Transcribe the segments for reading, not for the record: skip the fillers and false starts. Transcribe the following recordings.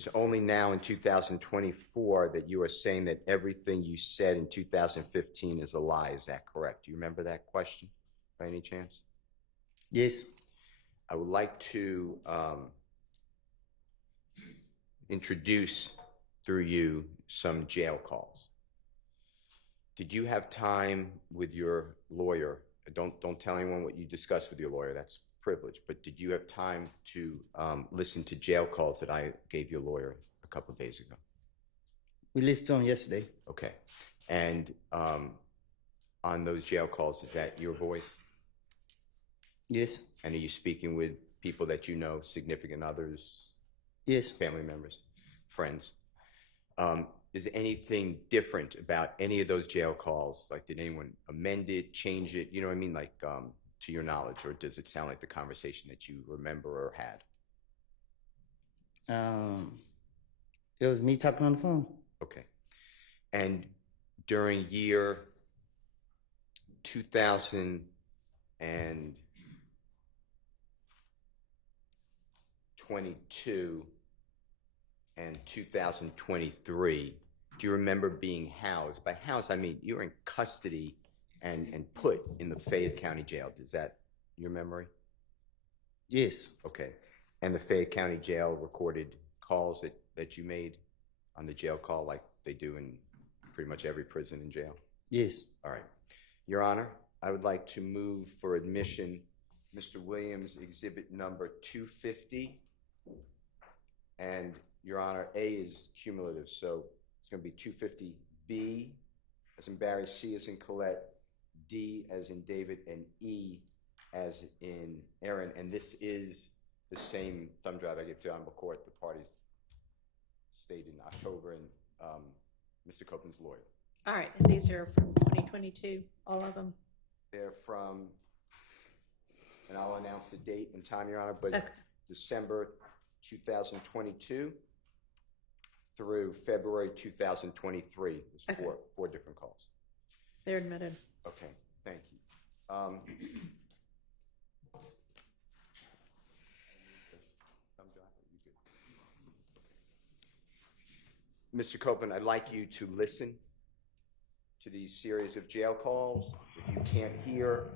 it's only now in 2024 that you are saying that everything you said in 2015 is a lie. Is that correct? Do you remember that question by any chance? Yes. I would like to introduce through you some jail calls. Did you have time with your lawyer? Don't tell anyone what you discussed with your lawyer. That's privilege. But did you have time to listen to jail calls that I gave your lawyer a couple of days ago? We listened to them yesterday. Okay. And on those jail calls, is that your voice? Yes. And are you speaking with people that you know, significant others? Yes. Family members, friends? Is anything different about any of those jail calls? Like, did anyone amend it, change it? You know what I mean? Like, to your knowledge, or does it sound like the conversation that you remember or had? It was me talking on the phone. Okay. And during year 2022 and 2023, do you remember being housed? By housed, I mean you were in custody and put in the Fayette County Jail. Is that your memory? Yes. Okay. And the Fayette County Jail recorded calls that you made on the jail call like they do in pretty much every prison and jail? Yes. All right. Your Honor, I would like to move for admission Mr. Williams, exhibit number 250. And Your Honor, A is cumulative, so it's going to be 250B as in Barry, C as in Colette, D as in David, and E as in Aaron. And this is the same thumb drive I gave to Honorable Court. The parties stayed in October, and Mr. Copeland's lawyer. All right, and these are from 2022, all of them? They're from, and I'll announce the date and time, Your Honor, but Okay. December 2022 through February 2023. There's Okay. four different calls. They're admitted. Okay, thank you. Mr. Copeland, I'd like you to listen to these series of jail calls. If you can't hear,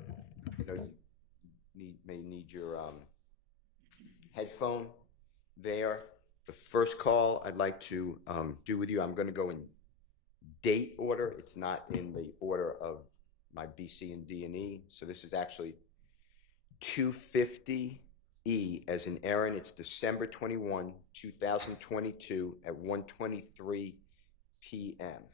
you may need your headphone there. The first call I'd like to do with you, I'm going to go in date order. It's not in the order of my B, C, and D, and E. So this is actually 250E as in Aaron. It's December 21, 2022 at 1:23 p.m.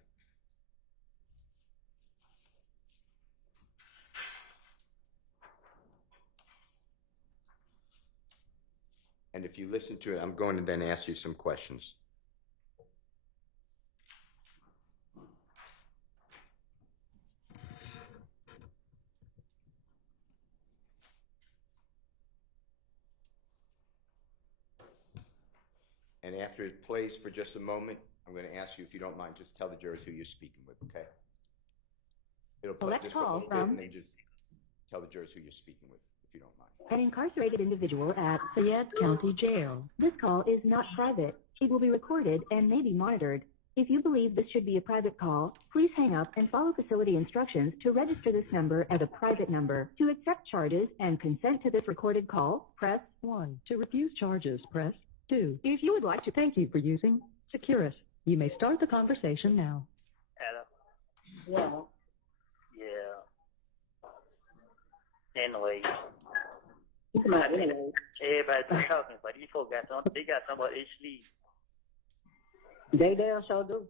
And if you listen to it, I'm going to then ask you some questions. And after it plays for just a moment, I'm going to ask you, if you don't mind, just tell the jurors who you're speaking with, okay? It'll play just for a little bit, and then just tell the jurors who you're speaking with, if you don't mind. An incarcerated individual at Fayette County Jail. This call is not private. It will be recorded and may be monitored. If you believe this should be a private call, please hang up and follow facility instructions to register this number as a private number. To accept charges and consent to this recorded call, press 1. To refuse charges, press 2. If you would like to, thank you for using Securus. You may start the conversation now. Hello. Yeah. Anyway. Everybody's talking, but these folks got something. They got something about their sleeve. They damn sure do.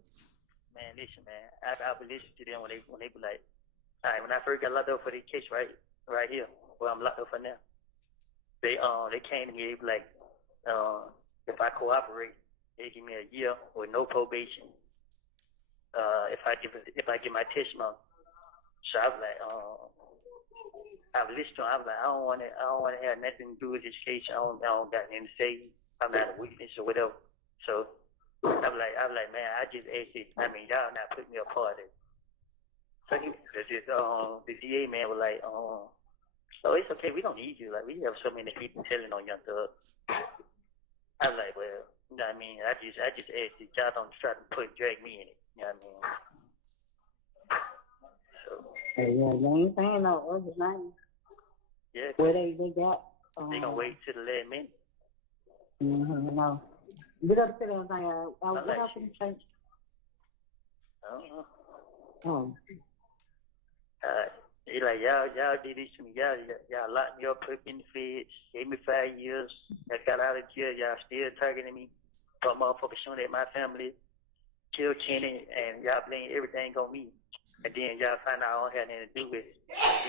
Man, listen, man. I be listening to them when they be like, all right, when I first got locked up for the case right here, where I'm locked up for now, they came to me, they be like, if I cooperate, they give me a year with no probation. If I give my testimony. So I was like, I was listening to him. I was like, I don't want to have nothing to do with this case. I don't got anything to say. I'm not a witness or whatever. So I was like, man, I just asked it. I mean, y'all not putting me a part of it. So the DA man was like, oh, it's okay. We don't need you. Like, we have so many people telling on young thugs. I was like, well, You know what I mean? I just ask that y'all don't try to drag me in it. You know what I mean? So Hey, yeah, you ain't saying no other name. yeah, Where they got. they gonna wait till the last minute. No. Get up to them thing. What like happened to church? I don't know. Oh. They like y'all did this to me. Y'all locked me up, put me in the feds, gave me 5 years. I got out of jail. Y'all still targeting me. But motherfuckers shooting at my family, killed Kenny, and y'all blame everything on me. And then y'all find out I don't have nothing to do with it.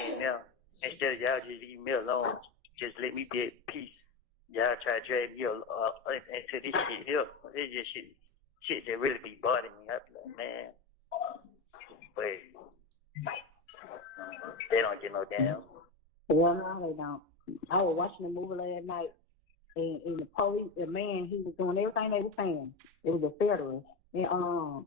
And now, instead of y'all just leave me alone, just let me be at peace. Y'all try to drag me into this shit here. It's just shit that really be bothering me. I be like, man, but they don't get no damn. Well, no, they don't. I was watching the movie last night, and the police, the man, he was doing everything they were saying. It was a federal. And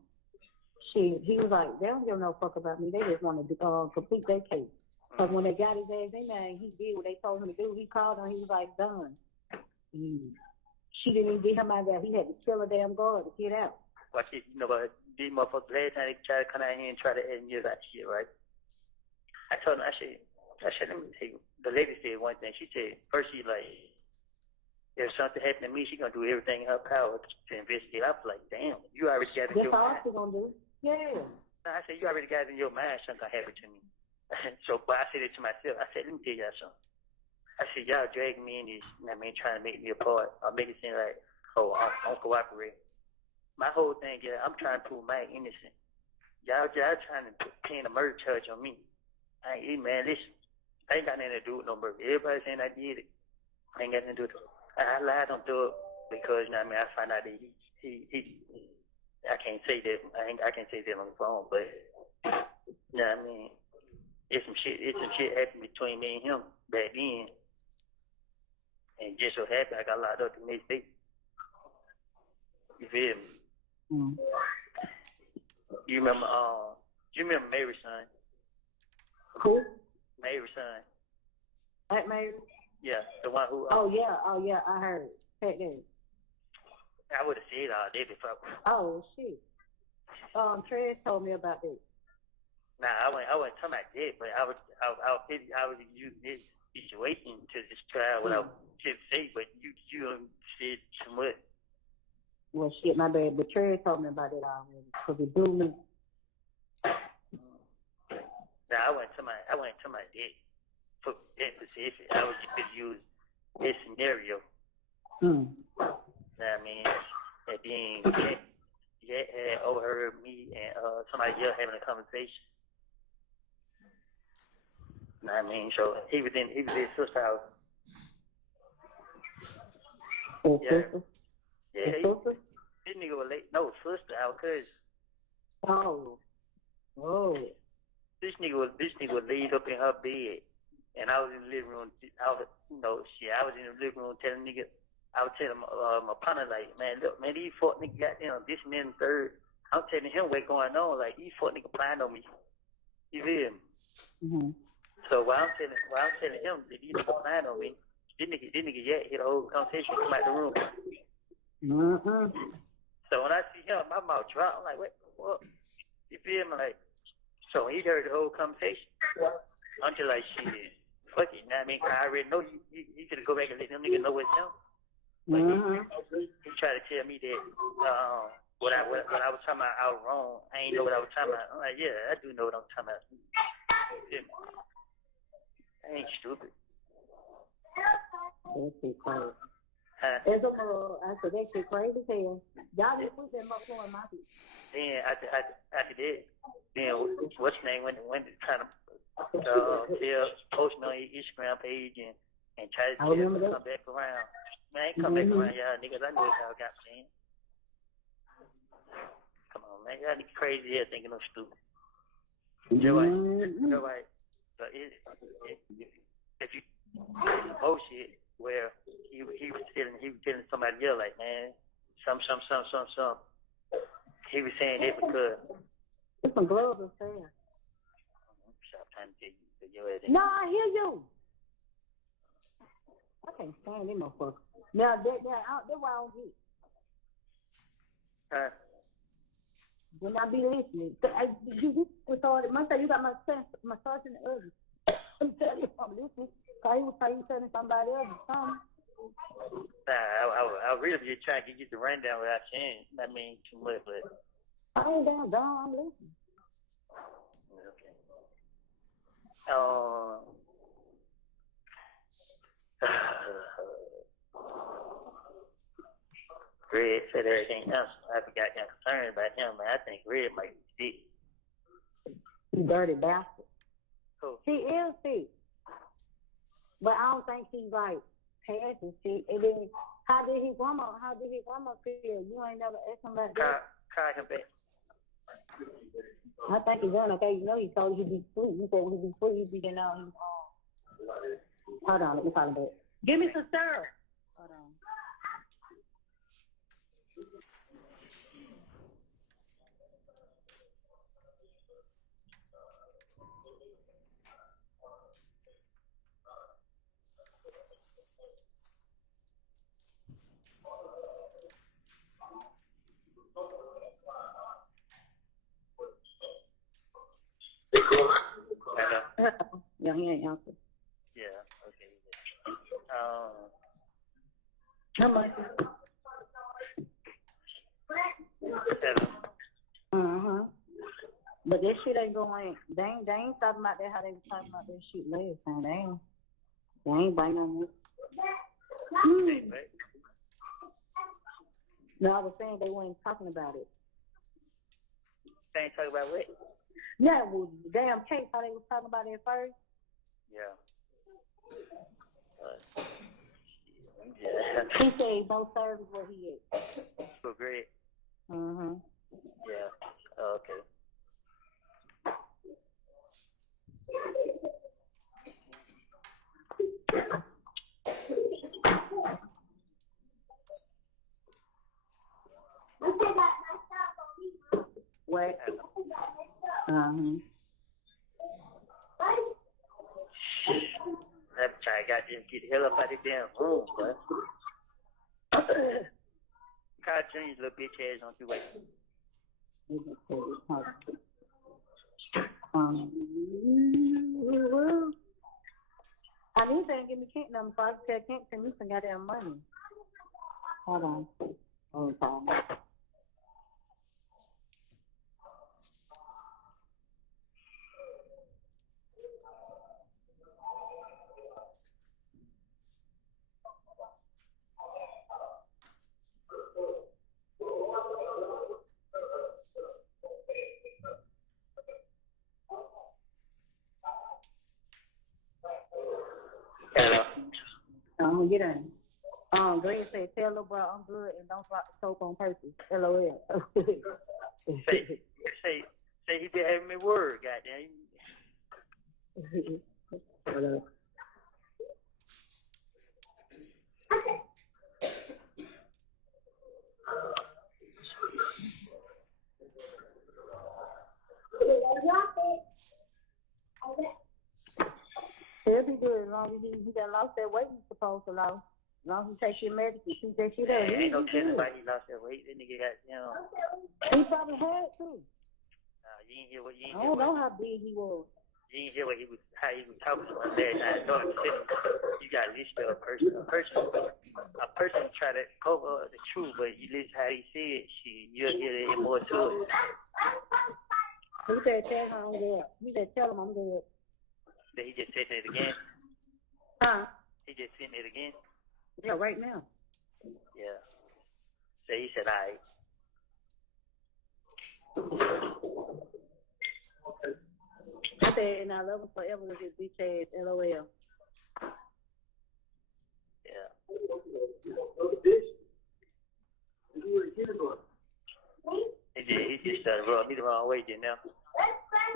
he was like, they don't give no fuck about me. They just want to complete their case. Because when they got his ass in there and he did what they told him to do, he called him, he was like, done. She didn't even get him out there. He had to kill a damn guard to get out. Watch it, you know, but these motherfuckers, last time they try to come out here and try to add me that shit, right? I told him, I said, let me tell you. The lady said one thing. She said, first she like, if something happened to me, she gonna do everything in her power to investigate. I was like, damn, you already got it in That's your all mind. she gonna do. Yeah. I said, you already got it in your mind something gonna happen to me. So, but I said it to myself. I said, let me tell y'all something. I said, y'all dragging me in this, you know what I mean, trying to make me apart or make it seem like, oh, I'm cooperating. My whole thing is, I'm trying to prove my innocence. Y'all trying to pin a murder charge on me. Man, listen, I ain't got nothing to do with no murder. Everybody saying I did it. I ain't got nothing to do with it. I lied on do it because, you know what I mean, I found out that he I can't say that. I can't say that on the phone, but, you know what I mean, it's some shit happened between me and him back then. And just so happened I got locked up the next day. You feel me? Mm. You remember Mary's son? Who? Mary's son. That Mary? Yeah, the one who. Oh yeah, I heard. Pat Daddy. I would have said all day before. Oh shit. Trez told me about that. Nah, I wasn't talking about that, but I was using this situation to just try what I should say, but you said too much. Well, shit, my bad. But Trez told me about it already. Cause it blew me. Nah, I wasn't talking about that. For that specific, I was just use this scenario. Hmm. I mean, and then had overheard me and somebody else having a conversation. You know what I mean? So he was in his sister's house. His Yeah. sister? Yeah, His sister? this nigga was late. No, sister, our cousin. Oh. Oh. This nigga was laid up in her bed, and I was in the living room. I was in the living room telling nigga. I was telling my partner, like, man, look, man, these fuck niggas got this and then the third. I'm telling him what's going on. Like, these fuck niggas playing on me. You feel me? Mm-hmm. So while I'm telling him that these niggas playing on me, this nigga hit the whole conversation, come out the room. Mm-hmm. So when I see him, my mouth dropped. I'm like, what the fuck? You feel me? Like, so he heard the whole conversation. I'm just like, shit, fuck it. You know what I mean? I already know you could go back and let them niggas know what's him. But he tried to tell me that what I was talking about, I was wrong. I ain't know what I was talking about. I'm like, yeah, I do know what I'm talking about. I ain't stupid. That shit crazy. Huh? I said, that shit crazy as hell. Y'all didn't put that much on my feet. Then after that, then what's his name went trying to post me on his Instagram page and try to tell me to come back around. Man, I ain't come back around y'all niggas. I know what y'all got saying. Come on, man. Y'all niggas crazy here thinking I'm stupid. You're right. But if you bullshit where he was telling somebody else like, man, some. He was saying that because It's some gloves up there. stop trying to tell you that your ass. No, I hear you. I can't stand them motherfuckers. Now, that's why I don't get it. Huh? Will not be listening. So you started. Must say you got my son in the oven. I'm telling you, I'm listening. Cause he was telling somebody else something. I really be trying to get the rundown without saying. I mean, too much, but. I ain't down, I'm listening. Okay. Red said everything else. I forgot that concerned about him, man. I think Red might be sick. You dirty bastard. Cool. He is sick. But I don't think he's like passing sick. And then how did his grandma feel? You ain't never asked him about that. Call him back. I think he's doing okay. You know he told you he'd be free. He said when he'd be free, he'd be getting out. Hold on, let me call him back. Give me some syrup. Hold on. Yeah, he ain't answered. Yeah, okay. How much? 7. But that shit ain't going. They ain't talking about that how they was talking about that shit last time. They ain't buying no more. No, I was saying they weren't talking about it. They ain't talking about what? Yeah, well, damn case how they was talking about it first. Yeah. He said no service where he is. So great. Yeah. Okay. What? That child got to get the hell up out of the damn room, boy. Call Junior's little bitch ass on 2 way. I need to give me Kent number so I can tell Kent send me some goddamn money. Hold on. Hold on. I'm gonna get in. Greg said, tell little bro I'm good and don't drop the soap on purpose. LOL. Say he been having me word, goddamn. He'll be good as long as he done lost that weight he's supposed to lose. As long as he takes your medicine, keep that shit up. Ain't no telling why he lost that weight. That nigga got, He probably had to. You ain't hear what I don't know how big he was. You ain't hear what how he was talking to us last night. You got to listen to a person. A person try to cover the truth, but you listen how he said, you'll hear it more to it. He said, tell him I'm good. He said, tell him I'm good. So he just said it again? Huh? He just sent it again? Yeah, right now. Yeah. So he said, all right. I said, and I love him forever with his bitch ass, LOL. Yeah. He just started rubbing me the wrong way just now.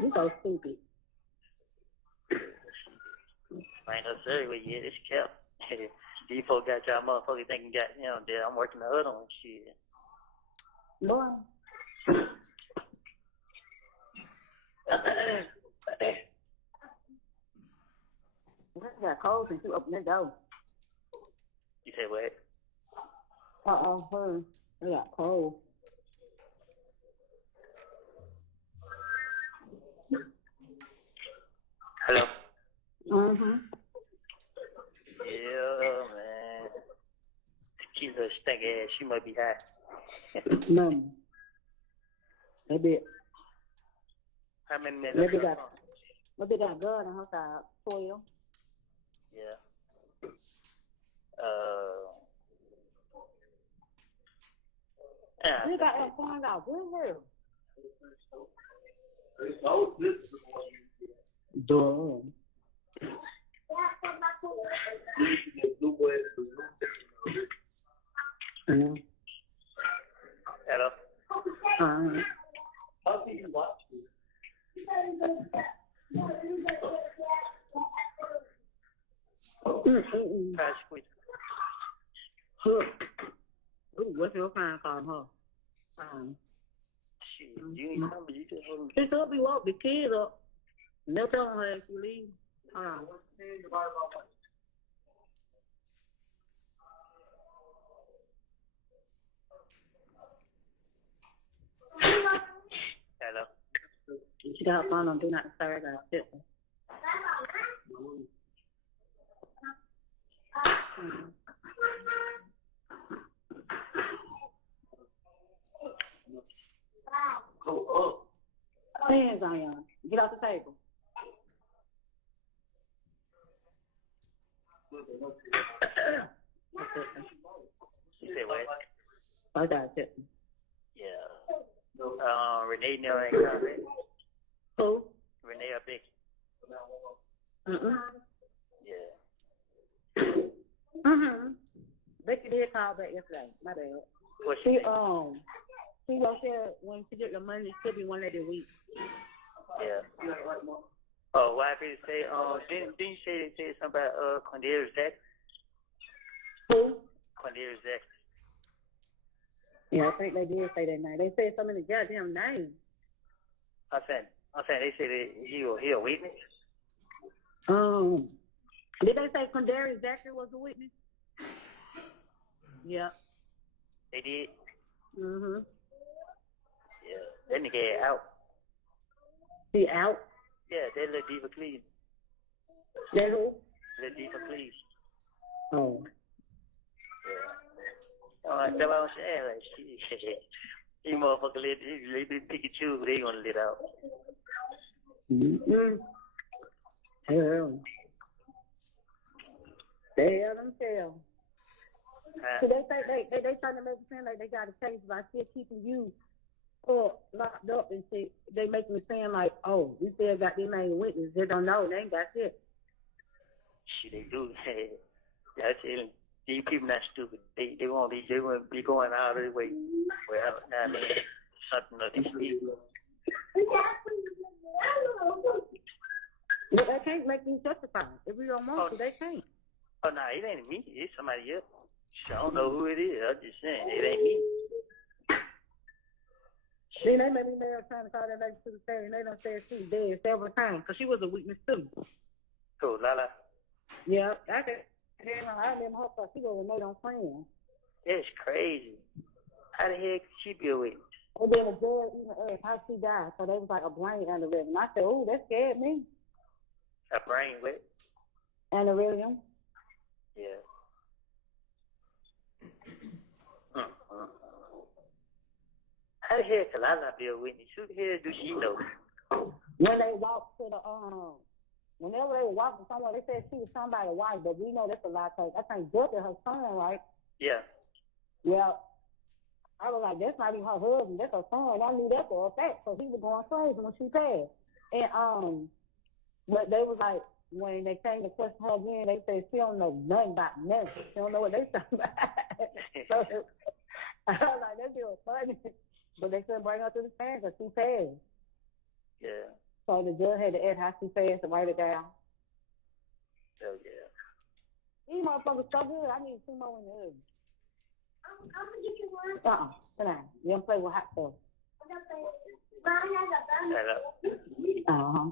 You so stupid. I ain't no sorry with you. It's kept. These folks got y'all motherfuckers thinking, that I'm working the other one. Shit. Boy. I got cold since you opened that door. You said what? Her. I got cold. Hello. Mm-hmm. Yeah, man. She's a stank ass. She must be high. No. Maybe How many minutes? maybe got a gun on her side. 12. Yeah. You got that phone out. Where? Duh. Mm-hmm. Hello. How do you watch Pass quick. Ooh, what's your phone called, huh? Shit, you ain't coming. You just hold me. She told me woke the kids up. No telling her if you leave. Hello. She got her phone on do not disturb. I got it. Hands on y'all. Get off the table. You say what? I got it. Yeah. Renee never ain't coming. Who? Renee or Becky? Mm-mm. Yeah. Becky did call back yesterday. My bad. What She say? she was there when she get the money. It should be one day a week. Yeah. Oh, why did it say? Didn't you say something about Cornelius Zach? Who? Cornelius Zach. Yeah, I think they did say that name. They said so many goddamn names. I'm saying they said that he a witness. Did they say Condarius Zachary was a witness? Yeah. They did. Mhm. Yeah. That nigga out. He out. Yeah, that little Diva Cleveland. That who? Little Diva Cleveland. Oh. Yeah. That's what I'm saying. Like, shit. These motherfuckers they pick and choose who they gonna let out. Mm-hmm. Hell. They hell themselves. So they think they trying to make it seem like they got a case by still keeping you locked up and shit. They making it seem like, oh, we still got their main witness. They don't know. They ain't got shit. Shit, they do. That's it. These people not stupid. They won't be going out of the way. Well, I mean, something of this speed. But they can't make me testify. If we don't want to, they can't. Oh, no, it ain't me. It's somebody else. I don't know who it is. I'm just saying, it ain't me. Then they made me mad trying to call that lady to the stand, and they done said she was dead several times, because she was a witness too. Cool, Lala. Yeah, I remember her because she was a made on friend. That's crazy. How the heck could she be a witness? And then the judge even asked how she died, so they was like a brain aneurysm. I said, oh, that scared me. A brain what? Aneurysm. Yeah. How the hell could Lala be a witness? Who the hell do she know? When they walked to the whenever they were walking somewhere, they said she was somebody's wife, but we know that's a lie because I think Judge is her son, right? Yeah. Yeah. I was like, that's not even her husband, that's her son. I knew that for a fact, because he was going crazy when she passed. And but they was like, when they came to question her again, they said she don't know nothing about nothing. She don't know what they talking about. So I was like, that was funny. But they couldn't bring her to the stand because she passed. Yeah. So the judge had to ask how she passed and write it down. Oh, yeah. These motherfuckers so good, I need 2 more in the oven. Sit down. You don't play with hot stuff. Hello. Uh-huh.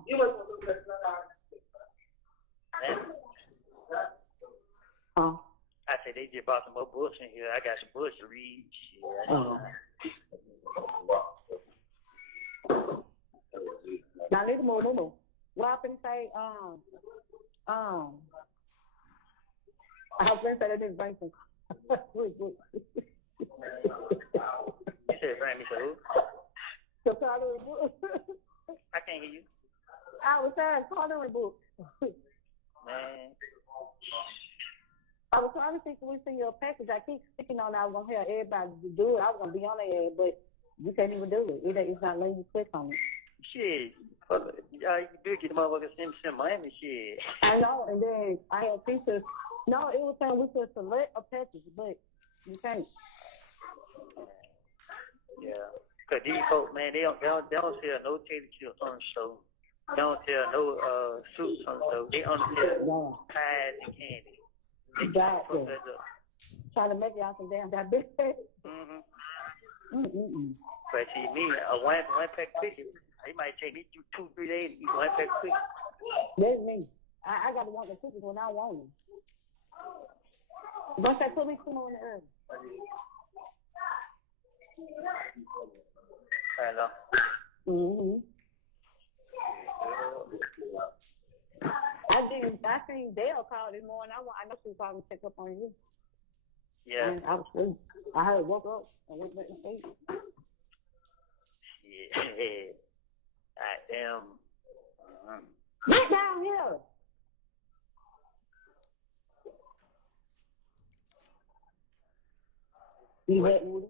Oh. I said they just bought some more books in here. I got some books to read. Shit. Oh. Now, let's move. what I finna say, I was gonna say that didn't bring some. You said bring me to who? The coloring book. I can't hear you. I was saying coloring book. Man. I was trying to think when we send you a package. I keep sticking on. I was gonna have everybody to do it. I was gonna be on there, but you can't even do it. It's not letting you click on it. Shit. Fuck it. Yeah, you do get the motherfuckers send Miami shit. I know, and then I had features. No, it was saying we could select a package, but you can't. Yeah. Cause these folks, man, they don't sell no tater chips on the show. They don't sell no soups on the show. They only sell pies and candy. They Exactly. fuck that up. Trying to make y'all some damn diabetes. Mhm. Mm-mm. But see, me, one pack cookie, it might take me 2-3 days to eat one pack cookie. That's me. I gotta want the cookies when I want them. Once they put me some on the earth. Hello. Mm-hmm. I seen Dale call this morning. I know she was calling to check up on you. Yeah. And I was asleep. I had woke up and went back to sleep. Shit. I am. Get down here. You wet, Woody?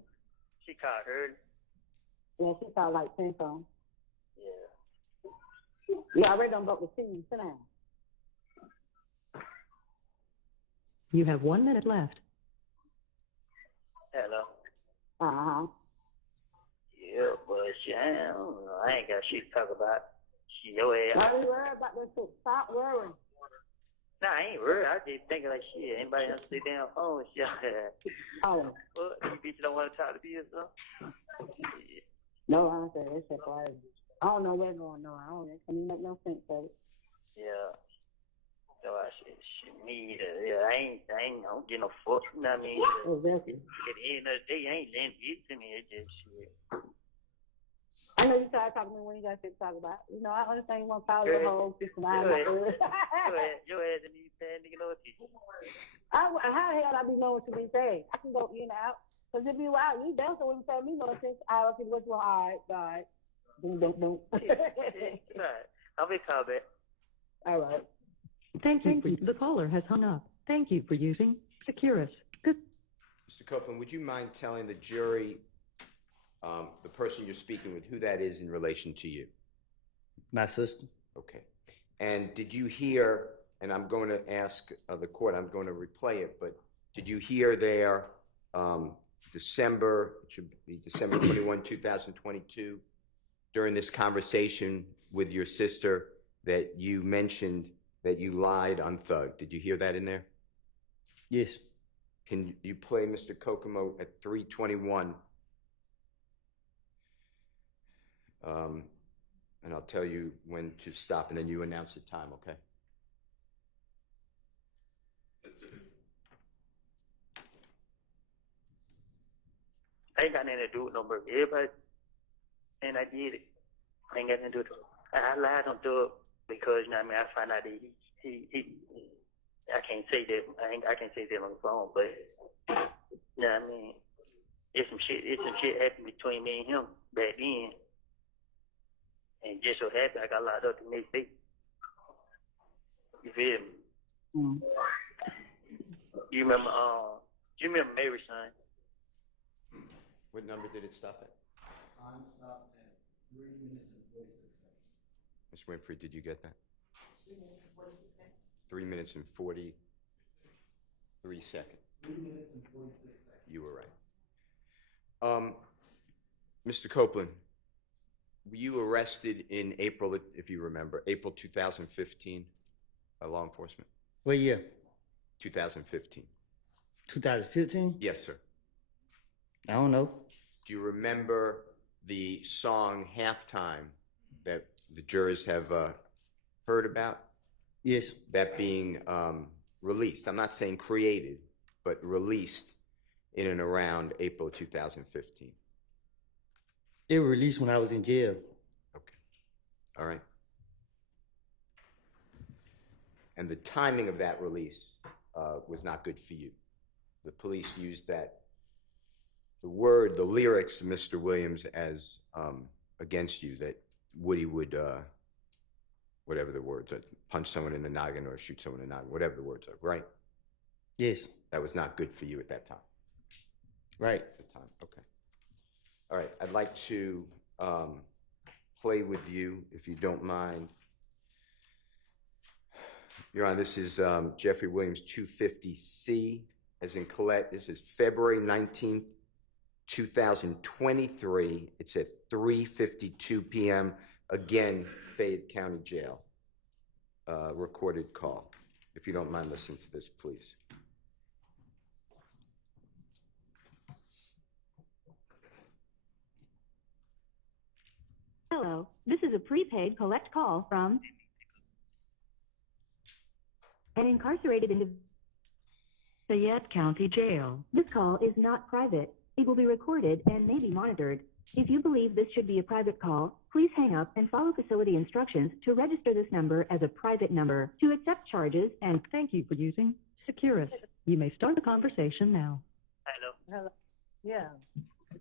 She called early. Yeah, she called like 10 songs. Yeah. Yeah, I already done broke the scene. Sit down. You have 1 minute left. Hello. Uh-huh. Yeah, but shit, I don't know. I ain't got shit to talk about. Shit, your ass. Why you worried about that shit? Stop worrying. Nah, I ain't worried. I just thinking like shit. Anybody else sit down phone and shit. Oh, What? You bitch don't want to talk to me or something? Shit. no, I said that shit crazy. I don't know what's going on. I don't. It can't make no sense of it. Yeah. So I said, shit, me either. Yeah, I don't get no fuck. You know what I mean? Exactly. At the end of the day, I ain't letting it to me. It's just shit. I know you started talking to me when you got shit to talk about. You know, I understand you want to call the whole system. Your ass and these bad nigga know what to do. How the hell I be knowing what you be saying? I can go in and out. Because if you out, you definitely wouldn't tell me no sense. I okay, what you want? All right. Boom. Right. I'll be called back. All right. Thank you. The caller has hung up. Thank you for using Securus. Good. Mr. Copeland, would you mind telling the jury, the person you're speaking with, who that is in relation to you? My sister. Okay. And did you hear, and I'm going to ask the court, I'm going to replay it, but did you hear their December 21, 2022, during this conversation with your sister that you mentioned that you lied on Thug? Did you hear that in there? Yes. Can you play Mr. Kokomo at 3:21? And I'll tell you when to stop, and then you announce the time, okay? I ain't got nothing to do with no murder. Everybody, and I did it. I ain't got nothing to do with it. I lied on Thug because, you know what I mean, I found out that he I can't say that, I can't say that on the phone, but, you know what I mean, it's some shit happened between me and him back then. And just so happened I got locked up the next day. You feel me? Mm. You remember Mary's son? What number did it stop at? Time stopped at 3 minutes and 46 seconds. Ms. Winfrey, did you get that? 3 minutes and 46 seconds. 3 minutes and 43 seconds. 3 minutes and 46 seconds. You were right. Mr. Copeland, were you arrested in April, if you remember, April 2015 by law enforcement? What year? 2015. 2015? Yes, sir. I don't know. Do you remember the song Halftime that the jurors have heard about? Yes. That being released. I'm not saying created, but released in and around April 2015. They were released when I was in jail. Okay. All right. And the timing of that release was not good for you. The police used the lyrics of Mr. Williams as against you, that Woody would, whatever the words are, punch someone in the noggin or shoot someone in the noggin, whatever the words are, right? Yes. That was not good for you at that time. Right. At the time, okay. All right, I'd like to play with you, if you don't mind. Your Honor, this is Jeffrey Williams 250C, as in Colette. This is February 19th, 2023. It's at 3:52 p.m. Again, Fayette County Jail. Recorded call. If you don't mind listening to this, please. Hello, this is a prepaid collect call from an incarcerated individual. Fayette County Jail. This call is not private. It will be recorded and may be monitored. If you believe this should be a private call, please hang up and follow facility instructions to register this number as a private number. To accept charges and Thank you for using Securus. You may start the conversation now. Hello. Hello. Yeah.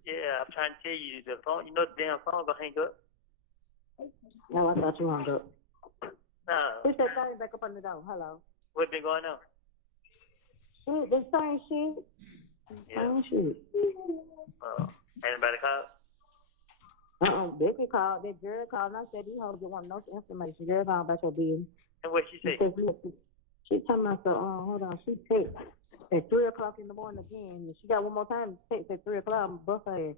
Yeah, I'm trying to tell you, the phone, you know the damn phone gonna hang up? No, I thought you hung up. Nah. Push that thing back up on the door. Hello. What been going on? Shit, the same shit. Yeah. Same shit. Anybody call? Becky called. That girl called and I said, these hoes want no information. Girl called about your business. And what she say? She said, she told me, so, hold on. She texted at 3 o'clock in the morning again. She got one more time to text at 3 o'clock. I'm bust her ass.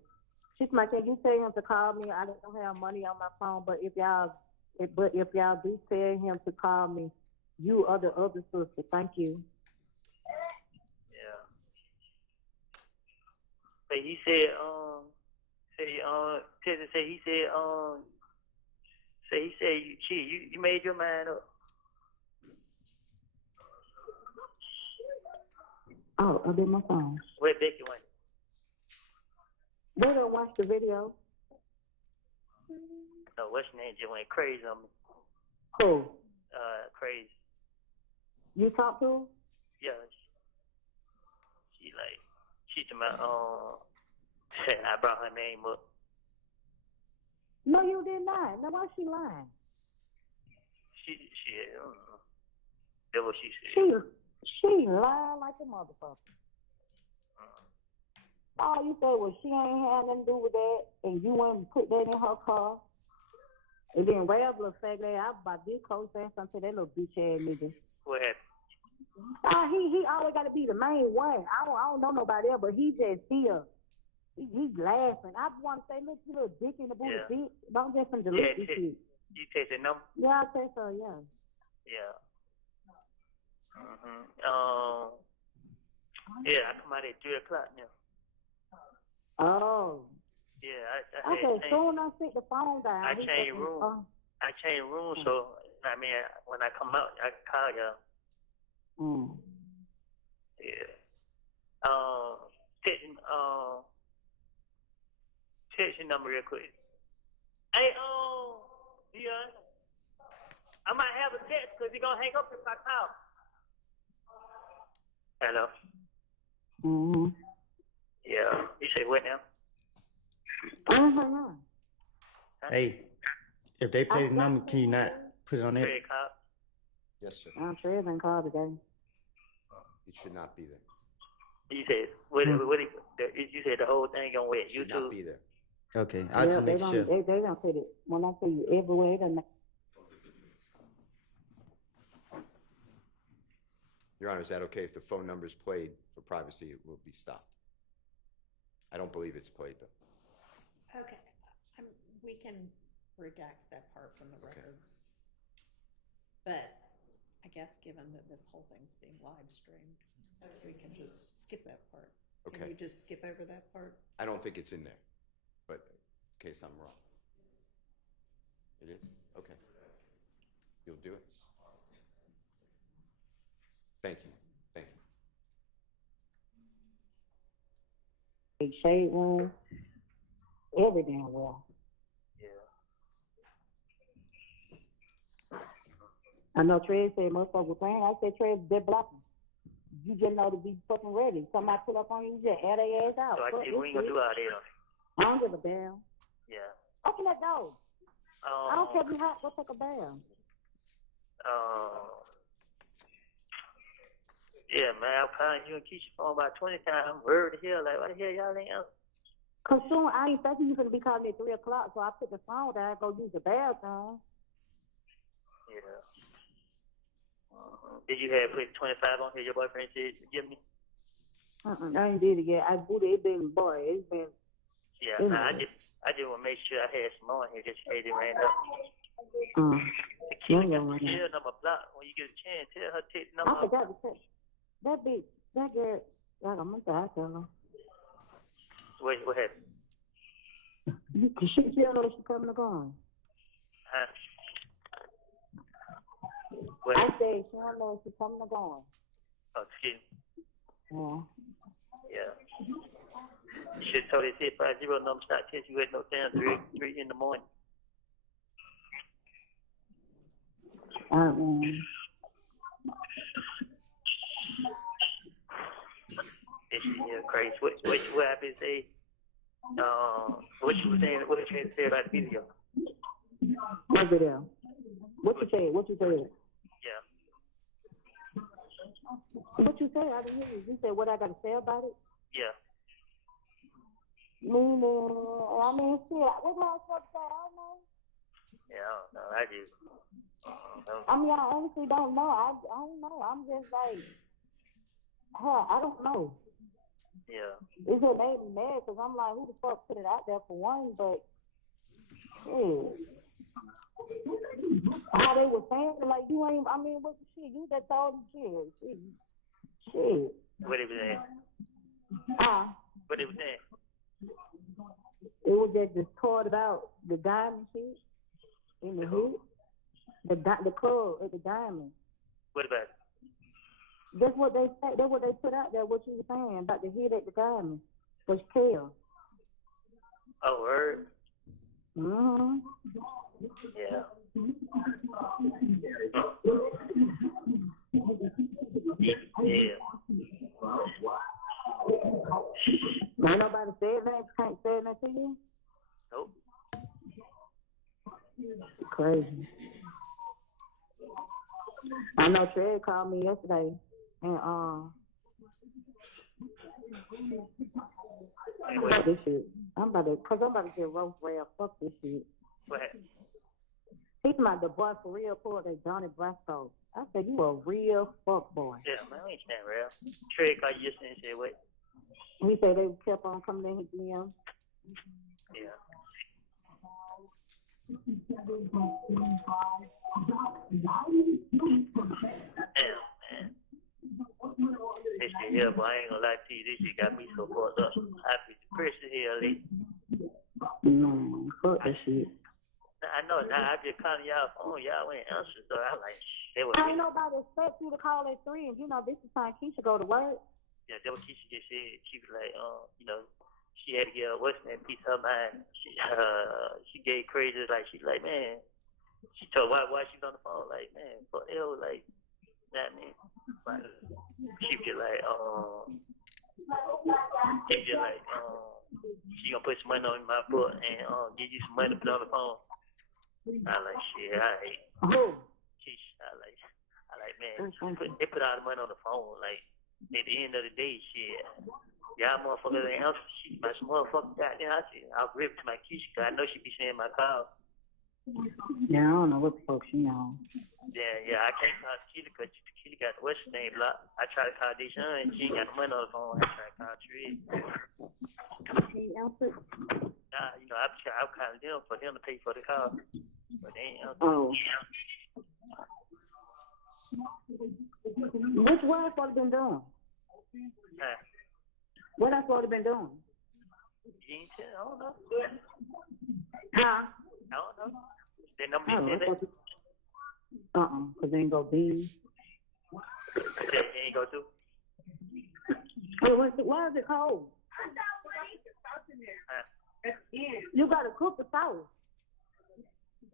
She's like, can you tell him to call me? I don't have money on my phone, but if y'all do tell him to call me, you are the other sister. Thank you. Yeah. But he said, you made your mind up. Oh, I did my phone. Where Becky went? They don't watch the video. No, what's your name just went crazy on me. Who? Crazy. You talk to her? Yeah. She to my I brought her name up. No, you did not. Now why she lying? I don't know. That's what she said. She lied like a motherfucker. All you said was she ain't had nothing to do with that, and you went and put that in her car. And then Rab looked fake that I about this close saying something to that little bitch ass nigga. What happened? He always got to be the main one. I don't know nobody else, but he just here. He's laughing. I want to say, look, you little dick in the booty, bitch. Don't just delete this shit. You take the number? Yeah, I say so, yeah. Yeah. Yeah, I come out at 3 o'clock now. Oh. Yeah, I said, soon I sit the phone down. I changed room. I changed room, so I mean, when I come out, I can call y'all. Yeah. Text your number real quick. Hey, Dion, I might have a text because you're gonna hang up if I call. Hello. Yeah. You say what now? Hey, if they play the number, can you not put it on there? 3 o'clock. Yes, sir. I'm sure it been called today. It should not be there. You said you said the whole thing on where It should YouTube. not be there. Okay, I'll just make sure. They don't put it. When I say you everywhere, they don't. Your Honor, is that okay if the phone number is played for privacy? It will be stopped. I don't believe it's played though. Okay, we can redact that part from the record. But I guess given that this whole thing's being live streamed, we can just skip that part. Okay. Can you just skip over that part? I don't think it's in there, but in case I'm wrong. It is? Okay. You'll do it? Thank you. Thank you. Big shade room. Every damn well. Yeah. I know Trey said motherfucker was playing. I said Trey, they're blocking. You just know to be fucking ready. Somebody pull up on you, just air their ass out. So I Fuck said, this we ain't gonna shit. do all that. I don't give a damn. Yeah. Open that door. I don't care if you hot. Go take a bath. Yeah, man, I'm calling you and Keisha phone about 20 times. Word the hell, like, why the hell y'all ain't answer? Cause soon I ain't thinking you gonna be calling me at 3 o'clock, so I put the phone down and go use the bathroom. Yeah. Did you have put 25 on here? Your boyfriend said give me? I ain't did it yet. I booted it been boy. It's been. Yeah, nah, I just want to make sure I had some on here just in case it ran up. The killer got the tail number blocked. When you get a chance, tell her take the number. I forgot to say that bitch. That girl. Like I'm gonna die, tell her. What happened? She still know she coming or going. Huh? What? I said she don't know if she coming or going. Oh, excuse me. Yeah. Yeah. You should have told her 650 number start test you at no damn 3 in the morning. This shit here crazy. What happened say? What you was saying? What you say about the video? What video? What you said? What you said? Yeah. What you said? I didn't hear you. You said what I got to say about it? Yeah. I mean, shit. What am I supposed to say? I don't know. Yeah, I don't know. I just. I mean, I honestly don't know. I don't know. I'm just like, I don't know. Yeah. It just made me mad because I'm like, who the fuck put it out there for one? But, shit. How they were saying, like, you ain't, I mean, what the shit? You that told them shit. Shit. What it was saying? What it was saying? It was just taught about the diamond shit in the hood. The club at the diamond. What about it? That's what they say. That's what they put out there. What you were saying about the hit at the diamond was tail. Oh, word. Mhm. Yeah. Yeah. Ain't nobody said that. Can't say that to you. Nope. Crazy. I know Trey called me yesterday, and fuck this shit. I'm about to get roast rail. Fuck this shit. What happened? He's about the boy for real pulled that Johnny Brasco. I said, you a real fuck boy. Yeah, man, I ain't saying real. Trey called you yesterday and said what? He said they kept on coming in his DM. Yeah. Damn, man. This shit here, boy, I ain't gonna lie to you. This shit got me so fucked up. I be depressed as hell, Lee. No, fuck that shit. I know, now I just calling y'all phone. Y'all ain't answer, so I like, they were. Ain't nobody expect you to call at 3, and you know, this is time Keisha go to work. Yeah, that what Keisha just said. She was like, you know, she had to get what's that piece of her mind. She gave crazy, like, she like, man, she told why she was on the phone, like, man, fuck hell, like, that man. Like, she was like, she gonna put some money on my foot and give you some money to put on the phone. I like, shit, I hate. Keisha, I like, man, they put all the money on the phone, like, at the end of the day, shit, y'all motherfuckers ain't answer shit. My motherfucker goddamn, I said, I'll rip to my Keisha, cause I know she be saying my call. Yeah, I don't know what the fuck she on. Yeah, I can't call Keisha cause Keisha got the what's name blocked. I try to call Deshaun and she ain't got the money on the phone. I try to call Trey. She answered? Nah, you know, I'm calling them for them to pay for the call. But they ain't answer. Oh. What I supposed to been doing? Huh? What I supposed to been doing? You ain't tell, I don't know. Huh? I don't know. They number you said that? Cause they ain't go be. They ain't go through? Why is it cold? Huh? You gotta cook the sauce.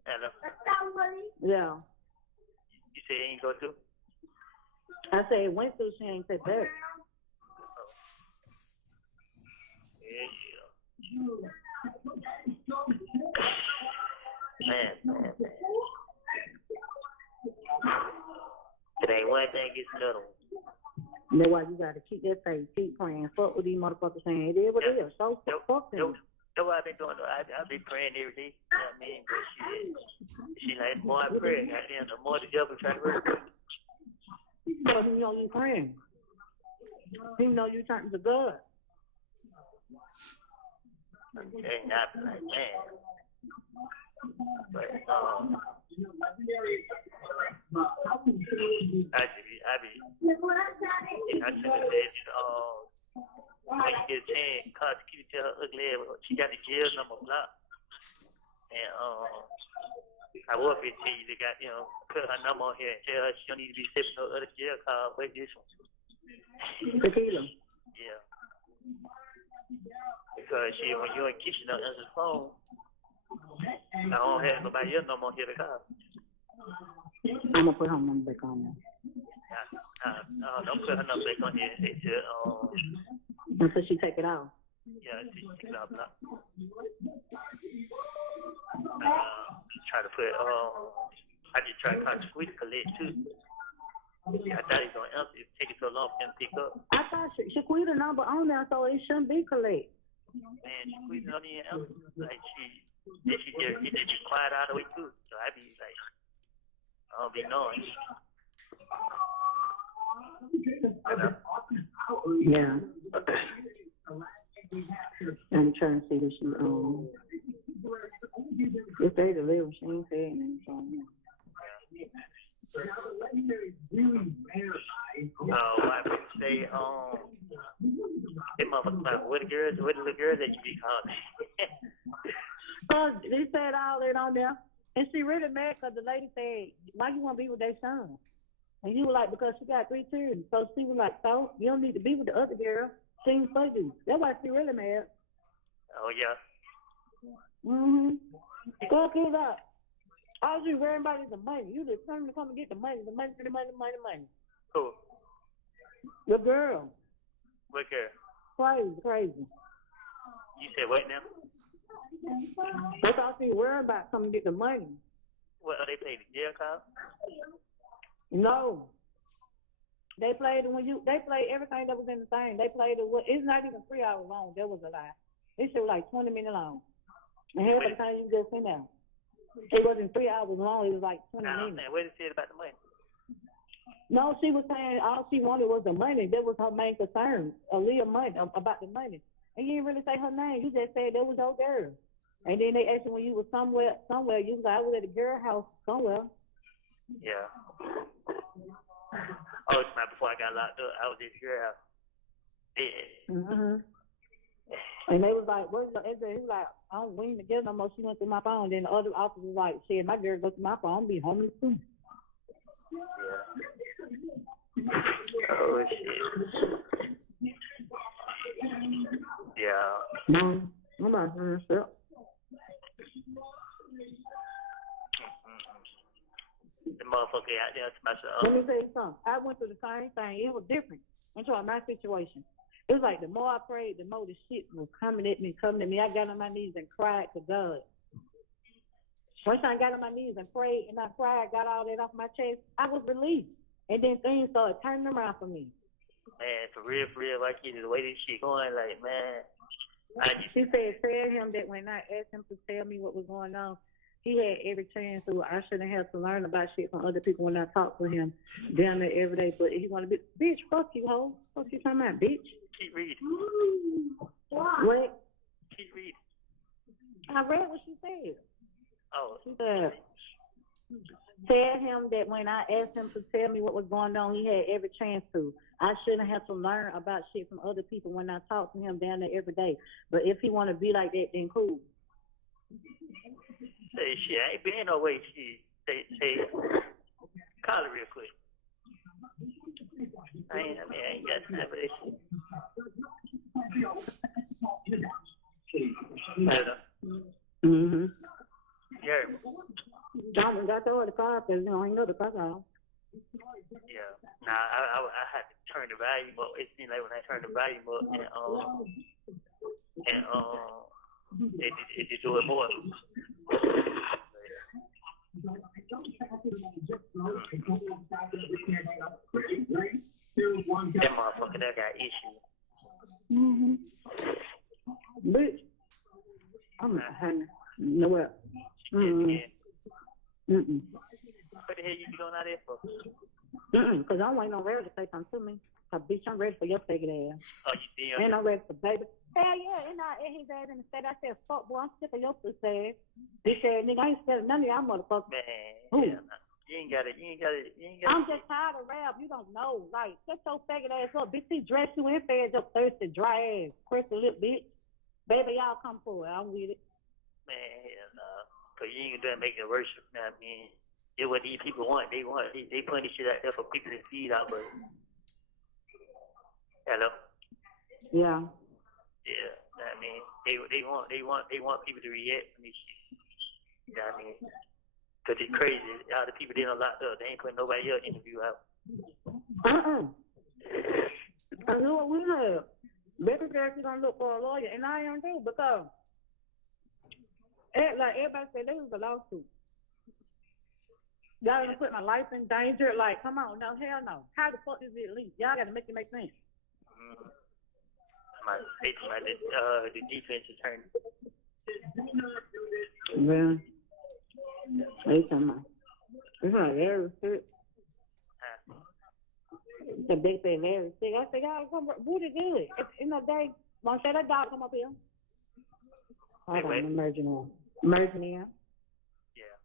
Hello? Yeah. You said it ain't go through? I said it went through, she ain't said that. Yeah. Man. It ain't one thing, it's another one. That's why you gotta keep that faith, keep praying. Fuck with these motherfuckers saying it is what it is. So fuck them. That's what I've been doing. I be praying every day. You know what I mean? But she like, the more I pray, goddamn, the more the devil try to work. Because he know you praying. He know you turning to God. Okay, not like, man. But, I should have said, when you get a chance, prosecute tell her ugly ass, she got the jail number blocked. And, I was going to tell you to got, put her number on here and tell her she don't need to be sipping no other jail card. Wait, this one. Tequila. Yeah. Because when you're in the kitchen, don't answer the phone. I don't have nobody else no more here to call. I'm gonna put her number back on there. Don't put her number back on here. They said, Until she take it out. yeah, she take it out. Try to put, I just try to call Squeeze collect too. I thought he was going to answer. It take it so long for him to pick up. I thought she quit the number on there, so it shouldn't be collect. Man, she squeezing on the answer. Like, she just be quiet all the way too. So I be like, I don't be knowing. Yeah. I'm trying to see that she, if they deliver, she ain't saying anything. So, I would say, them motherfuckers, what the little girls that you be calling? They said all that on there, and she really mad because the lady said, why you want to be with their son? And he was like, because she got 3 children. So she was like, so you don't need to be with the other girl. She ain't for you. That's why she really mad. Oh, yeah. Mm-hmm. Go get it up. All you worrying about is the money. You just trying to come and get the money. The money. Who? The girl. What girl? Crazy. You said what now? That's all she worried about, come and get the money. What, are they paying the jail card? No. They played everything that was in the thing. They played it's not even 3 hours long. That was a lie. This shit was like 20 minutes long. And half the time you just in there. It wasn't 3 hours long, it was like 20 minutes. What did it say about the money? No, she was saying all she wanted was the money. That was her main concern. Aaliyah money, about the money. And you didn't really say her name. You just said that was your girl. And then they asked you when you was somewhere, you was like, I was at a girl house somewhere. Yeah. Oh, it's not before I got locked up. I was at the girl house. Yeah. Mm-hmm. And they was like, where's your address? He was like, we ain't together no more. She went through my phone. Then the other officer was like, shit, my girl goes through my phone. I'm be homeless too. Yeah. Oh, shit. Yeah. Mom, I'm not doing shit. The motherfucker out there to myself. Let me tell you something. I went through the same thing. It was different. I'm talking my situation. It was like the more I prayed, the more the shit was coming at me. I got on my knees and cried to God. Once I got on my knees and prayed and I cried, got all that off my chest, I was relieved. And then things started turning around for me. Man, for real, like you, the way this shit going, like, man. She said, tell him that when I asked him to tell me what was going on, he had every chance to. I shouldn't have to learn about shit from other people when I talk to him down there every day. But he want to be, bitch, fuck you, hoe. Fuck you talking about, bitch. Keep reading. What? Keep reading. I read what she said. Oh. She said, tell him that when I asked him to tell me what was going on, he had every chance to. I shouldn't have to learn about shit from other people when I talk to him down there every day. But if he want to be like that, then cool. Say shit, I ain't been no way. She say, call it real quick. I ain't got time for this shit. Mm-hmm. Yeah. I got to order the car because, I ain't know the car out. Nah, I had to turn the volume up. It seemed like when I turned the volume up it just do it more. That motherfucker that got issues. Bitch, I'm not having no what. Yeah. What the hell you be doing out there for? Because I'm waiting on Ray to say something to me. Bitch, I'm ready for your faggot ass. Oh, you see him? And I'm ready for baby. Hell yeah, and I his ass in the state. I said, fuck boy, I'm sick of your pussy ass. He said, nigga, I ain't scared of none of y'all motherfuckers. Man, yeah, nah. You ain't got it. I'm just tired of rap. You don't know. Like, shut your faggot ass up. Bitch, he dressed you and fed your thirsty, dry ass, crusty lip bitch. Baby, y'all come for it. I'm with it. Man, hell no. Cause you ain't gonna make it worse. You know what I mean? It's what these people want. They putting this shit out there for people to feed out, but hello? Yeah. Yeah, I mean, they want people to react to this shit. You know what I mean? Cause it's crazy. All the people they done locked up, they ain't putting nobody else interview out. I know what we have. Baby girl, she gonna look for a lawyer, and I am too, because like everybody said, this was a lawsuit. Y'all gonna put my life in danger? Like, come on, no, hell no. How the fuck is it leaked? Y'all gotta make it make sense. The defense attorney. Well, they talking about it's not very sick. The big thing very sick. I said, y'all come Woody good. You know, they want to say that dog come up here. Hold on, I'm merging in. Merging in. Yeah.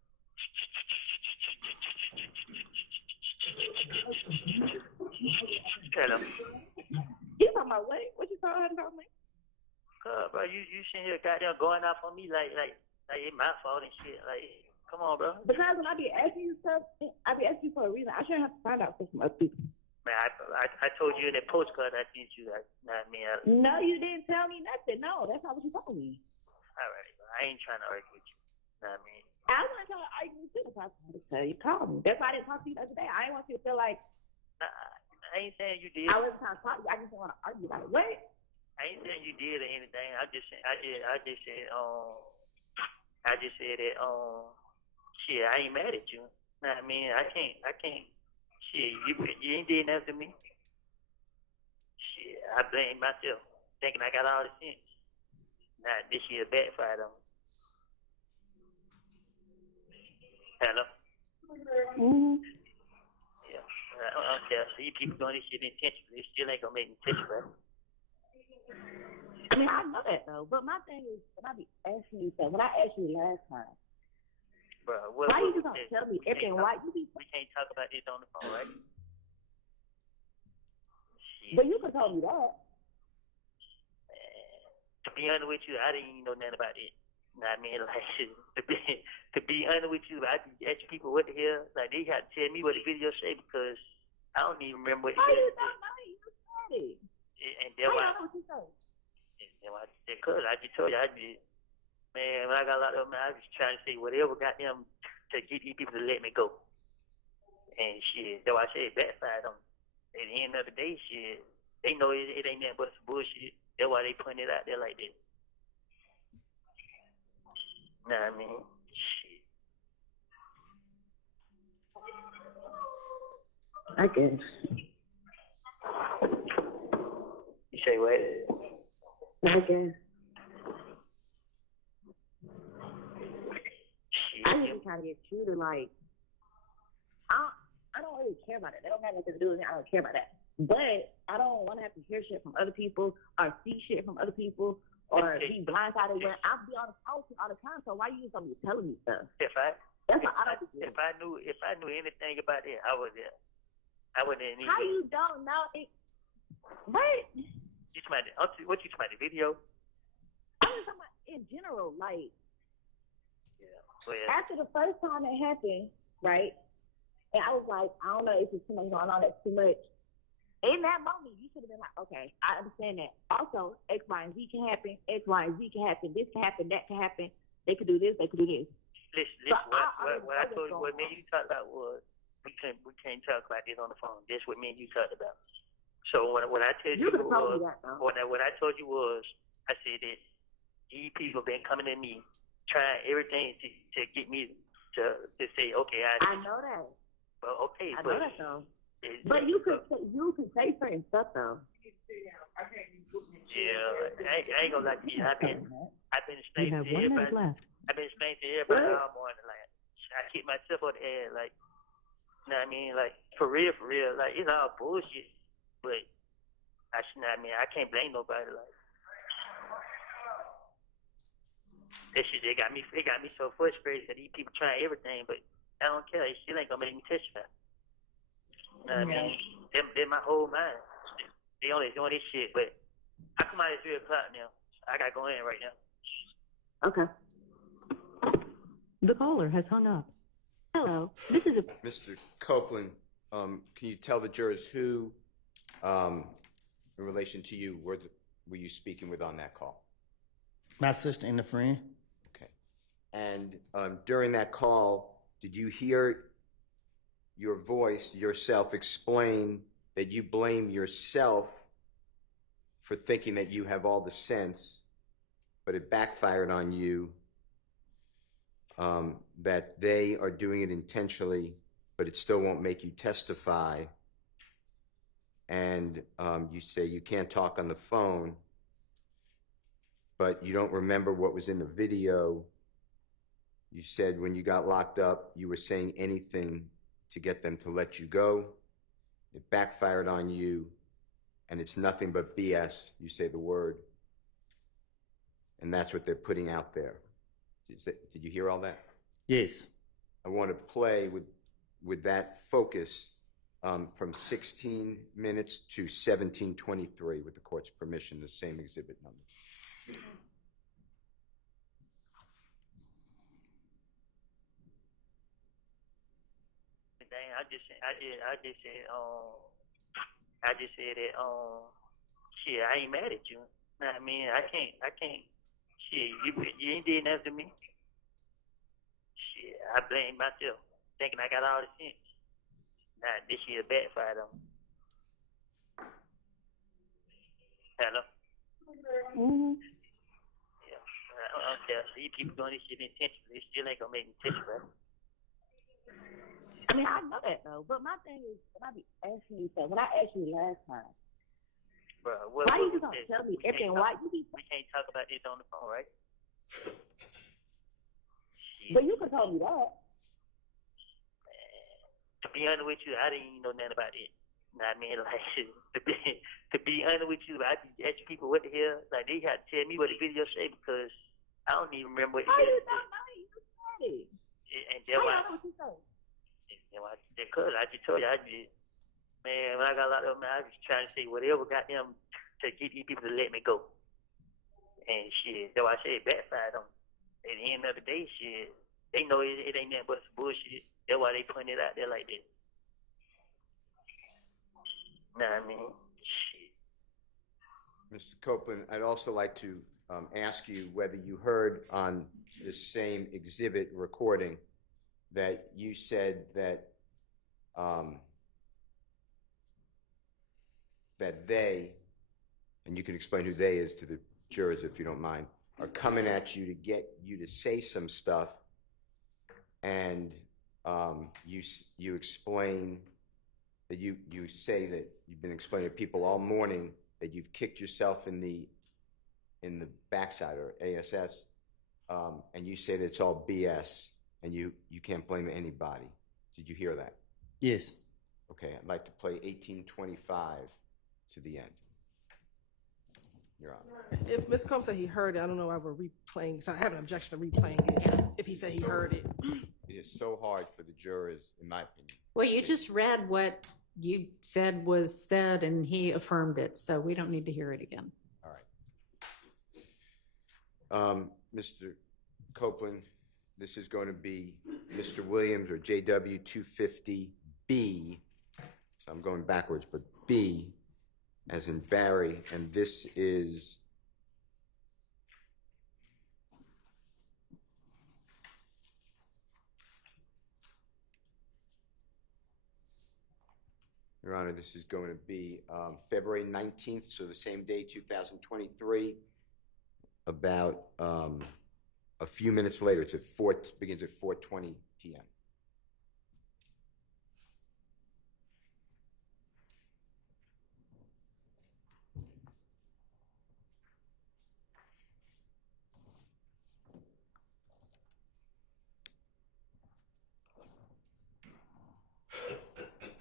Hello. You talking about what? What you talking about me? Bro, you sitting here goddamn going off on me like it's my fault and shit. Like, come on, bro. Because when I be asking you stuff, I be asking you for a reason. I shouldn't have to find out for some other people. Man, I told you in that postcard I sent you. I mean, no, you didn't tell me nothing. No, that's not what you told me. All right, bro. I ain't trying to argue with you. Know what I mean? I wasn't trying to argue with you. That's why I tried to tell you. Call me. That's why I didn't talk to you the other day. I didn't want you to feel like. Nah, I ain't saying you did. I wasn't trying to talk to you. I just didn't want to argue about it. What? I ain't saying you did or anything. I just said that shit, I ain't mad at you. Know what I mean? I can't shit, you ain't did nothing to me. Shit, I blame myself, thinking I got all the sense. Nah, this shit backfired on me. Hello? Yeah. I don't care. See people doing this shit intentionally. It still ain't gonna make me touch you, bro. I mean, I know that though, but my thing is, when I be asking you stuff, when I asked you last time, bro, why you just don't tell me everything? Why you be? We can't talk about this on the phone, right? Shit. But you could tell me that. To be honest with you, I didn't even know nothing about it. You know what I mean? Like, to be honest with you, I ask people what the hell, like they had to tell me what the video say because I don't even remember what the video said. How you don't know? You said it. And then How you know what you said? Because I just told you, man, when I got locked up, man, I was trying to say whatever got them to get these people to let me go. And shit, that's why I said backfired on me. At the end of the day, shit, they know it ain't nothing but some bullshit. That's why they putting it out there like that. Know what I mean? Shit. I guess. You say what? I guess. Shit. I just trying to get you to like. I don't really care about it. That don't have nothing to do with me. I don't care about that. But I don't want to have to hear shit from other people or see shit from other people or be blindsided when I be on the phone all the time. So why you just don't be telling me stuff? If I knew anything about it, I wouldn't even. How you don't know it? What? What you talking about? The video? I'm just talking about in general. Like, yeah. Well, after the first time it happened, right? And I was like, I don't know if it's too much going on. That's too much. In that moment, you should have been like, okay, I understand that. Also, X, Y, and Z can happen. X, Y, and Z can happen. This can happen. That can happen. They could do this. They could do this. Listen. What I told you, what me you talked about was we can't talk about this on the phone. That's what me and you talked about. So what I told You you can tell me was, that, though. what I told you was, I said that these people been coming to me, trying everything to get me to say, okay, I know that. well, okay, I but know that, though. But you can say certain stuff, though. yeah, I ain't gonna lie to you. I've been You explaining have to 1 minute everybody. left. I've been explaining to everybody all morning. Like, I keep myself on the air. Like, you know what I mean? Like, for real. Like, it's all bullshit. But I can't blame nobody. Like, that shit, it got me so frustrated that these people trying everything, but I don't care. It still ain't gonna make me testify. You know what I mean? They're my whole mind. They only doing this shit, but I come out at 3 o'clock now. I gotta go in right now. Okay. The caller has hung up. Hello, this is a Mr. Copeland, can you tell the jurors who, in relation to you, were you speaking with on that call? My sister and a friend. Okay. And during that call, did you hear your voice, yourself, explain that you blame yourself for thinking that you have all the sense, but it backfired on you, that they are doing it intentionally, but it still won't make you testify, and you say you can't talk on the phone, but you don't remember what was in the video. You said when you got locked up, you were saying anything to get them to let you go. It backfired on you, and it's nothing but BS. You say the word, and that's what they're putting out there. Did you hear all that? Yes. I want to play with that focus from 16 minutes to 17:23, with the court's permission, the same exhibit number. Dang, I just said that shit, I ain't mad at you. Know what I mean? I can't shit, you ain't did nothing to me. Shit, I blame myself, thinking I got all the sense. Nah, this shit backfired on me. Hello? Mm-hmm. Yeah. I don't care. These people doing this shit intentionally, it still ain't gonna make me testify. I mean, I know that, though. But my thing is, when I be asking you stuff, when I asked you last time, Bro, why you just don't tell me everything? Why you be? We can't talk about this on the phone, right? But you could tell me that. To be honest with you, I didn't even know nothing about it. You know what I mean? Like, to be honest with you, I be asking people what the hell. Like, they had to tell me what the video say because I don't even remember what the How video you said. not know? You said it. And How that's you why. know what you say? Because I just told you, man, when I got locked up, man, I was trying to say whatever got them to get these people to let me go. And shit, that's why I said it backfired on me. At the end of the day, shit, they know it ain't nothing but some bullshit. That's why they putting it out there like that. Know what I mean? Shit. Mr. Copeland, I'd also like to ask you whether you heard on this same exhibit recording that you said that that they, and you can explain who they is to the jurors if you don't mind, are coming at you to get you to say some stuff, and you explain that you say that you've been explaining to people all morning that you've kicked yourself in the backside, or ASS, and you say that it's all BS and you can't blame anybody. Did you hear that? Yes. Okay, I'd like to play 1825 to the end. Your Honor. If Mr. Combs said he heard it, I don't know why we're replaying, so I have an objection to replaying it, if he said he heard it. It is so hard for the jurors, in my opinion. Well, you just read what you said was said, and he affirmed it, so we don't need to hear it again. All right. Mr. Copeland, this is going to be Mr. Williams, or JW 250B. So I'm going backwards, but B as in Barry, and this is Your Honor, this is going to be February 19th, so the same day, 2023, about a few minutes later. It's begins at 4:20 p.m.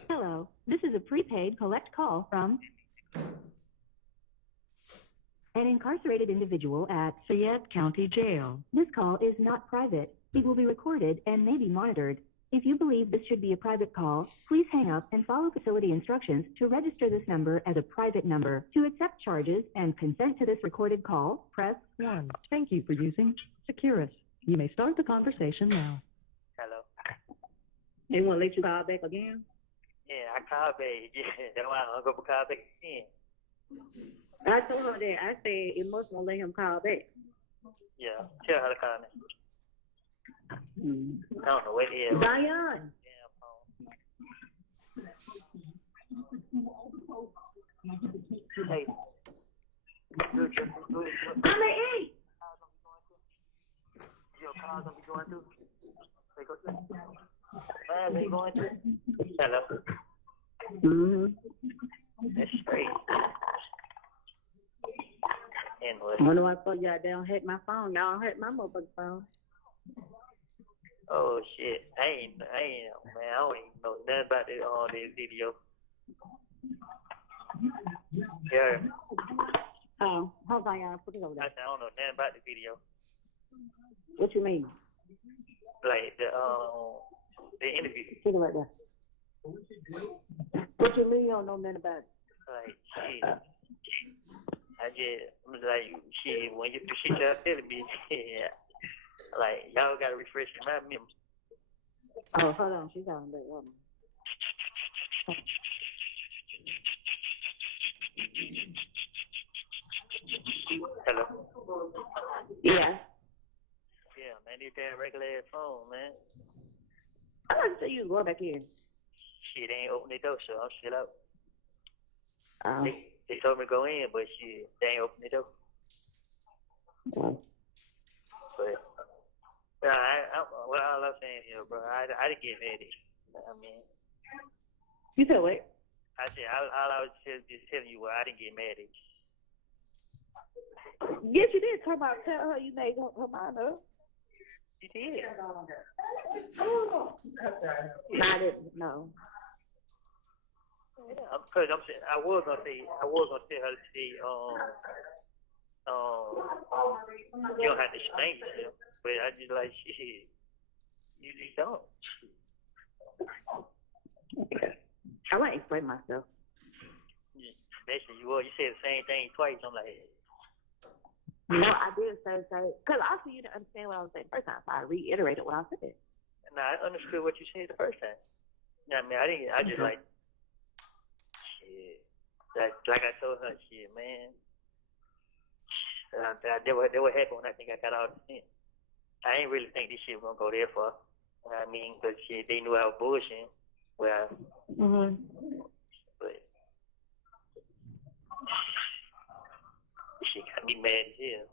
Hello, this is a prepaid collect call from an incarcerated individual at Fayette County Jail. This call is not private. It will be recorded and may be monitored. If you believe this should be a private call, please hang up and follow facility instructions to register this number as a private number. To accept charges and consent to this recorded call, press 1. Thank you for using Securus. You may start the conversation now. Hello. They won't let you call back again? Yeah, I called back. Yeah, that's why I'm gonna call back again. I told her that. I said it must won't let him call back. Yeah, tell her to call me. Mm. I don't know what the hell. Zion. Damn phone. Hey. Good. I'm at 8. Your car's gonna be going through. They go through. They going through. Hello. Mm-hmm. That's straight. Anyway. I wonder why y'all don't hack my phone. Y'all don't hack my motherfucking phone. Oh shit. I ain't man, I don't even know nothing about this video. Yeah. Oh, hold on, y'all. Put it over I there. don't know nothing about the video. What you mean? Like the interview. Put it right there. What you mean you don't know nothing about it? Like shit. I just like shit when you she just telling me yeah. Like y'all gotta refresh my memory. Oh, hold on. She's on that woman. Hello. Yeah. Yeah, man, this damn regular ass phone, man. I like to see you go back in. Shit ain't open the door, so I'm shit out. Oh. They told me to go in, but shit, they ain't open the door. Oh. But what all I'm saying here, bro, I didn't get mad at you. I mean, You said what? I said all I was just telling you was I didn't get mad at you. Yes, you did come out and tell her you made her mind up. You did. Not it, no. Yeah, because I'm saying I was gonna tell her to say you don't have to explain yourself, but I just like shit. You just don't. I want to explain myself. Basically, you said the same thing twice. I'm like, No, I did say, because I see you didn't understand what I was saying the first time, so I reiterated what I said. nah, I understood what you said the first time. You know what I mean, I didn't. I just like shit. Like I told her, shit, man. That what happened when I think I got out of the tent. I ain't really think this shit was gonna go there far. You know what I mean? Because shit, they knew I was bullshitting. Well, but shit got me mad as hell.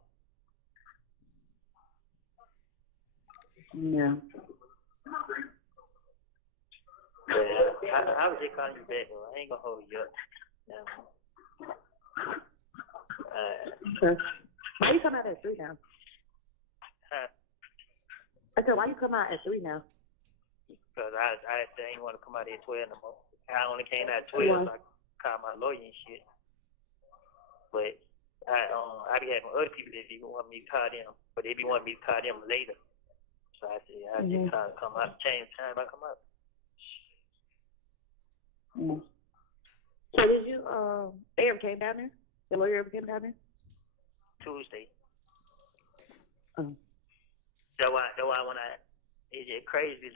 Yeah. But I was just calling you back, though. I ain't gonna hold you up. No. Sure. Why you come out at 3 now? Huh? I said, why you come out at 3 now? Because I didn't want to come out here at 12 no more. I only came out at 12, so I called my lawyer and shit. But I be having other people that be wanting me to call them, but they be wanting me to call them later. So I said, I just come out, change the time I come out. Mm. So did you, they ever came down there? The lawyer ever came down there? Tuesday. Oh. That's why when it's just crazy,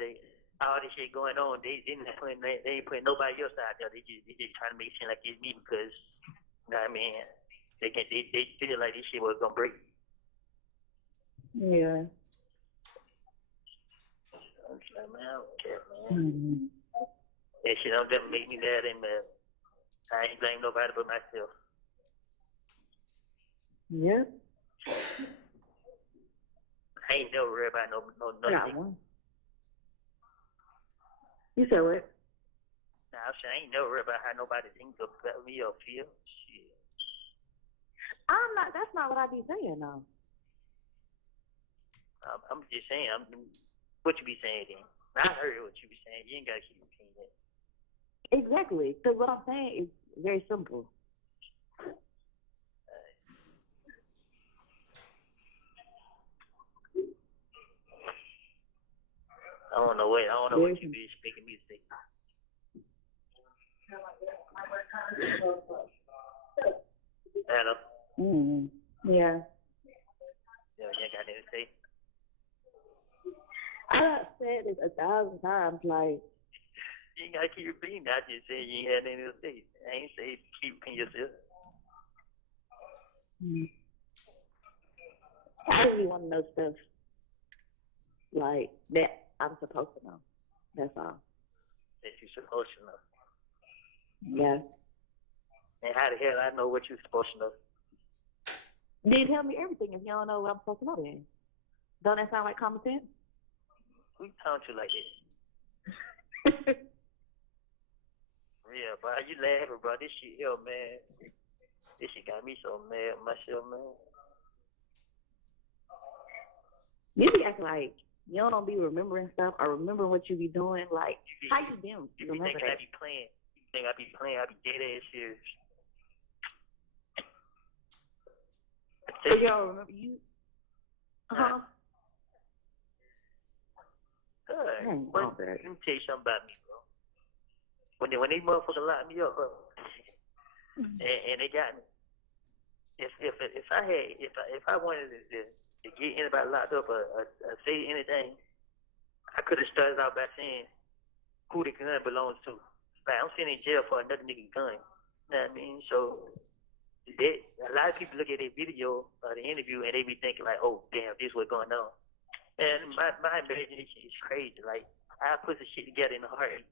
all this shit going on, they ain't putting nobody else out there. They just trying to make it seem like it's me because, you know what I mean, they feel like this shit was gonna break. Yeah. I'm like, man, I don't care, man. Mm-hmm. That shit don't never make me mad and mad. I ain't blame nobody but myself. Yeah. I ain't never worried about no I got nothing. one. You said what? Nah, I'm saying I ain't never worried about how nobody thinks about me or feel. Shit. I'm not. That's not what I be saying, though. I'm just saying. What you be saying then? I heard what you be saying. You ain't gotta keep repeating it. Exactly. Because what I'm saying is very simple. I don't know what you be expecting me to say. Hello. Mm-hmm. Yeah. Yeah, you ain't got anything to say. I done said this 1,000 times, like, You ain't gotta keep repeating that. I just said you ain't had anything to say. I ain't say keep repeating yourself. I really want to know stuff like that I'm supposed to know. That's all. That you supposed to know. Yeah. And how the hell I know what you supposed to know? Then tell me everything if you don't know what I'm supposed to know then. Don't that sound like common sense? Who talking to like this? Yeah, bro, you laughing, bro. This shit here, man. This shit got me so mad with myself, man. You be acting like you don't be remembering stuff or remembering what you be doing. Like, how you been? You think I be playing? You think I be playing? I be dead ass serious. So you don't remember you? Good. Let me tell you something about me, bro. When these motherfuckers locked me up, bro, and they got me. If I wanted to get anybody locked up or say anything, I could have started out by saying who the gun belongs to. Like, I'm sitting in jail for another nigga gun. You know what I mean? So a lot of people look at that video or the interview and they be thinking like, oh damn, this what's going on. And my imagination is crazy. Like, I put the shit together in a heartbeat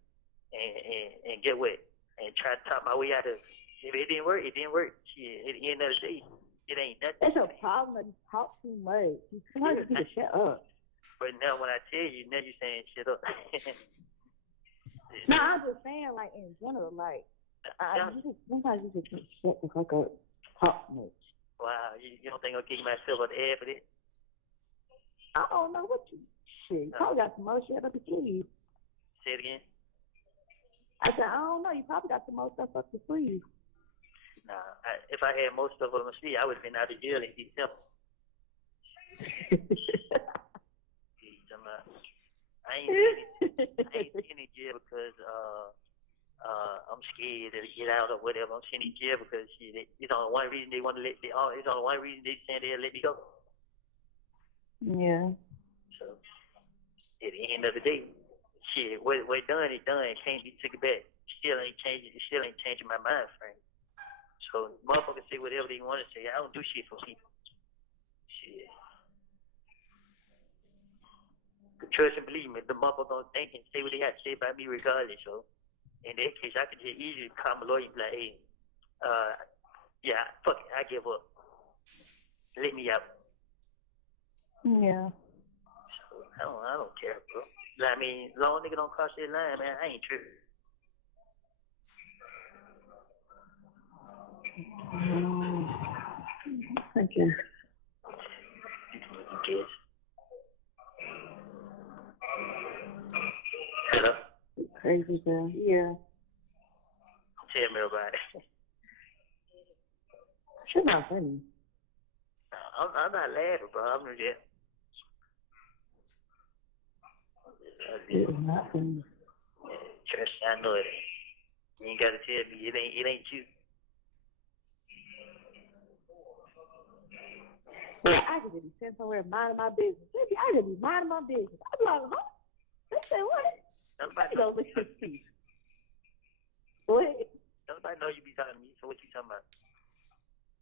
and get what? And try to talk my way out of it. If it didn't work, it didn't work. Shit, at the end of the day, it ain't nothing. That's your problem. You talk too much. Sometimes you need to shut up. But now when I tell you, now you saying shut up. No, I'm just saying, like, in general, like, sometimes you just shut the fuck up. Talk too much. Wow, you don't think I'll kick myself on the head for this? I don't know what you. Shit, you probably got some more shit up your sleeve. Say it again? I said, I don't know. You probably got some more stuff up your sleeve. Nah, if I had most stuff on my sleeve, I would have been out of jail in December. I ain't sitting in jail because I'm scared to get out or whatever. I'm sitting in jail because it's only one reason they want to it's only one reason they saying they'll let me go. Yeah. So at the end of the day, shit, what done is done. Can't be taken back. Still ain't changing my mind frame. So motherfuckers say whatever they want to say. I don't do shit for people. Shit. Trust and believe me, the motherfucker gonna think and say what they have to say about me regardless. So in that case, I could just easily call my lawyer and be like, hey, yeah, fuck it, I give up. Let me out. Yeah. So I don't care, bro. I mean, long nigga don't cross that line, man. I ain't tripping. Thank you. Yes. Hello? Crazy girl. Yeah. Tell me about it. She's not funny. I'm not laughing, bro. I'm just. It's not funny. Trust me, I know it. You ain't gotta tell me it ain't you. Yeah, I could just be sitting somewhere minding my business. Baby, I could be minding my business. I'm like, huh? They said what? Nobody Don't look at me. What? Nobody know you be talking to me, so what you talking about?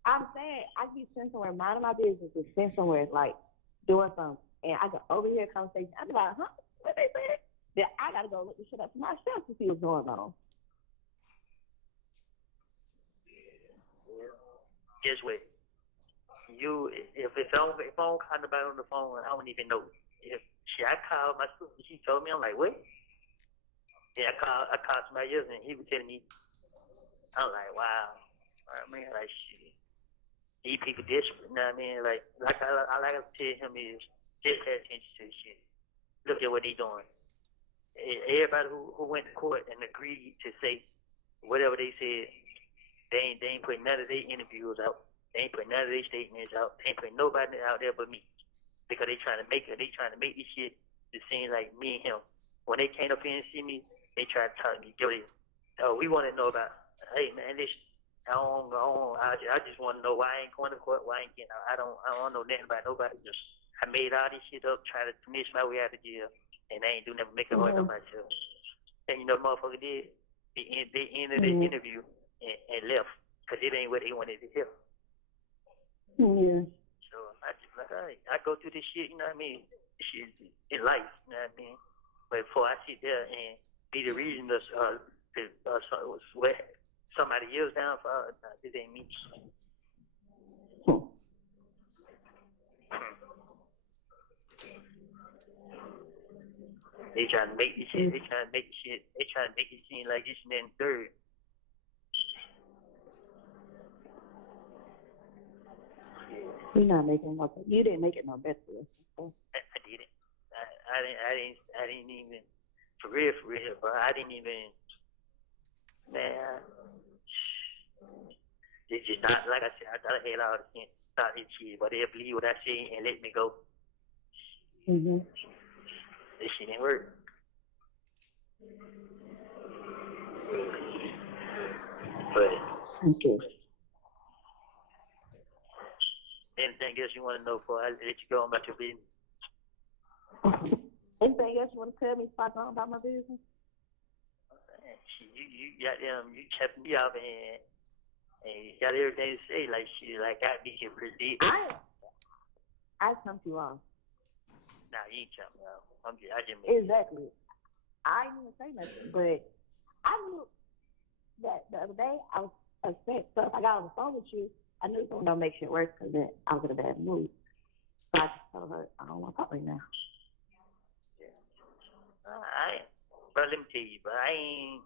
I'm saying I could be sitting somewhere minding my business and sitting somewhere like doing something, and I can overhear a conversation. I'm like, huh? What they said? then I gotta go look this shit up for myself to see what's going on. Guess what? If I don't call nobody on the phone, I don't even know. If I called my sister, she told me, I'm like, what? Yeah, I called somebody else, and he was telling me, I'm like, wow. I mean, like, shit. These people desperate, you know what I mean? Like I like to tell him is, just pay attention to this shit. Look at what they doing. Everybody who went to court and agreed to say whatever they said, they ain't putting none of their interviews out. They ain't putting none of their statements out. They ain't putting nobody out there but me. Because they trying to make this shit to seem like me and him. When they came up here and see me, they tried to tell me, we want to know about, hey man, this, I just want to know why I ain't going to court, why I ain't getting out. I don't know nothing about nobody. Just, I made all this shit up, trying to finish my way out of jail, and they ain't do nothing, make it hard on myself. And you know, motherfucker did. They ended the interview and left, because it ain't what they wanted to hear. Yeah. So I just like, all right, I go through this shit, you know what I mean? This shit in life, you know what I mean? But before I sit there and be the reason what somebody else down for, this ain't me. They trying to make this shit, they trying to make it seem like this and then third. You're not making no. You didn't make it no better. I didn't. I didn't even. For real, bro. I didn't even. Man, it's just not like I said. I thought I had all the sense, thought this shit, but they'll believe what I say and let me go. This shit didn't work. But. Okay. Anything else you want to know before I let you go on about your business? Anything else you want to tell me before I go about my business? You got them, you kept me up and you got everything to say like shit, like I be here pretty deep. I come to you off. Nah, you ain't jump me off. I just Exactly. I didn't even say nothing, but I knew that the other day I was upset. So if I got on the phone with you, I knew it was going to make shit worse because I was in a bad mood. So I just told her, I don't want to talk right now. Yeah. But let me tell you, bro, I ain't,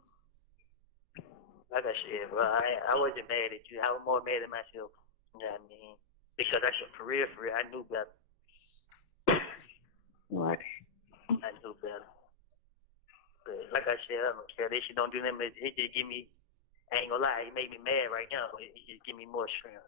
like I said, bro, I wasn't mad at you. I was more mad at myself. You know what I mean? Because I said, for real, I knew better. What? I knew better. But like I said, I don't care. They shit don't do nothing. It just give me, I ain't gonna lie, it made me mad right now. It just give me more strength.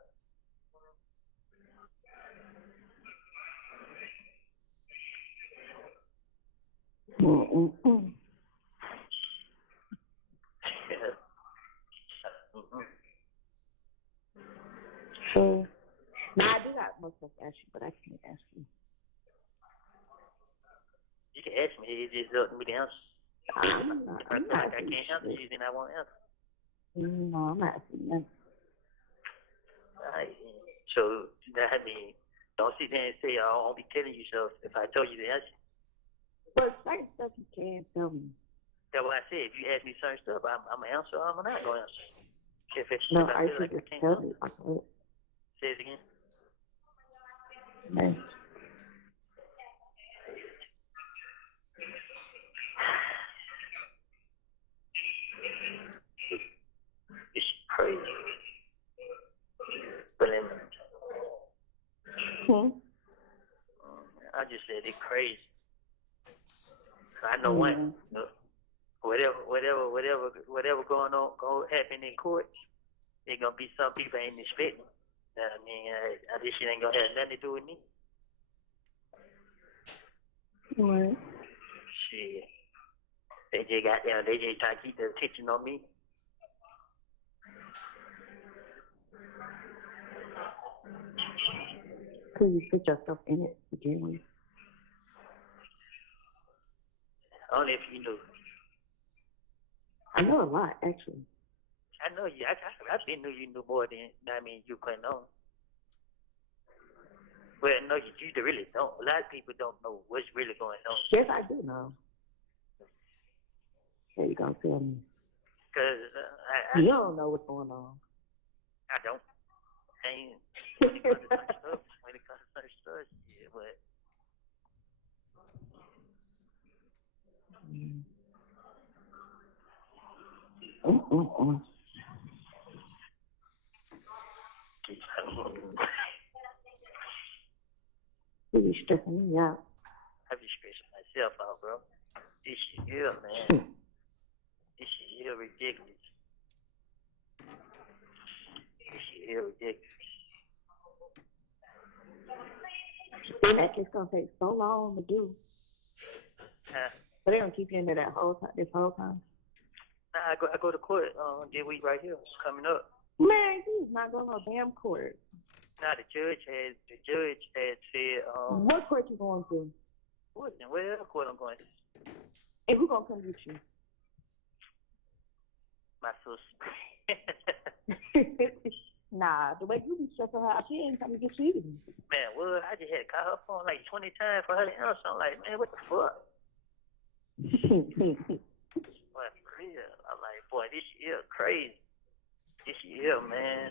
So, now I do got most stuff to ask you, but I can't ask you. You can ask me. It's just up to me to answer. If I feel like I can't answer you, then I won't answer. No, I'm not asking that. Alright. So, I mean, don't sit there and say, I won't be telling you so if I told you the answer. But certain stuff you can tell me. That's what I said. If you ask me certain stuff, I'm going to answer or I'm not going to answer. No, if I feel should like just I tell can't me. Okay. say it again. No. It's crazy. But then, I just said it's crazy. I know one. Whatever going on, going to happen in court, there's going to be some people ain't expecting. I mean, this shit ain't going to have nothing to do with me. What? Shit. They just got there, they just trying to keep their attention on me. Could you put yourself in it to begin with? Only if you knew. I know a lot, actually. I know you. I been knew you knew more than you putting on. Well, no, you really don't. A lot of people don't know what's really going on. Yes, I do know. There you go, tell me. Cause You don't know what's going on. I don't. I ain't when it comes to certain stuff. When it comes to certain stuff, yeah, but You be stressing me out. I be stressing myself out, bro. This shit here, man. This shit here ridiculous. This shit here ridiculous. That just gonna take so long to do. Huh? But they don't keep you in there that whole time, this whole time. Nah, I go to court this week right here. It's coming up. Man, he's not going to no damn court. Now the judge had said What court you going to? where court I'm going to? And who gonna come get you? My sister. Nah, the way you be stressing her out, she ain't coming to get you. Man, well, I just had to call her phone like 20 times for her to answer. I'm like, man, what the fuck? Boy, for real. I'm like, boy, this year crazy. This year, man.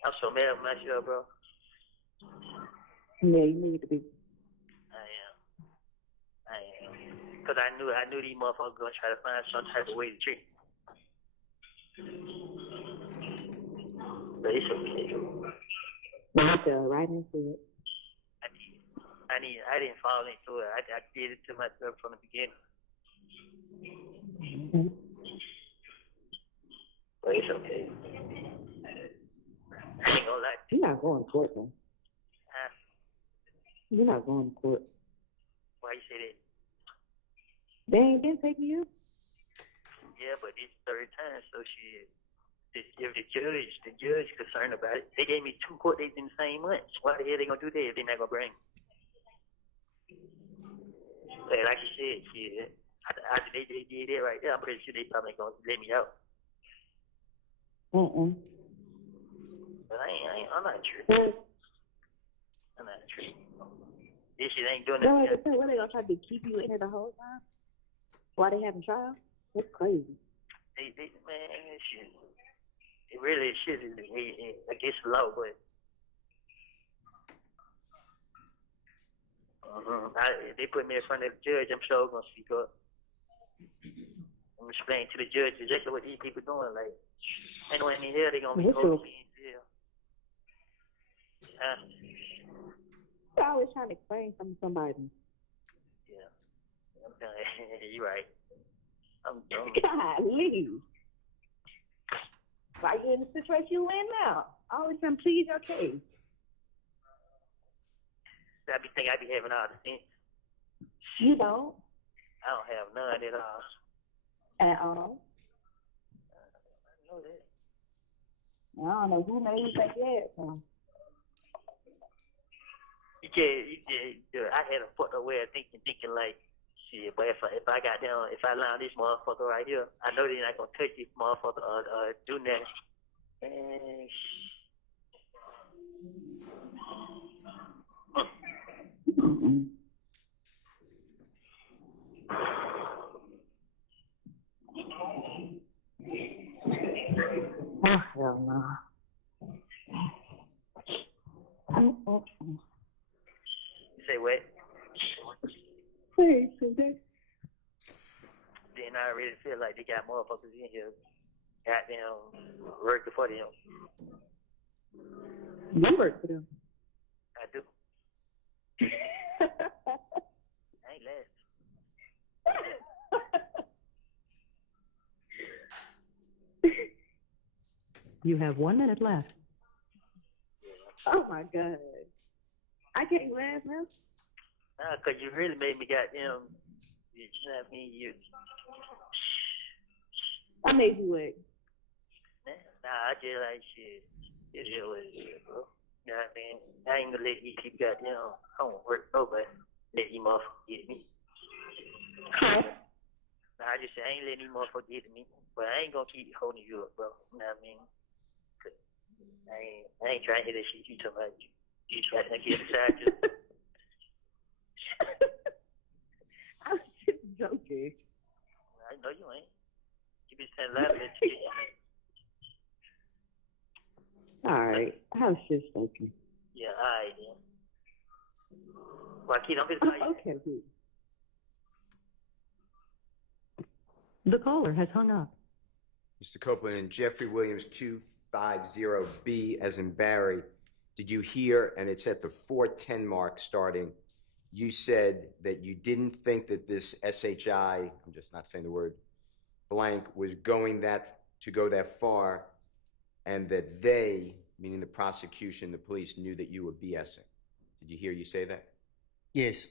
I'm so mad at myself, bro. Yeah, you need to be. I am. Because I knew these motherfuckers going to try to find some type of way to treat me. But it's okay. I fell right into it. I didn't fall into it. I did it to myself from the beginning. Mm-hmm. But it's okay. I ain't gonna lie to you. You're not going to court, though. Huh? You're not going to court. Why you say that? They ain't been taking you. Yeah, but it's the third time, so shit. If the judge concerned about it, they gave me 2 court dates in the same month. Why the hell they gonna do that if they not gonna bring me? But like you said, shit, after they did that right there, I'm pretty sure they probably gonna let me out. But I'm not tripping. I'm not tripping. This shit ain't doing No, nothing. what they gonna try to keep you in here the whole time? While they having trial? That's crazy. They man, this shit. It really shit is against the law, but they put me in front of the judge. I'm sure I'm gonna speak up. I'm gonna explain to the judge exactly what these people doing. Like, ain't no in here they gonna be holding me in jail. You're always trying to explain something to somebody. Yeah, you're right. I'm dumb. Golly. Why you in the situation you in now? Always trying to plead your case. I be thinking I be having all the sense. You don't. I don't have none at all. At all. I know that. I don't know who made you think that. So. I had a fucked up way of thinking like, shit, but if I got down, if I line this motherfucker right here, I know they're not gonna touch this motherfucker or do nothing. And oh, hell no. you say what? Hey, today. Then I really feel like they got motherfuckers in here, goddamn, working for them. You work for them. I do. I ain't last. You have 1 minute left. Oh my God. I can't laugh now. Nah, cause you really made me goddamn, you know what I mean? I made you wait. Nah, I just like shit. It is what it is, bro. You know what I mean? I ain't gonna let you keep goddamn, I don't work nobody. Let you motherfuckers get me. Huh? Nah, I just say I ain't letting these motherfuckers get me. But I ain't gonna keep holding you up, bro. You know what I mean? I ain't trying to hear that shit you talking about. You trying to get beside you. I was just joking. I I know you ain't. You be saying lie to education, man. All right. I was just thinking. Yeah, all right then. Well, kid, don't be sorry. Okay. Good. The caller has hung up. Mr. Copeland, and Jeffrey Williams 250B as in Barry, did you hear, and it's at the 4:10 mark starting, you said that you didn't think that this SHI, I'm just not saying the word blank, was going to go that far, and that they, meaning the prosecution, the police, knew that you were BSing. Did you hear you say that? Yes.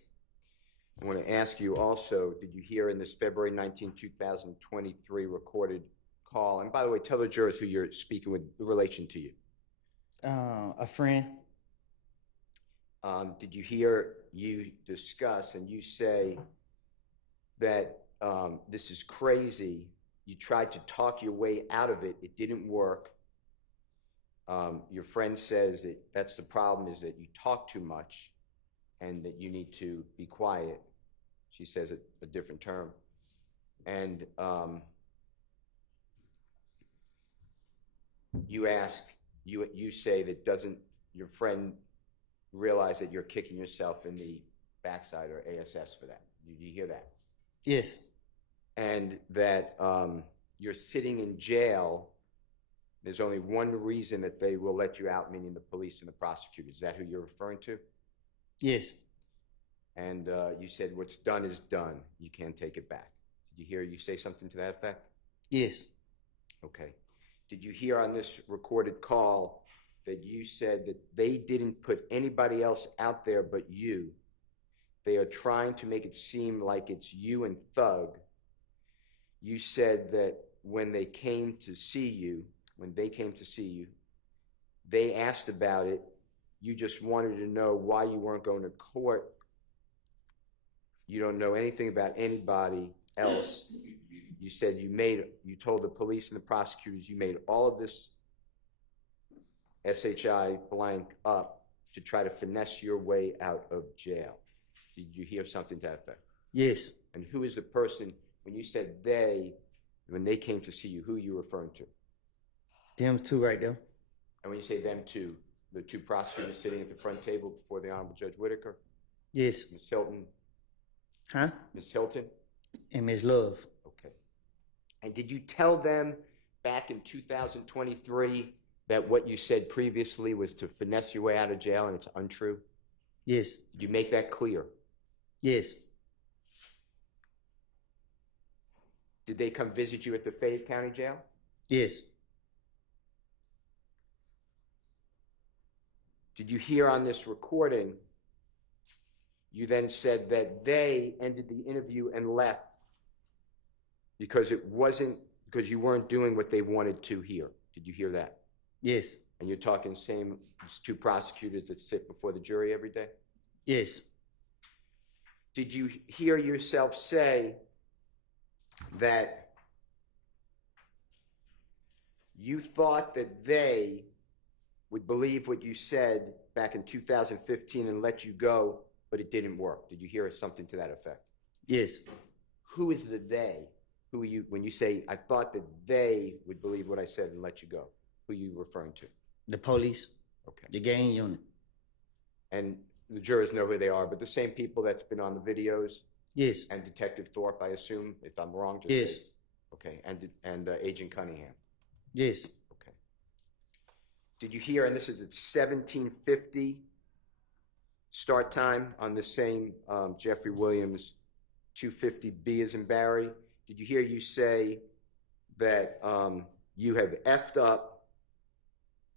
I want to ask you also, did you hear in this February 19, 2023 recorded call, and by the way, tell the jurors who you're speaking with in relation to you. A friend. Did you hear you discuss and you say that this is crazy, you tried to talk your way out of it, it didn't work. Your friend says that that's the problem, is that you talk too much and that you need to be quiet. She says a different term. And you ask, you say that doesn't your friend realize that you're kicking yourself in the backside or ASS for that? Do you hear that? Yes. And that you're sitting in jail. There's only one reason that they will let you out, meaning the police and the prosecutors. Is that who you're referring to? Yes. And you said what's done is done. You can't take it back. Did you hear you say something to that effect? Yes. Okay. Did you hear on this recorded call that you said that they didn't put anybody else out there but you? They are trying to make it seem like it's you and Thug. You said that when they came to see you, they asked about it. You just wanted to know why you weren't going to court. You don't know anything about anybody else. You said you told the police and the prosecutors you made all of this SHI blank up to try to finesse your way out of jail. Did you hear something to that effect? Yes. And who is the person, when you said when they came to see you, who are you referring to? Them two right there. And when you say them two, the two prosecutors sitting at the front table before the Honorable Judge Whitaker? Yes. Ms. Hilton? Huh? Ms. Hilton? And Ms. Love. Okay. And did you tell them back in 2023 that what you said previously was to finesse your way out of jail and it's untrue? Yes. Did you make that clear? Yes. Did they come visit you at the Fayette County Jail? Yes. Did you hear on this recording, you then said that they ended the interview and left because you weren't doing what they wanted to hear? Did you hear that? Yes. And you're talking same as two prosecutors that sit before the jury every day? Yes. Did you hear yourself say that you thought that they would believe what you said back in 2015 and let you go, but it didn't work? Did you hear something to that effect? Yes. Who is the they? Who are you, when you say, I thought that they would believe what I said and let you go? Who are you referring to? The police. Okay. The gang unit. And the jurors know who they are, but the same people that's been on the videos? Yes. And Detective Thorpe, I assume, if I'm wrong, just yes. say. Okay, and Agent Cunningham? Yes. Okay. Did you hear, and this is at 17:50 start time on the same Jeffrey Williams 250B as in Barry, did you hear you say that you have effed up,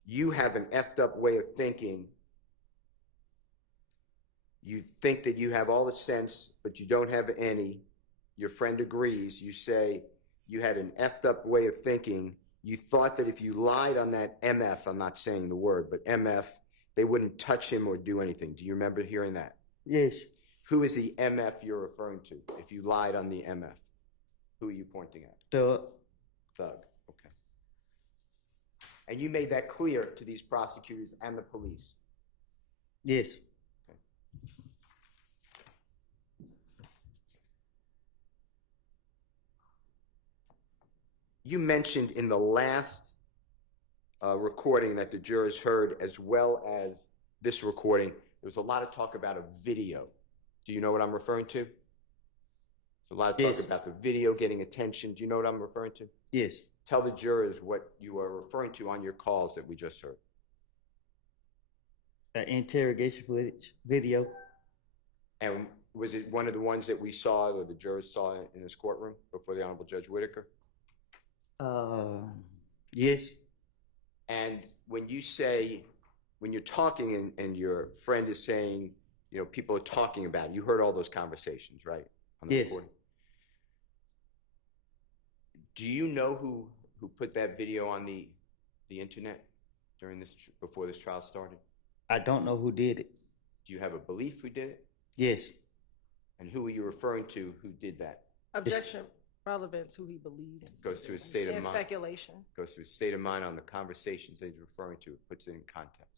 you have an effed up way of thinking? You think that you have all the sense, but you don't have any. Your friend agrees. You say you had an effed up way of thinking. You thought that if you lied on that MF, I'm not saying the word, but MF, they wouldn't touch him or do anything. Do you remember hearing that? Yes. Who is the MF you're referring to? If you lied on the MF, who are you pointing at? Thug. Thug. Okay. And you made that clear to these prosecutors and the police? Yes. You mentioned in the last recording that the jurors heard, as well as this recording, there was a lot of talk about a video. Do you know what I'm referring to? There's a lot of talk Yes. about the video getting attention. Do you know what I'm referring to? Yes. Tell the jurors what you are referring to on your calls that we just heard. Interrogation footage, video. And was it one of the ones that we saw or the jurors saw in this courtroom before the Honorable Judge Whitaker? Yes. And when you say, when you're talking and your friend is saying, you know, people are talking about it, you heard all those conversations, right? On the Yes. recording? Do you know who put that video on the internet during this, before this trial started? I don't know who did it. Do you have a belief who did it? Yes. And who are you referring to who did that? Objection, relevance, who he believes. Goes to his state of And mind. speculation. Goes to his state of mind on the conversations that he's referring to. It puts it in context.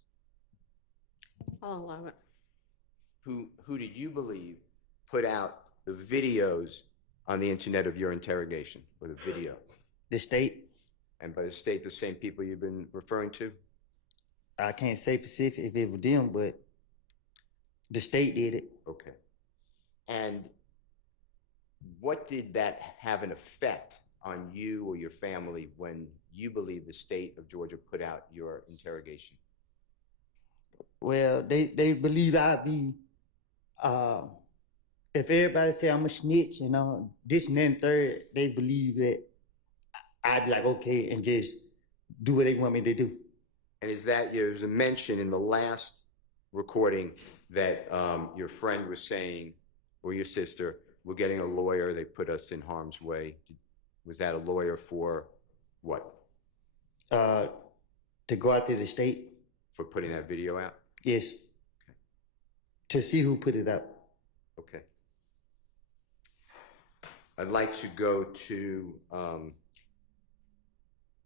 I'll allow it. Who did you believe put out the videos on the internet of your interrogation, or the video? The state. And by the state, the same people you've been referring to? I can't say specific if it was them, but the state did it. Okay. And what did that have an effect on you or your family when you believe the state of Georgia put out your interrogation? Well, they believe I be, if everybody say I'm a snitch, you know, this and then third, they believe that I'd be like, okay, and just do what they want me to do. And is that, there was a mention in the last recording that your friend was saying, or your sister, we're getting a lawyer, they put us in harm's way. Was that a lawyer for what? To go out to the state. For putting that video out? Yes. Okay. To see who put it out. Okay. I'd like to go to,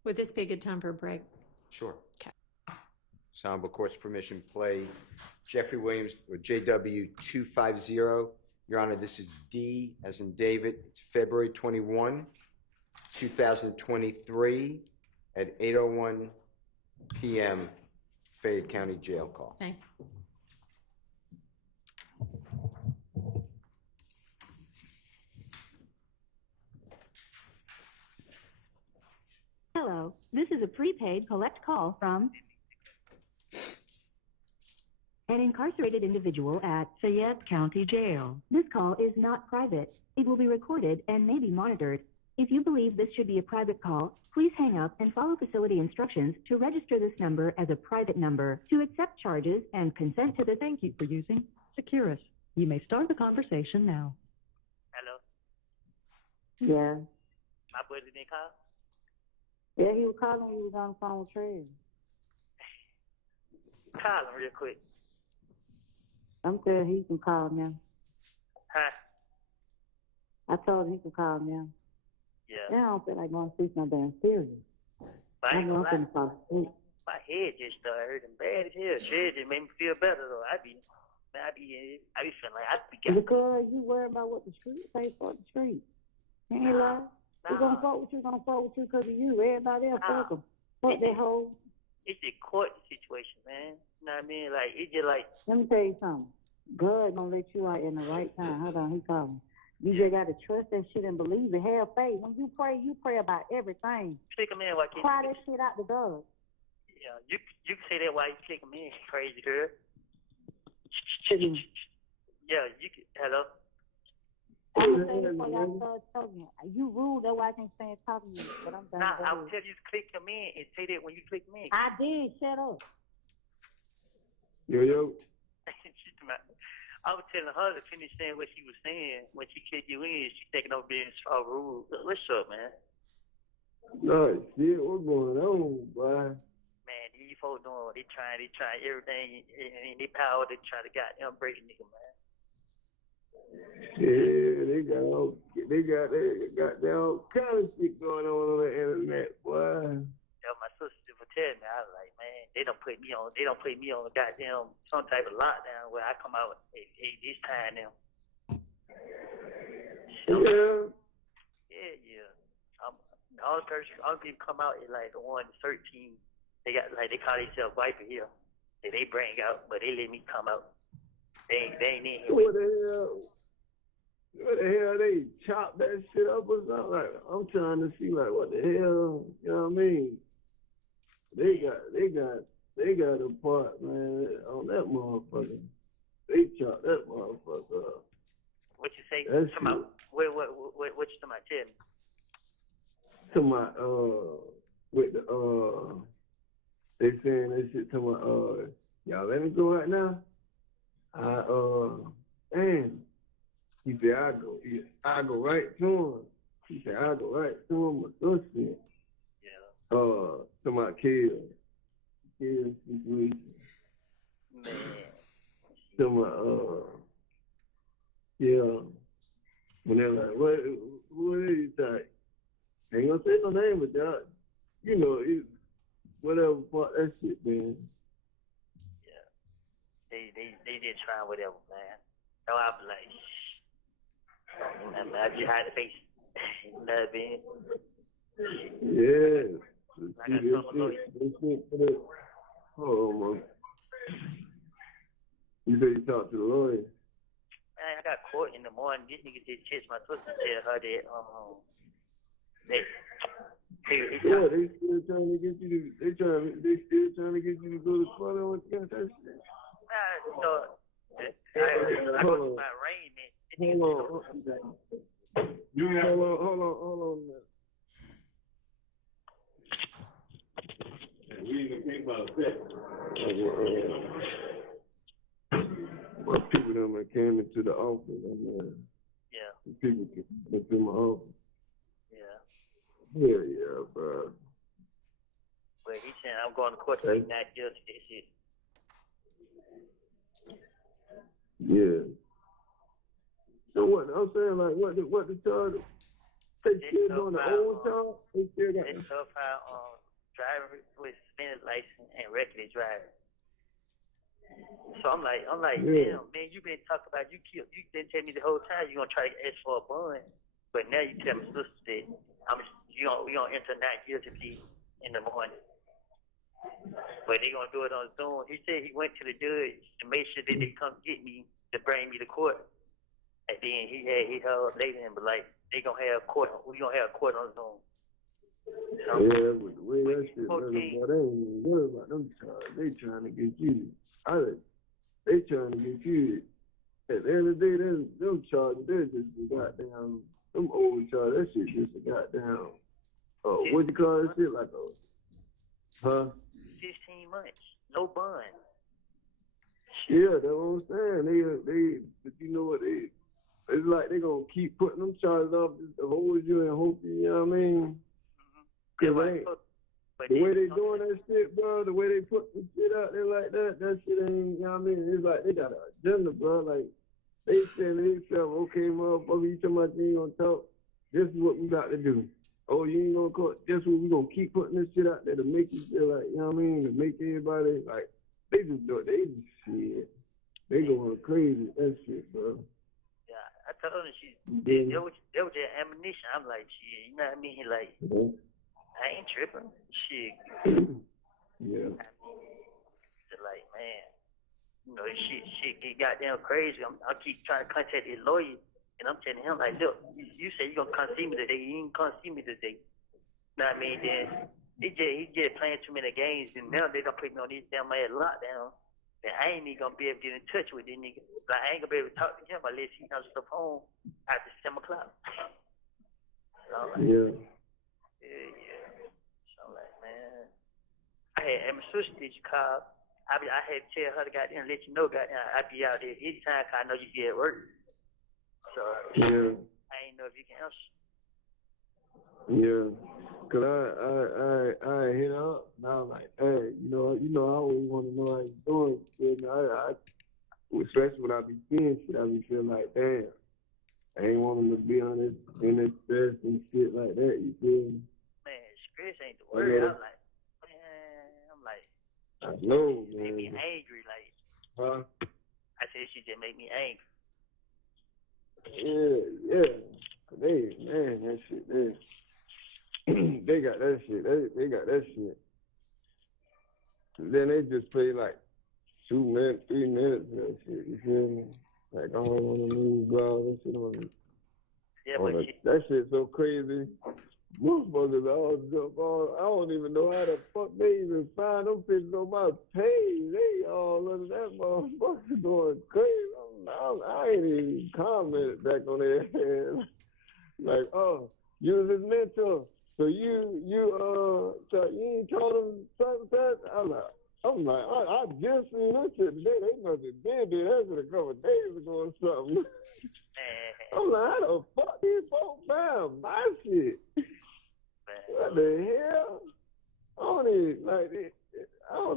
Would this be a good time for a break? sure. Okay. Honorable Court's permission, play Jeffrey Williams, or JW 250. Your Honor, this is D as in David. It's February 21, 2023 at 8:01 p.m. Fayette County Jail call. Thank you. Hello, this is a prepaid collect call from an incarcerated individual at Fayette County Jail. This call is not private. It will be recorded and may be monitored. If you believe this should be a private call, please hang up and follow facility instructions to register this number as a private number. To accept charges and consent to the Thank you for using Securus. You may start the conversation now. Hello, Yeah. my brother didn't call. Yeah, he was calling. He was on the phone with Trey. Call him real quick. I'm good. He can call now. Huh? I told him he can call now. Yeah. Now I don't feel like going to sleep no damn serious. But I ain't gonna lie. finna fall asleep. My head just started hurting bad as hell. Shit just made me feel better though. I be feeling like I be getting. Because you worry about what the street say for the street. Ain't lie. We're gonna fuck with you, because of you. Everybody else fuck them. Fuck that whole. It's a court situation, man. You know what I mean? Like it just like. Let me tell you something. God gonna let you out in the right time. Hold on, he calling. You just gotta trust that shit and believe it. Have faith. When you pray about everything. Click him in, why can't Cry you? that shit out to God. Yeah, you can say that while you click him in, crazy girl. Mhm. Yeah, you can. Hello. I'm gonna say this before y'all start talking. You rude, that's why I can't stand talking to you. But I'm done. Nah, Go I will ahead. tell you to click him in and say that when you click him in. I did. Shut up. Yo. I was telling her to finish saying what she was saying when she kicked you in. She taking over being so rude. What's up, man? No, shit, what's going on, boy? Man, these folks doing, they trying everything in their power to try to goddamn break a nigga, man. Yeah, they got all kind of shit going on the internet, boy. Yeah, my sister was telling me, I was like, man, they don't put me on a goddamn some type of lockdown where I come out at this time now. Yeah. Yeah. All the all people come out is like the 113. They got like they call themselves Viper here. That they bring out, but they let me come out. They ain't in here. What the hell? They chop that shit up or something? Like, I'm trying to see like what the hell, you know what I mean? They got a part, man, on that motherfucker. They chop that motherfucker up. What you say? That Come out. What you talking about? Tell me. To my with the they saying that shit to my y'all let me go right now. And he said I go right to him. He said I go right to him with this shit. Yeah. To my kids situation. Man. To my yeah. When they're like, what is he like? Ain't gonna say no name, but y'all, you know, whatever part that shit, man. Yeah. They just trying whatever, man. So I be like, shh. I just had to face it. You know what I mean? Yeah. I got something This shit, hold on, man. You said you talked to the lawyer. Man, I got court in the morning. This nigga just text my sister, tell her that Yeah, they still trying to get you to. They still trying to get you to go to court on what you got that shit. Nah, so I go to my arraignment. Hold on. We even think about that. My people that came into the office, Yeah. the people came into my office. Yeah. Yeah, bro. But he saying I'm going to court to be not guilty. This shit. Yeah. So what? I'm saying like what the charge? They still doing the old charge? They still got. They so far driving with suspended license and reckless driving. So I'm like, Yeah. damn, man, you been talking about you been telling me the whole time you gonna try to ask for a bond, but now you tell my sister that we gonna enter not guilty plea in the morning. But they gonna do it on Zoom. He said he went to the judge to make sure that they come get me to bring me to court. And then he held later and be like, we gonna have court on Zoom. So, Yeah, but the way that shit looking, boy, they ain't even worried about them charges. They trying to get you. They trying to get you. At the end of the day, them charges, they're just a goddamn, them old charges, that shit just a goddamn, what you call that shit? Like a, 15 months, no bond. Yeah, that's what I'm saying. They, but you know what, it's like they gonna keep putting them charges up to hold you and hope you know what I mean? The way they doing that shit, bro, the way they put the shit out there like that shit ain't, you know what I mean? It's like they got an agenda, bro. Like, they saying to themselves, okay, motherfucker, you talking about you ain't gonna talk? This is what we got to do. Oh, you ain't gonna call? Guess what? We gonna keep putting this shit out there to make you feel like, you know what I mean? To make everybody, like, they just shit. They going crazy with that shit, bro. Yeah, I told her that was their ammunition. I'm like, shit, you know what I mean? Like, I ain't tripping. Shit. Yeah. Like, man, you know, shit get goddamn crazy. I keep trying to contact his lawyer, and I'm telling him, like, look, you say you gonna come see me today. You ain't come see me today. You know what I mean? Then he just playing too many games, and now they done put me on this damn ass lockdown. And I ain't even gonna be able to get in touch with this nigga. Like, I ain't gonna be able to talk to him unless he comes to the phone after 7 o'clock. So, like, Yeah. So, like, man, and my sister did you call? I had to tell her to goddamn let you know, goddamn, I be out there anytime 'cause I know you be at work. So, yeah. I ain't know if you can answer. Yeah, cause I hit her up and I was like, hey, you know, I always want to know how you doing. And I especially when I be seeing shit, I be feeling like, damn, I ain't want him to be on this in this stress and shit like that. You feel me? Man, stress ain't the word. I'm like, I know, man. Made me angry, like. Huh? I said she just made me angry. Yeah. That shit, man. They they got that shit. They got that shit. And then they just play like 2 minutes, 3 minutes of that shit. You feel me? Like all on the news, blah, that shit on the. Yeah, on but the that shit's so crazy. Motherfuckers all jump on. I don't even know how the fuck they even find them pictures on my page. They all under that motherfucker going crazy. I ain't even commented back on their head. Like, oh, you was his mentor. So you ain't told him something? I'm like, I just seen that shit today. They must have did that shit a couple of days ago or something. I'm like, how the fuck these folks found my shit? What the hell? I don't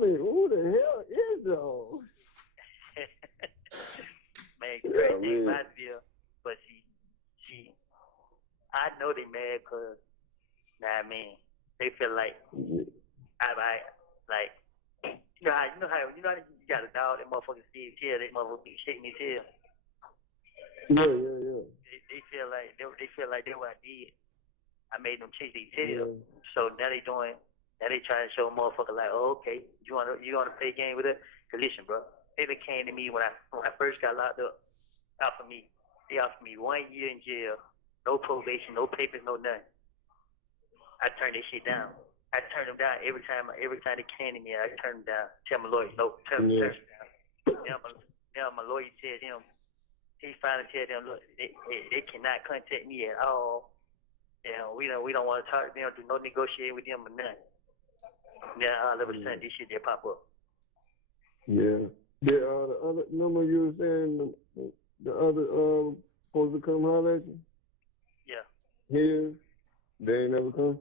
even, who the hell is y'all? Man, crazy in my view, but she, I know they mad because, they feel like, you know how you got a dog, that motherfucker see his tail, that motherfucker be shaking his tail. Yeah. They feel like they what I did. I made them chase their tail. So now they trying to show a motherfucker like, oh, okay, you wanna play a game with it? Cause listen, bro, they came to me when I first got locked up. They offered me 1 year in jail, no probation, no papers, no nothing. I turned this shit down. I turned them down every time they came to me. I turned them down. Tell my lawyer, no, turn them down. Now my lawyer tells him. He finally tell them, look, they cannot contact me at all. And we don't want to talk to them, do no negotiate with them or nothing. Now all of a sudden this shit they pop up. Yeah. The other number you were saying, the other supposed to come holler at you? Yeah. Here, they ain't never come?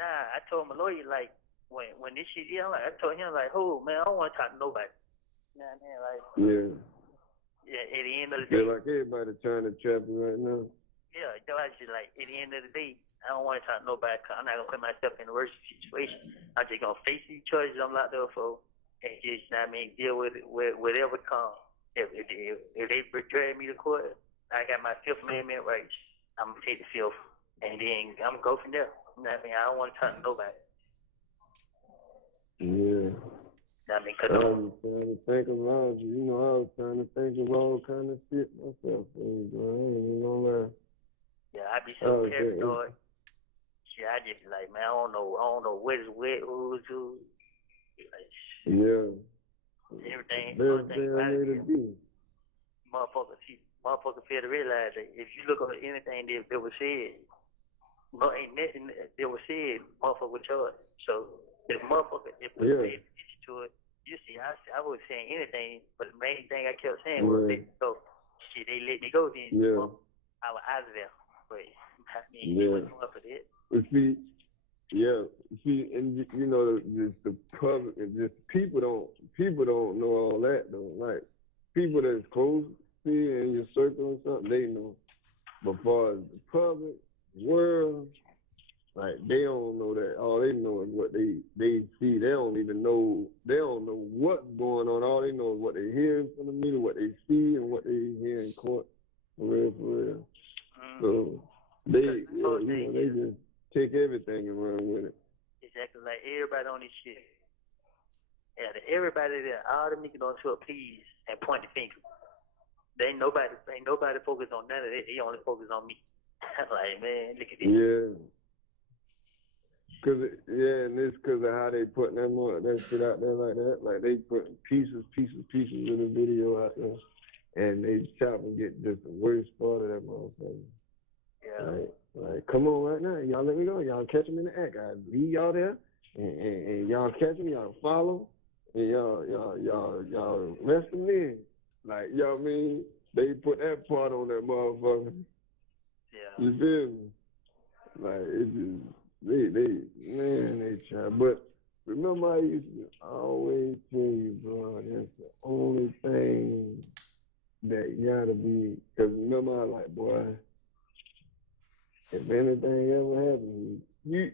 Nah, I told my lawyer like when this shit I told him like, oh man, I don't want to talk to nobody. Nah, man, like. Yeah. Yeah, at the end of the day. Yeah, like everybody trying to trap you right now. Yeah, I just like, at the end of the day, I don't want to talk to nobody because I'm not going to put myself in a worse situation. I'm just going to face these choices I'm locked up for and just, deal with whatever comes. If they drag me to court, I got my Fifth Amendment rights. I'm going to take the Fifth and then I'm going to go from there. You know what I mean? I don't want to talk to nobody. Yeah. I mean, cause I was trying to think of all, I was trying to think of all kind of shit myself. I ain't even gonna lie. Yeah, I be so paranoid. Shit, I just be like, man, I don't know what is what, who's who. Like, yeah. Everything I need to do. Motherfuckers fail to realize that if you look at anything that was said, ain't nothing that was said, motherfucker was charged. So if we paid attention to it, you see, I was saying anything, but the main thing I kept saying was let me go. Shit, they let me go then. I was out of there. But they wasn't going for that. And just the public, just people don't know all that though. Like people that's close to you in your circle or something, they know. But far as the public world, like they don't know that. All they know is what they see. They don't know what's going on. All they know is what they hear from the media, what they see, and what they hear in court. For real. So they just take everything and run with it. Exactly, like everybody on this shit. Yeah, everybody there, all the niggas on tour, please, and point the finger. Ain't nobody focused on none of it. They only focus on me. Like, man, look at this. Yeah. And it's because of how they put that shit out there like that. Like they put pieces of the video out there, and they chop and get just the worst part of that motherfucker. Yeah. Like, come on right now, y'all let me go. Y'all catch them in the act. I leave y'all there, and y'all catch them, y'all follow, and y'all rest them in. Like, y'all mean they put that part on that motherfucker. Yeah. You feel me? Like it's just. They try. But remember, I used to always tell you, bro, that's the only thing that gotta be. Because remember, I like, boy, if anything ever happens, you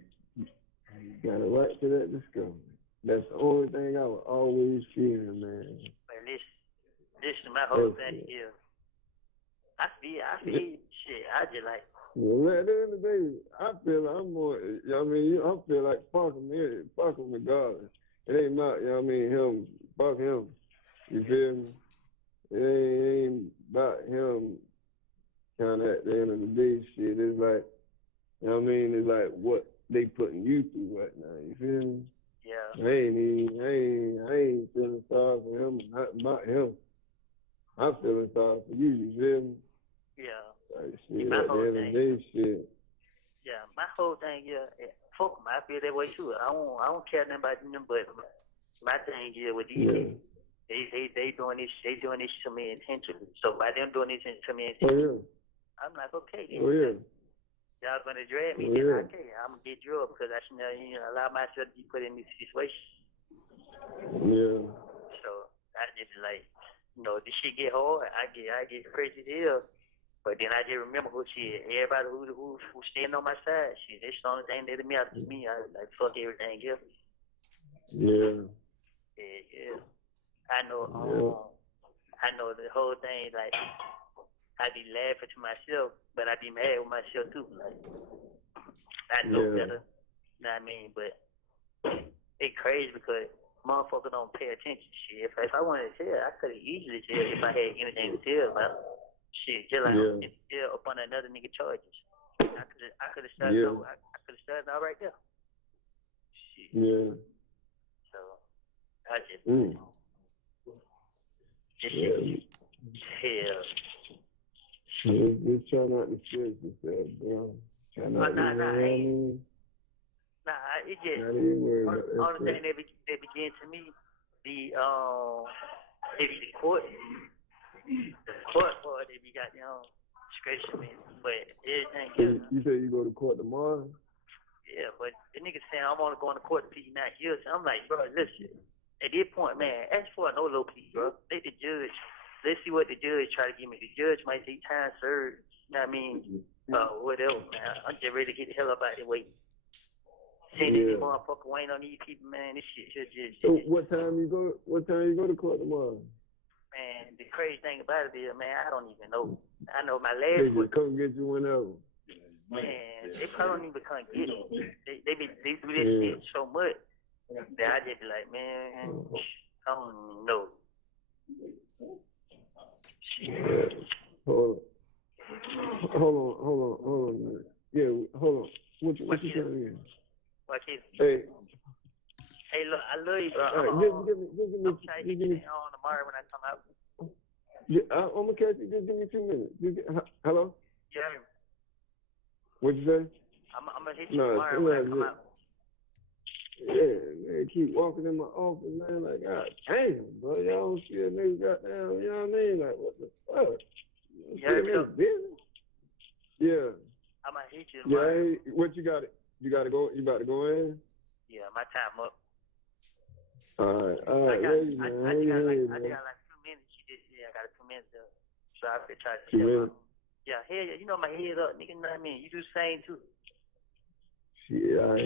got a right to that discovery. That's the only thing I was always fearing, man. Man, listen, my whole thing is, I feel shit. I just like, Well, at the end of the day, I feel like I'm more, you know what I mean? I feel like fuck him regardless. It ain't not, you know what I mean, him, fuck him. You feel me? It ain't about him kind of at the end of the day shit. It's like, you know what I mean? It's like what they putting you through right now. You feel me? Yeah. I ain't feeling sorry for him, not him. I'm feeling sorry for you, you feel me? Yeah. Like shit, My at the whole end of the day shit. Yeah, my whole thing, fuck 'em. I feel that way too. I don't care nothing about them, but my thing is with these niggas, they doing this to me intentionally. So by them doing this to me intentionally, I'm like, okay, y'all gonna drag me, then okay, I'm gonna get drugged because I should allow myself to be put in this situation. Yeah. So I just like, this shit get hard. I get crazy as hell. But then I just remember everybody who standing on my side, shit, that's the only thing that matters to me. I like fuck everything else. Yeah. Yeah. I know the whole thing, like, I be laughing to myself, but I be mad with myself too. Like, I know better, you know what I mean? But it's crazy because motherfuckers don't pay attention. Shit, if I wanted to tell, I could have easily told if I had anything to tell about. Shit, just like I'm still up on another nigga charges. I could have started out right there. Shit. Yeah. So I just Just try not to stress yourself, bro. Try not to it just only thing that began to me the court. The court part, they be got scratching me, but everything else. You say you go to court tomorrow? Yeah, but the nigga saying I'm only going to court to plead not guilty. I'm like, bro, listen. At this point, man, ask for a no-low plea, bro. Let the judge. Let's see what the judge try to give me. The judge might say time served. You know what I mean? Whatever, man. I'm just ready to get the hell up out of the way. Seeing these motherfucker waiting on these people, man. This shit just. So what time you go to court tomorrow? Man, the crazy thing about it is, man, I don't even know. I know my They last just come get you whenever. Man, they probably don't even come get me. They do this shit so much that I just be like, man, I don't know. Hold on a minute. Yeah, hold on. What you saying again? What you? Hey, look, I love you, bro. I'm trying to get you on tomorrow when I come out. Yeah, I'm gonna catch you. Just give me 2 minutes. Hello? Yeah. What'd you say? I'm gonna hit you tomorrow when I come out. Yeah, man, keep walking in my office, man. Like, God damn, bro, y'all don't see a nigga goddamn, you know what I mean? Like, what the fuck? Yeah. I'm gonna hit you tomorrow. Yeah, what you got? You gotta go. You about to go in? Yeah, my time up. All right. I got like 2 minutes. I got 2 minutes. So I could try to tell my. Yeah, hell yeah, you know my head up, nigga. You know what I mean? You do the same too. Shit, I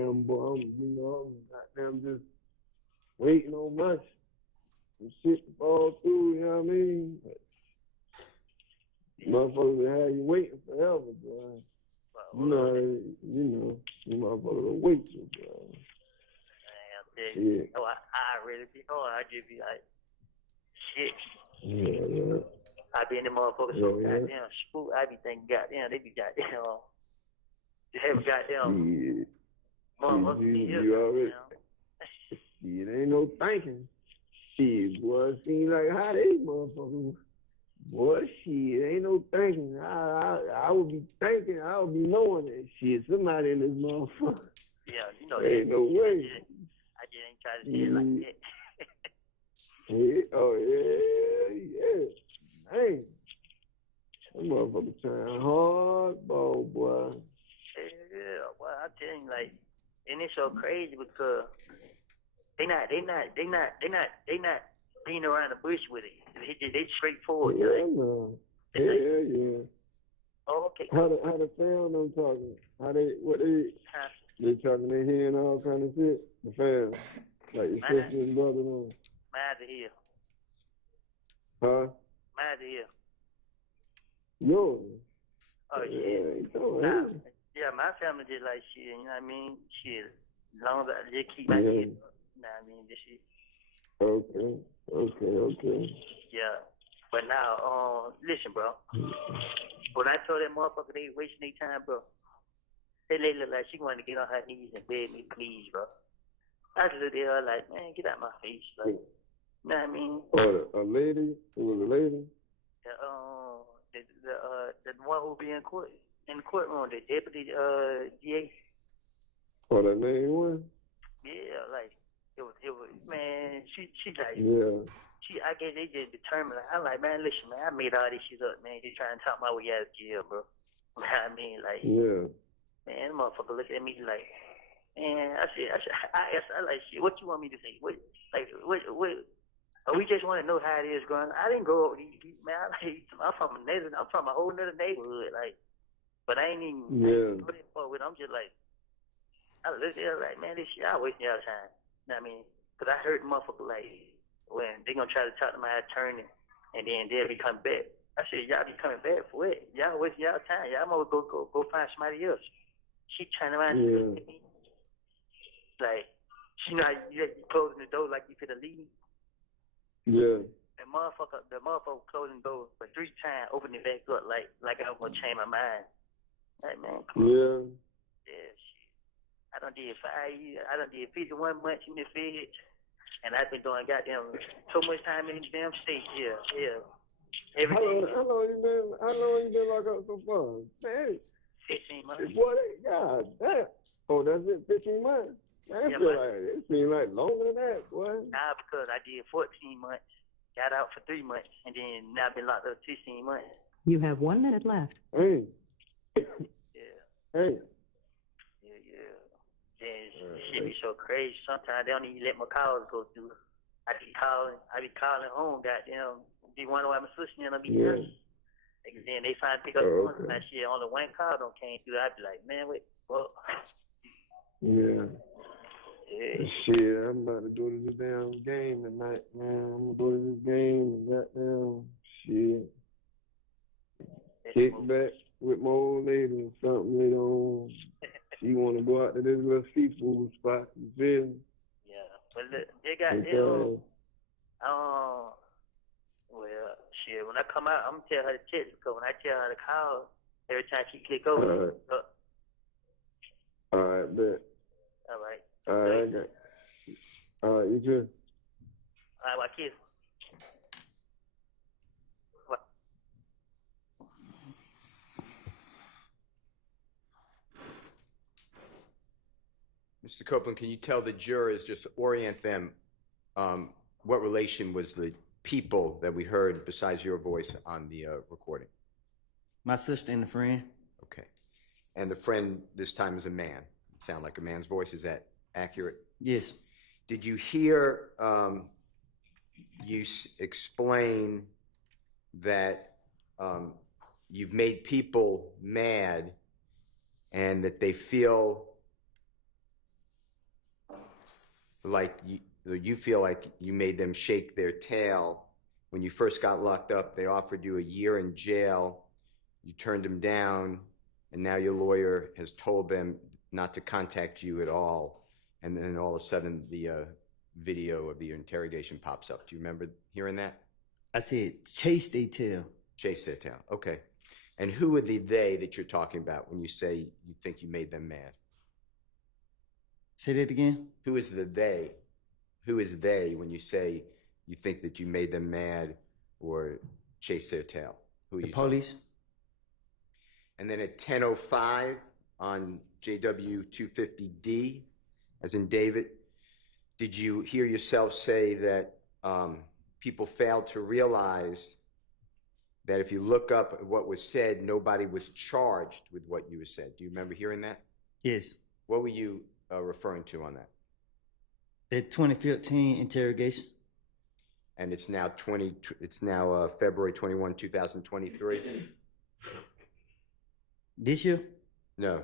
am, boy. I'm just waiting on much. Some shit to fall through, you know what I mean? Motherfuckers will have you waiting forever, boy. You know, you motherfuckers will wait you, bro. Man, I really be hard. I just be like, shit. Yeah. I be in the motherfuckers so goddamn spook. I be thinking, goddamn, they be goddamn. They have goddamn. Motherfuckers. You already. Shit, ain't no thinking. Shit, boy, it seems like how they motherfuckers. Boy, shit, ain't no thinking. I would be thinking, I would be knowing that shit. Somebody in this motherfucker. Yeah, you know. Ain't no way. I just ain't trying to say it like that. Yeah. Hey, that motherfucker trying hardball, boy. Yeah, well, I tell you, like, and it's so crazy because they not being around the bush with it. They straightforward. Yeah. Oh, okay. How the fam them talking? They talking their head and all kind of shit. The fam, like your sister and brother them. Mine's here. Huh? Mine's here. Yours. Oh Yeah, shit. he told Nah, him. yeah, my family just like shit. You know what I mean? Shit. As long as I just keep my Yeah. head up. You know what I mean? This shit. Okay. Yeah. But now, listen, bro. When I told that motherfucker they wasting their time, bro, that lady looked like she wanted to get on her knees and beg me, please, bro. I just looked at her like, man, get out my face. Like, you know what I mean? Oh, a lady? It was a lady? The one who be in court, in the courtroom, the deputy, DA. Oh, that name was? Yeah, like, it was, man, she like, Yeah. I guess they just determined. I'm like, man, listen, man, I made all this shit up, man. They trying to talk my way out of jail, bro. You know what I mean? Like, Yeah. man, the motherfucker look at me like, man, I asked, I like, shit, what you want me to say? What, we just want to know how it is growing. I didn't grow up with these people, man. I'm from a whole nother neighborhood, like, but I ain't even, I'm just like, I look at her like, man, this shit, I wasting y'all time. You know what I mean? Because I heard motherfucker like, when they gonna try to talk to my attorney, and then they'll be coming back. I said, y'all be coming back for what? Y'all wasting y'all time. Y'all might go find somebody else. She trying around and look at me. Like, she know how you closing the door like you finna leave. Yeah. The motherfucker closing the door for 3 times, opening it back up like I was gonna change my mind. Like, man, come on. Yeah, shit. I done did 5 years. I done did 51 months in the feds. And I've been doing goddamn so much time in the damn state. Yeah. Every day. How long you been locked up so far? Man, 15 months. Boy, God damn. Oh, that's it, 15 months? Man, it seems like longer than that, boy. Nah, because I did 14 months, got out for 3 months, and then now I've been locked up 16 months. You have 1 minute left. Hey. Yeah. Hey. Yeah. Shit be so crazy. Sometimes they don't even let my calls go through. I be calling home, goddamn. Be wondering why my sister and I be here. And then they finally pick up the phone. That shit, only one call don't came through. I be like, man, wait, what? Yeah. Shit, I'm about to go to this damn game tonight, man. I'm gonna go to this game and goddamn shit. Kick back with my old lady or something later on. She wanna go out to this little seafood spot, you feel me? Yeah. But look, they got well, shit, when I come out, I'm gonna tell her to text, because when I tell her to call, every time she click over, All right, bet. All right. All right, I got you. All right, you too. All right, my kids. What? Mr. Copeland, can you tell the jurors, just orient them, what relation was the people that we heard besides your voice on the recording? My sister and a friend. Okay. And the friend this time is a man. Sound like a man's voice. Is that accurate? Yes. Did you hear you explain that you've made people mad and that they feel like you feel like you made them shake their tail? When you first got locked up, they offered you a year in jail. You turned them down, and now your lawyer has told them not to contact you at all. And then all of a sudden, the video of the interrogation pops up. Do you remember hearing that? I said, chase their tail. Chase their tail. Okay. And who are the they that you're talking about when you say you think you made them mad? Say that again? Who is the they? Who is they when you say you think that you made them mad or chase their tail? Who are the you? Police. And then at 10:05 on JW 250D, as in David, did you hear yourself say that people failed to realize that if you look up at what was said, nobody was charged with what you said? Do you remember hearing that? Yes. What were you referring to on that? The 2015 interrogation. And it's now February 21, 2023. This year? No,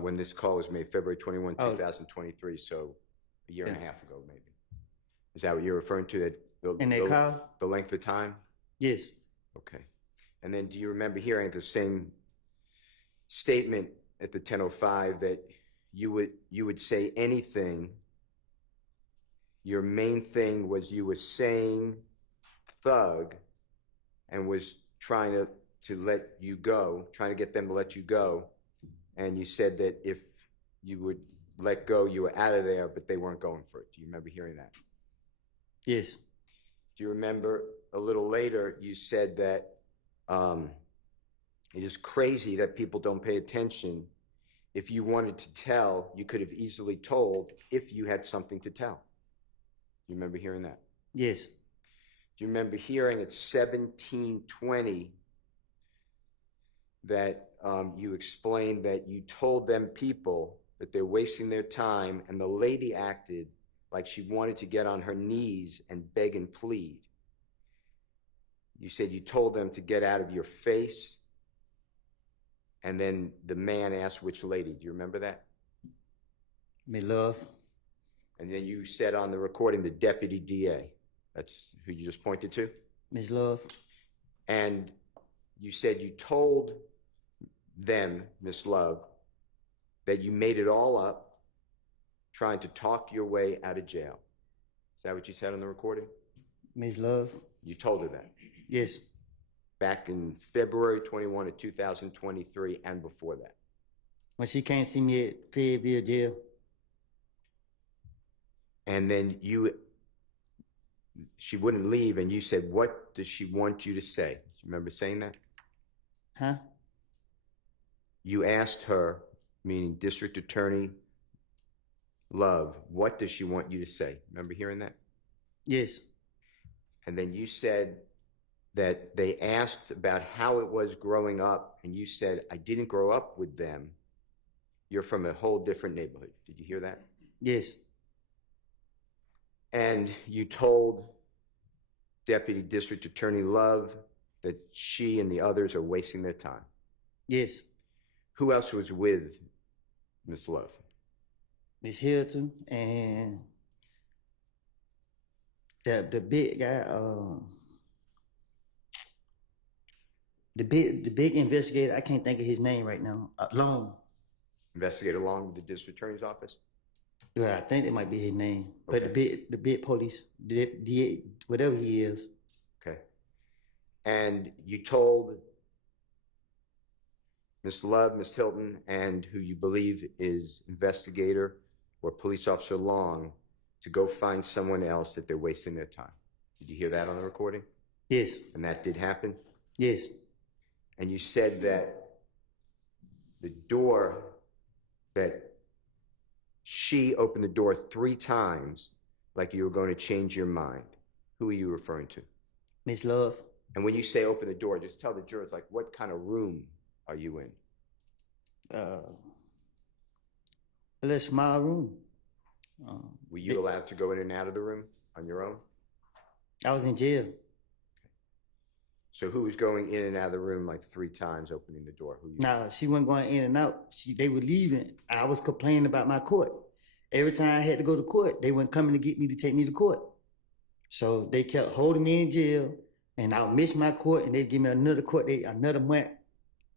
when this call was made, February 21, 2023, so a year and a half ago, maybe. Is that what you're referring to? The length of time? Yes. Okay. And then do you remember hearing at the same statement at the 10:05 that you would say anything. Your main thing was you were saying thug and was trying to let you go, trying to get them to let you go. And you said that if you would let go, you were out of there, but they weren't going for it. Do you remember hearing that? Yes. Do you remember a little later you said that it is crazy that people don't pay attention. If you wanted to tell, you could have easily told if you had something to tell. Do you remember hearing that? Yes. Do you remember hearing at 17:20 that you explained that you told them people that they're wasting their time, and the lady acted like she wanted to get on her knees and beg and plead? You said you told them to get out of your face, and then the man asked which lady. Do you remember that? Miss Love. And then you said on the recording, the deputy DA. That's who you just pointed to? Miss Love. And you said you told them, Miss Love, that you made it all up trying to talk your way out of jail. Is that what you said on the recording? Miss Love. You told her that? Yes. Back in February 21 of 2023 and before that? When she came see me at Fayetteville jail. And then she wouldn't leave, and you said, what does she want you to say? Do you remember saying that? Huh? You asked her, meaning District Attorney Love, what does she want you to say? Remember hearing that? Yes. And then you said that they asked about how it was growing up, and you said, I didn't grow up with them. You're from a whole different neighborhood. Did you hear that? Yes. And you told Deputy District Attorney Love that she and the others are wasting their time. Yes. Who else was with Miss Love? Miss Hilton and the big guy, the big investigator. I can't think of his name right now. Long. Investigator Long with the District Attorney's Office? Yeah, I think it might be his name. Okay. But the big police, DA, whatever he is. Okay. And you told Miss Love, Miss Hilton, and who you believe is investigator or police officer Long to go find someone else that they're wasting their time. Did you hear that on the recording? Yes. And that did happen? Yes. And you said that the door, that she opened the door 3 times like you were going to change your mind. Who are you referring to? Miss Love. And when you say open the door, just tell the jurors, like, what kind of room are you in? A little small room. Were you allowed to go in and out of the room on your own? I was in jail. So who was going in and out of the room like 3 times, opening the door? Who you? No, she wasn't going in and out. They were leaving. I was complaining about my court. Every time I had to go to court, they weren't coming to get me to take me to court. So they kept holding me in jail, and I would miss my court, and they'd give me another court date, another month,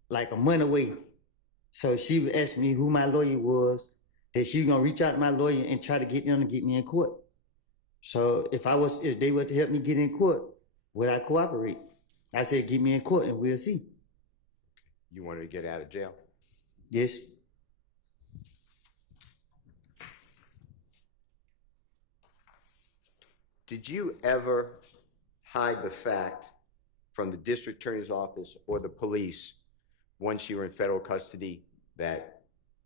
like a month away. So she would ask me who my lawyer was, that she was gonna reach out to my lawyer and try to get them to get me in court. So if they were to help me get in court, would I cooperate? I said, get me in court and we'll see. You wanted to get out of jail? Yes. Did you ever hide the fact from the district attorney's office or the police once you were in federal custody that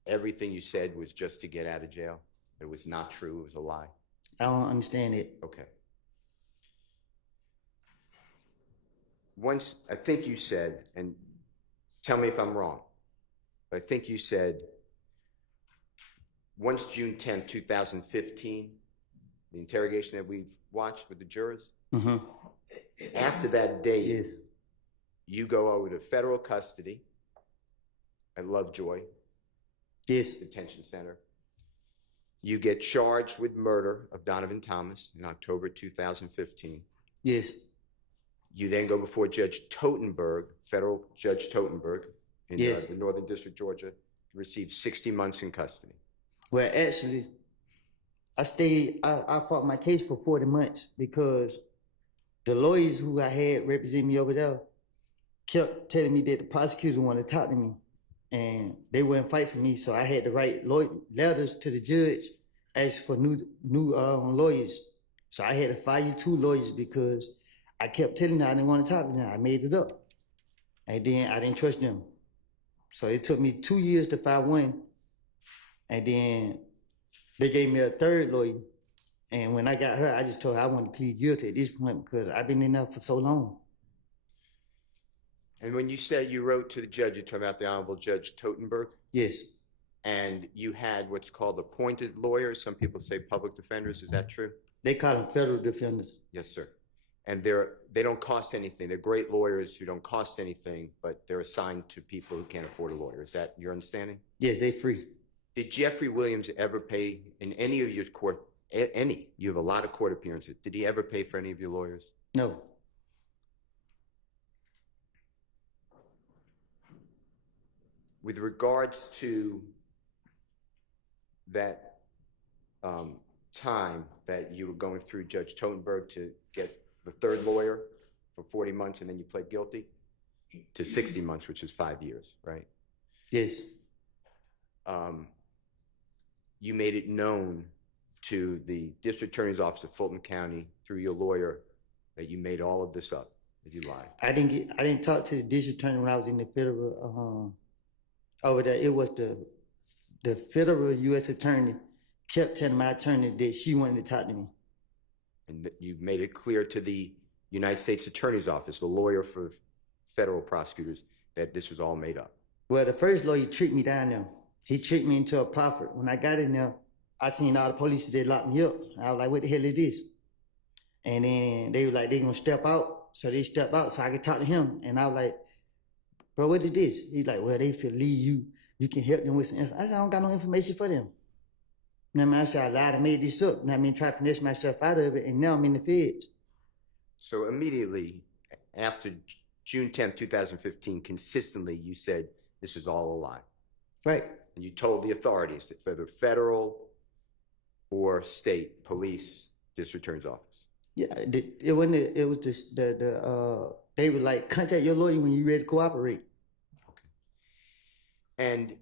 everything you said was just to get out of jail? It was not true, it was a lie? I don't understand it. Okay. Once, I think you said, and tell me if I'm wrong, but I think you said once June 10, 2015, the interrogation that we've watched with the jurors, after that date, Yes. you go over to federal custody at Lovejoy Yes. Detention Center. You get charged with murder of Donovan Thomas in October 2015. Yes. You then go before Judge Totenberg, federal Judge Totenberg, in Yes. the Northern District, Georgia. You received 60 months in custody. Well, actually, I fought my case for 40 months because the lawyers who I had represent me over there kept telling me that the prosecutor wanted to talk to me and they wouldn't fight for me. So I had to write letters to the judge, ask for new lawyers. So I had to fire 2 lawyers because I kept telling them I didn't want to talk to them. I made it up. And then I didn't trust them. So it took me 2 years to file one. And then they gave me a 3rd lawyer. And when I got her, I just told her I wanted to plead guilty at this point because I've been in there for so long. And when you said you wrote to the judge, you're talking about the Honorable Judge Totenberg? Yes. And you had what's called appointed lawyers. Some people say public defenders. Is that true? They call them federal defenders. Yes, sir. And they don't cost anything. They're great lawyers who don't cost anything, but they're assigned to people who can't afford a lawyer. Is that your understanding? Yes, they free. Did Jeffrey Williams ever pay in any of your court, you have a lot of court appearances. Did he ever pay for any of your lawyers? No. With regards to that time that you were going through Judge Totenberg to get the 3rd lawyer for 40 months and then you pled guilty to 60 months, which is 5 years, right? Yes. You made it known to the district attorney's office of Fulton County through your lawyer that you made all of this up, that you lied. I didn't talk to the district attorney when I was in the federal over there. It was the federal U.S. attorney kept telling my attorney that she wanted to talk to me. And that you made it clear to the United States Attorney's Office, the lawyer for federal prosecutors, that this was all made up. Well, the first lawyer tricked me down there. He tricked me into a proffer. When I got in there, I seen all the police that locked me up. I was like, what the hell is this? And then they were like, they gonna step out. So they stepped out so I could talk to him. And I was like, bro, what is this? He's like, well, they feel leave you can help them with some information. I said, I don't got no information for them. And I mean, I said, I lied, I made this up. And I mean, try to finesse myself out of it, and now I'm in the feds. So immediately after June 10th, 2015, consistently you said this is all a lie. Right. And you told the authorities, whether federal or state police, district attorney's office. Yeah, it wasn't. It was just they were like, contact your lawyer when you're ready to cooperate. Okay. And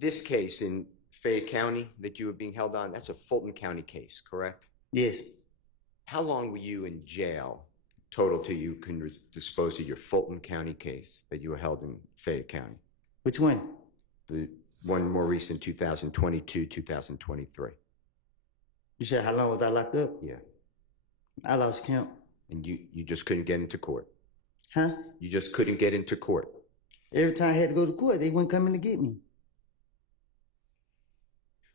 this case in Fayette County that you were being held on, that's a Fulton County case, correct? Yes. How long were you in jail total till you can dispose of your Fulton County case that you were held in Fayette County? Which one? The one more recent, 2022, 2023. You said how long was I locked up? Yeah. I lost count. And you just couldn't get into court? Huh? You just couldn't get into court? Every time I had to go to court, they wouldn't come in to get me.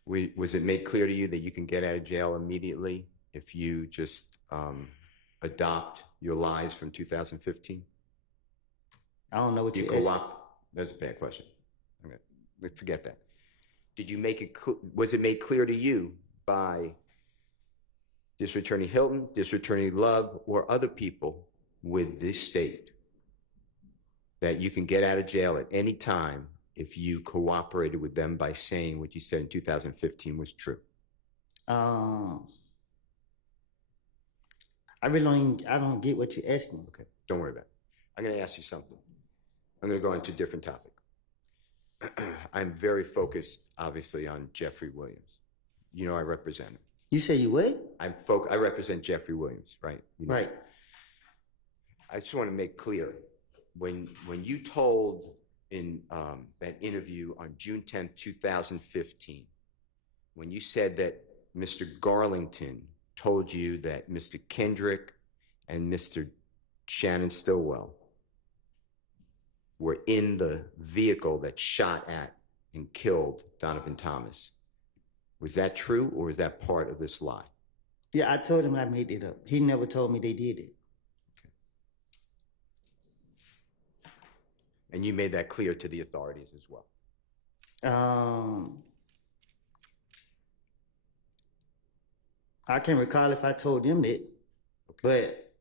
Was it made clear to you that you can get out of jail immediately if you just adopt your lies from 2015? I don't know what you you're co-opt. asking. That's a bad question. Okay. Let's forget that. Did you make it? Was it made clear to you by District Attorney Hilton, District Attorney Love, or other people with this state that you can get out of jail at any time if you cooperated with them by saying what you said in 2015 was true? I don't get what you're asking. Okay, don't worry about it. I'm going to ask you something. I'm going to go into a different topic. I'm very focused, obviously, on Jeffrey Williams. You know I represent him. You say you what? I represent Jeffrey Williams, right? You know? Right. I just want to make clear, when you told in that interview on June 10th, 2015, when you said that Mr. Garlington told you that Mr. Kendrick and Mr. Shannon Stillwell were in the vehicle that shot at and killed Donovan Thomas, was that true or was that part of this lie? Yeah, I told him I made it up. He never told me they did it. And you made that clear to the authorities as well? I can't recall if I told them that, but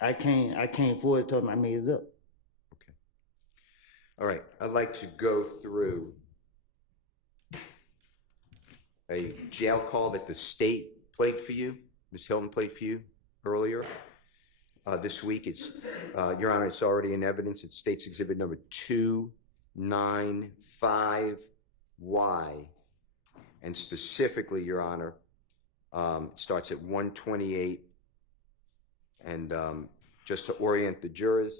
I can't forward to tell them I made it up. All right, I'd like to go through a jail call that the state played for you, Ms. Hilton played for you earlier this week. It's, Your Honor, it's already in evidence. It's State's Exhibit number 295Y. And specifically, Your Honor, it starts at 128. And just to orient the jurors,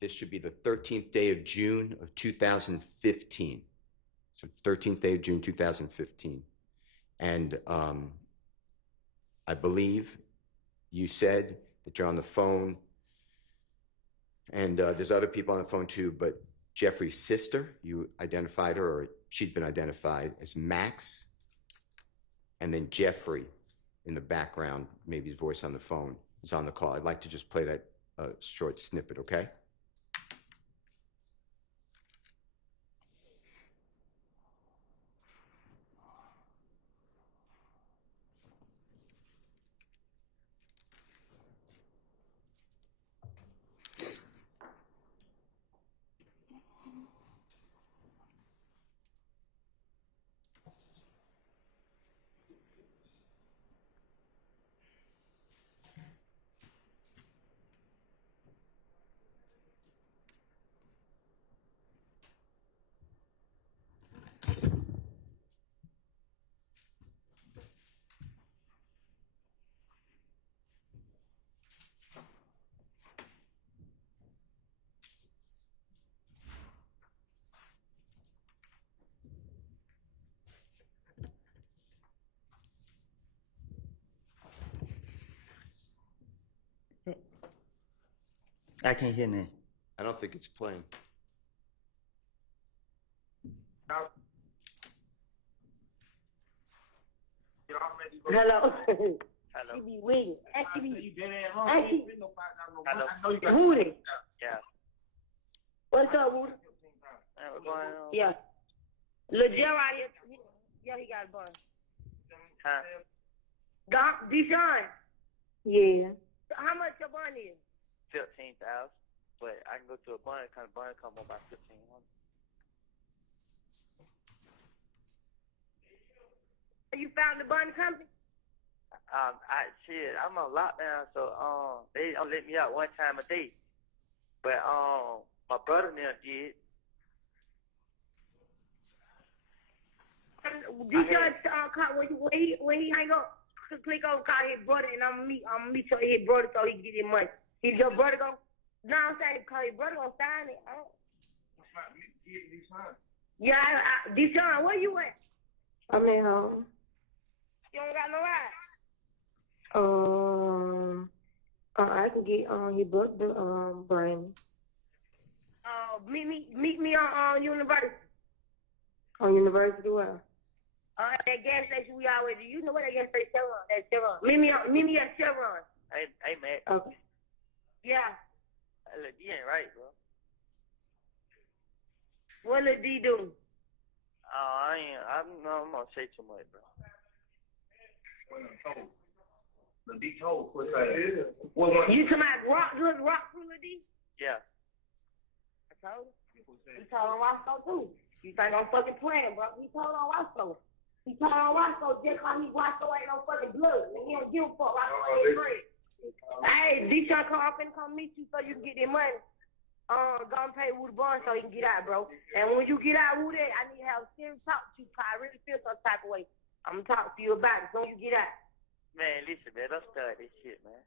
this should be the 13th day of June of 2015. So 13th day of June 2015. And I believe you said that you're on the phone, and there's other people on the phone too, but Jeffrey's sister, you identified her, or she'd been identified as Max, and then Jeffrey in the background, maybe his voice on the phone, is on the call. I'd like to just play that short snippet, okay? I can't hear that. I don't think it's playing. Hello. Hello. She be waiting. Actually, Hello. Woody. Yeah. What's up, Woody? Hey, what's going on? Yeah. Lil Jerry out here. Yeah, he got a bun. Huh? Deshaun. Yeah. How much your bun is? 15,000. But I can go to a bun, kind of bun come on by 1,500. You found the bun company? I'm on lockdown, so they don't let me out one time a day. But my brother now did. Deshaun, when he hang up, click on call his brother, and I'm meet his brother so he can get his money. Is your brother gonna? No, I'm saying call his brother gonna sign it. Yeah, Deshaun, where you at? I'm at home. You don't got no ride. I can get his brother bring Meet me on University. on University where? That gas station we always do. You know what that gas station Chevron? That's Chevron. Meet me at Chevron. Hey, man. Okay. Yeah. Look, you ain't right, bro. What did D do? I'm gonna say too much, bro. You talking about rock through the D? Yeah. I told him. He told on Roscoe too. You think I'm fucking playing, bro? He told on Roscoe. He told on Roscoe just cause Roscoe ain't no fucking blood. And he don't give a fuck. Roscoe ain't free. Hey, D-Shot come meet you so you can get their money. Go and pay Woody Bond so he can get out, bro. And when you get out, Woody, I need to have a serious talk to you because I really feel some type of way. I'm gonna talk to you about it so you get out. Man, listen, man, don't start this shit, man.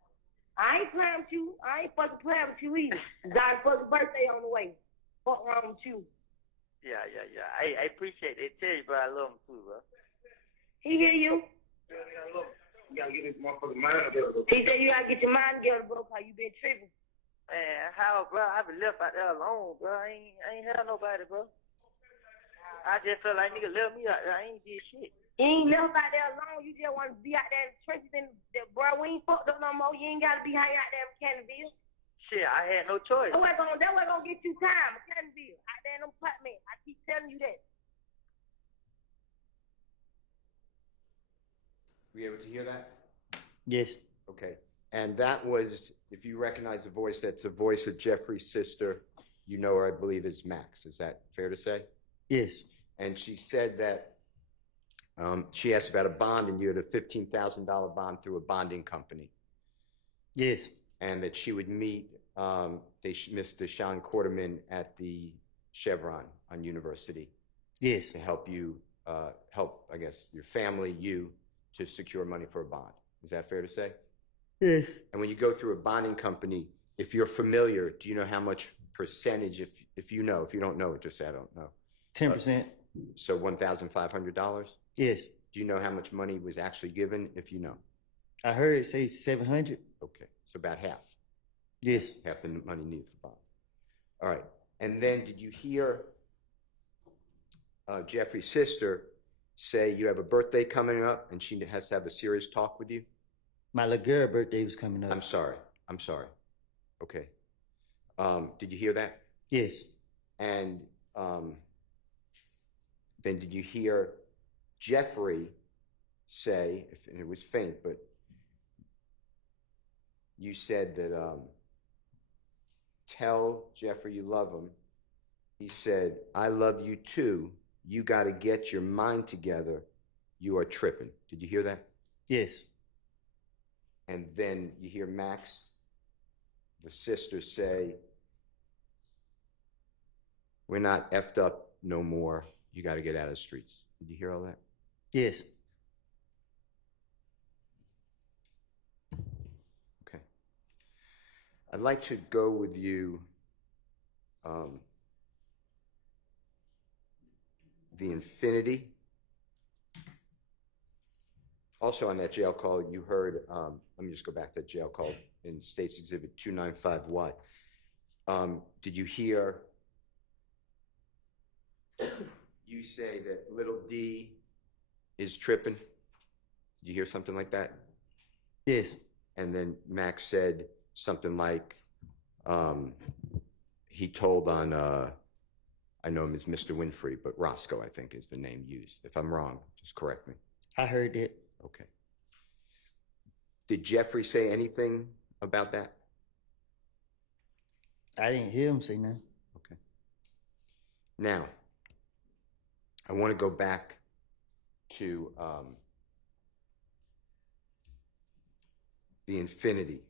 I ain't playing with you. I ain't fucking playing with you either. Got a fucking birthday on the way. Fuck wrong with you? Yeah. I appreciate it. Tell you, bro, I love him too, bro. He hear you? You gotta get this motherfucking mind together. He said you gotta get your mind together, bro, cause you been tripping. Man, how, bro? I been left out there alone, bro. I ain't had nobody, bro. I just felt like nigga left me out there. I ain't did shit. You ain't left out there alone. You just want to be out there in the trenches, and bro, we ain't fucked up no more. You ain't gotta be hanging out there in Cannonville. Shit, I had no choice. That way gonna get you time, Cannonville. Out there in them apartments. I keep telling you that. Were you able to hear that? Yes. Okay. And that was, if you recognize the voice, that's the voice of Jeffrey's sister, you know her, I believe, as Max. Is that fair to say? Yes. And she said that she asked about a bond, and you had a $15,000 bond through a bonding company, Yes. and that she would meet Mr. Sean Quarterman at the Chevron on University Yes. to help you, I guess, your family, you, to secure money for a bond. Is that fair to say? Yes. And when you go through a bonding company, if you're familiar, do you know how much percentage, if you know, if you don't know, just say I don't know. 10%. So $1,500? Yes. Do you know how much money was actually given, if you know? I heard it say 700. Okay, so about half. Yes. Half the money needed for bond. All right, and then did you hear Jeffrey's sister say you have a birthday coming up and she has to have a serious talk with you? My little girl birthday was coming up. I'm sorry. Okay. Did you hear that? Yes. And then did you hear Jeffrey say, and it was faint, but you said that tell Jeffrey you love him. He said, I love you too. You got to get your mind together. You are tripping. Did you hear that? Yes. And then you hear Max, the sister, say, we're not effed up no more. You got to get out of the streets. Did you hear all that? Yes. Okay. I'd like to go with you the infinity. Also on that jail call, you heard, let me just go back to that jail call in State's Exhibit 295Y. Did you hear you say that little D is tripping? Did you hear something like that? Yes. And then Max said something like, he told on, I know him as Mr. Winfrey, but Roscoe, I think, is the name used. If I'm wrong, just correct me. I heard that. Okay. Did Jeffrey say anything about that? I didn't hear him say nothing. Okay. Now, I want to go back to the infinity.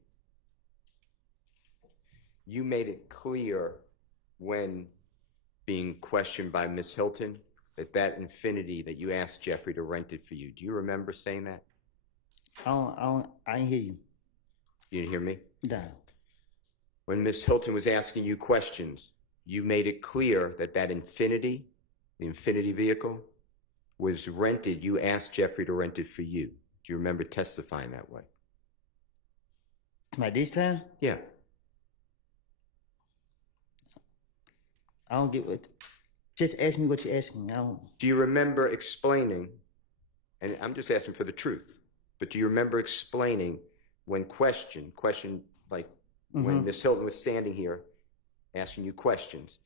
You made it clear when being questioned by Miss Hilton that infinity that you asked Jeffrey to rent it for you. Do you remember saying that? I didn't hear you. You didn't hear me? No. When Miss Hilton was asking you questions, you made it clear that infinity, the infinity vehicle, was rented. You asked Jeffrey to rent it for you. Do you remember testifying that way? Like this time? Yeah. I don't get what. Just ask me what you're asking. I don't. Do you remember explaining, and I'm just asking for the truth, but do you remember explaining when questioned like when Miss Hilton was standing here asking you questions,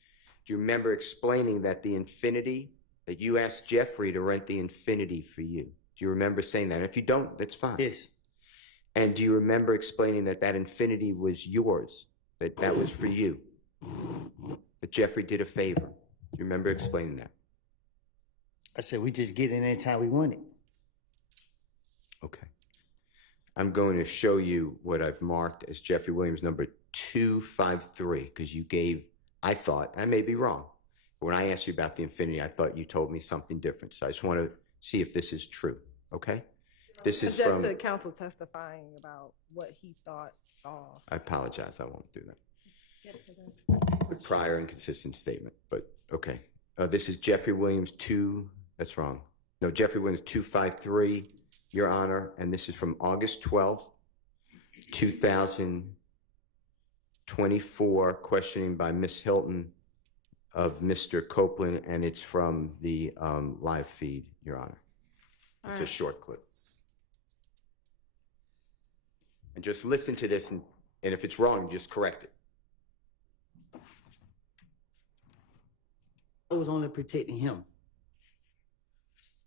do you remember explaining that the infinity, that you asked Jeffrey to rent the infinity for you? Do you remember saying that? And if you don't, that's fine. Yes. And do you remember explaining that infinity was yours, that was for you, that Jeffrey did a favor? Do you remember explaining that? I said we just get in anytime we want it. Okay. I'm going to show you what I've marked as Jeffrey Williams number 253, because you gave, I thought, I may be wrong, but when I asked you about the infinity, I thought you told me something different. So I just want to see if this is true, okay? This is Just from... the counsel testifying about what he thought saw. I apologize, I won't do that. Get to this. A prior inconsistent statement, but okay. This is Jeffrey Williams 2, that's wrong. No, Jeffrey Williams 253, Your Honor, and this is from August 12th, 2024, questioning by Miss Hilton of Mr. Copeland, and it's from the live feed, Your Honor. It's a short clip. And just listen to this, and if it's wrong, just correct it. I was only protecting him.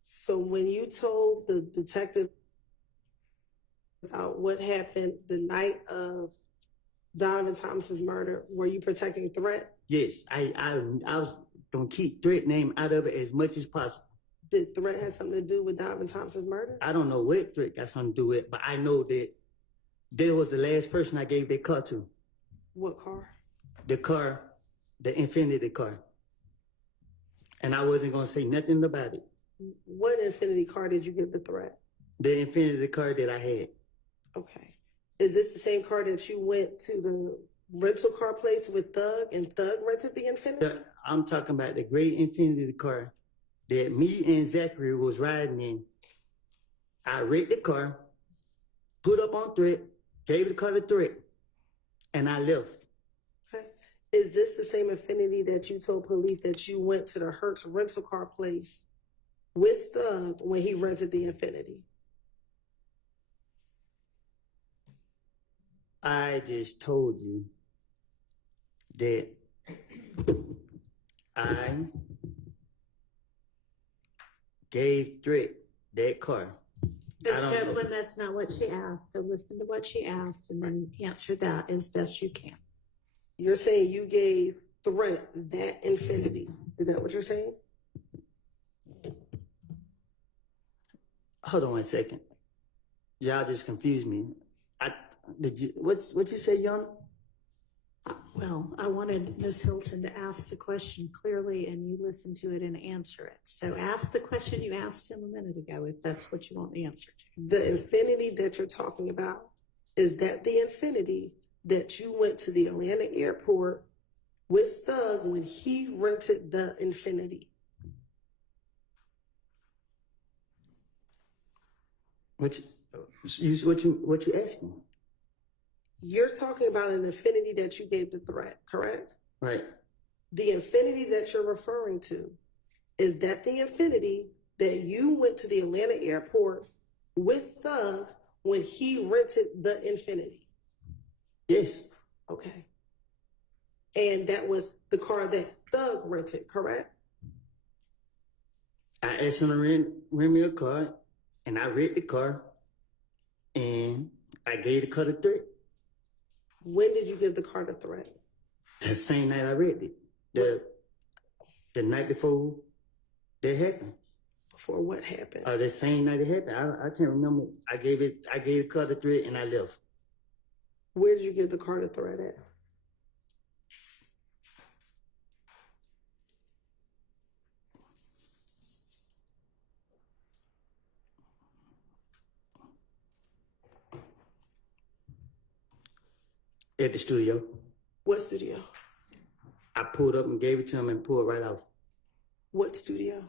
So when you told the detective about what happened the night of Donovan Thomas's murder, were you protecting Threat? Yes, I was gonna keep threat name out of it as much as possible. Did threat have something to do with Donovan Thomas's murder? I don't know what threat got something to do with it, but I know that they was the last person I gave that car to. What car? The car, the Infinity car. And I wasn't gonna say nothing about it. What Infinity car did you give the threat? The Infinity car that I had. Okay. Is this the same car that you went to the rental car place with Thug and Thug rented the Infinity? I'm talking about the gray Infinity car that me and Zachary was riding in. I wrecked the car, put up on threat, gave the car the threat, and I left. Okay. Is this the same Infinity that you told police that you went to the Hertz rental car place with Thug when he rented the Infinity? I just told you that I gave threat that car. Ms. Copeland, that's not what she asked, so listen to what she asked and then answer that as best you can. You're saying you gave threat that Infinity. Is that what you're saying? Hold on 1 second. Y'all just confused me. What you say, Yana? Well, I wanted Ms. Hilton to ask the question clearly and you listen to it and answer it. So ask the question you asked him a minute ago, if that's what you want the answer to. The Infinity that you're talking about, is that the Infinity that you went to the Atlanta airport with Thug when he rented the Infinity? What you asking? You're talking about an Infinity that you gave the threat, correct? Right. The Infinity that you're referring to, is that the Infinity that you went to the Atlanta airport with Thug when he rented the Infinity? Yes. Okay. And that was the car that Thug rented, correct? I asked him to rent me a car, and I wrecked the car, and I gave the car the threat. When did you give the car the threat? The same night I wrecked it. The night before that happened. Before what happened? The same night it happened. I can't remember. I gave the car the threat, and I left. Where did you give the car the threat at? At the studio. What studio? I pulled up and gave it to him and pulled right off. What studio?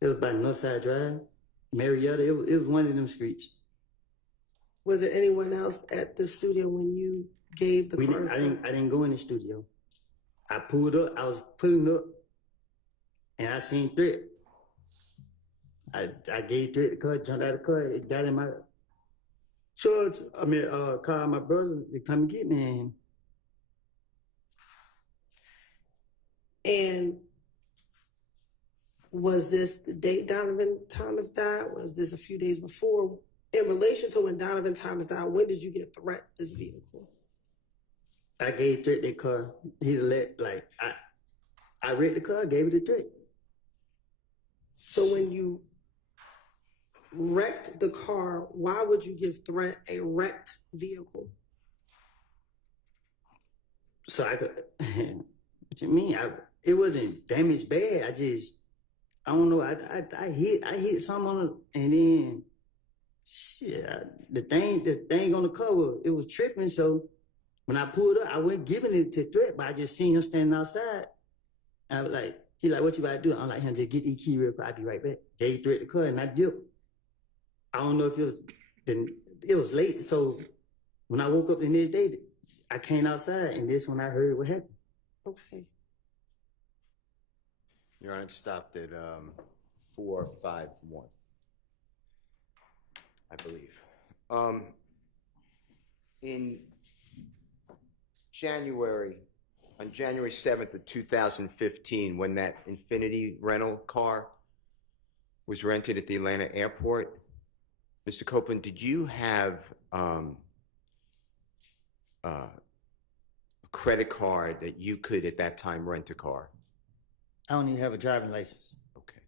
It was by Northside Drive, Marietta. It was one of them streets. Was there anyone else at the studio when you gave the car? I didn't go in the studio. I pulled up. I was pulling up, and I seen threat. I gave threat the car, jumped out of the car. It got in my charge. Called my brother to come and get me. And was this the date Donovan Thomas died? Was this a few days before? In relation to when Donovan Thomas died, when did you get threat this vehicle? I gave threat that car. I wrecked the car, gave it a threat. So when you wrecked the car, why would you give threat a wrecked vehicle? So I could, what you mean? It wasn't damaged bad. I don't know. I hit something on it, and then shit, the thing on the cover, it was tripping. So when I pulled up, I wasn't giving it to threat, but I just seen him standing outside. And I was like, he like, what you about to do? I'm like, just get these key real quick. I'll be right back. Gave threat the car, and I dipped. I don't know if it was late. So when I woke up the next day, I came outside, and this when I heard what happened. Okay. Your Honor, it stopped at 451, I believe. In January, on January 7th of 2015, when that Infinity rental car was rented at the Atlanta airport, Mr. Copeland, did you have a credit card that you could at that time rent a car? I don't even have a driving license. Okay.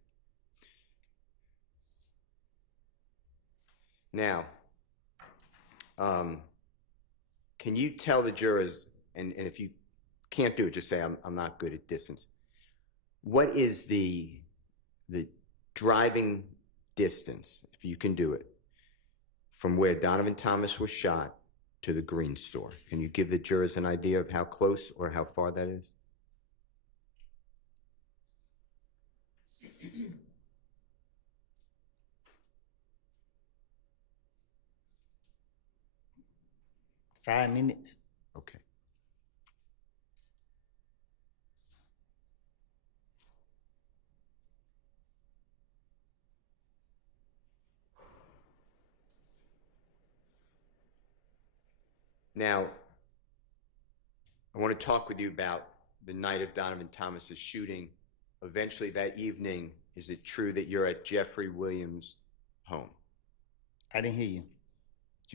Now, can you tell the jurors, and if you can't do it, just say I'm not good at distance. What is the driving distance, if you can do it, from where Donovan Thomas was shot to the Green store? Can you give the jurors an idea of how close or how far that is? Five minutes. Okay. Now, I want to talk with you about the night of Donovan Thomas's shooting. Eventually that evening, is it true that you're at Jeffrey Williams' home? I didn't hear you.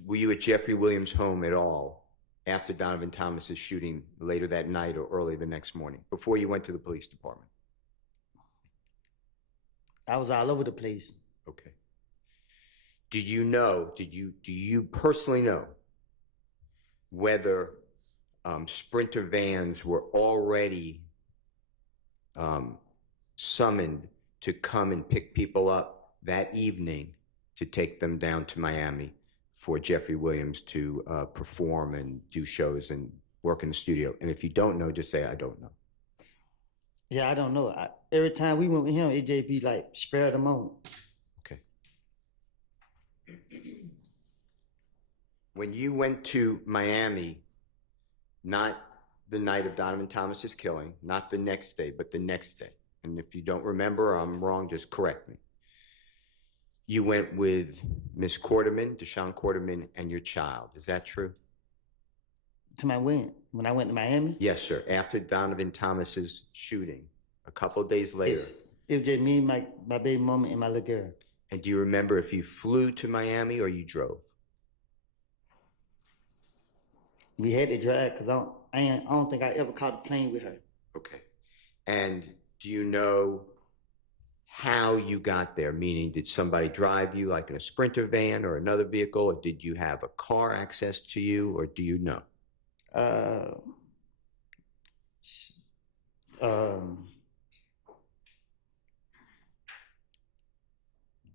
Were you at Jeffrey Williams' home at all after Donovan Thomas's shooting later that night or early the next morning, before you went to the police department? I was all over the place. Okay. Do you personally know whether Sprinter vans were already summoned to come and pick people up that evening to take them down to Miami for Jeffrey Williams to perform and do shows and work in the studio? And if you don't know, just say, I don't know. Yeah, I don't know. Every time we went with him, it just be like, spare the moment. Okay. When you went to Miami, not the night of Donovan Thomas's killing, not the next day, but the next day, and if you don't remember or I'm wrong, just correct me. You went with Miss Quarterman, Deshaun Quarterman, and your child. Is that true? To my when I went to Miami? Yes, sir. After Donovan Thomas's shooting, a couple of days later. Yes. It was just me, my baby mama, and my little girl. And do you remember if you flew to Miami or you drove? We had to drive because I don't think I ever caught a plane with her. Okay. And do you know how you got there? Meaning, did somebody drive you like in a Sprinter van or another vehicle, or did you have a car access to you, or do you know?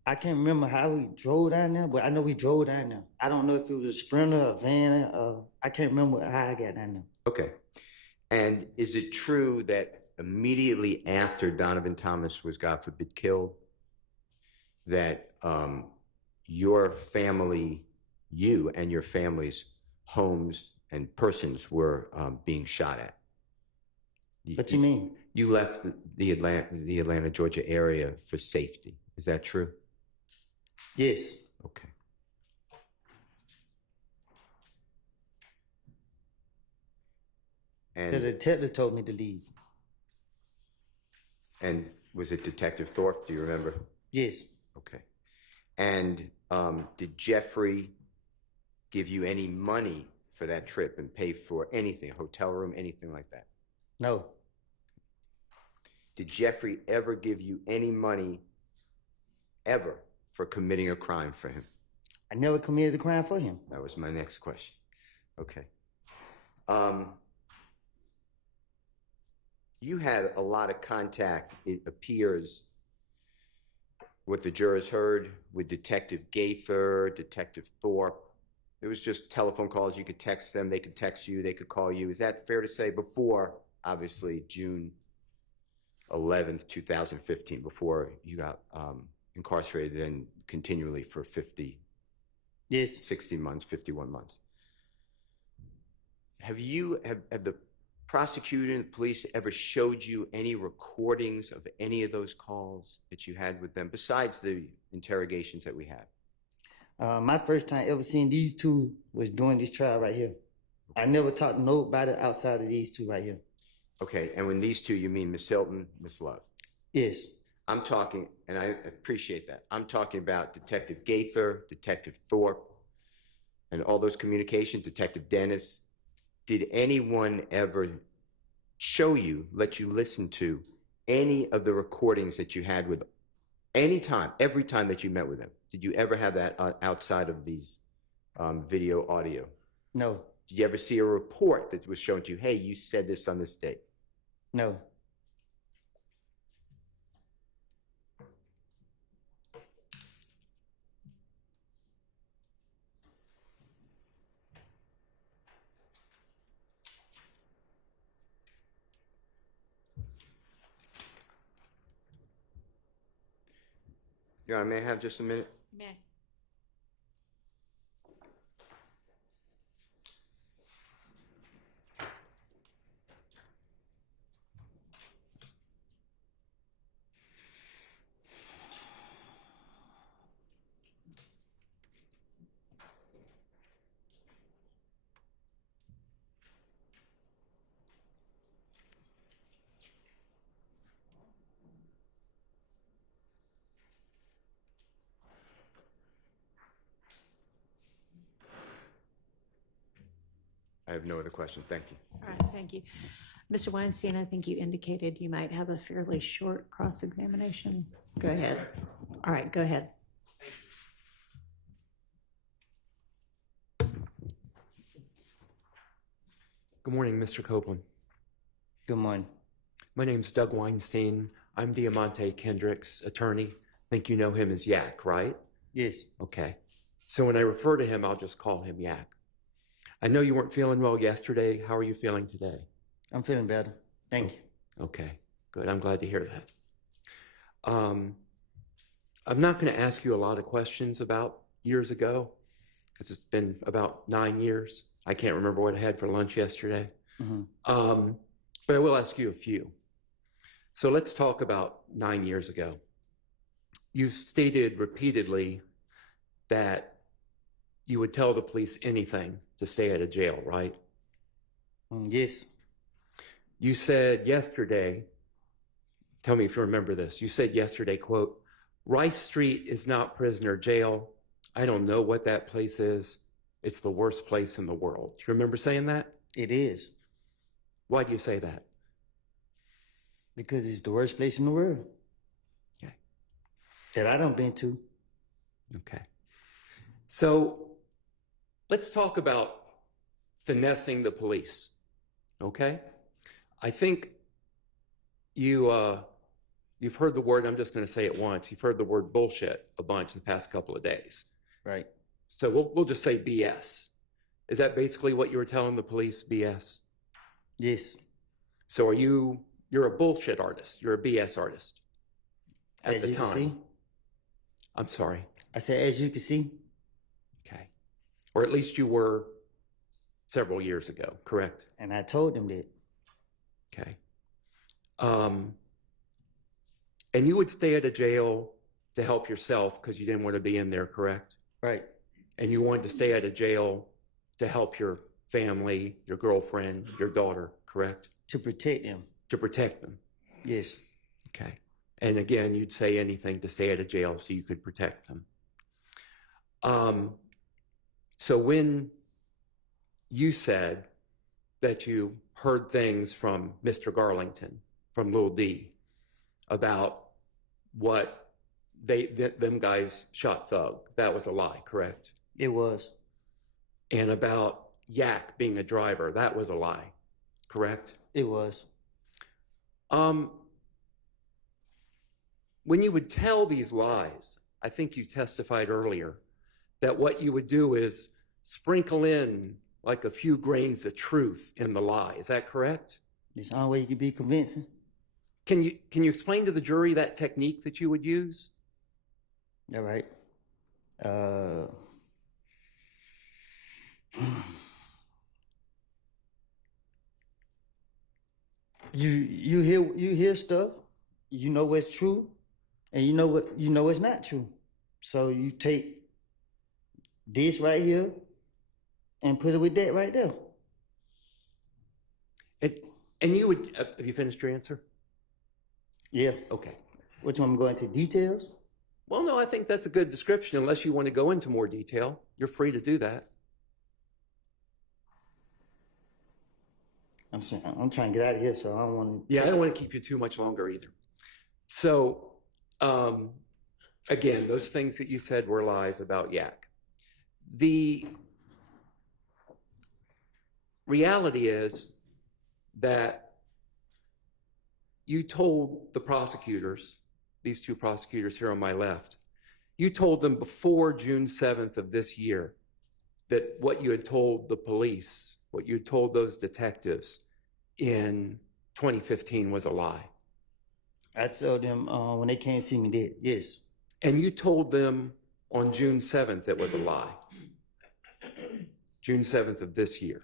I can't remember how we drove down there, but I know we drove down there. I don't know if it was a Sprinter, a van, I can't remember how I got down there. Okay. And is it true that immediately after Donovan Thomas was, God forbid, killed, that your family, you and your family's homes and persons were being shot at? What do you mean? You left the Atlanta, Georgia area for safety. Is that true? Yes. Okay. The detective told me to leave. And was it Detective Thorpe? Do you remember? Yes. Okay. And did Jeffrey give you any money for that trip and pay for anything, hotel room, anything like that? No. Did Jeffrey ever give you any money ever for committing a crime for him? I never committed a crime for him. That was my next question. Okay. You had a lot of contact, it appears, what the jurors heard, with Detective Gaither, Detective Thorpe. It was just telephone calls. You could text them. They could text you. They could call you. Is that fair to say? Before, obviously, June 11th, 2015, before you got incarcerated and continually for 60 months, 51 months. Have the prosecutor and the police ever showed you any recordings of any of those calls that you had with them, besides the interrogations that we had? My first time ever seeing these two was during this trial right here. I never talked to nobody outside of these two right here. Okay, and when these two, you mean Miss Hilton, Miss Love? Yes. I'm talking, and I appreciate that. I'm talking about Detective Gaither, Detective Thorpe, and all those communications, Detective Dennis. Did anyone ever show you, let you listen to any of the recordings that you had with every time that you met with them? Did you ever have that outside of these video audio? No. Did you ever see a report that was shown to you, hey, you said this on this date? No. Your Honor, may I have just a minute? May. I have no other questions. Thank you. All right, thank you. Mr. Weinstein, I think you indicated you might have a fairly short cross-examination. Go ahead. All right, go ahead. Good morning, Mr. Copeland. Good morning. My name's Doug Weinstein. I'm Diamante Kendrick's attorney. I think you know him as Yak, right? Yes. Okay. So when I refer to him, I'll just call him Yak. I know you weren't feeling well yesterday. How are you feeling today? I'm feeling better. Thank you. Okay, good. I'm glad to hear that. I'm not going to ask you a lot of questions about years ago because it's been about 9 years. I can't remember what I had for lunch yesterday. Mm-hmm. But I will ask you a few. So let's talk about 9 years ago. You've stated repeatedly that you would tell the police anything to stay out of jail, right? Yes. You said yesterday, tell me if you remember this, you said yesterday, quote, Rice Street is not prisoner jail. I don't know what that place is. It's the worst place in the world. Do you remember saying that? It is. Why do you say that? Because it's the worst place in the world. Okay. That I don't been to. Okay. So let's talk about finessing the police. Okay? I think you've heard the word, I'm just going to say it once, you've heard the word bullshit a bunch the past couple of days. Right. So we'll just say BS. Is that basically what you were telling the police, BS? Yes. So you're a bullshit artist. You're a BS artist at the time. See? I'm sorry. I said, as you can see. Okay. Or at least you were several years ago, correct? And I told them that. Okay. And you would stay at a jail to help yourself because you didn't want to be in there, correct? Right. And you wanted to stay at a jail to help your family, your girlfriend, your daughter, correct? To protect them. To protect them. Yes. Okay. And again, you'd say anything to stay at a jail so you could protect them. So when you said that you heard things from Mr. Garlington, from Lil D, about what them guys shot Thug, that was a lie, correct? It was. And about Yak being a driver, that was a lie, correct? It was. When you would tell these lies, I think you testified earlier that what you would do is sprinkle in like a few grains of truth in the lie. Is that correct? It's the only way you can be convincing. Can you explain to the jury that technique that you would use? All right. You hear stuff, you know what's true, and you know what's not true. So you take this right here and put it with that right there. And you would have you finished your answer? Yeah. Okay. What, you want me to go into details? Well, no, I think that's a good description. Unless you want to go into more detail, you're free to do that. I'm saying, I'm trying to get out of here, so I don't want to. Yeah, I don't want to keep you too much longer either. So, again, those things that you said were lies about Yak. The reality is that you told the prosecutors, these two prosecutors here on my left, you told them before June 7th of this year that what you had told the police, what you had told those detectives in 2015 was a lie. I told them when they came to see me, did yes. And you told them on June 7th it was a lie. June 7th of this year.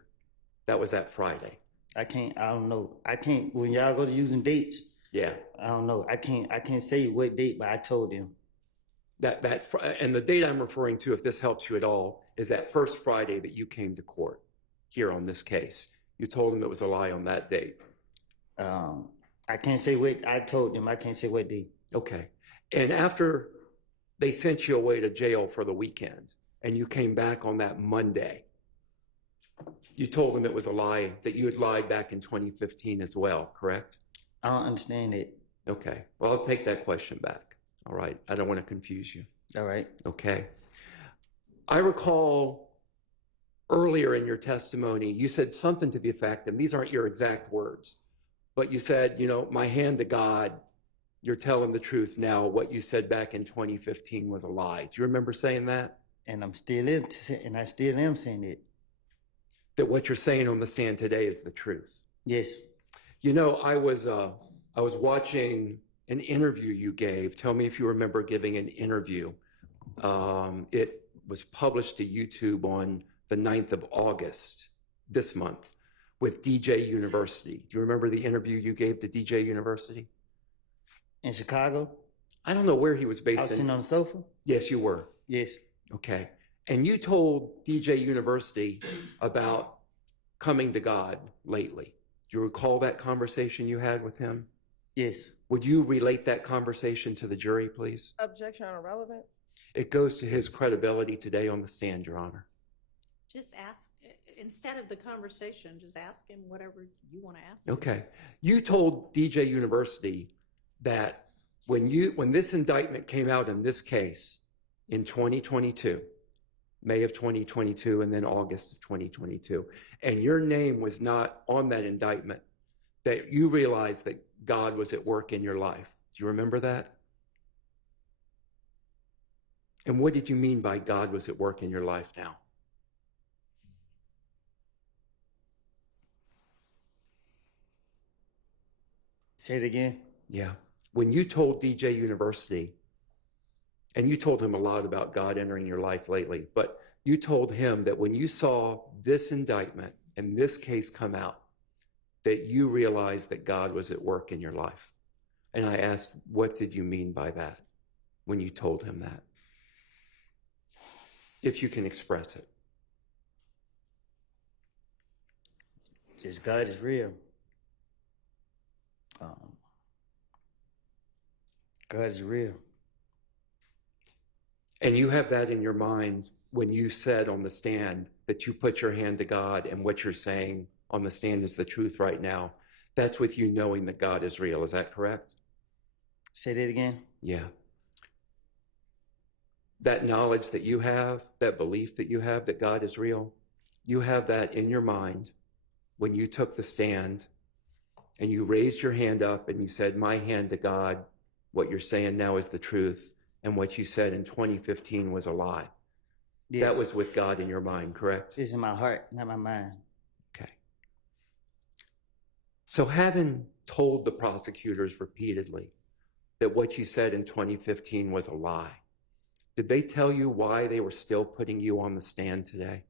That was that Friday. I don't know. I can't, when y'all go to using dates, Yeah. I don't know. I can't say what date, but I told them. And the date I'm referring to, if this helps you at all, is that first Friday that you came to court here on this case. You told them it was a lie on that date. I can't say what I told them. I can't say what date. Okay. And after they sent you away to jail for the weekend and you came back on that Monday, you told them it was a lie, that you had lied back in 2015 as well, correct? I don't understand it. Okay. Well, I'll take that question back. All right. I don't want to confuse you. All right. Okay. I recall earlier in your testimony, you said something to the effect, and these aren't your exact words, but you said, you know, my hand to God, you're telling the truth now. What you said back in 2015 was a lie. Do you remember saying that? And I still am saying it. That what you're saying on the stand today is the truth. Yes. You know, I was watching an interview you gave. Tell me if you remember giving an interview. It was published to YouTube on the 9th of August this month with DJ University. Do you remember the interview you gave to DJ University? In Chicago? I don't know where he was based I was sitting on the sofa? Yes, you were. Yes. Okay. And you told DJ University about coming to God lately. Do you recall that conversation you had with him? Yes. Would you relate that conversation to the jury, please? Objection on irrelevance. It goes to his credibility today on the stand, Your Honor. Just ask, instead of the conversation, just ask him whatever you want to ask him. Okay. You told DJ University that when this indictment came out in this case in 2022, May of 2022 and then August of 2022, and your name was not on that indictment, that you realized that God was at work in your life. Do you remember that? And what did you mean by God was at work in your life now? Say it again. Yeah. When you told DJ University, and you told him a lot about God entering your life lately, but you told him that when you saw this indictment and this case come out, that you realized that God was at work in your life. And I asked, what did you mean by that when you told him that? If you can express it. Just God is real. God is real. And you have that in your mind when you said on the stand that you put your hand to God and what you're saying on the stand is the truth right now. That's with you knowing that God is real. Is that correct? Say that again. Yeah. That knowledge that you have, that belief that you have that God is real, you have that in your mind when you took the stand and you raised your hand up and you said, my hand to God, what you're saying now is the truth. And what you said in 2015 was a lie. Yes. That was with God in your mind, correct? It's in my heart, not my mind. Okay. So having told the prosecutors repeatedly that what you said in 2015 was a lie, did they tell you why they were still putting you on the stand today?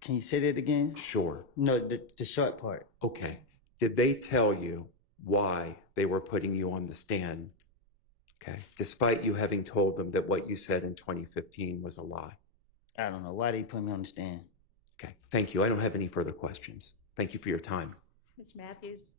Can you say that again? Sure. No, the short part. Okay. Did they tell you why they were putting you on the stand? Okay. Despite you having told them that what you said in 2015 was a lie. I don't know. Why did he put me on the stand? Okay. Thank you. I don't have any further questions. Thank you for your time. Mr. Matthews?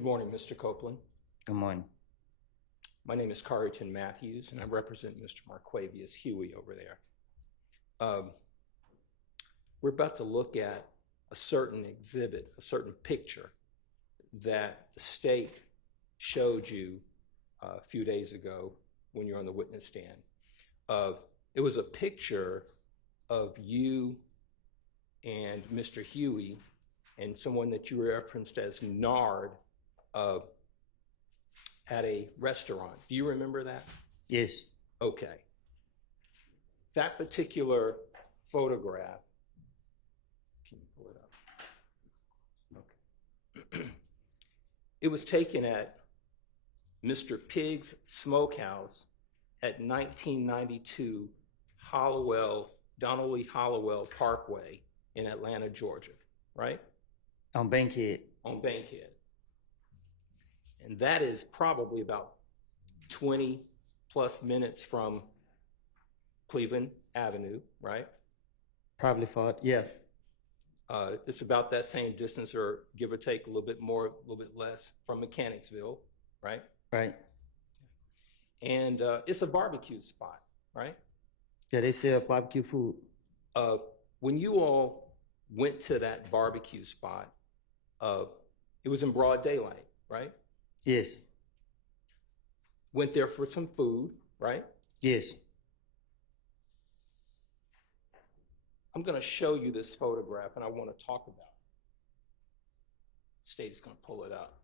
Good morning, Mr. Copeland. Good morning. My name is Carrington Matthews, and I represent Mr. Marquavius Huey over there. We're about to look at a certain exhibit, a certain picture that the state showed you a few days ago when you were on the witness stand. It was a picture of you and Mr. Huey and someone that you referenced as Nard at a restaurant. Do you remember that? Yes. Okay. That particular photograph, can you pull it up? Okay. It was taken at Mr. Pig's Smokehouse at 1992 Donald Lee Hollowell Parkway in Atlanta, Georgia, right? On Bankhead. On Bankhead. And that is probably about 20 plus minutes from Cleveland Avenue, right? Probably far, yeah. It's about that same distance, or give or take a little bit more, a little bit less, from Mechanicsville, right? Right. And it's a barbecue spot, right? Yeah, they sell barbecue food. When you all went to that barbecue spot, it was in broad daylight, right? Yes. Went there for some food, right? Yes. I'm going to show you this photograph, and I want to talk about it. State is going to pull it up.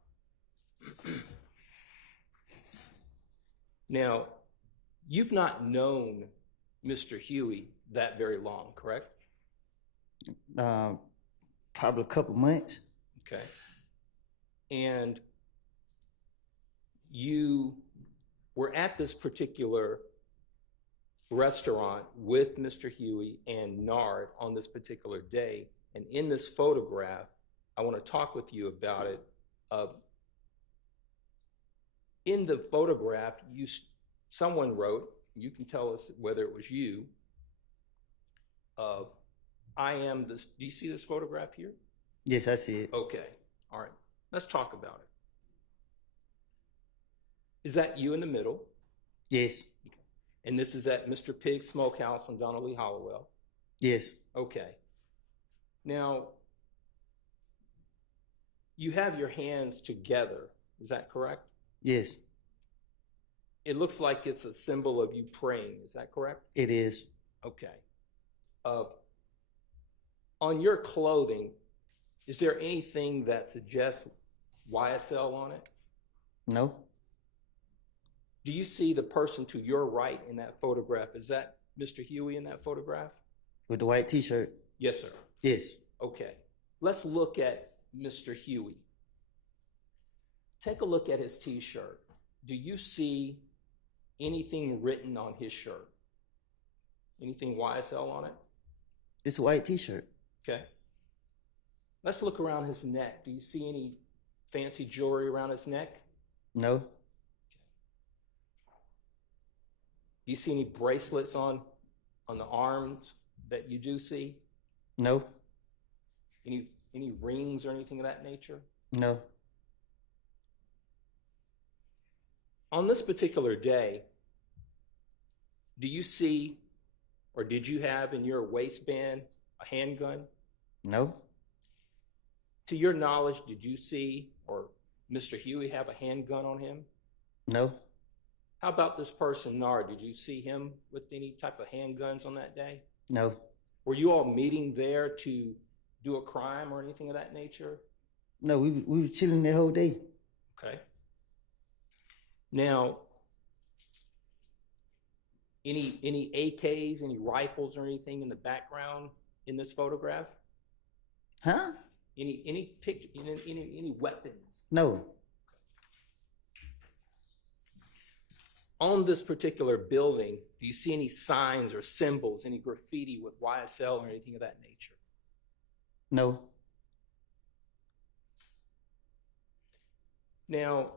Now, you've not known Mr. Huey that very long, correct? Probably a couple months. Okay. And you were at this particular restaurant with Mr. Huey and Nard on this particular day. And in this photograph, I want to talk with you about it. In the photograph, someone wrote, you can tell us whether it was you, I am this, do you see this photograph here? Yes, I see it. Okay, all right, let's talk about it. Is that you in the middle? Yes. Okay. And this is at Mr. Pig's Smokehouse on Donald Lee Hollowell? Yes. Okay. Now, you have your hands together, is that correct? Yes. It looks like it's a symbol of you praying, is that correct? It is. Okay. On your clothing, is there anything that suggests YSL on it? No. Do you see the person to your right in that photograph? Is that Mr. Huey in that photograph? With the white t-shirt? Yes, sir. Yes. Okay. Let's look at Mr. Huey. Take a look at his t-shirt. Do you see anything written on his shirt? Anything YSL on it? It's a white t-shirt. Okay. Let's look around his neck. Do you see any fancy jewelry around his neck? No. Do you see any bracelets on the arms that you do see? No. Any rings or anything of that nature? No. On this particular day, do you see, or did you have in your waistband a handgun? No. To your knowledge, did you see, or Mr. Huey have a handgun on him? No. How about this person, Nard? Did you see him with any type of handguns on that day? No. Were you all meeting there to do a crime or anything of that nature? No, we were chilling the whole day. Okay. Now, any AKs, any rifles or anything in the background in this photograph? Huh? Any picture, any weapons? No. On this particular building, do you see any signs or symbols, any graffiti with YSL or anything of that nature? No. Now,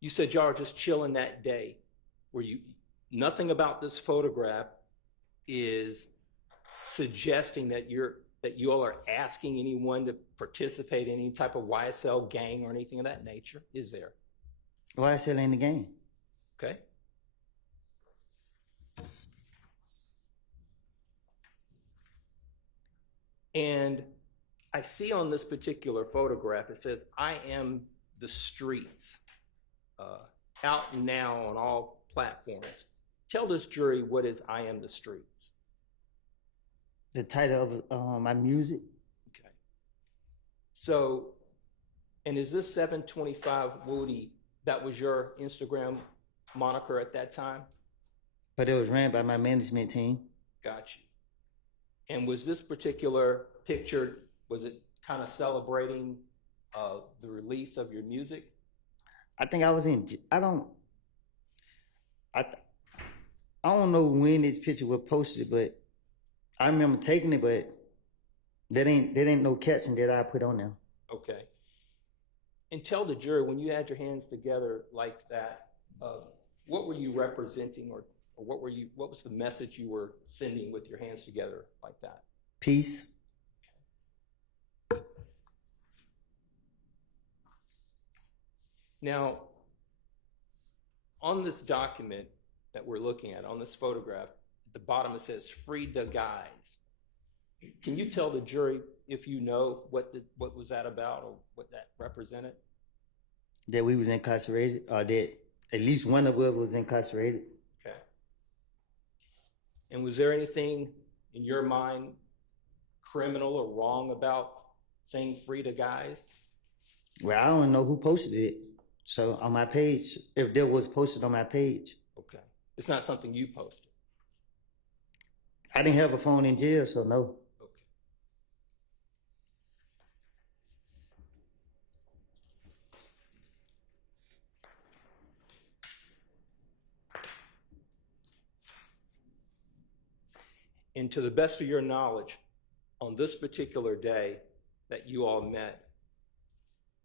you said y'all are just chilling that day. Nothing about this photograph is suggesting that you're that you all are asking anyone to participate in any type of YSL gang or anything of that nature? Is there? YSL ain't the game. Okay. And I see on this particular photograph, it says, "I am the streets," out now on all platforms. Tell this jury what is "I am the streets." The title of my music. Okay. So, and is this 725 Woody, that was your Instagram moniker at that time? But it was ran by my management team. Got you. And was this particular picture, was it kind of celebrating the release of your music? I think I was in. I don't know when this picture was posted, but I remember taking it. But that ain't no caption that I put on there. Okay. And tell the jury, when you had your hands together like that, what were you representing, or what was the message you were sending with your hands together like that? Peace. Now, on this document that we're looking at, on this photograph, at the bottom it says "Free the Guys." Can you tell the jury if you know what was that about, or what that represented? That we was incarcerated, or that at least one of us was incarcerated. Okay. And was there anything in your mind criminal or wrong about saying "Free the Guys"? Well, I don't know who posted it. So on my page, if there was posted on my page. Okay. It's not something you posted. I didn't have a phone in jail, so no. Okay. And to the best of your knowledge, on this particular day that you all met,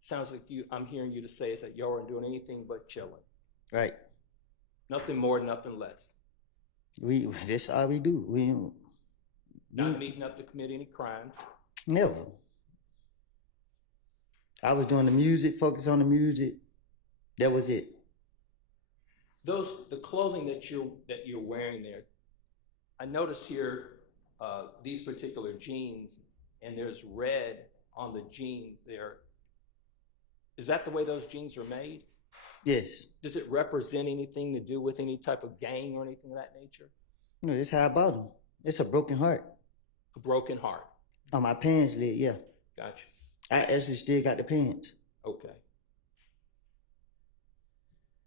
sounds like I'm hearing you to say is that y'all weren't doing anything but chilling. Right. Nothing more, nothing less. That's all we do. We Not meeting up to commit any crimes. never. I was doing the music, focus on the music. That was it. The clothing that you're wearing there, I notice here these particular jeans, and there's red on the jeans there. Is that the way those jeans are made? Yes. Does it represent anything to do with any type of gang or anything of that nature? No, that's how I bought them. It's a broken heart. A broken heart. On my pants lid, yeah. Gotcha. I actually still got the pants. Okay.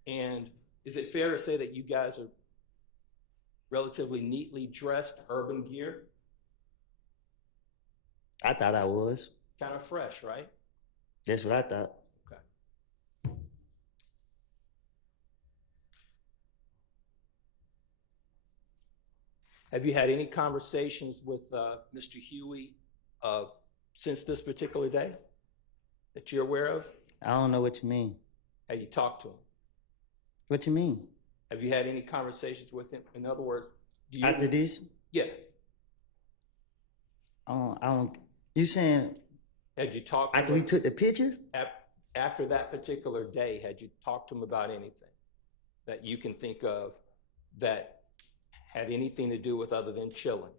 And is it fair to say that you guys are relatively neatly dressed, urban gear? I thought I was. Kind of fresh, right? That's what I thought. Okay. Have you had any conversations with Mr. Huey since this particular day that you're aware of? I don't know what you mean. Have you talked to him? What you mean? Have you had any conversations with him? In other words, do you... After this? Yeah. I don't. You saying? Had you talked to after him? we took the picture? After that particular day, had you talked to him about anything that you can think of that had anything to do with other than chilling?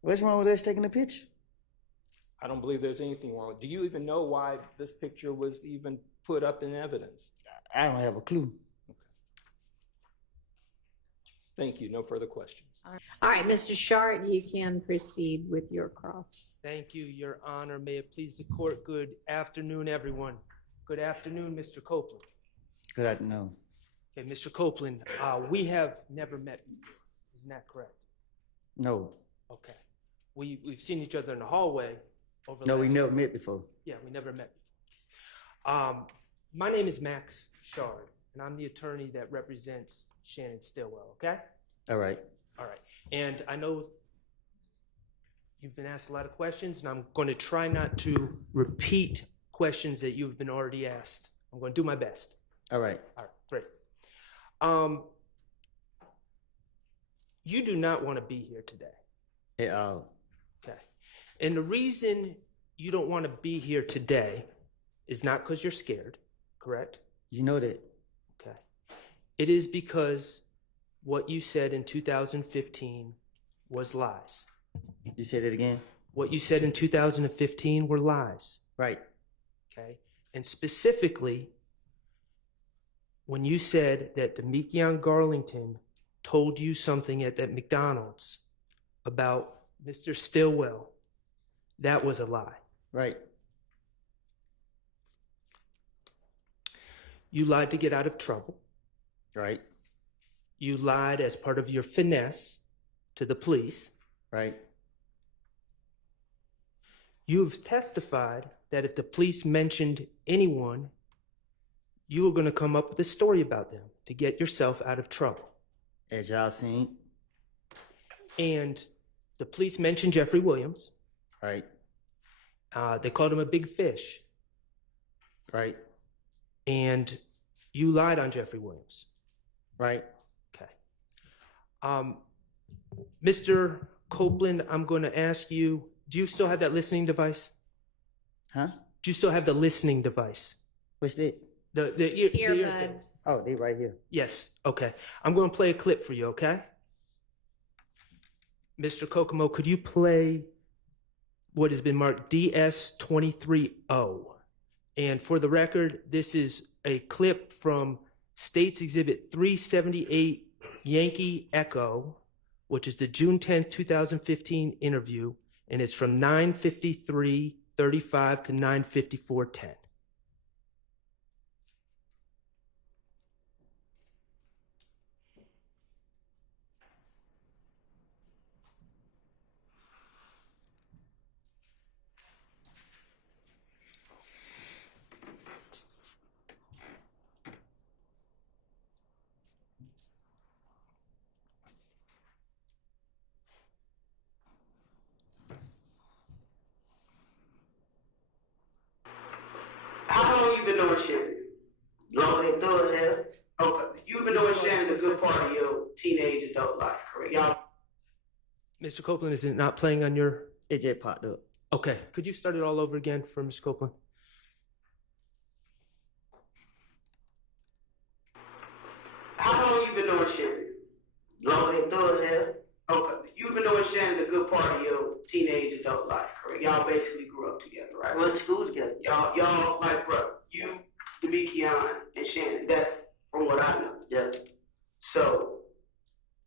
What's wrong with us taking a picture? I don't believe there's anything wrong. Do you even know why this picture was even put up in evidence? I don't have a clue. Okay. Thank you. No further questions. All right, Mr. Schardt, you can proceed with your cross. Thank you, Your Honor. May it please the court. Good afternoon, everyone. Good afternoon, Mr. Copeland. Good afternoon. Okay, Mr. Copeland, we have never met before. Isn't that correct? No. Okay. We've seen each other in the hallway over No, last we never met before. Yeah, we never met before. My name is Max Schardt, and I'm the attorney that represents Shannon Stillwell, okay? All right. All right. And I know you've been asked a lot of questions, and I'm going to try not to repeat questions that you've been already asked. I'm going to do my best. All right. All right, great. You do not want to be here today. At all. Okay. And the reason you don't want to be here today is not because you're scared, correct? You know that. Okay. It is because what you said in 2015 was lies. You said it again? What you said in 2015 were lies. Right. Okay. And specifically, when you said that Demekion Garlington told you something at that McDonald's about Mr. Stillwell, that was a lie. Right. You lied to get out of trouble. Right. You lied as part of your finesse to the police. Right. You've testified that if the police mentioned anyone, you were going to come up with a story about them to get yourself out of trouble. As y'all seen. And the police mentioned Jeffrey Williams. Right. They called him a big fish. Right. And you lied on Jeffrey Williams. Right. Okay. Mr. Copeland, I'm going to ask you, do you still have that listening device? Huh? Do you still have the listening device? What's that? The Earbuds. Oh, they right here. Yes. Okay. I'm going to play a clip for you, okay? Mr. Kokomo, could you play what has been marked DS230? And for the record, this is a clip from State's Exhibit 378 Yankee Echo, which is the June 10th, 2015 interview, and it's from 9:53:35 to 9:54:10. How long you been knowing Shannon? Longer than through hell? Okay. You've been knowing Shannon a good part of your teenage adult life, correct? Y'all. Mr. Copeland, is it not playing on your... It just popped up. Okay. Could you start it all over again for Mr. Copeland? How long you been knowing Shannon? Longer than through hell? Okay. You've been knowing Shannon a good part of your teenage adult life, correct? Y'all basically grew up together, right? Went to school together. Y'all like brother. You, Demekion, and Shannon. That's from what I know. Yeah. So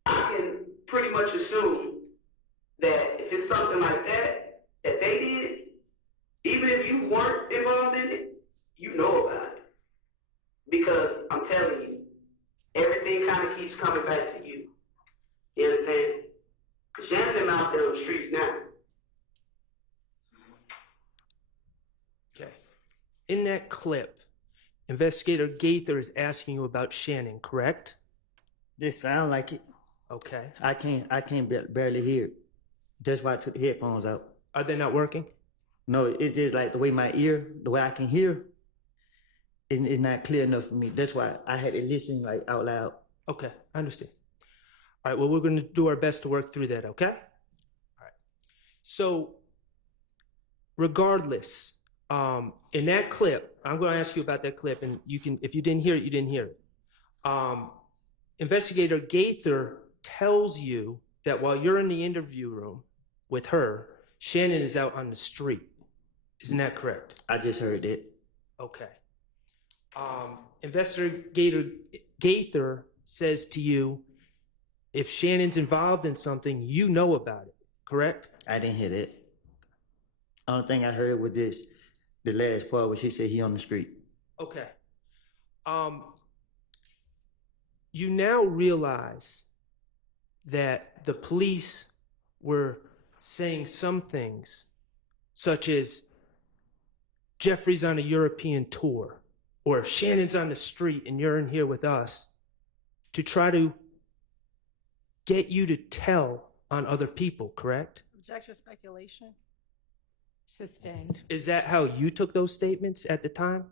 I can pretty much assume that if it's something like that that they did, even if you weren't involved in it, you know about it. Because I'm telling you, everything kind of keeps coming back to you. You understand? Because Shannon them out there on the streets now. Okay. In that clip, Investigator Gaither is asking you about Shannon, correct? This sound like it. Okay. I can't barely hear it. That's why I took the headphones out. Are they not working? No, it's just like the way the way I can hear, it's not clear enough for me. That's why I had to listen like out loud. Okay, I understand. All right, well, we're going to do our best to work through that, okay? All right. So, regardless, in that clip, I'm going to ask you about that clip, and you can, if you didn't hear it, you didn't hear it. Investigator Gaither tells you that while you're in the interview room with her, Shannon is out on the street. Isn't that correct? I just heard it. Okay. Investigator Gaither says to you, if Shannon's involved in something, you know about it, correct? I didn't hear that. Only thing I heard was just the last part where she said he on the street. Okay. You now realize that the police were saying some things, such as Jeffrey's on a European tour, or Shannon's on the street and you're in here with us, to try to get you to tell on other people, correct? Objection, speculation. Sustained. Is that how you took those statements at the time?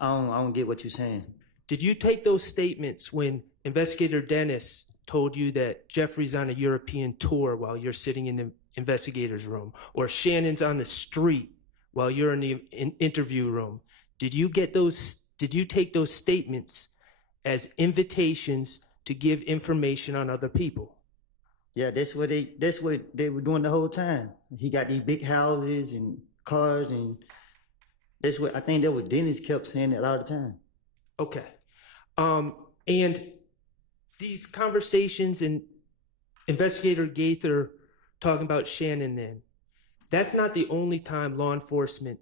I don't get what you're saying. Did you take those statements when Investigator Dennis told you that Jeffrey's on a European tour while you're sitting in investigator's room, or Shannon's on the street while you're in the interview room, did you take those statements as invitations to give information on other people? Yeah, that's what they were doing the whole time. He got these big houses and cars, and that's what I think that was Dennis kept saying that all the time. Okay. And these conversations and Investigator Gaither talking about Shannon then, that's not the only time law enforcement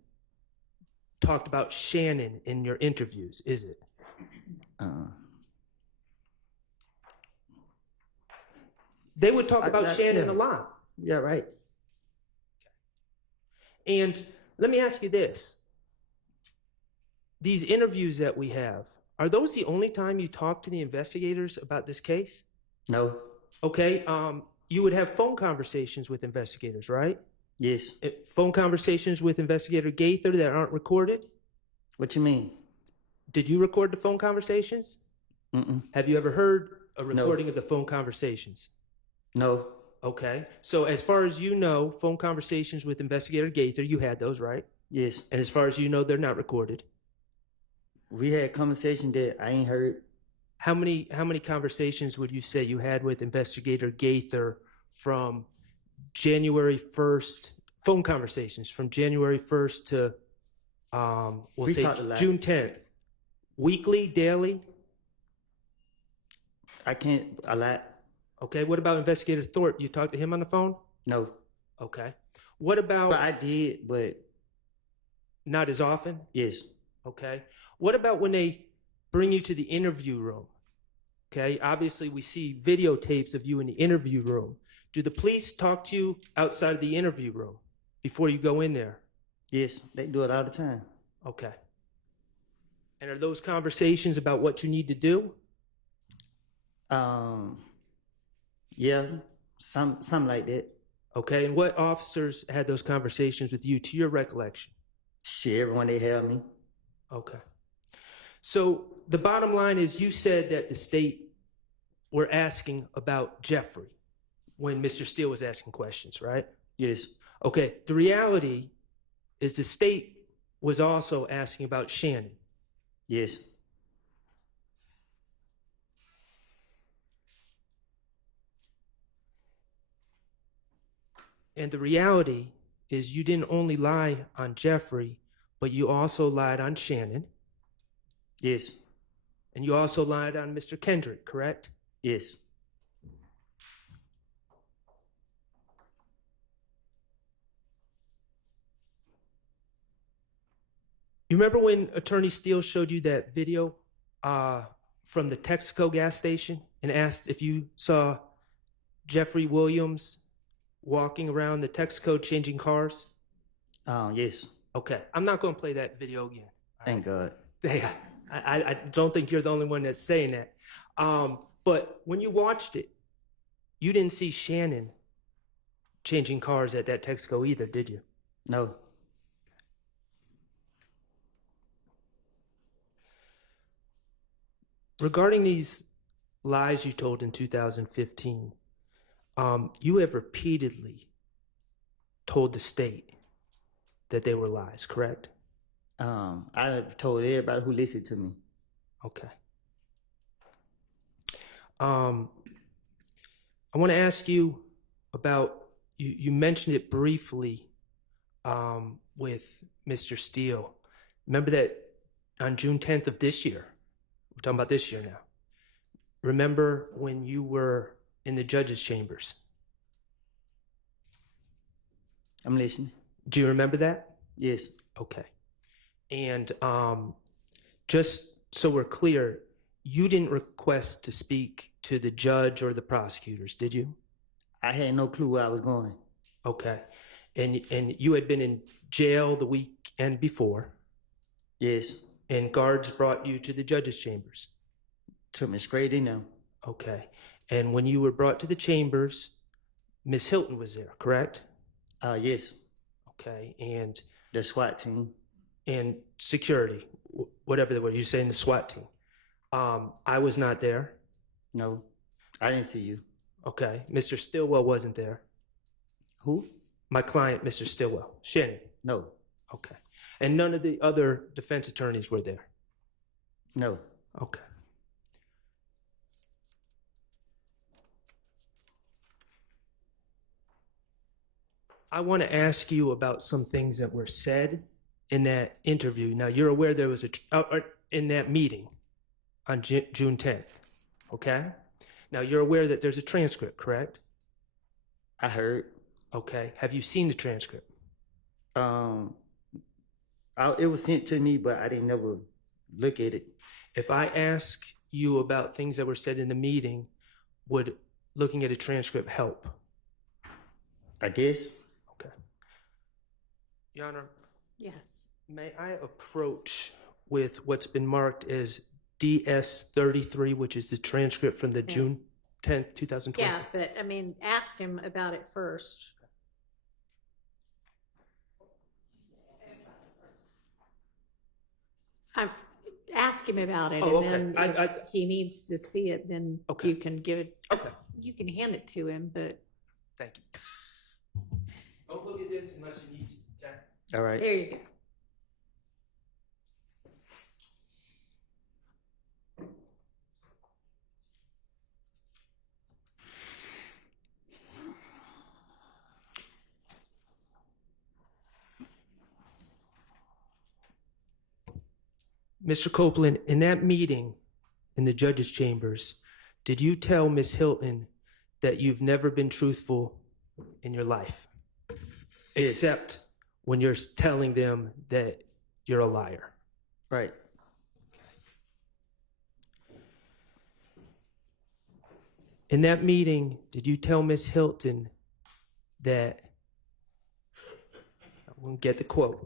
talked about Shannon in your interviews, is it? They would talk about Shannon a lot. Yeah, right. And let me ask you this. These interviews that we have, are those the only time you talk to the investigators about this case? No. Okay. You would have phone conversations with investigators, right? Yes. Phone conversations with Investigator Gaither that aren't recorded? What you mean? Did you record the phone conversations? Mm-mm. Have you ever heard a recording of the phone conversations? No. Okay. So as far as you know, phone conversations with Investigator Gaither, you had those, right? Yes. And as far as you know, they're not recorded. We had conversation that I ain't heard. How many conversations would you say you had with Investigator Gaither from January 1st, phone conversations from January 1st to we'll say June 10th? Weekly, daily? A lot. Okay, what about Investigator Thorpe? You talked to him on the phone? No. Okay. What about... But I did, but... Not as often? Yes. Okay. What about when they bring you to the interview room? Okay, obviously we see videotapes of you in the interview room. Do the police talk to you outside of the interview room before you go in there? Yes, they do it all the time. Okay. And are those conversations about what you need to do? Yeah, some like that. Okay, and what officers had those conversations with you to your recollection? Shit, everyone they have me. Okay. So the bottom line is you said that the state were asking about Jeffrey when Mr. Steele was asking questions, right? Yes. Okay, the reality is the state was also asking about Shannon. Yes. And the reality is you didn't only lie on Jeffrey, but you also lied on Shannon. Yes. And you also lied on Mr. Kendrick, correct? Yes. You remember when Attorney Steele showed you that video from the Texaco gas station and asked if you saw Jeffrey Williams walking around the Texaco changing cars? Yes. Okay, I'm not going to play that video again. Thank God. Yeah, I don't think you're the only one that's saying that. But when you watched it, you didn't see Shannon changing cars at that Texaco either, did you? No. Regarding these lies you told in 2015, you have repeatedly told the state that they were lies, correct? I told everybody who listened to me. Okay. I want to ask you about, you mentioned it briefly with Mr. Steele. Remember that on June 10th of this year, we're talking about this year now. Remember when you were in the judge's chambers? I'm listening. Do you remember that? Yes. Okay. And just so we're clear, you didn't request to speak to the judge or the prosecutors, did you? I had no clue where I was going. Okay. And you had been in jail the weekend before. Yes. And guards brought you to the judge's chambers. Took me straight in there. Okay. And when you were brought to the chambers, Miss Hilton was there, correct? Yes. Okay. And the SWAT team. And security, whatever they were. You're saying the SWAT team. I was not there. No, I didn't see you. Okay. Mr. Stillwell wasn't there. Who? My client, Mr. Stillwell. Shannon. No. Okay. And none of the other defense attorneys were there? No. Okay. I want to ask you about some things that were said in that interview. Now, you're aware there was in that meeting on June 10th, okay? Now, you're aware that there's a transcript, correct? I heard. Okay. Have you seen the transcript? It was sent to me, but I didn't never look at it. If I ask you about things that were said in the meeting, would looking at a transcript help? I guess. Okay. Your Honor. Yes. May I approach with what's been marked as DS-33, which is the transcript from the June 10th, 2020? Yeah, but I mean, ask him about it first. Ask him about it, Oh, and okay. then if he needs to see it, then you can give it. Okay. You can hand it to him, but Thank you. Don't look at this unless you need to, okay? All right. there you go. Mr. Copeland, in that meeting in the judge's chambers, did you tell Ms. Hilton that you've never been truthful in your life? Except when you're telling them that you're a liar. Right. In that meeting, did you tell Ms. Hilton that, I won't get the quote,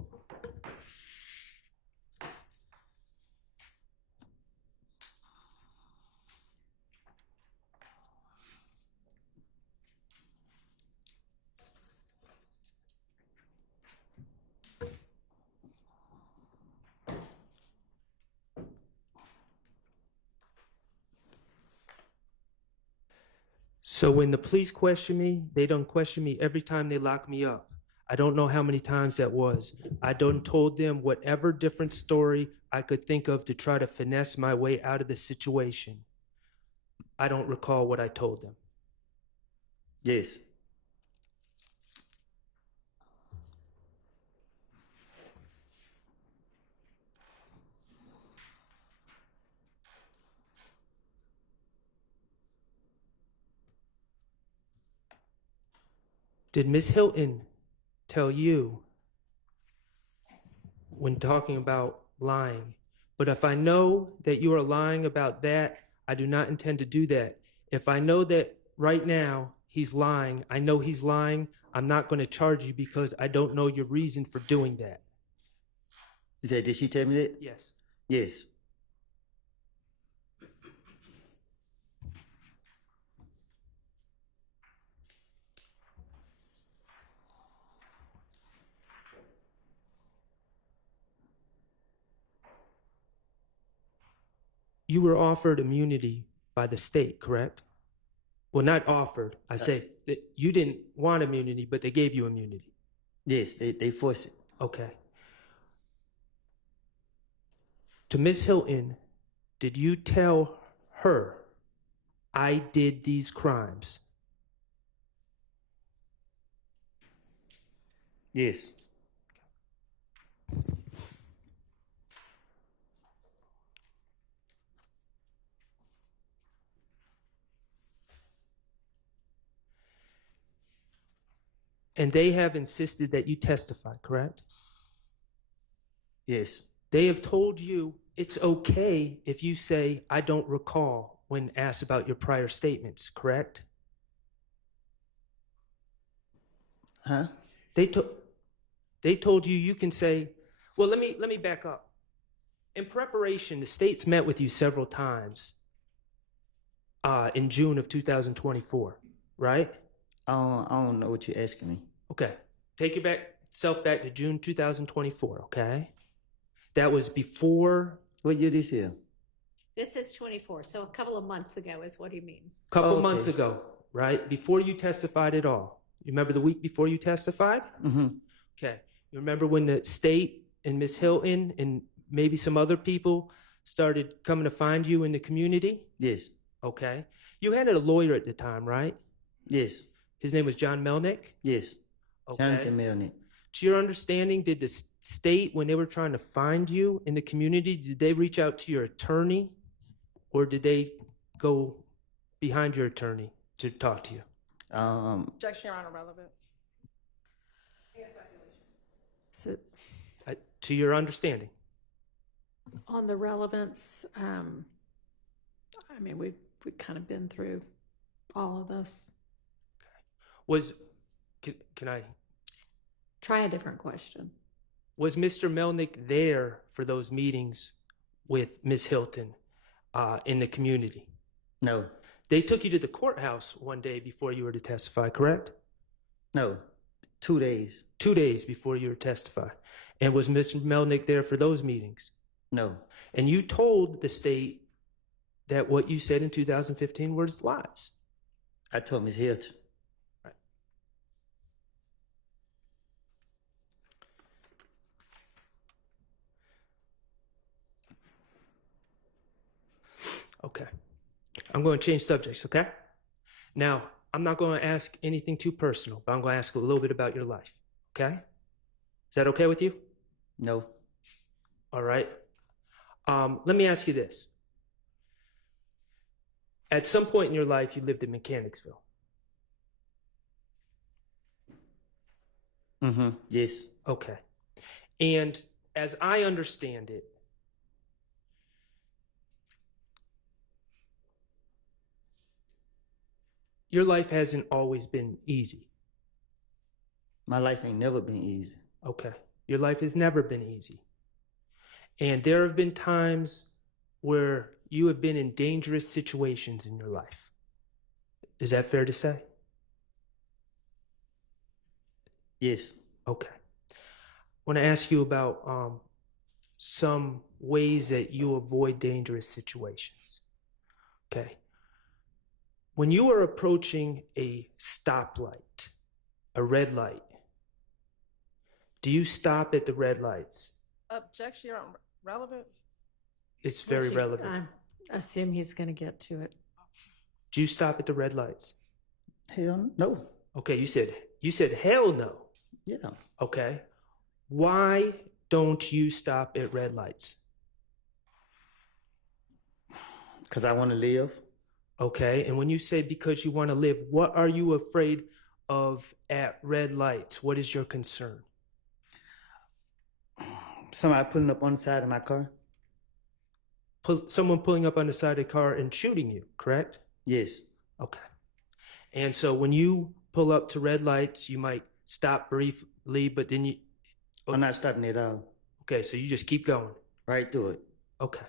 so when the police question me, they don't question me every time they lock me up. I don't know how many times that was. I done told them whatever different story I could think of to try to finesse my way out of the situation. I don't recall what I told them. Yes. Did Miss Hilton tell you when talking about lying? But if I know that you are lying about that, I do not intend to do that. If I know that right now he's lying, I know he's lying, I'm not going to charge you because I don't know your reason for doing that. Did she tell me that? Yes. Yes. You were offered immunity by the state, correct? Well, not offered. I say that you didn't want immunity, but they gave you immunity. Yes, they forced it. Okay. To Miss Hilton, did you tell her I did these crimes? Yes. And they have insisted that you testify, correct? Yes. They have told you it's okay if you say, I don't recall, when asked about your prior statements, correct? Huh? They told you you can say, well, let me back up. In preparation, the state's met with you several times in June of 2024, right? I don't know what you're asking me. Okay. Take yourself back to June 2024, okay? That was before... What year this is? This is 24, so a couple of months ago is what he means. Couple months ago, right? Before you testified at all. You remember the week before you testified? Mm-hmm. Okay. You remember when the state and Miss Hilton and maybe some other people started coming to find you in the community? Yes. Okay. You had a lawyer at the time, right? Yes. His name was John Melnick? Yes. Okay. Jonathan Melnick. To your understanding, did the state, when they were trying to find you in the community, did they reach out to your attorney or did they go behind your attorney to talk to you? Objection, Your Honor, relevance. So To your understanding? on the relevance, I mean, we've kind of been through all of this. Can I? Try a different question. Was Mr. Melnick there for those meetings with Ms. Hilton in the community? No. They took you to the courthouse one day before you were to testify, correct? No. 2 days. 2 days before you were to testify. And was Mr. Melnick there for those meetings? No. And you told the state that what you said in 2015 was lies. I told Ms. Hilton. Okay. I'm going to change subjects, okay? Now, I'm not going to ask anything too personal, but I'm going to ask a little bit about your life, okay? Is that okay with you? No. All right. Let me ask you this. At some point in your life, you lived in Mechanicsville. Mm-hmm. Yes. Okay. And as I understand it, your life hasn't always been easy. My life ain't never been easy. Okay. Your life has never been easy. And there have been times where you have been in dangerous situations in your life. Is that fair to say? Yes. Okay. I want to ask you about some ways that you avoid dangerous situations. Okay. When you are approaching a stoplight, a red light, do you stop at the red lights? Objection, Your Honor, relevance. It's very relevant. I assume he's going to get to it. Do you stop at the red lights? Hell no. Okay, you said hell no. Yeah. Okay. Why don't you stop at red lights? Because I want to live. Okay, and when you say because you want to live, what are you afraid of at red lights? What is your concern? Somebody pulling up on the side of my car. Someone pulling up on the side of the car and shooting you, correct? Yes. Okay. And so when you pull up to red lights, you might stop briefly, but then you... I'm not stopping at all. Okay, so you just keep going. Right through it. Okay.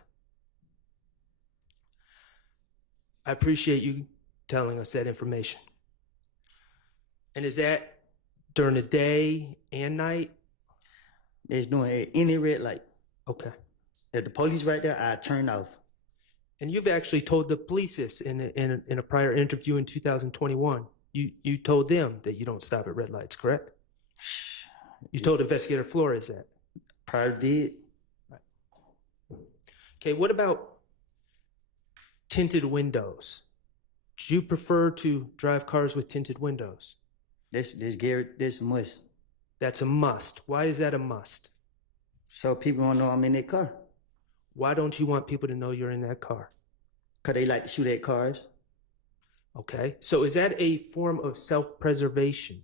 I appreciate you telling us that information. And is that during the day and night? It's doing any red light. Okay. If the police right there, I turn off. And you've actually told the police this in a prior interview in 2021. You told them that you don't stop at red lights, correct? You told Investigator Flores that. Prior did. Right. Okay, what about tinted windows? Do you prefer to drive cars with tinted windows? This a must. That's a must. Why is that a must? So people don't know I'm in that car. Why don't you want people to know you're in that car? Because they like to shoot at cars. Okay. So is that a form of self-preservation?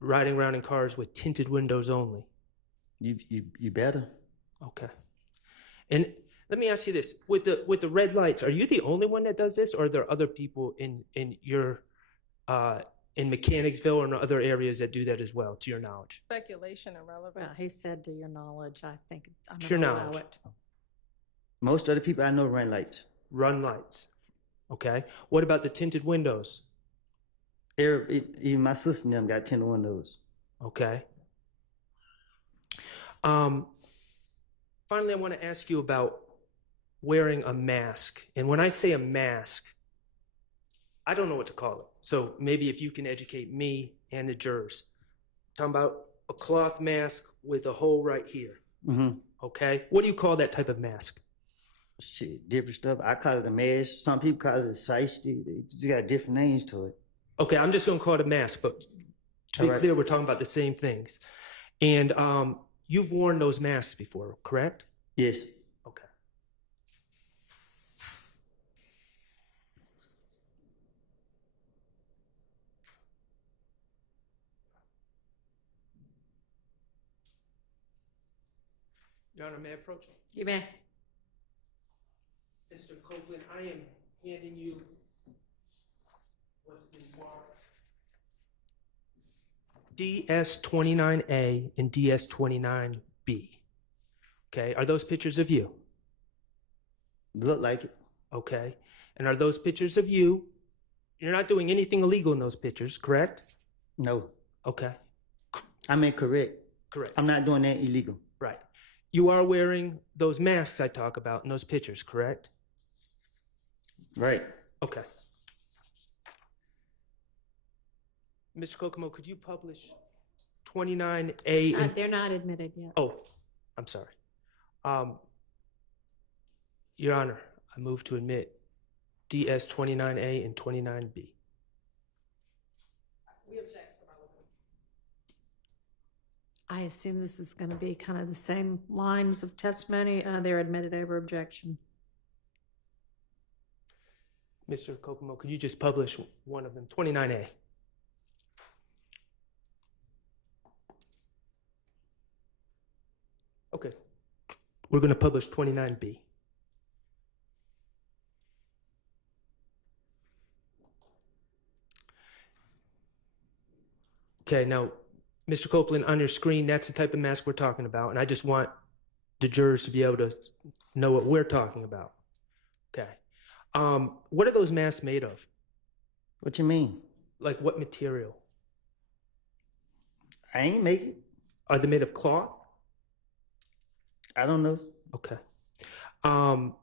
Riding around in cars with tinted windows only? You better. Okay. And let me ask you this. With the red lights, are you the only one that does this, or are there other people in your in Mechanicsville or in other areas that do that as well, to your knowledge? Speculation and relevance. Well, he said to your knowledge, I think I'm To your going to allow knowledge. it. Most of the people I know run lights. Run lights. Okay. What about the tinted windows? Even my sister and them got tinted windows. Okay. Finally, I want to ask you about wearing a mask. And when I say a mask, I don't know what to call it. So maybe if you can educate me and the jurors. Talking about a cloth mask with a hole right here. Mm-hmm. Okay? What do you call that type of mask? Shit, different stuff. I call it a mask. Some people call it a shiesty. They just got different names to it. Okay, I'm just gonna call it a mask, but to be All right. clear, we're talking about the same things. And you've worn those masks before, correct? Yes. Okay. Your Honor, may I approach? You may. Mr. Copeland, I am handing you what's been marked DS29A and DS29B. Okay, are those pictures of you? Look like it. Okay, and are those pictures of you? You're not doing anything illegal in those pictures, correct? No. Okay, I mean, correct. correct. I'm not doing that illegal. Right. You are wearing those masks I talk about in those pictures, correct? Right. Okay. Mr. Kokomo, could you publish 29A and... They're not admitted yet. Oh, I'm sorry. Your Honor, I move to admit DS 29A and 29B. We object to relevance. I assume this is going to be kind of the same lines of testimony. They're admitted over objection. Mr. Kokomo, could you just publish one of them, 29A? Okay. We're going to publish 29B. Okay, now, Mr. Copeland, on your screen, that's the type of mask we're talking about, and I just want the jurors to be able to know what we're talking about. Okay. What are those masks made of? What you mean? Like what material? I ain't make it. Are they made of cloth? I don't know. Okay. Are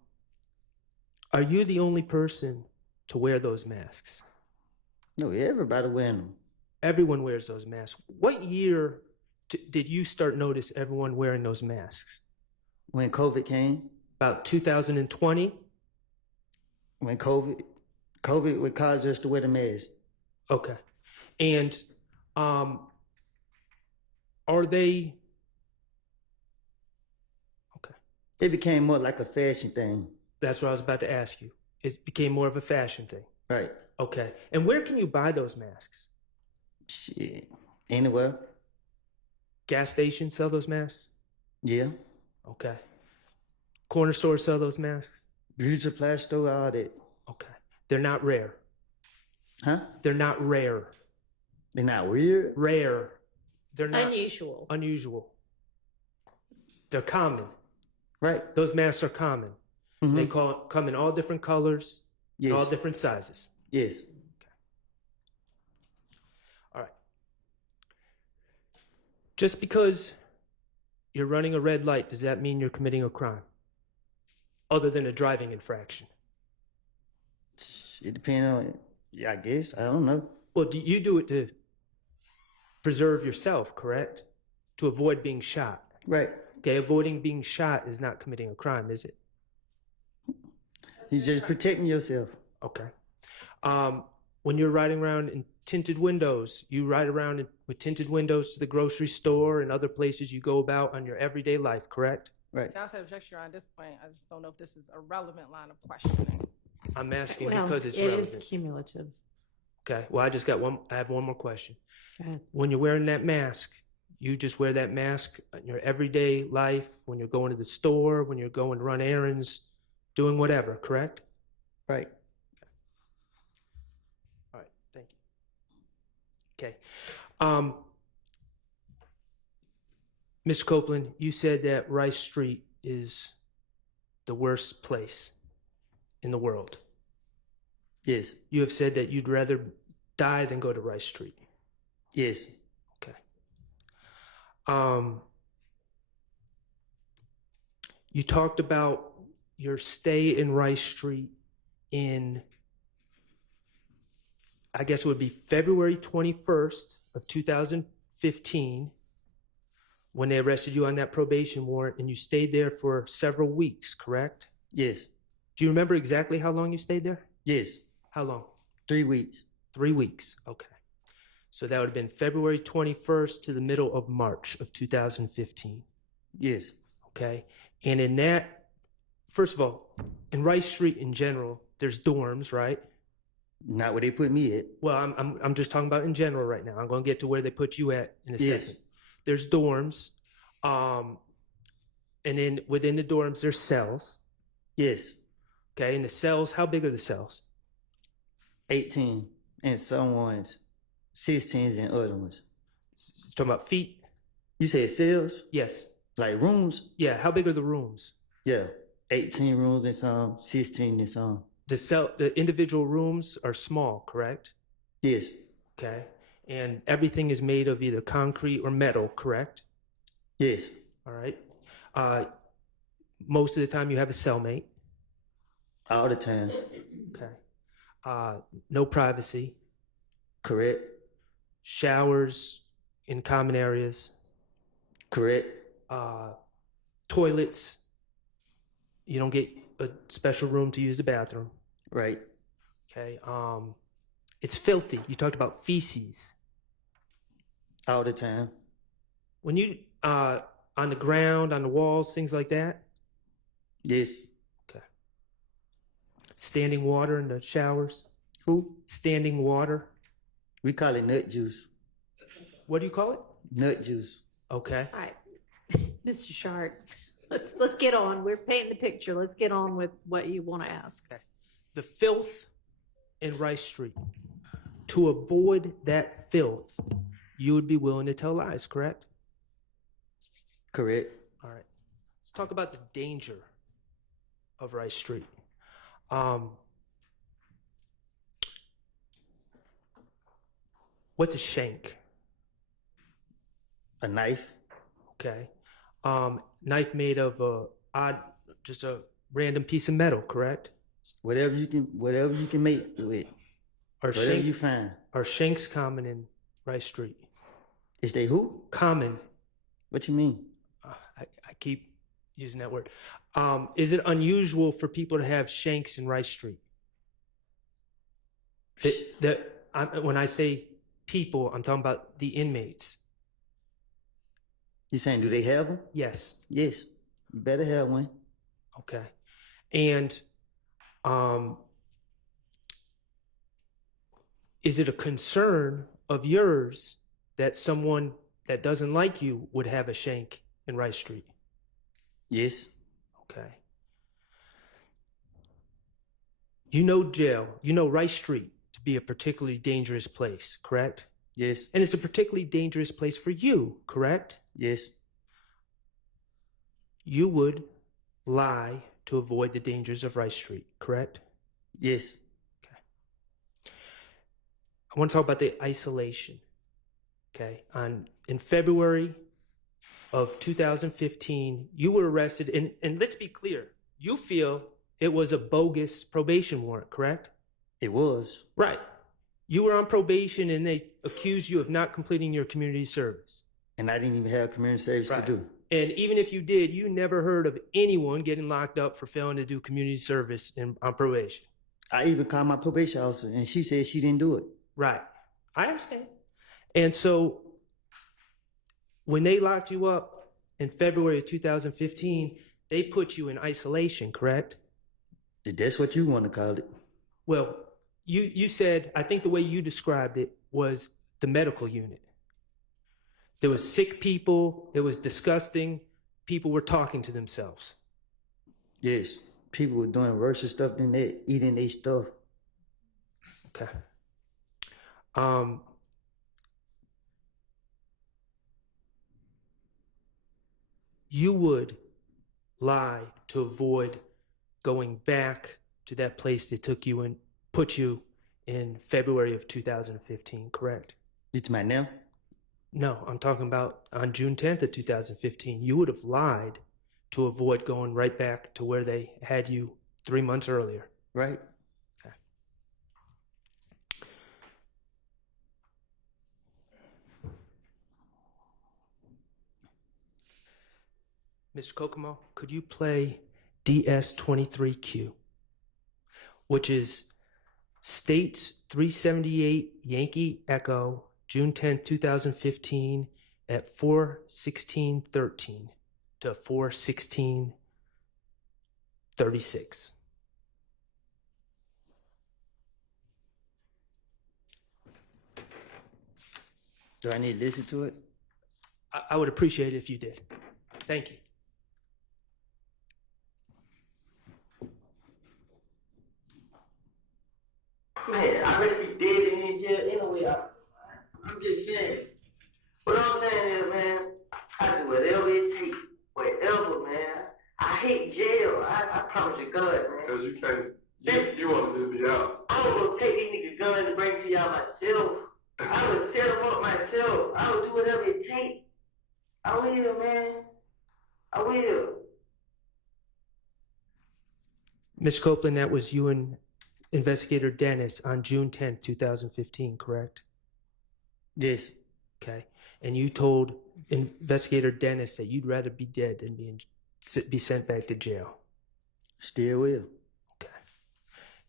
you the only person to wear those masks? No, everybody wearing them. Everyone wears those masks. What year did you start notice everyone wearing those masks? When COVID came. About 2020? When COVID would cause us to wear the mask. Okay. And are they... Okay. It became more like a fashion thing. That's what I was about to ask you. It became more of a fashion thing. Right. Okay. And where can you buy those masks? Shit. Anywhere. Gas stations sell those masks? Yeah. Okay. Corner stores sell those masks? Beauty supply store, all that. Okay. They're not rare. Huh? They're not rare. They're not weird? Rare. They're not Unusual. unusual. They're common. Right. Those masks are common. Mm-hmm. They come in all different colors, Yes. all different sizes. Yes. All right. Just because you're running a red light, does that mean you're committing a crime? Other than a driving infraction? It depends on, yeah, I guess. I don't know. Well, you do it to preserve yourself, correct? To avoid being shot. Right. Okay, avoiding being shot is not committing a crime, is it? You're just protecting yourself. Okay. When you're riding around in tinted windows, you ride around with tinted windows to the grocery store and other places you go about on your everyday life, correct? Right. Now, I say objection at this point. I just don't know if this is a relevant line of questioning. I'm asking Well, because it's it relevant. is cumulative. Okay, well, I just got one. I have one more question. Go ahead. When you're wearing that mask, you just wear that mask in your everyday life, when you're going to the store, when you're going to run errands, doing whatever, correct? Right. All right, thank you. Okay. Mr. Copeland, you said that Rice Street is the worst place in the world. Yes. You have said that you'd rather die than go to Rice Street. Yes. Okay. You talked about your stay in Rice Street in, I guess it would be February 21st of 2015 when they arrested you on that probation warrant, and you stayed there for several weeks, correct? Yes. Do you remember exactly how long you stayed there? Yes. How long? 3 weeks. 3 weeks. Okay. So that would have been February 21st to the middle of March of 2015. Yes. Okay. And in that, first of all, in Rice Street in general, there's dorms, right? Not where they put me at. Well, I'm just talking about in general right now. I'm going to get to where they put you at in a Yes. second. There's dorms, and then within the dorms there's cells. Yes. Okay, and the cells, how big are the cells? 18 and some ones, 16s and other ones. Talking about feet? You said cells? Yes. Like rooms? Yeah, how big are the rooms? Yeah, 18 rooms and some, 16 and some. The individual rooms are small, correct? Yes. Okay. And everything is made of either concrete or metal, correct? Yes. All right. Most of the time you have a cellmate. All the time. Okay. No privacy. Correct. Showers in common areas. Correct. Toilets. You don't get a special room to use the bathroom. Right. Okay. It's filthy. You talked about feces. All the time. When you on the ground, on the walls, things like that? Yes. Okay. Standing water in the showers? Who? Standing water. We call it nut juice. What do you call it? Nut juice. Okay. All right, Mr. Schardt, let's get on. We're painting the picture. Let's get on with what you want to ask. Okay. The filth in Rice Street. To avoid that filth, you would be willing to tell lies, correct? Correct. All right. Let's talk about the danger of Rice Street. What's a shank? A knife. Okay. Knife made of just a random piece of metal, correct? Whatever you can make with. Whatever you find. Are shanks common in Rice Street? Is they who? Common. What you mean? I keep using that word. Is it unusual for people to have shanks in Rice Street? When I say people, I'm talking about the inmates. You saying, do they have them? Yes. Yes. You better have one. Okay. And is it a concern of yours that someone that doesn't like you would have a shank in Rice Street? Yes. Okay. You know jail, you know Rice Street to be a particularly dangerous place, correct? Yes. And it's a particularly dangerous place for you, correct? Yes. You would lie to avoid the dangers of Rice Street, correct? Yes. Okay. I want to talk about the isolation. Okay. In February of 2015, you were arrested, and let's be clear, you feel it was a bogus probation warrant, correct? It was. Right. You were on probation and they accused you of not completing your community service. And I didn't even have community service to do. And even if you did, you never heard of anyone getting locked up for failing to do community service on probation. I even called my probation officer and she said she didn't do it. Right. I understand. And so when they locked you up in February of 2015, they put you in isolation, correct? That's what you want to call it. Well, you said, I think the way you described it was the medical unit. There was sick people. It was disgusting. People were talking to themselves. Yes. People were doing worse stuff than that, eating their stuff. Okay. You would lie to avoid going back to that place that took you and put you in February of 2015, correct? You talking about now? No, I'm talking about on June 10th of 2015. You would have lied to avoid going right back to where they had you 3 months earlier. Right. Okay. Mr. Kokomo, could you play DS23Q, which is States 378 Yankee Echo, June 10th, 2015 at 4:16:13 to 4:16:36. Do I need to listen to it? I would appreciate it if you did. Thank you. Man, I really be dead in here anyway. I'm just saying. What I'm saying is, man, I do whatever it takes. Whatever, man. I hate jail. I promise you, God, man. Because you can't, you want to be out. I was gonna take these niggas guns and bring to y'all myself. I would set them up myself. I would do whatever it takes. I will, man. I will. Ms. Copeland, that was you and Investigator Dennis on June 10th, 2015, correct? Yes. Okay. And you told Investigator Dennis that you'd rather be dead than be sent back to jail. Still will. Okay.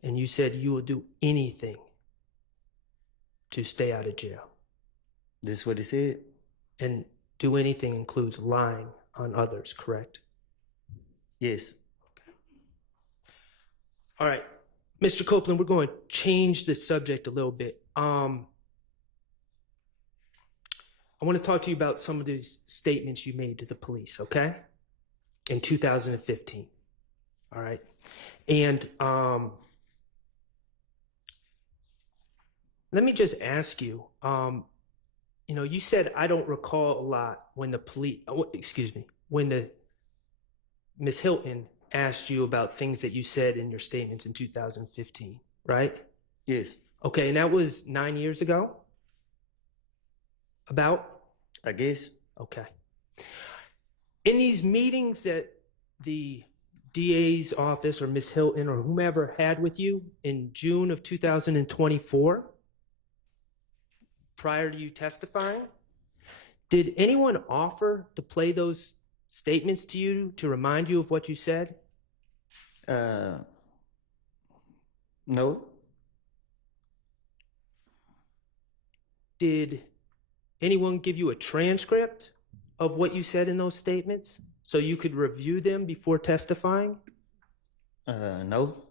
And you said you will do anything to stay out of jail. This is what he said? And do anything includes lying on others, correct? Yes. All right. Mr. Copeland, we're going to change the subject a little bit. I want to talk to you about some of these statements you made to the police, okay? In 2015. All right. And let me just ask you, you know, you said I don't recall a lot when the police, when the Miss Hilton asked you about things that you said in your statements in 2015, right? Yes. Okay, and that was 9 years ago? About? I guess. Okay. In these meetings that the DA's office or Miss Hilton or whomever had with you in June of 2024, prior to you testifying, did anyone offer to play those statements to you to remind you of what you said? No. Did anyone give you a transcript of what you said in those statements so you could review them before testifying? No.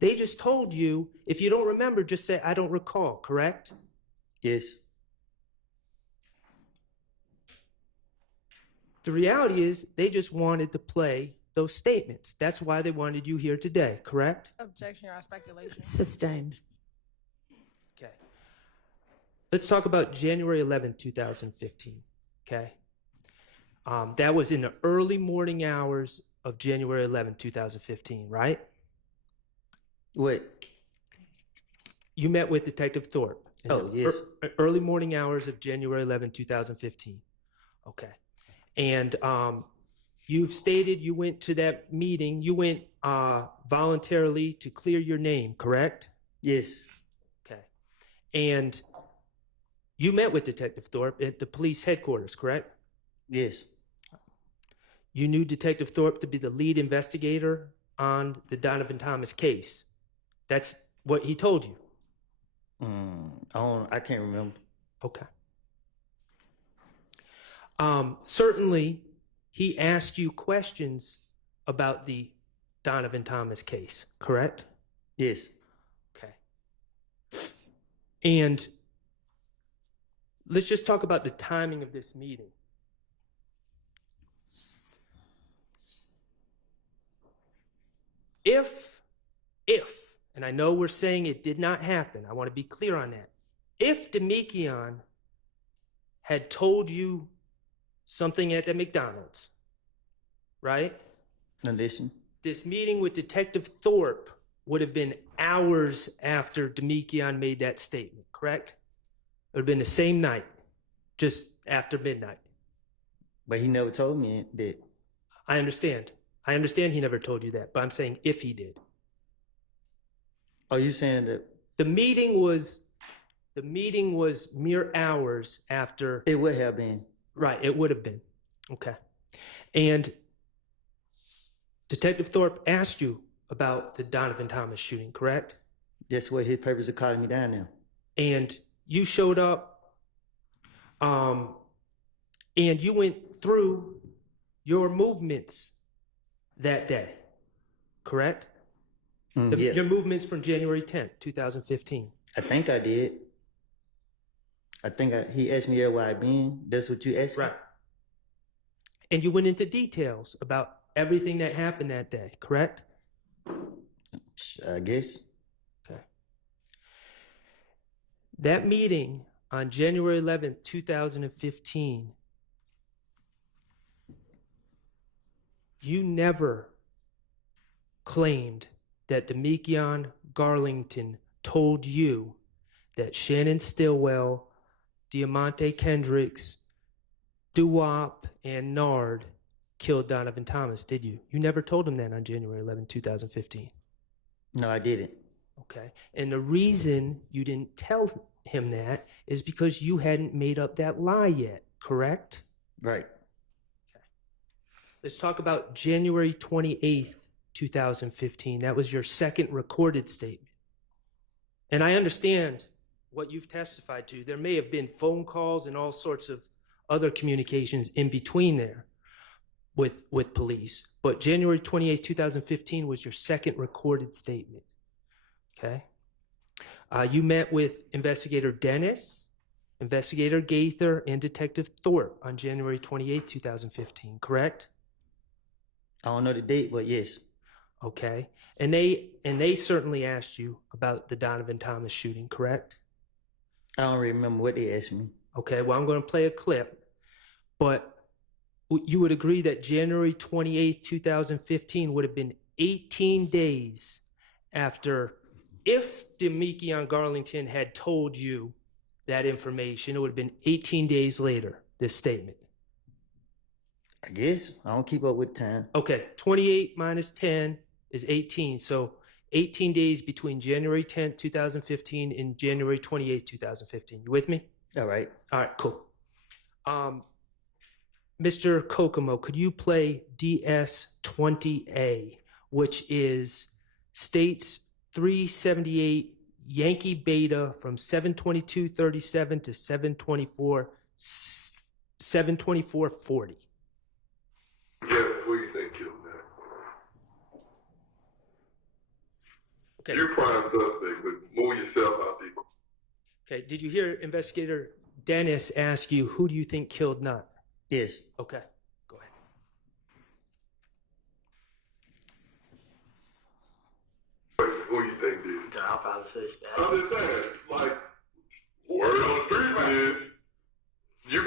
They just told you, if you don't remember, just say, I don't recall, correct? Yes. The reality is they just wanted to play those statements. That's why they wanted you here today, correct? Objection or speculation. Sustained. Okay. Let's talk about January 11th, 2015, okay? That was in the early morning hours of January 11th, 2015, right? What? You met with Detective Thorpe. Oh, yes. Early morning hours of January 11th, 2015. Okay. And you've stated you went to that meeting. You went voluntarily to clear your name, correct? Yes. Okay. And you met with Detective Thorpe at the police headquarters, correct? Yes. You knew Detective Thorpe to be the lead investigator on the Donovan Thomas case. That's what he told you. I can't remember. Okay. Certainly, he asked you questions about the Donovan Thomas case, correct? Yes. Okay. And let's just talk about the timing of this meeting. If, and I know we're saying it did not happen, I want to be clear on that. If Demekion had told you something at the McDonald's, right? Now listen. This meeting with Detective Thorpe would have been hours after Demekion made that statement, correct? It would have been the same night, just after midnight. But he never told me that. I understand. I understand he never told you that, but I'm saying if he did. Are you saying that? The meeting was mere hours after. It would have been. Right, it would have been. Okay. And Detective Thorpe asked you about the Donovan Thomas shooting, correct? That's what his purpose of calling me down now. And you showed up, and you went through your movements that day, correct? Yeah. Your movements from January 10th, 2015. I think I did. He asked me where I been. That's what you asked me? Right. And you went into details about everything that happened that day, correct? I guess. Okay. That meeting on January 11th, 2015, you never claimed that Demekion Garlington told you that Shannon Stillwell, Diamante Kendricks, Duwop, and Nard killed Donovan Thomas, did you? You never told him that on January 11, 2015. No, I didn't. Okay. And the reason you didn't tell him that is because you hadn't made up that lie yet, correct? Right. Okay. Let's talk about January 28th, 2015. That was your second recorded statement. And I understand what you've testified to. There may have been phone calls and all sorts of other communications in between there with police. But January 28, 2015 was your second recorded statement. Okay? You met with Investigator Dennis, Investigator Gaither, and Detective Thorpe on January 28, 2015, correct? I don't know the date, but yes. Okay. And they certainly asked you about the Donovan Thomas shooting, correct? I don't remember what they asked me. Okay, well, I'm going to play a clip, but you would agree that January 28, 2015 would have been 18 days after, if Demekion Garlington had told you that information, it would have been 18 days later, this statement. I guess. I don't keep up with time. Okay, 28 minus 10 is 18, so 18 days between January 10th, 2015 and January 28th, 2015. You with me? All right. All right, cool. Mr. Kokomo, could you play DS-20A, which is States 378 Yankee Beta from 7/22/37 to 7/24/40. Jeff, who you think killed that? Okay. You're prime suspect, but move yourself out there. Okay, did you hear Investigator Dennis ask you, who do you think killed Nut? Yes. Okay, go ahead. Who you think did? I'll probably say that. I'm just saying, like, word on the street is, you've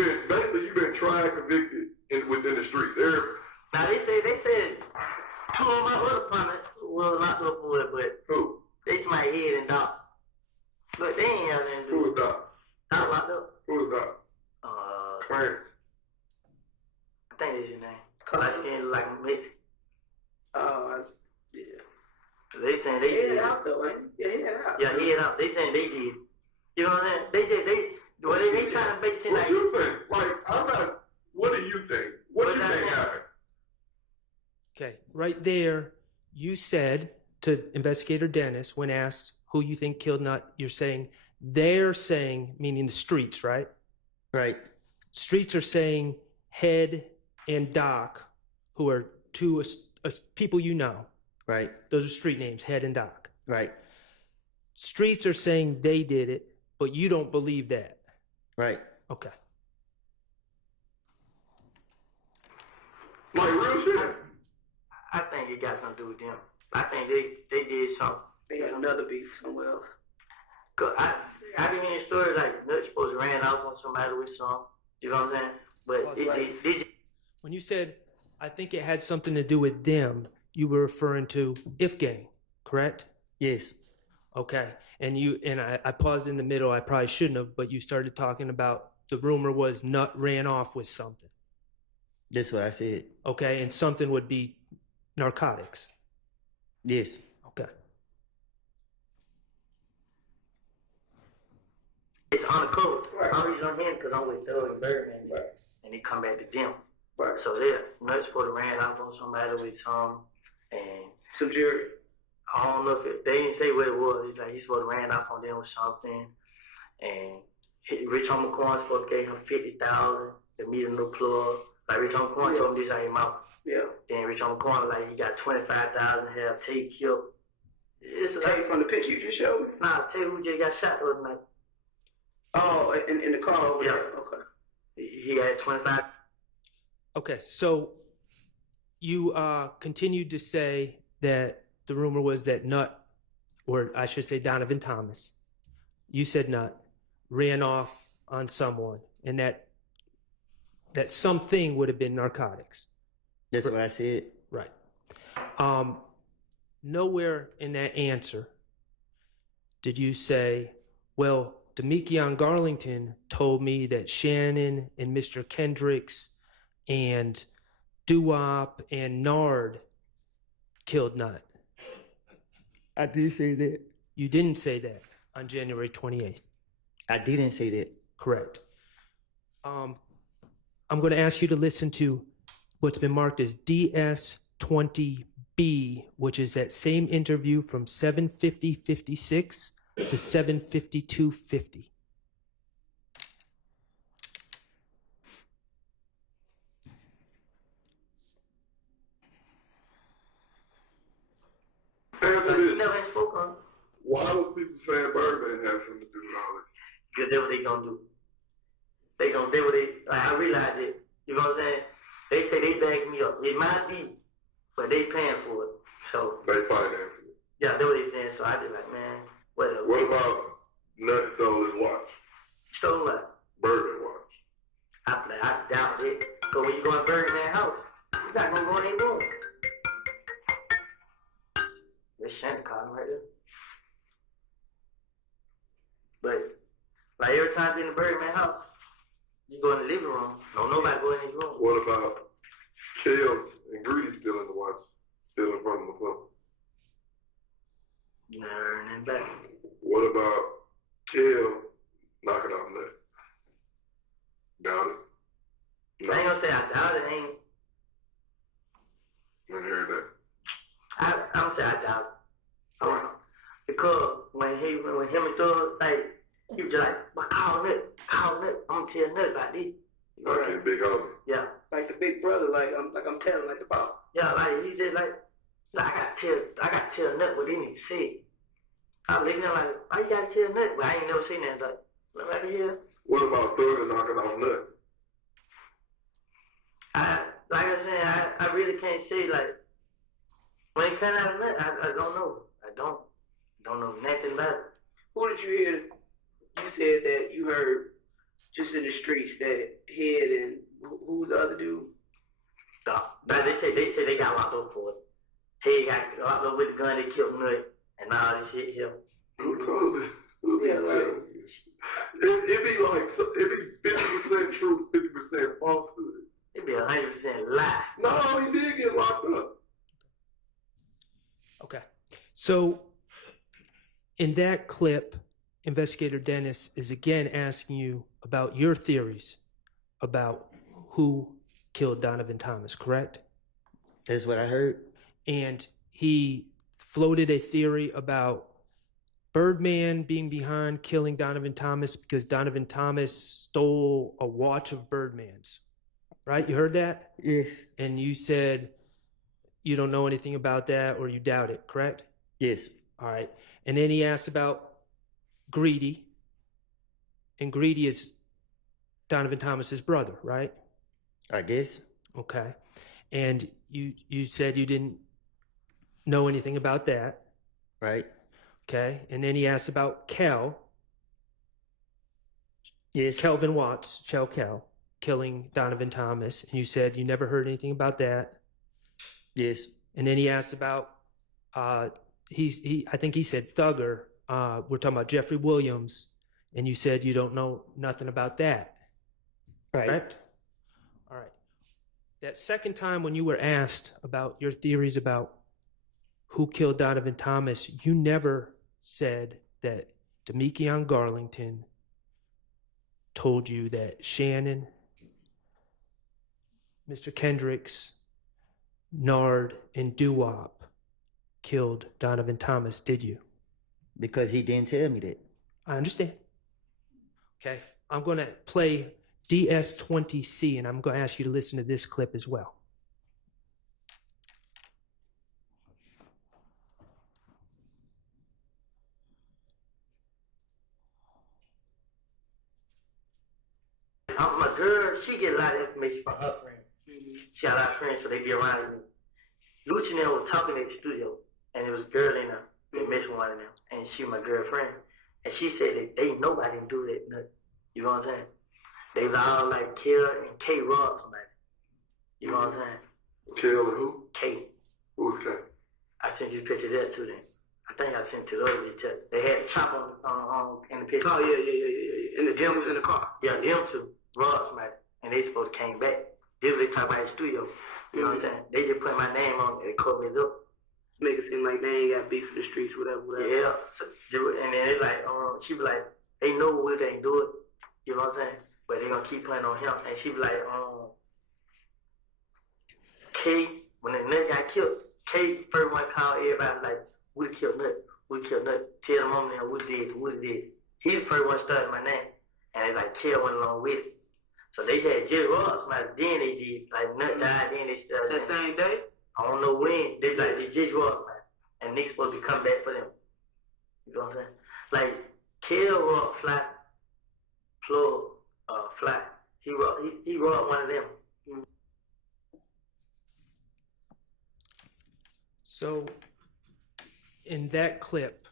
been tried, convicted within the street. Now they said two of my other partners were locked up for it, but Who? they my head and Doc. But they ain't have anything to do. Who was that? Doc locked up. Who was that? Clarence. I think that's his name. Light skin like Macy. Yeah. They saying they did. Out though, right? Yeah, he had out. Yeah, he had out. They saying they did. You know what I'm saying? They trying to make it seem What like. you think? Like, what do you think? What do you think happened? Okay, right there, you said to Investigator Dennis, when asked who you think killed Nut, you're saying, they're saying, meaning the streets, right? Right. Streets are saying Head and Doc, who are two people you know. Right. Those are street names, Head and Doc. Right. Streets are saying they did it, but you don't believe that. Right. Okay. Like real shit? I think it got something to do with them. I think they did something. They got another beef somewhere else. Cause I been hearing stories like Nut's supposed to ran off on somebody with some. You know what I'm saying? But did when you said, I think it had something to do with them, you were referring to If Gang, correct? Yes. Okay. And I paused in the middle. I probably shouldn't have, but you started talking about the rumor was Nut ran off with something. That's what I said. Okay. And something would be narcotics. Yes. Okay. it's on the coast. Right. I'm reason on him because I'm with Doug and Birdman. And he come back to them. Right. So they're Nut's supposed to ran off on somebody with some. And some jury, I don't know if they didn't say what it was. It's like he supposed to ran off on them or something. And Rich Homie Coin supposed to give him 50,000 to meet a new plug. Like Rich Homie Coin told him this out his mouth. Yeah. Then Rich Homie Coin like he got 25,000 have take killed. It's like from the picture you just showed me. Nah, tell you who just got shot the other night. Oh, in the car over there. Okay. He had 25. Okay, so you continued to say that the rumor was that Nut, or I should say Donovan Thomas, you said Nut, ran off on someone, and that something would have been narcotics. That's what I said. Right. Nowhere in that answer did you say, well, Demekion Garlington told me that Shannon and Mr. Kendricks and Doo-Wop and Nard killed Nut. I did say that. You didn't say that on January 28th. I didn't say that. Correct. I'm going to ask you to listen to what's been marked as DS20B, which is that same interview from 7:50:56 to 7:52:50. Why was people saying Birdman had something to do with all this? Because that's what they gonna do. They gonna do what they, like, I realize it. You know what I'm saying? They say they bagged me up. It might be, but they paying for it. So. They financing it. Yeah, that's what they saying. So I just like, man, whatever. What about Nut stole his watch? Stole what? Birdman watch. I doubt it. So when you go in Birdman's house, you're not gonna go in their room. That's Shannon calling right there. But, like, every time you're in the Birdman house, you go in the living room, don't nobody go in his room. What about Kels and Greedy stealing the watch, stealing from the phone? Never heard nothing back. What about Kel knocking off Nut? Doubt it. No. I ain't gonna say I doubt it, ain't. I heard that. I'm gonna say I doubt it. I don't know. Because when him and Thug, like, he was just like, well, call Nut. I'm gonna tell Nut about this. Like his big homie. Yeah. Like the big brother, like I'm telling like the boss. Yeah, like he just like I gotta tell Nut what he need to see. I'm looking at him like, why you gotta tell Nut? But I ain't never seen that. Like, look right here. What about Thug knocking off Nut? Like I said, I really can't say, like, when it came out of Nut, I don't know. I don't know nothing about it. Who did you hear? You said that you heard just in the streets that Head and who's the other dude? No, they say they got locked up for it. Head got locked up with the gun. They killed Nut and all this shit here. Who told it? Yeah, like it be 50% truth, 50% falsehood. It be 100% lie. No, he did get locked up. Okay. So in that clip, Investigator Dennis is again asking you about your theories about who killed Donovan Thomas, correct? That's what I heard. And he floated a theory about Birdman being behind killing Donovan Thomas because Donovan Thomas stole a watch of Birdman's. Right? You heard that? Yes. And you said you don't know anything about that or you doubt it, correct? Yes. All right. And then he asked about Greedy. And Greedy is Donovan Thomas's brother, right? I guess. Okay. And you said you didn't know anything about that. Right. Okay. And then he asked about Kel. Yes. Kelvin Watts, Chell Kel, killing Donovan Thomas. And you said you never heard anything about that. Yes. And then he asked about I think he said Thugger. We're talking about Jeffrey Williams, and you said you don't know nothing about that. Right. Correct? All right. That second time when you were asked about your theories about who killed Donovan Thomas, you never said that Demekion Garlington told you that Shannon, Mr. Kendricks, Nard, and Doo-Wop killed Donovan Thomas, did you? Because he didn't tell me that. I understand. Okay, I'm going to play DS20C, and I'm going to ask you to listen to this clip as well. My girl, she get a lot of information from her friends. She got a lot of friends, so they be around me. Lucci and them was talking in the studio, and it was a girl in there. They missed one of them, and she my girlfriend. And she said that they know I didn't do that nothing. You know what I'm saying? They was all like Kill and K robbed somebody. You know what I'm saying? Kill and who? K. Who's K? I sent you a picture of that too then. I think I sent it to the other picture. They had a chop on in the picture. Oh, yeah. And the gym was in the car. Yeah, them two robbed somebody, and they supposed to came back. This was they talk about the studio. You know what I'm saying? They just put my name on it. They covered me up. Make it seem like they ain't got beef in the streets, whatever. Yeah. And then they like, she be like, they know we ain't do it. You know what I'm saying? But they gonna keep playing on him. And she be like, K, when the nut got killed, K first one called everybody like, we killed Nut. Tell the mom now, we did. He the first one started my name. And they like, Kill went along with it. So they had just robbed somebody, then they did. Like, Nut died, then they started. That same day? I don't know when. They like, they just robbed somebody. And niggas supposed to come back for them. You know what I'm saying? Like, Kill robbed Fly. Fly. He robbed one of them. So, in that clip,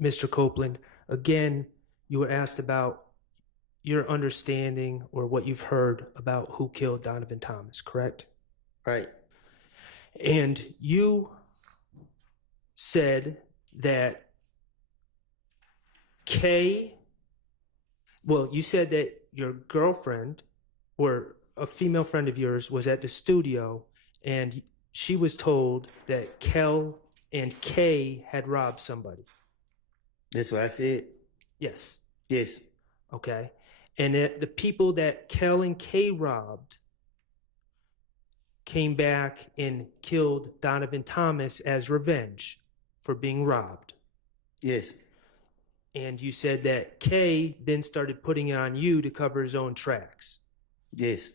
Mr. Copeland, again, you were asked about your understanding or what you've heard about who killed Donovan Thomas, correct? Right. And you said that you said that your girlfriend or a female friend of yours was at the studio and she was told that Kel and Kay had robbed somebody. That's what I said? Yes. Yes. Okay. And that the people that Kel and Kay robbed came back and killed Donovan Thomas as revenge for being robbed. Yes. And you said that Kay then started putting it on you to cover his own tracks. Yes.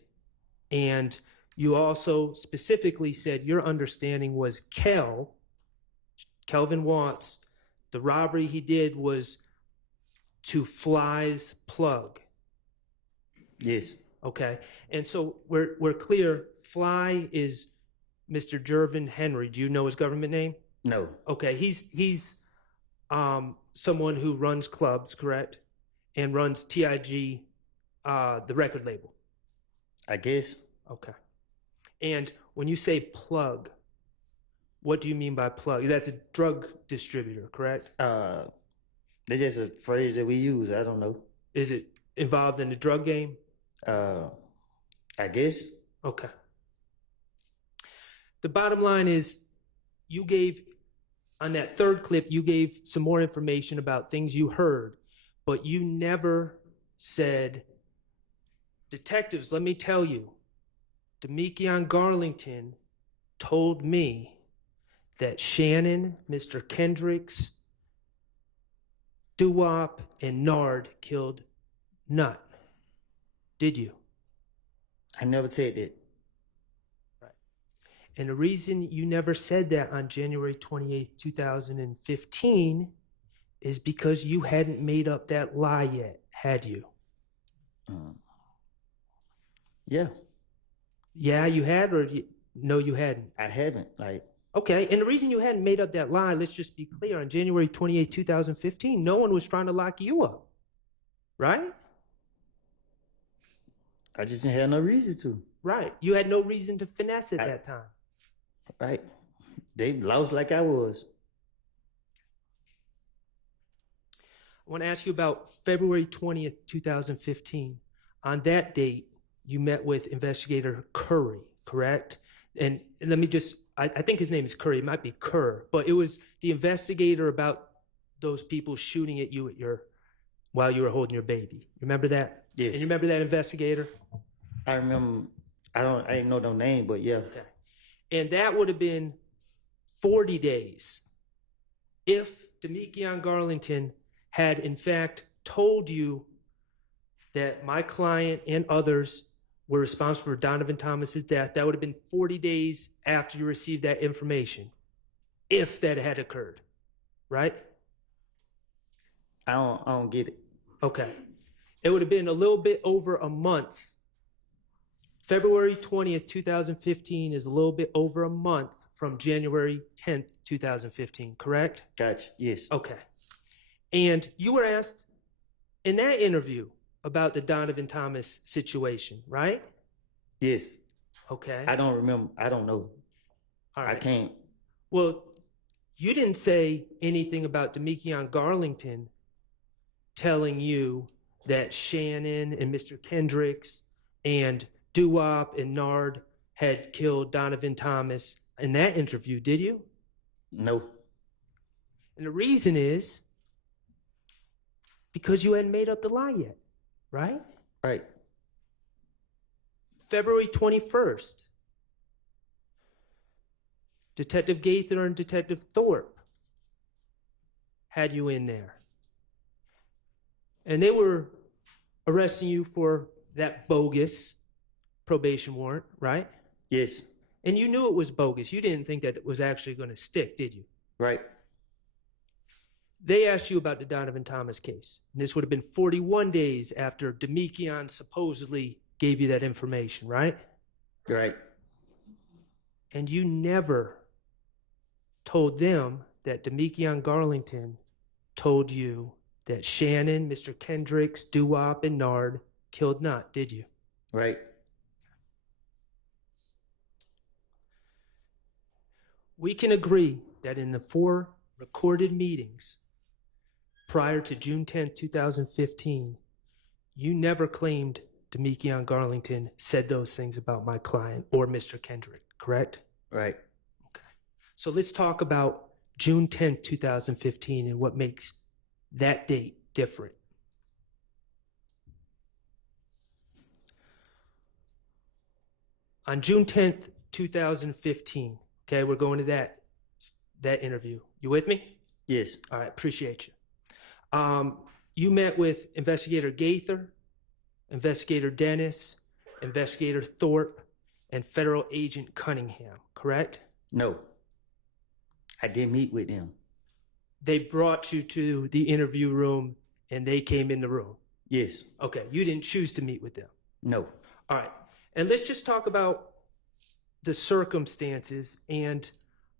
And you also specifically said your understanding was Kelvin Watts, the robbery he did was to Fly's plug. Yes. Okay. And so we're clear. Fly is Mr. Jervin Henry. Do you know his government name? No. Okay. He's someone who runs clubs, correct? And runs TIG, the record label. I guess. Okay. And when you say plug, what do you mean by plug? That's a drug distributor, correct? That's just a phrase that we use. I don't know. Is it involved in the drug game? I guess. Okay. The bottom line is you gave, on that third clip, you gave some more information about things you heard, but you never said, detectives, let me tell you, Demekion Garlington told me that Shannon, Mr. Kendricks, Doo-Wop, and Nard killed Nut. Did you? I never said that. Right. And the reason you never said that on January 28th, 2015 is because you hadn't made up that lie yet, had you? Yeah. Yeah, you had, or no, you hadn't? I haven't. Okay, and the reason you hadn't made up that lie, let's just be clear, on January 28th, 2015, no one was trying to lock you up, right? I just didn't have no reason to. Right. You had no reason to finesse at that time. Right. They lost like I was. I want to ask you about February 20th, 2015. On that date, you met with Investigator Curry, correct? And let me just, I think his name is Curry, it might be Kerr, but it was the investigator about those people shooting at you while you were holding your baby. Remember that? Yes. And you remember that investigator? I remember, I didn't know no name, but yeah. Okay. And that would have been 40 days if Demekion Garlington had in fact told you that my client and others were responsible for Donovan Thomas's death. That would have been 40 days after you received that information, if that had occurred, right? I don't get it. Okay. It would have been a little bit over a month. February 20th, 2015 is a little bit over a month from January 10th, 2015, correct? Gotcha. Yes. Okay. And you were asked in that interview about the Donovan Thomas situation, right? Yes. Okay. I don't remember. I don't know. All right. I can't. Well, you didn't say anything about Demekion Garlington telling you that Shannon and Mr. Kendricks and Doo-Wop and Nard had killed Donovan Thomas in that interview, did you? No. And the reason is because you hadn't made up the lie yet, right? Right. February 21st, Detective Gaither and Detective Thorpe had you in there. And they were arresting you for that bogus probation warrant, right? Yes. And you knew it was bogus. You didn't think that it was actually going to stick, did you? Right. They asked you about the Donovan Thomas case. And this would have been 41 days after Demekion supposedly gave you that information, right? Right. And you never told them that Demekion Garlington told you that Shannon, Mr. Kendricks, Doo-Wop, and Nard killed Nutt, did you? Right. We can agree that in the 4 recorded meetings prior to June 10, 2015, you never claimed Demekion Garlington said those things about my client or Mr. Kendrick, correct? Right. Okay. So let's talk about June 10, 2015 and what makes that date different. On June 10th, 2015, okay, we're going to that interview. You with me? Yes. All right, appreciate you. You met with Investigator Gaither, Investigator Dennis, Investigator Thorpe, and Federal Agent Cunningham, correct? No. I didn't meet with them. They brought you to the interview room and they came in the room. Yes. Okay, you didn't choose to meet with them. No. All right. And let's just talk about the circumstances. And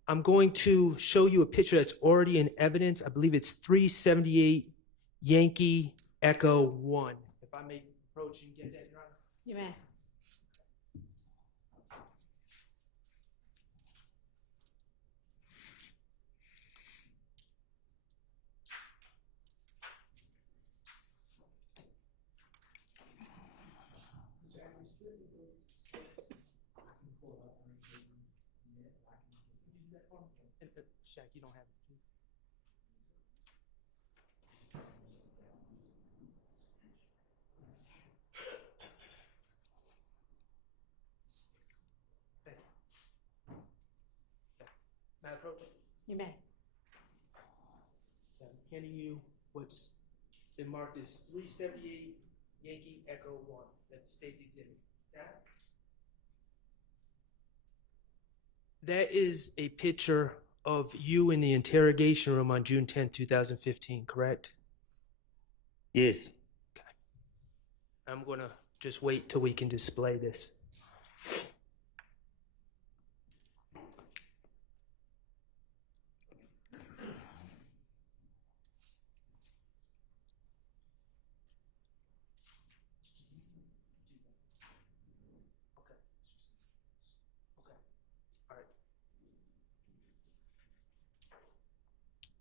I'm going to show you a picture that's already in evidence. I believe it's 378 Yankee Echo 1. If I may approach and get that, Your Honor. You may. Shaq, you don't have it. May I approach? You may. I'm handing you what's been marked as 378 Yankee Echo 1. That's the state's exhibit. That is a picture of you in the interrogation room on June 10, 2015, correct? Yes. Okay. I'm going to just wait till we can display this.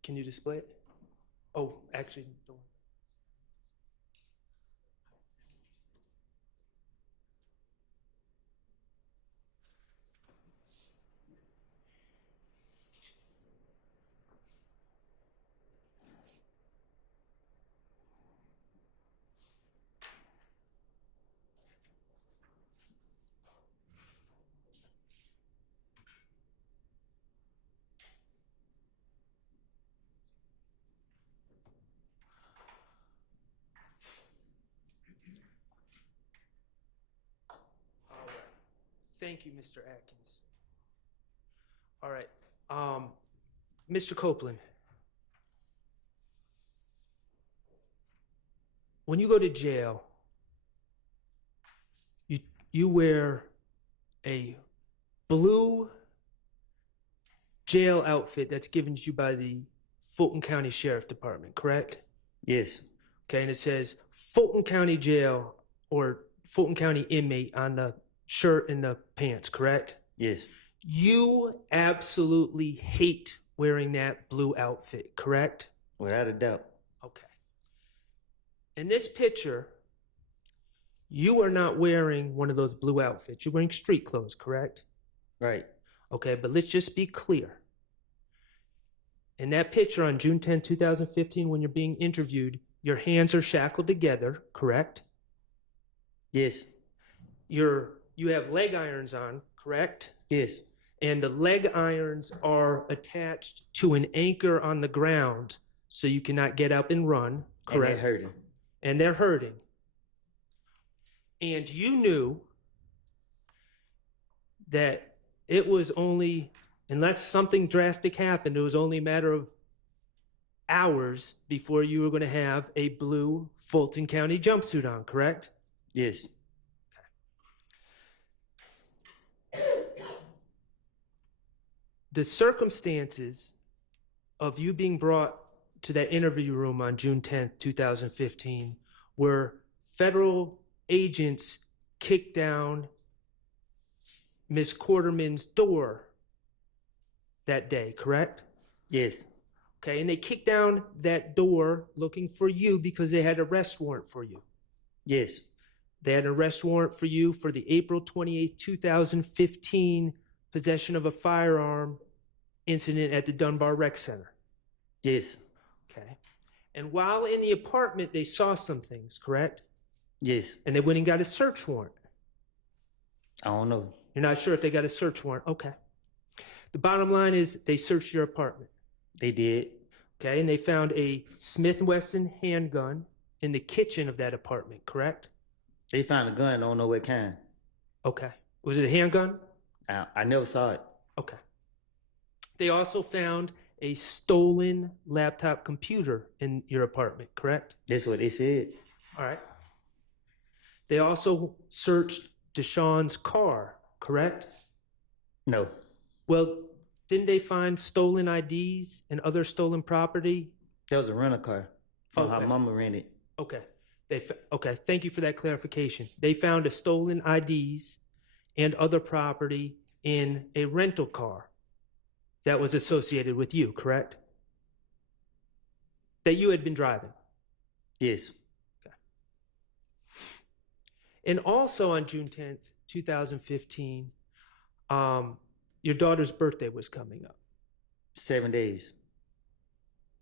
Can you display it? Oh, actually, don't. Thank you, Mr. Atkins. All right. Mr. Copeland, when you go to jail, you wear a blue jail outfit that's given to you by the Fulton County Sheriff Department, correct? Yes. Okay, and it says Fulton County Jail or Fulton County inmate on the shirt and the pants, correct? Yes. You absolutely hate wearing that blue outfit, correct? Without a doubt. Okay. In this picture, you are not wearing one of those blue outfits. You're wearing street clothes, correct? Right. Okay, but let's just be clear. In that picture on June 10, 2015, when you're being interviewed, your hands are shackled together, correct? Yes. You have leg irons on, correct? Yes. And the leg irons are attached to an anchor on the ground so you cannot get up and run, correct? And they're hurting. And they're hurting. And you knew that it was only, unless something drastic happened, it was only a matter of hours before you were going to have a blue Fulton County jumpsuit on, correct? Yes. The circumstances of you being brought to that interview room on June 10th, 2015, were federal agents kicked down Miss Quarterman's door that day, correct? Yes. Okay, and they kicked down that door looking for you because they had an arrest warrant for you. Yes. They had an arrest warrant for you for the April 28, 2015 possession of a firearm incident at the Dunbar Rec Center. Yes. Okay. And while in the apartment, they saw some things, correct? Yes. And they went and got a search warrant. I don't know. You're not sure if they got a search warrant? Okay. The bottom line is they searched your apartment. They did. Okay, and they found a Smith & Wesson handgun in the kitchen of that apartment, correct? They found a gun, I don't know what kind. Okay. Was it a handgun? I never saw it. Okay. They also found a stolen laptop computer in your apartment, correct? That's what they said. All right. They also searched Deshaun's car, correct? No. Well, didn't they find stolen IDs and other stolen property? That was a rental car from Okay. her mama rented. Okay. Okay, thank you for that clarification. They found a stolen IDs and other property in a rental car that was associated with you, correct? That you had been driving. Yes. Okay. And also on June 10th, 2015, your daughter's birthday was coming up. 7 days.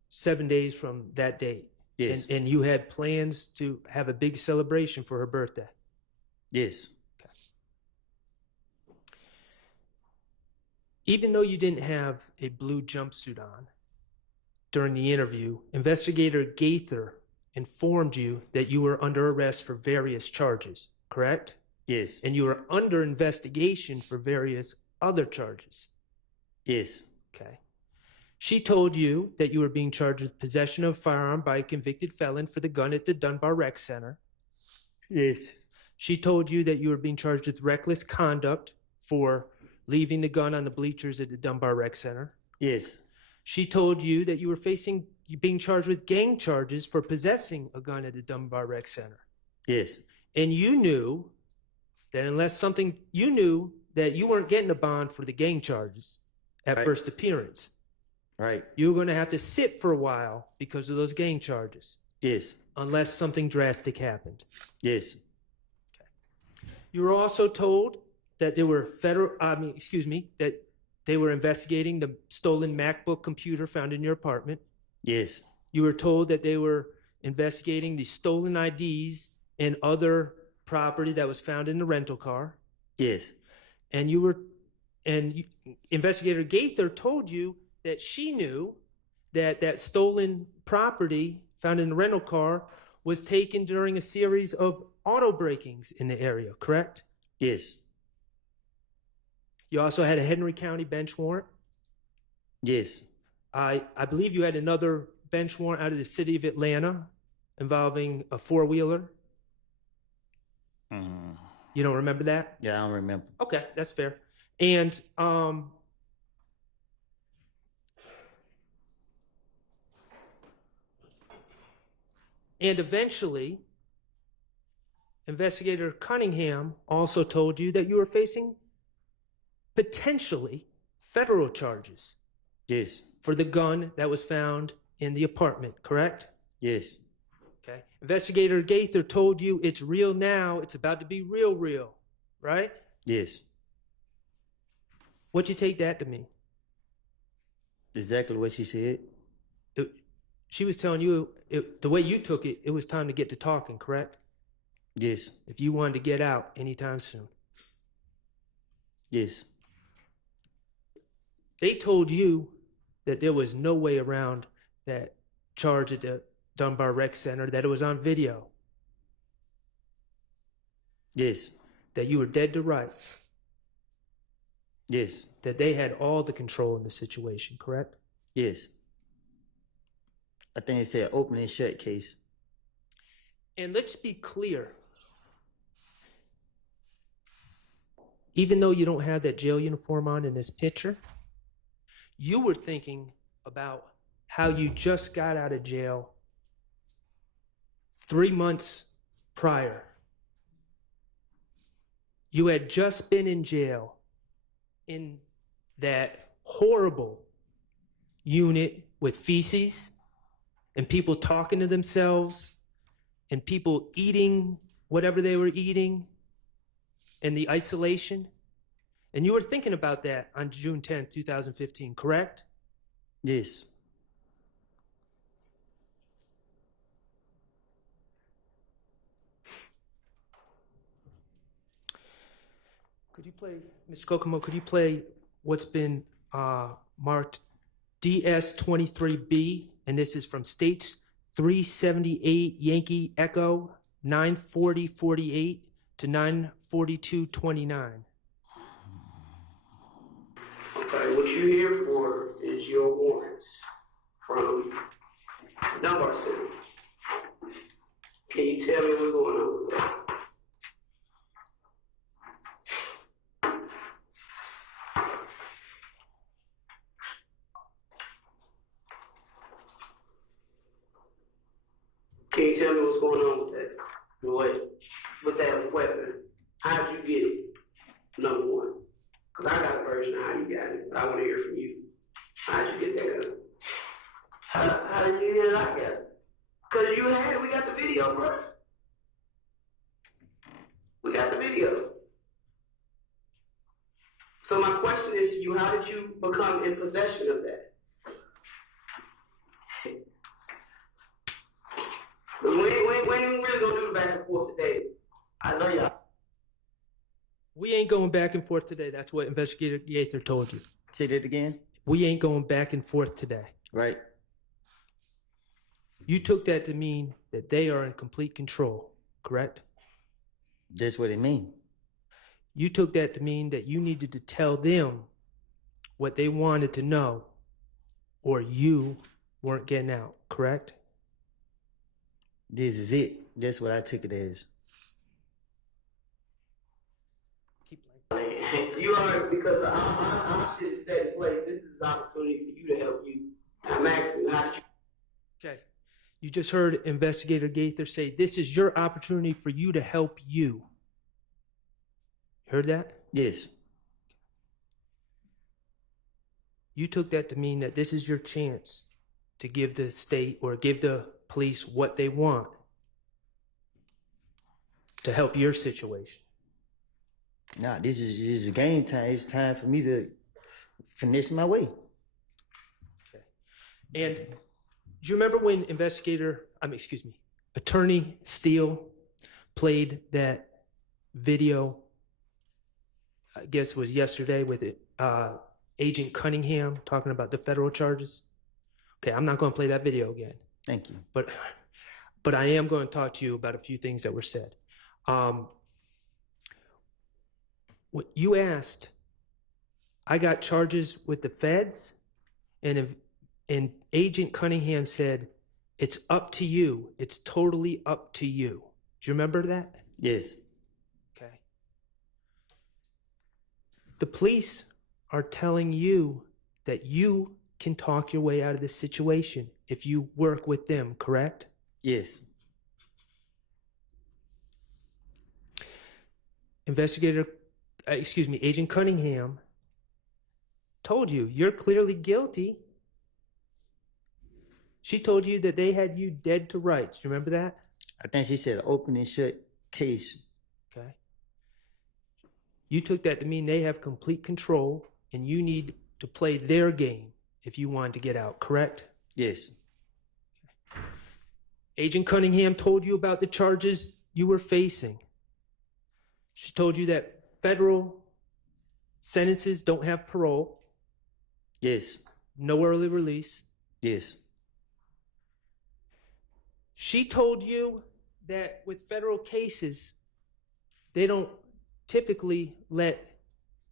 7 days from that date. Yes. And you had plans to have a big celebration for her birthday. Yes. Okay. Even though you didn't have a blue jumpsuit on during the interview, Investigator Gaither informed you that you were under arrest for various charges, correct? Yes. And you were under investigation for various other charges. Yes. Okay. She told you that you were being charged with possession of a firearm by a convicted felon for the gun at the Dunbar Rec Center. Yes. She told you that you were being charged with reckless conduct for leaving the gun on the bleachers at the Dunbar Rec Center. Yes. She told you that you were being charged with gang charges for possessing a gun at the Dunbar Rec Center. Yes. And you knew that you knew that you weren't getting a bond for the gang charges at first appearance. Right. You were going to have to sit for a while because of those gang charges. Yes. Unless something drastic happened. Yes. Okay. You were also told that they were that they were investigating the stolen MacBook computer found in your apartment. Yes. You were told that they were investigating the stolen IDs and other property that was found in the rental car. Yes. And Investigator Gaither told you that she knew that stolen property found in the rental car was taken during a series of auto breakings in the area, correct? Yes. You also had a Henry County bench warrant. Yes. I believe you had another bench warrant out of the city of Atlanta involving a four-wheeler. You don't remember that? Yeah, I don't remember. Okay, that's fair. And eventually, Investigator Cunningham also told you that you were facing potentially federal charges. Yes. For the gun that was found in the apartment, correct? Yes. Okay. Investigator Gaither told you it's real now, it's about to be real, right? Yes. What'd you take that to mean? Exactly what she said. She was telling you, the way you took it, it was time to get to talking, correct? Yes. If you wanted to get out anytime soon. Yes. They told you that there was no way around that charge at the Dunbar Rec Center, that it was on video. Yes. That you were dead to rights. Yes. That they had all the control in the situation, correct? Yes. I think it said open and shut case. And let's be clear. Even though you don't have that jail uniform on in this picture, you were thinking about how you just got out of jail 3 months prior. You had just been in jail in that horrible unit with feces and people talking to themselves and people eating whatever they were eating and the isolation. And you were thinking about that on June 10th, 2015, correct? Yes. Could you play, Mr. Kokomo, could you play what's been marked DS23B? And this is from States 378 Yankee Echo 94048 to 94229. Okay, what you're here for is your warrants from Dunbar Center. Can you tell me what's going on with that? Can you tell me what's going on with that? With that weapon? How'd you get it? Number one. Because I got a version of how you got it, but I want to hear from you. How'd you get that gun? How did you get it? I got it. Because you had it. We got the video, bro. We got the video. So my question is to you, how did you become in possession of that? We ain't really gonna do the back and forth today. I know y'all. We ain't going back and forth today. That's what Investigator Gaither told you. Say that again? We ain't going back and forth today. Right. You took that to mean that they are in complete control, correct? That's what it means. You took that to mean that you needed to tell them what they wanted to know, or you weren't getting out, correct? This is it. That's what I took it as. You are, because I'm sitting in place. This is an opportunity for you to help you. I'm asking you, how did you? Okay. You just heard Investigator Gaither say, this is your opportunity for you to help you. Heard that? Yes. You took that to mean that this is your chance to give the state or give the police what they want to help your situation. Nah, this is game time. It's time for me to finish my way. Okay. And do you remember when Attorney Steele played that video, I guess it was yesterday, with Agent Cunningham talking about the federal charges? Okay, I'm not going to play that video again. Thank you. But I am going to talk to you about a few things that were said. You asked I got charges with the feds, and Agent Cunningham said, it's up to you. It's totally up to you. Do you remember that? Yes. Okay. The police are telling you that you can talk your way out of this situation if you work with them, correct? Yes. Agent Cunningham told you you're clearly guilty. She told you that they had you dead to rights. Do you remember that? I think she said open and shut case. Okay. You took that to mean they have complete control and you need to play their game if you want to get out, correct? Yes. Agent Cunningham told you about the charges you were facing. She told you that federal sentences don't have parole. Yes. No early release. Yes. She told you that with federal cases, they don't typically let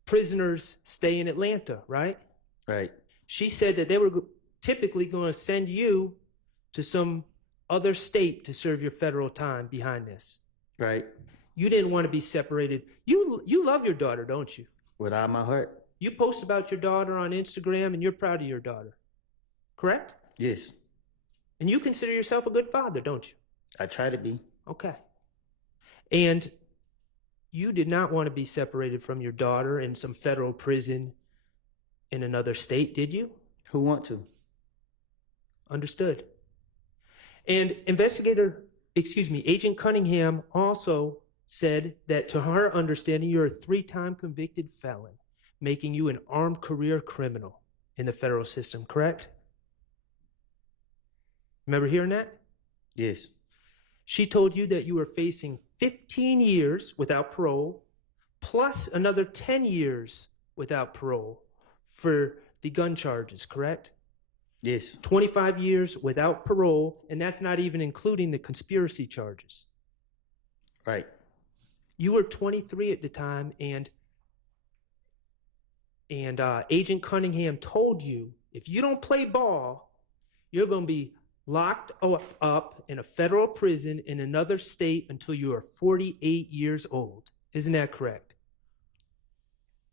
prisoners stay in Atlanta, right? Right. She said that they were typically going to send you to some other state to serve your federal time behind this. Right. You didn't want to be separated. You love your daughter, don't you? With all my heart. You post about your daughter on Instagram and you're proud of your daughter, correct? Yes. And you consider yourself a good father, don't you? I try to be. Okay. And you did not want to be separated from your daughter in some federal prison in another state, did you? Who want to? Understood. And Agent Cunningham also said that to her understanding, you're a 3-time convicted felon, making you an armed career criminal in the federal system, correct? Remember hearing that? Yes. She told you that you were facing 15 years without parole, plus another 10 years without parole for the gun charges, correct? Yes. 25 years without parole, and that's not even including the conspiracy charges. Right. You were 23 at the time, and Agent Cunningham told you if you don't play ball, you're going to be locked up in a federal prison in another state until you are 48 years old. Isn't that correct?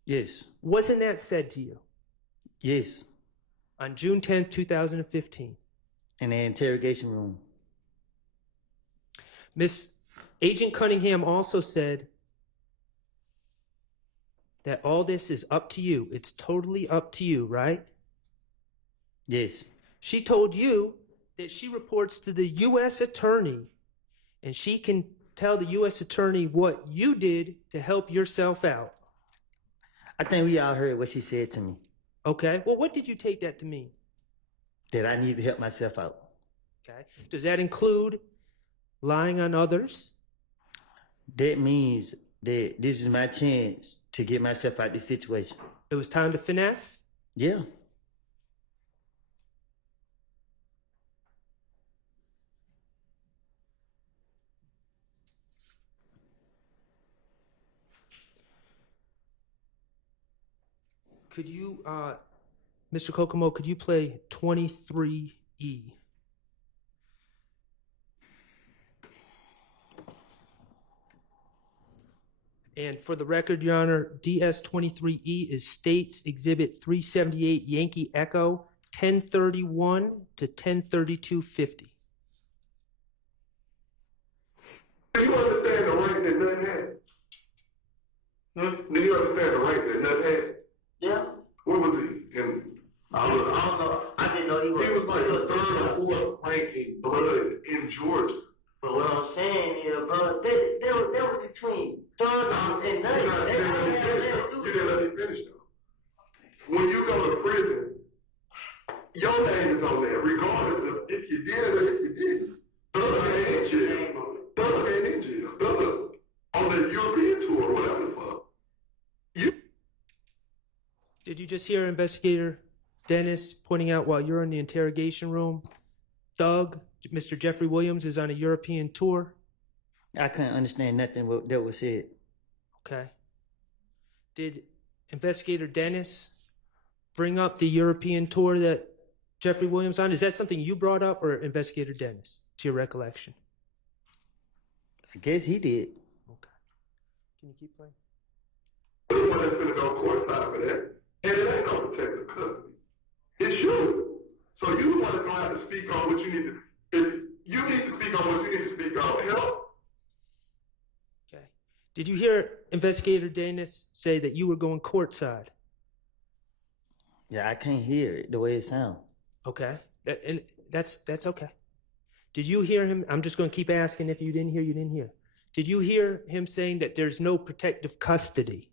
Yes. Wasn't that said to you? Yes. On June 10th, 2015. In the interrogation room. Miss Agent Cunningham also said that all this is up to you. It's totally up to you, right? Yes. She told you that she reports to the U.S. attorney, and she can tell the U.S. attorney what you did to help yourself out. I think we all heard what she said to me. Okay. Well, what did you take that to mean? That I need to help myself out. Okay. Does that include lying on others? That means that this is my chance to get myself out of this situation. It was time to finesse? Yeah. Could you, Mr. Kokomo, could you play 23E? And for the record, Your Honor, DS-23E is States Exhibit 378 Yankee Echo, 1031 to 103250. Do you understand the rank that Nut had? Do you understand the rank that Nut had? Yeah. What was he? I don't know. I didn't know he was. He was like the 3rd or 4th ranking blood in Georgia. But what I'm saying is, bro, they were between Donovan and Nut. You didn't let me finish though. When you go to prison, your name is on there, regardless of if you did or if you didn't. Thug ain't in jail. Thug ain't in jail. Thug on the European tour or whatever the fuck. Did you just hear Investigator Dennis pointing out while you're in the interrogation room, Thug, Mr. Jeffrey Williams, is on a European tour? I couldn't understand nothing that was said. Okay. Did Investigator Dennis bring up the European tour that Jeffrey Williams on? Is that something you brought up, or Investigator Dennis, to your recollection? I guess he did. Okay. Can you keep playing? The one that's gonna go courtside for that, and it ain't no protective custody. It's you. So you the one that's gonna have to speak on what you need to. If you need to speak on what you need to speak on, help. Okay. Did you hear Investigator Dennis say that you were going courtside? Yeah, I can't hear it the way it sounds. Okay. And that's okay. Did you hear him? I'm just going to keep asking. If you didn't hear, you didn't hear. Did you hear him saying that there's no protective custody?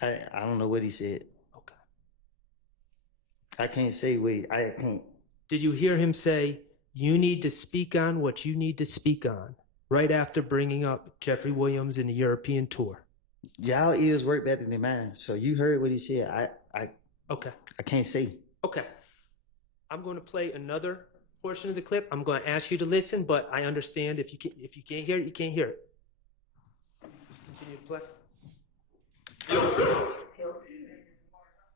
I don't know what he said. Okay. I can't say I can't. Did you hear him say you need to speak on what you need to speak on right after bringing up Jeffrey Williams and the European tour? Y'all ears work better than mine. So you heard what he said. Okay. I can't say. Okay. I'm going to play another portion of the clip. I'm going to ask you to listen, but I understand if you can't hear it, you can't hear it. Continue to play. Yourself.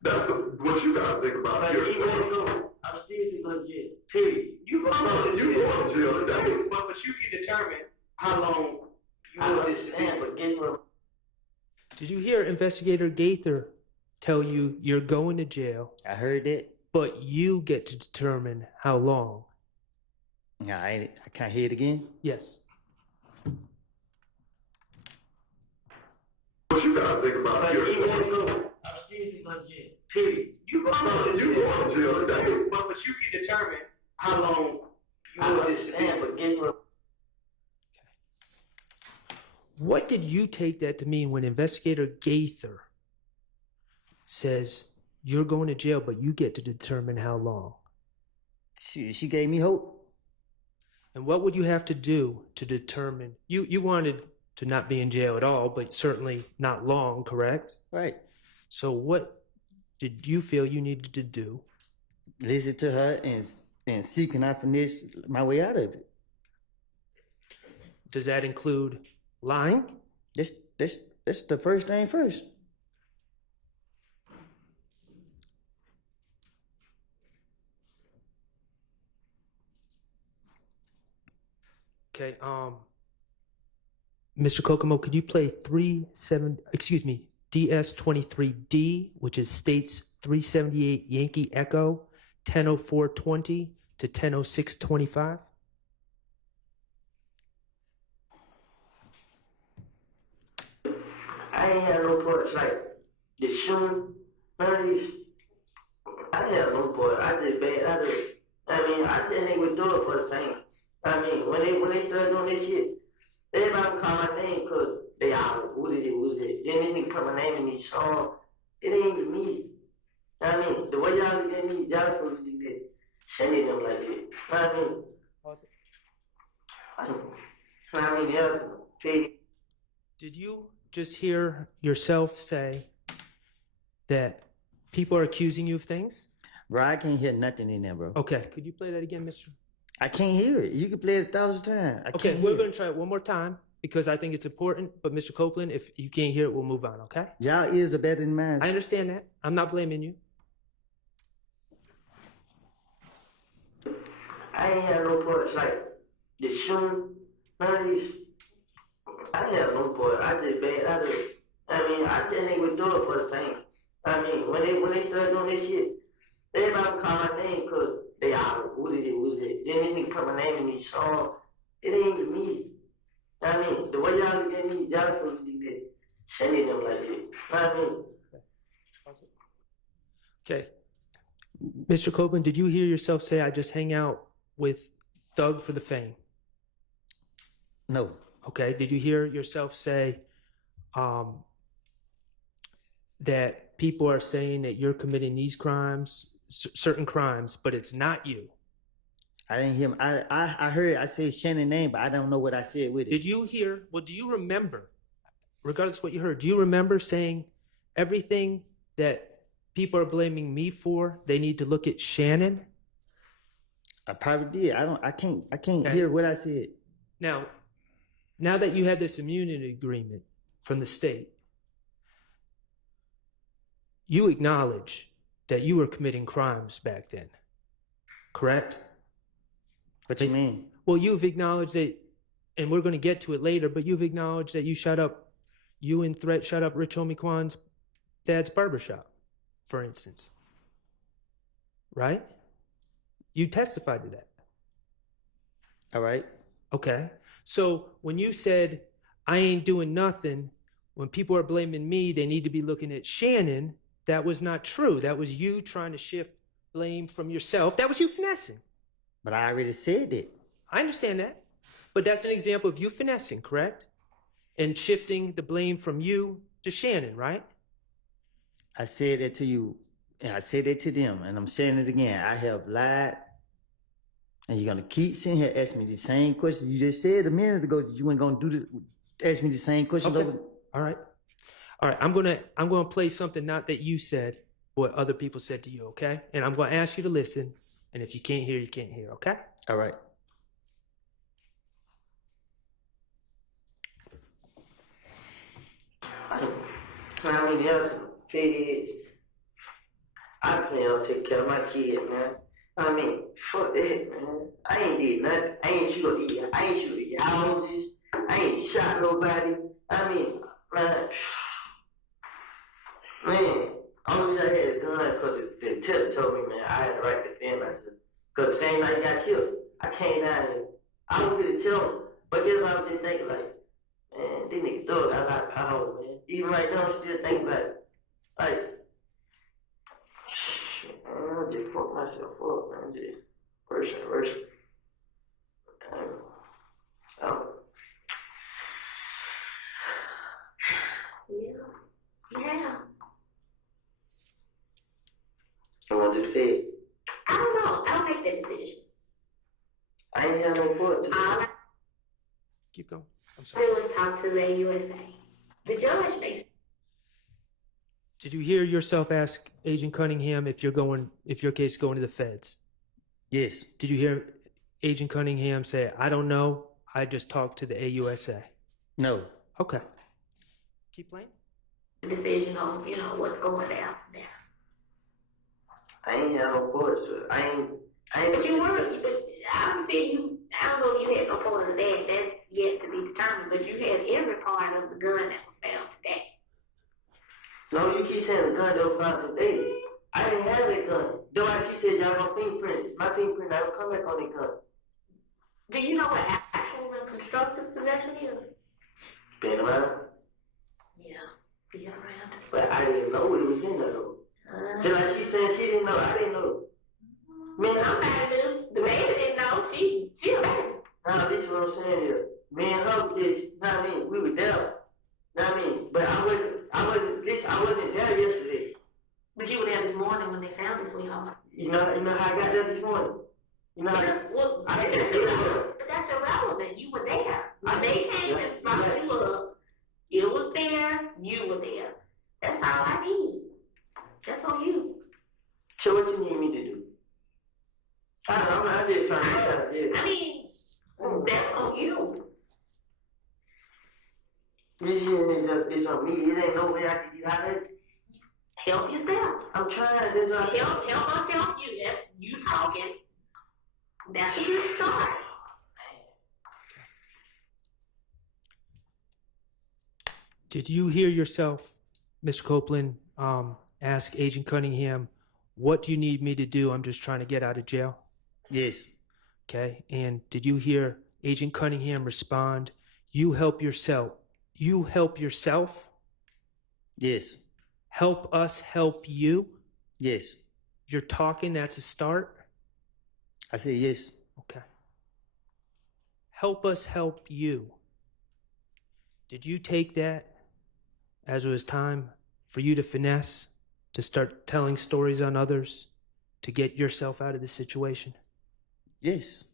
That's what you gotta think about. But even though I'm still gonna get period. You going to jail today. But you can determine how long you want this stand for getting. Did you hear Investigator Gaither tell you you're going to jail? I heard that. But you get to determine how long. Yeah, I can't hear it again. Yes. What you gotta think about. But even though I'm still gonna get period. You going to jail today. But you can determine how long you want this stand for getting. What did you take that to mean when Investigator Gaither says you're going to jail, but you get to determine how long? She gave me hope. And what would you have to do to determine? You wanted to not be in jail at all, but certainly not long, correct? Right. So what did you feel you needed to do? Listen to her and see can I finish my way out of it. Does that include lying? That's the first thing first. Okay, Mr. Kokomo, could you play DS23D, which is states 378 Yankee Echo, 10:04:20 to 10:06:25? I ain't had no parts like the shooting, none of these. I didn't have no part. I did bad. I didn't even do it for the fame. I mean, when they started doing this shit, everybody would call my name because they all who did it. Then they didn't put my name in these songs. It ain't even me. I mean, the way y'all look at me, y'all supposed to be there, sending them like that. I mean, Did you just hear yourself say that people are accusing you of things? Bro, I can't hear nothing in there, bro. Okay, could you play that again, Mr.? I can't hear it. You can play it 1,000 times. Okay, we're going to try it one more time because I think it's important. But Mr. Copeland, if you can't hear it, we'll move on, okay? Y'all ears are better than mine. I understand that. I'm not blaming you. I ain't had no parts like the shooting, none of these. I didn't have no part. I did bad. I didn't even do it for the fame. I mean, when they started doing this shit, everybody would call my name because they all who did it. Then they didn't put my name in these songs. It ain't even me. I mean, the way y'all look at me, y'all supposed to be there, sending them like that. I mean. Okay. Mr. Copeland, did you hear yourself say, I just hang out with Thug for the fame? No. Okay. Did you hear yourself say that people are saying that you're committing these crimes, certain crimes, but it's not you? I didn't hear him. I heard I said Shannon's name, but I don't know what I said with it. Did you hear? Well, do you remember, regardless of what you heard, do you remember saying everything that people are blaming me for, they need to look at Shannon? I probably did. I can't Okay. hear what I said. Now that you have this immunity agreement from the state, you acknowledge that you were committing crimes back then, correct? What you mean? Well, you've acknowledged that, and we're going to get to it later, but you've acknowledged that you and Threat shut up Rich Homie Kwan's dad's barbershop, for instance. Right? You testified to that. All right. Okay. So when you said, I ain't doing nothing, when people are blaming me, they need to be looking at Shannon, that was not true. That was you trying to shift blame from yourself. That was you finessing. But I already said it. I understand that. But that's an example of you finessing, correct? And shifting the blame from you to Shannon, right? I said that to you, and I said that to them, and I'm saying it again. I have lied, and you're gonna keep sitting here asking me the same question. You just said a minute ago that you weren't gonna ask me the same question. Okay. All right. I'm gonna play something not that you said, but what other people said to you, okay? And I'm gonna ask you to listen, and if you can't hear, you can't hear, okay? All right. I mean, there's kids. I plan on taking care of my kids, man. I mean, fuck that, man. I ain't did nothing. I ain't shoot the houses. I ain't shot nobody. I mean, man, only I had a gun because the teller told me, man, I had the right to defend myself. Because the same night he got killed, I came down here. I don't really tell him, but guess what I was just thinking, like, man, these niggas thug got a lot of power, man. Even right now, I'm still thinking about it. Like, shit, man, I just fucked myself up, man. Just worse and worse. Yeah. I want to say, I don't know. I'll make that decision. I ain't got no foot. Keep going. I'm sorry. Really talk to the USA. The judge makes. Did you hear yourself ask Agent Cunningham if your case is going to the feds? Yes. Did you hear Agent Cunningham say, I don't know, I just talked to the AUSA? No. Okay. Keep playing. Decision on, what's going down there. I ain't got no foot, sir. I ain't. But you were, I don't know if you had no part of that. That's yet to be determined. But you had every part of the gun that was found today. No, you keep saying the gun that was found today. I didn't have that gun. Though I keep saying y'all no fingerprints. My fingerprint, I will come back on that gun. Do you know what actual and constructive possession is? Been around. Yeah, be around. But I didn't know what it was in there though. Just like she said she didn't know, I didn't know. Man, somebody knew. The baby didn't know. She alive. Now, this is what I'm saying here. Me and her just, we were there. But I wasn't there yesterday. But you were there this morning when they found it, sweetheart. You know how I got there this morning? You know how but that's irrelevant. You were there. When they came and brought you up, it was there, you were there. That's all I need. That's on you. So what you need me to do? I don't know, I'm just trying to shut this. I mean, that's on you. This is on me. It ain't no way I can get out of it. Help yourself. I'm trying to help myself, you. That's you talking. That's a good start. Did you hear yourself, Mr. Copeland, ask Agent Cunningham, what do you need me to do? I'm just trying to get out of jail. Yes. Okay. And did you hear Agent Cunningham respond, you help yourself? You help yourself? Yes. Help us help you? Yes. You're talking, that's a start? I said yes. Okay. Help us help you. Did you take that as it was time for you to finesse, to start telling stories on others, to get yourself out of the situation? Yes.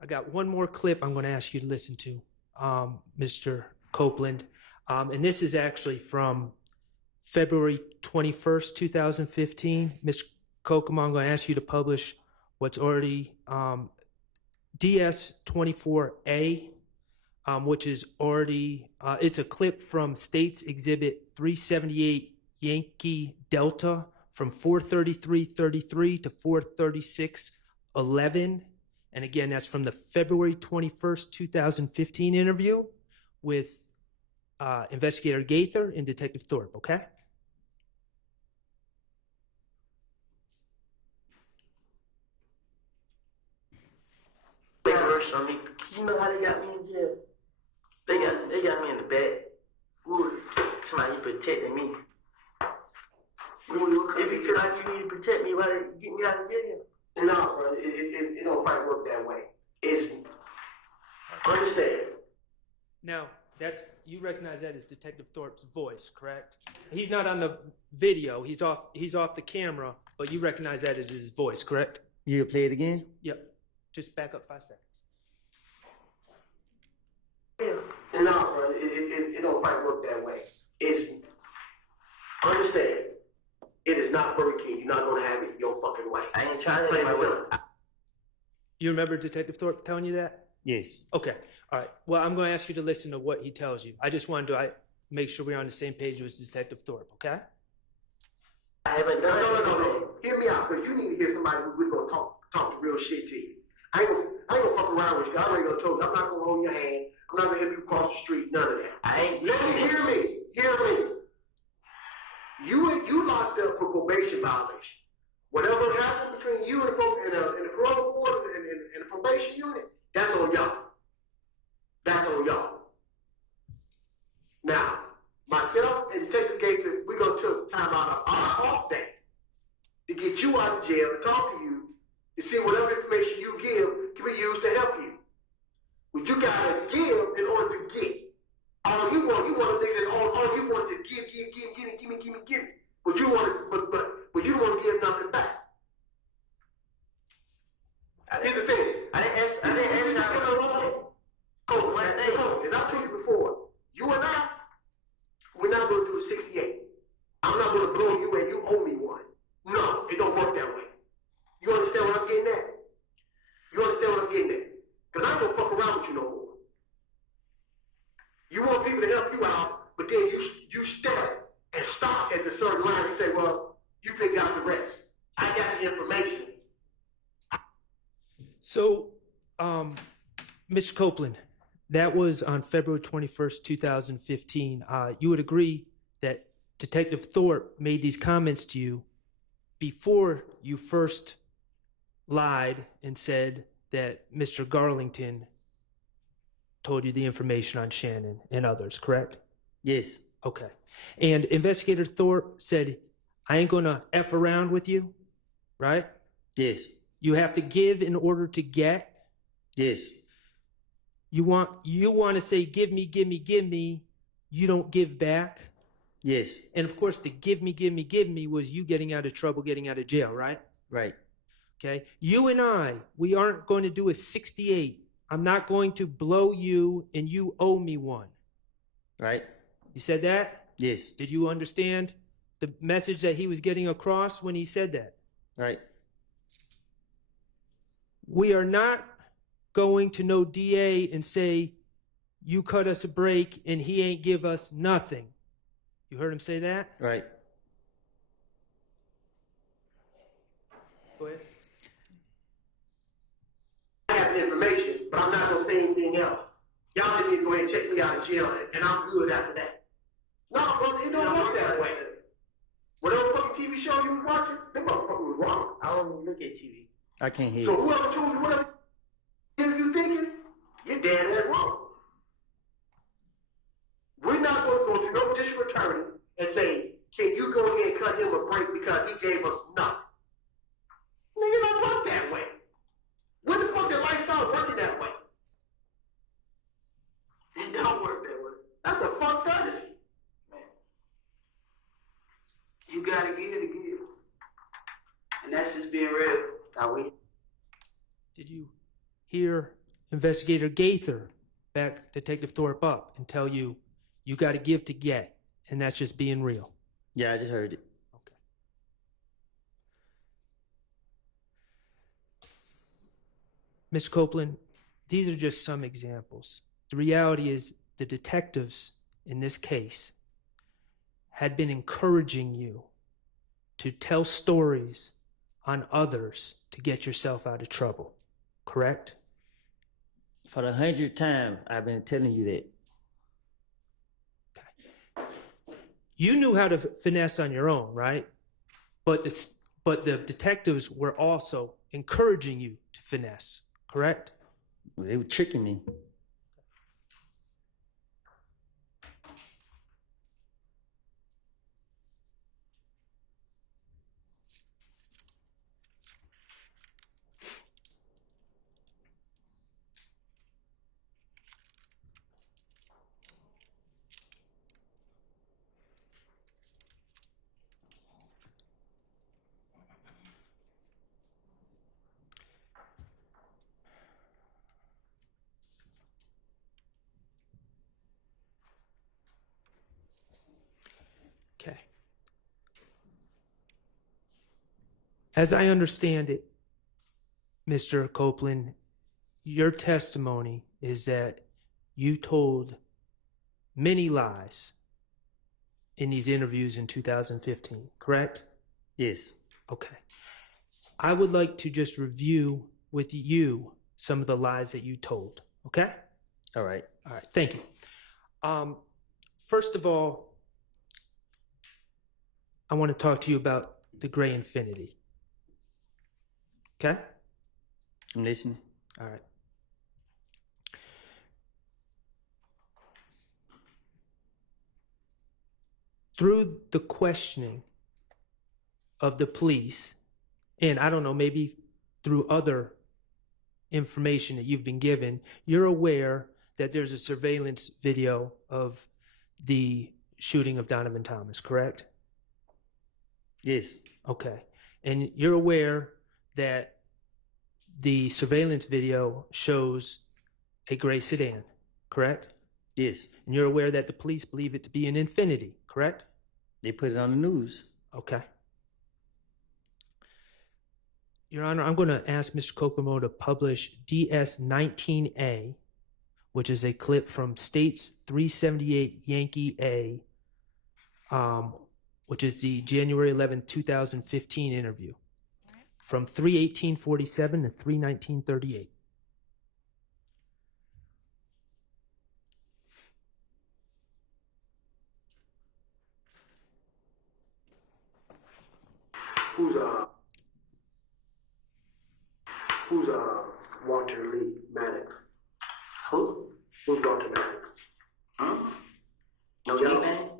I got one more clip I'm going to ask you to listen to, Mr. Copeland. And this is actually from February 21st, 2015. Ms. Kokomo, I'm going to ask you to publish what's already DS-24A. which is already, it's a clip from States Exhibit 378 Yankee Delta from 4:33:33 to 4:36:11. And again, that's from the February 21st, 2015 interview with Investigator Gaither and Detective Thorpe, okay? On me. You know how they got me in jail? They got me in the back. Woody, somebody protecting me. If you feel like you need to protect me, why they get me out of jail? No, bro, it don't quite work that way. It's understand. Now, you recognize that as Detective Thorpe's voice, correct? He's not on the video. He's off the camera, but you recognize that as his voice, correct? You play it again? Yep. Just back up 5 seconds. No, bro, it don't quite work that way. It's understand. It is not Burger King. You're not gonna have it your fucking way. I ain't trying to play my way. You remember Detective Thorpe telling you that? Yes. Okay. All right. Well, I'm going to ask you to listen to what he tells you. I just wanted to make sure we're on the same page with Detective Thorpe, okay? I haven't done no. Hear me out, because you need to hear somebody who's going to talk the real shit to you. I ain't gonna fuck around with you. I already gonna told you. I'm not gonna hold your hand. I'm not gonna help you cross the street. None of that. Let me hear me. You locked up for probation violation. Whatever happened between you and the parole board and the probation unit, that's on y'all. Now, myself and Detective Gaither, we're gonna take time out of our off day to get you out of jail and talk to you to see whatever information you give can be used to help you. What you gotta give in order to get. All you want to think that all you want to give me. But you want to, but you don't want to give nothing back. Here's the thing. I didn't ask you to get along. Cool, as I told you before, you and I, we're not going to do a 68. I'm not going to blow you and you owe me one. No, it don't work that way. You understand what I'm getting at? Because I ain't going to fuck around with you no more. You want people to help you out, but then you step and stop at the certain line and say, well, you figure out the rest. I got the information. So, Mr. Copeland, that was on February 21st, 2015. You would agree that Detective Thorpe made these comments to you before you first lied and said that Mr. Garlington told you the information on Shannon and others, correct? Yes. Okay. And Investigator Thorpe said, I ain't gonna F around with you, right? Yes. You have to give in order to get. Yes. You want to say, give me. You don't give back. Yes. And of course, the give me was you getting out of trouble, getting out of jail, right? Right. Okay. You and we aren't going to do a 68. I'm not going to blow you and you owe me one. Right. You said that? Yes. Did you understand the message that he was getting across when he said that? Right. We are not going to no DA and say, you cut us a break and he ain't give us nothing. You heard him say that? Right. Go ahead. I have the information, but I'm not going to say anything else. Y'all just need to go ahead and check me out of jail, and I'm good after that. No, bro, it don't work that way. Whatever fucking TV show you was watching, that motherfucker was wrong. I don't even look at TV. I can't hear So you. whoever told you whatever you thinking, you're dead ass wrong. We're not going to go to no district attorney and say, can you go ahead and cut him a break because he gave us nothing? Nigga, don't work that way. When the fuck did life start working that way? It don't work that way. That's a fucked up, man. You gotta give to give. And that's just being real. Now we. Did you hear Investigator Gaither back Detective Thorpe up and tell you, you got to give to get, and that's just being real? Yeah, I just heard it. Okay. Ms. Copeland, these are just some examples. The reality is the detectives in this case had been encouraging you to tell stories on others to get yourself out of trouble, correct? For the 100th time, I've been telling you that. You knew how to finesse on your own, right? But the detectives were also encouraging you to finesse, correct? Well, they were tricking me. Okay. As I understand it, Mr. Copeland, your testimony is that you told many lies in these interviews in 2015, correct? Yes. Okay. I would like to just review with you some of the lies that you told, okay? All right. All right, thank you. First of all, I want to talk to you about the gray infinity. Okay? I'm listening. All right. Through the questioning of the police, and I don't know, maybe through other information that you've been given, you're aware that there's a surveillance video of the shooting of Donovan Thomas, correct? Yes. Okay. And you're aware that the surveillance video shows a gray sedan, correct? Yes. And you're aware that the police believe it to be an Infiniti, correct? They put it on the news. Okay. Your Honor, I'm going to ask Mr. Kokomo to publish DS-19A, which is a clip from States 378 Yankee A, which is the January 11, 2015 interview, from 3/18/47 to 3/19/38. Who's Walter Lee Maddox? Who? Who's Walter Maddox? Huh? No anything?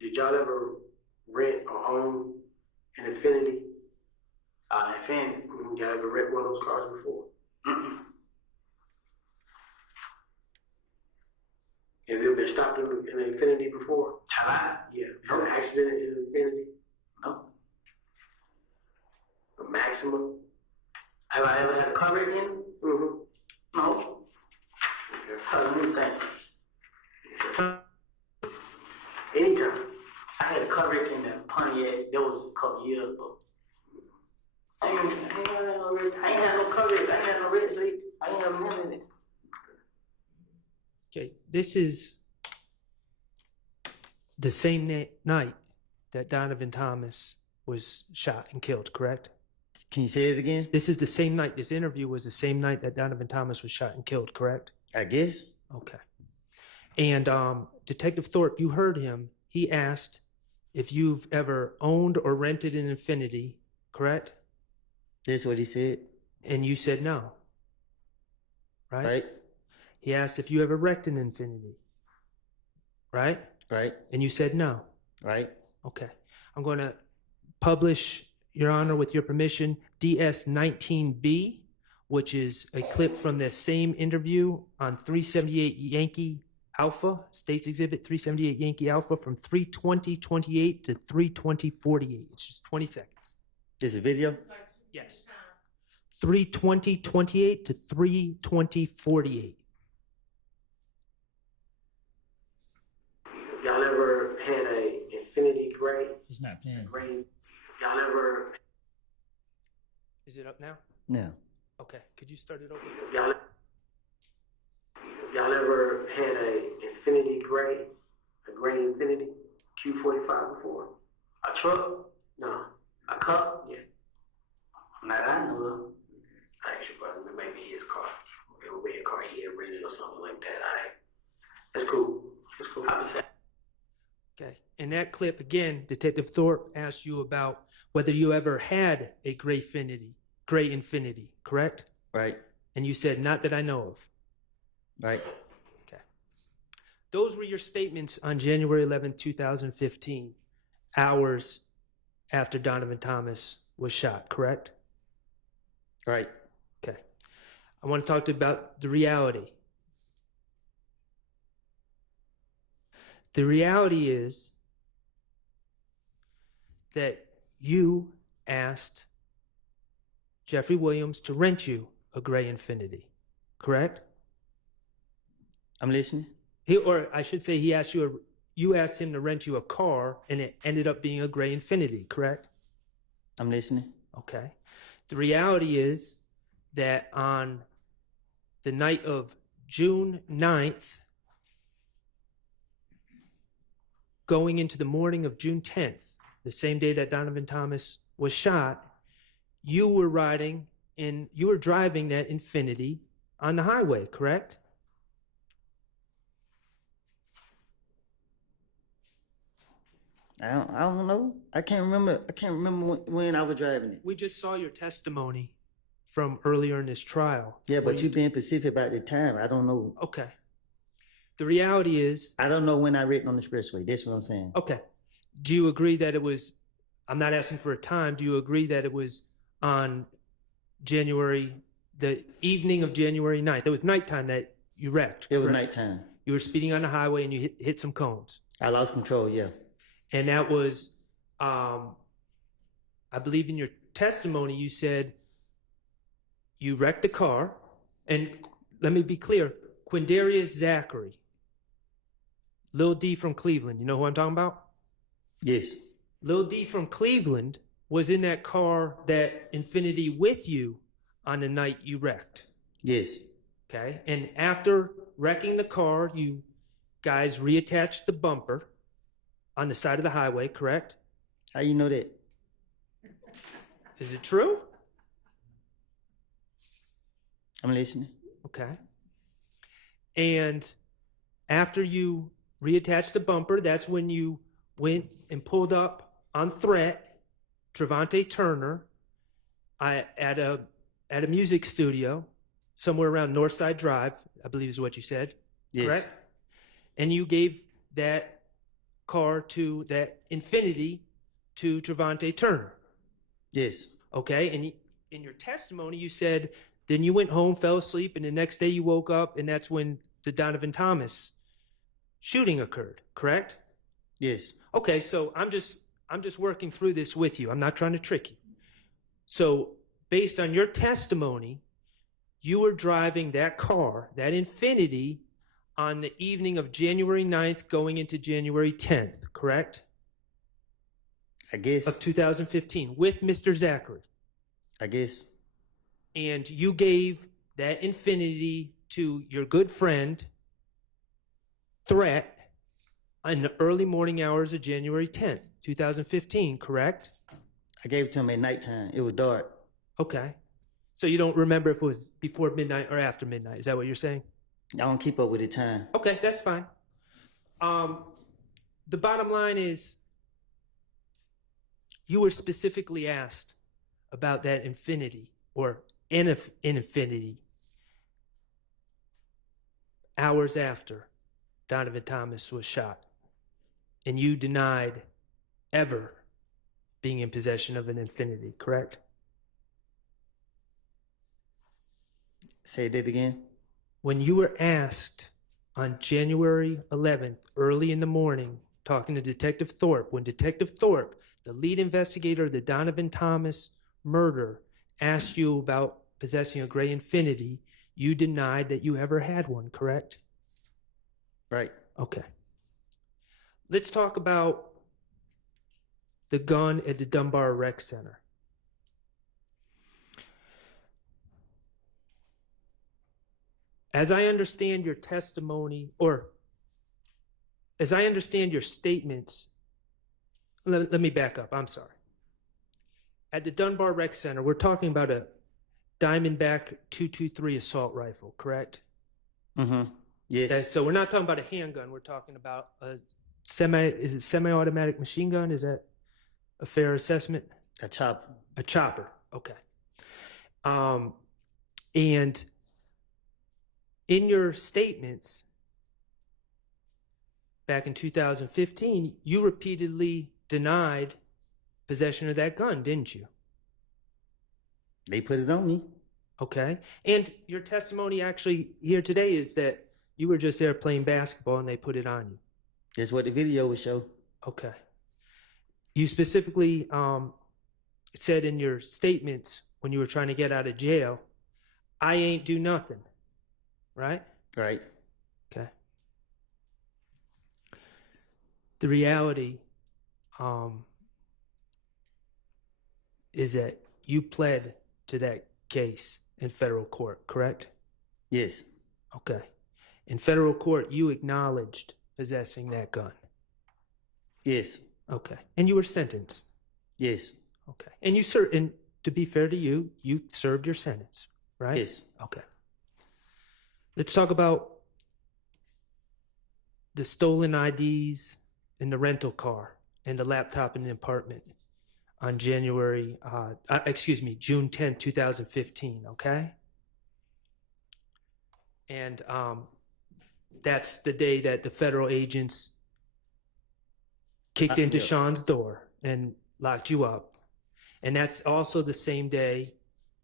Did y'all ever rent or own an Infiniti? Infiniti? Y'all ever rent one of those cars before? Mm-mm. Have you ever been stopped in an Infiniti before? Have I? Yeah. Had an accident in an Infiniti? No. A Maxima? Have I ever had a car wreck in? Mm-hmm. No. Let me think. Anytime. I had a car wreck in that Pontiac. That was a couple years ago. I ain't had no car wreck. I ain't had no red sleep. I ain't have none in it. Okay, this is the same night that Donovan Thomas was shot and killed, correct? Can you say it again? This is the same night, this interview was the same night that Donovan Thomas was shot and killed, correct? I guess. Okay. And Detective Thorpe, you heard him. He asked if you've ever owned or rented an Infiniti, correct? That's what he said. And you said no. Right? Right. He asked if you ever wrecked an Infiniti. Right? Right. And you said no. Right. Okay. I'm going to publish, Your Honor, with your permission, DS-19B, which is a clip from the same interview on 378 Yankee Alpha, States Exhibit 378 Yankee Alpha, from 3/20/28 to 3/20/48. It's just 20 seconds. This is a video? Yes. 3/20/28 to 3/20/48. Y'all ever had a Infiniti Gray? It's not playing. Gray? Y'all ever? Is it up now? No. Okay. Could you start it over? Y'all Y'all ever had a Infinity Gray, a gray Infinity Q45 before? A truck? No. A cup? Yeah. Not I know of. I actually, brother, maybe his car. A red car he had rented or something like that. That's cool. That's cool. I'll be fine. Okay. In that clip, again, Detective Thorpe asked you about whether you ever had a gray Infinity, correct? Right. And you said, not that I know of. Right. Okay. Those were your statements on January 11, 2015, hours after Donovan Thomas was shot, correct? Right. Okay. I want to talk to you about the reality. The reality is that you asked Jeffrey Williams to rent you a gray Infinity, correct? I'm listening. Or I should say, you asked him to rent you a car, and it ended up being a gray Infinity, correct? I'm listening. Okay. The reality is that on the night of June 9th, going into the morning of June 10th, the same day that Donovan Thomas was shot, you were driving that Infinity on the highway, correct? I don't know. I can't remember when I was driving it. We just saw your testimony from earlier in this trial. Yeah, but you being specific about the time. I don't know. Okay. The reality is, I don't know when I written on the expressway. That's what I'm saying. okay. Do you agree that it was, I'm not asking for a time, do you agree that it was on the evening of January 9th? It was nighttime that you wrecked. It was correct? nighttime. You were speeding on the highway and you hit some cones. I lost control, yeah. And that was, I believe in your testimony, you said you wrecked the car. And let me be clear, Quindarius Zachary, Lil D from Cleveland, you know who I'm talking about? Yes. Lil D from Cleveland was in that car, that Infinity, with you on the night you wrecked. Yes. Okay. And after wrecking the car, you guys reattached the bumper on the side of the highway, correct? How you know that? Is it true? I'm listening. Okay. And after you reattached the bumper, that's when you went and pulled up on threat Trevante Turner at a music studio somewhere around Northside Drive, I believe is what you said. Yes. Correct? And you gave that that Infinity to Trevante Turner. Yes. Okay. And in your testimony, you said then you went home, fell asleep, and the next day you woke up, and that's when the Donovan Thomas shooting occurred, correct? Yes. Okay, so I'm just working through this with you. I'm not trying to trick you. So based on your testimony, you were driving that car, that Infinity, on the evening of January 9th going into January 10th, correct? I guess. Of 2015 with Mr. Zachary. I guess. And you gave that Infinity to your good friend, Threat, in the early morning hours of January 10th, 2015, correct? I gave it to him at nighttime. It was dark. Okay. So you don't remember if it was before midnight or after midnight. Is that what you're saying? I don't keep up with the time. Okay, that's fine. The bottom line is you were specifically asked about that Infinity or an Infinity hours after Donovan Thomas was shot. And you denied ever being in possession of an Infinity, correct? Say that again. When you were asked on January 11th, early in the morning, talking to Detective Thorpe, when Detective Thorpe, the lead investigator of the Donovan Thomas murder, asked you about possessing a gray Infinity, you denied that you ever had one, correct? Right. Okay. Let's talk about the gun at the Dunbar Rec Center. as I understand your testimony, or as I understand your statements, let me back up. I'm sorry. At the Dunbar Rec Center, we're talking about a Diamondback 223 assault rifle, correct? Mm-hmm. Yes. Okay, so we're not talking about a handgun. We're talking about a semi-automatic machine gun? Is that a fair assessment? A chopper. A chopper. Okay. And in your statements back in 2015, you repeatedly denied possession of that gun, didn't you? They put it on me. Okay. And your testimony actually here today is that you were just there playing basketball and they put it on you. That's what the video would show. Okay. You specifically said in your statements when you were trying to get out of jail, I ain't do nothing, right? Right. Okay. The reality is that you pled to that case in federal court, correct? Yes. Okay. In federal court, you acknowledged possessing that gun. Yes. Okay. And you were sentenced. Yes. Okay. And and to be fair to you, you served your sentence, right? Yes. Okay. Let's talk about the stolen IDs in the rental car and the laptop in the apartment on June 10th, 2015, okay? And that's the day that the federal agents kicked into Sean's door and locked you up. And that's also the same day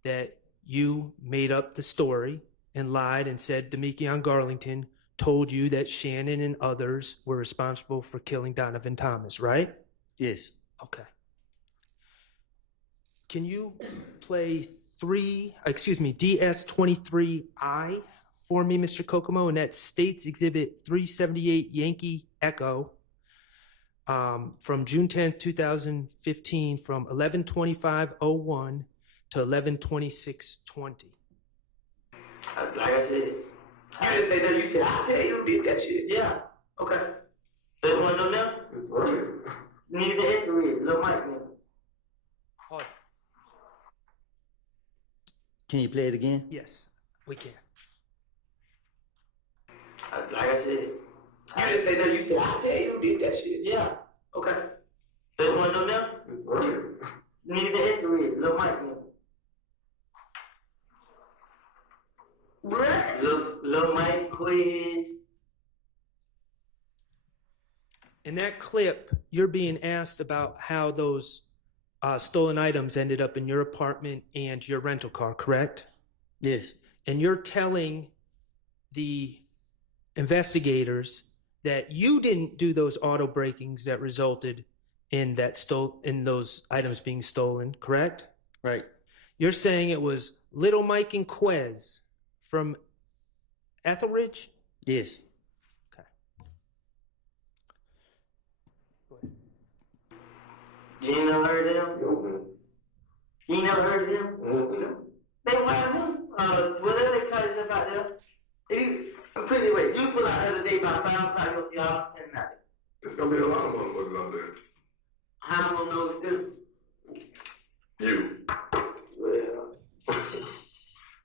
that you made up the story and lied and said Demekion Garlington told you that Shannon and others were responsible for killing Donovan Thomas, right? Yes. Okay. Can you play DS23I for me, Mr. Kokomo? And that's States Exhibit 378 Yankee Echo from June 10th, 2015, from 11:25:01 to 11:26:20. Like I said, you didn't say that. You said, I'll tell you, did that shit. Yeah. Okay. There's one of them now? Need the history, Lil Mike. Pause. Can you play it again? Yes, we can. Like I said, you didn't say that. You said, I'll tell you, did that shit. Yeah. Okay. There's one of them now? Need the history, Lil Mike. Lil Mike quiz. In that clip, you're being asked about how those stolen items ended up in your apartment and your rental car, correct? Yes. And you're telling the investigators that you didn't do those auto breakings that resulted in those items being stolen, correct? Right. You're saying it was Little Mike and Quez from Etheridge? Yes. Okay. You never heard of them? You never heard of them? Mm-hmm. They whacked him. Whatever they call it about them. I'm pretty wait. You put out the other day about 5 times y'all and nothing. There's gonna be a lot of motherfuckers out there. How am I gonna know it's them? You. Well.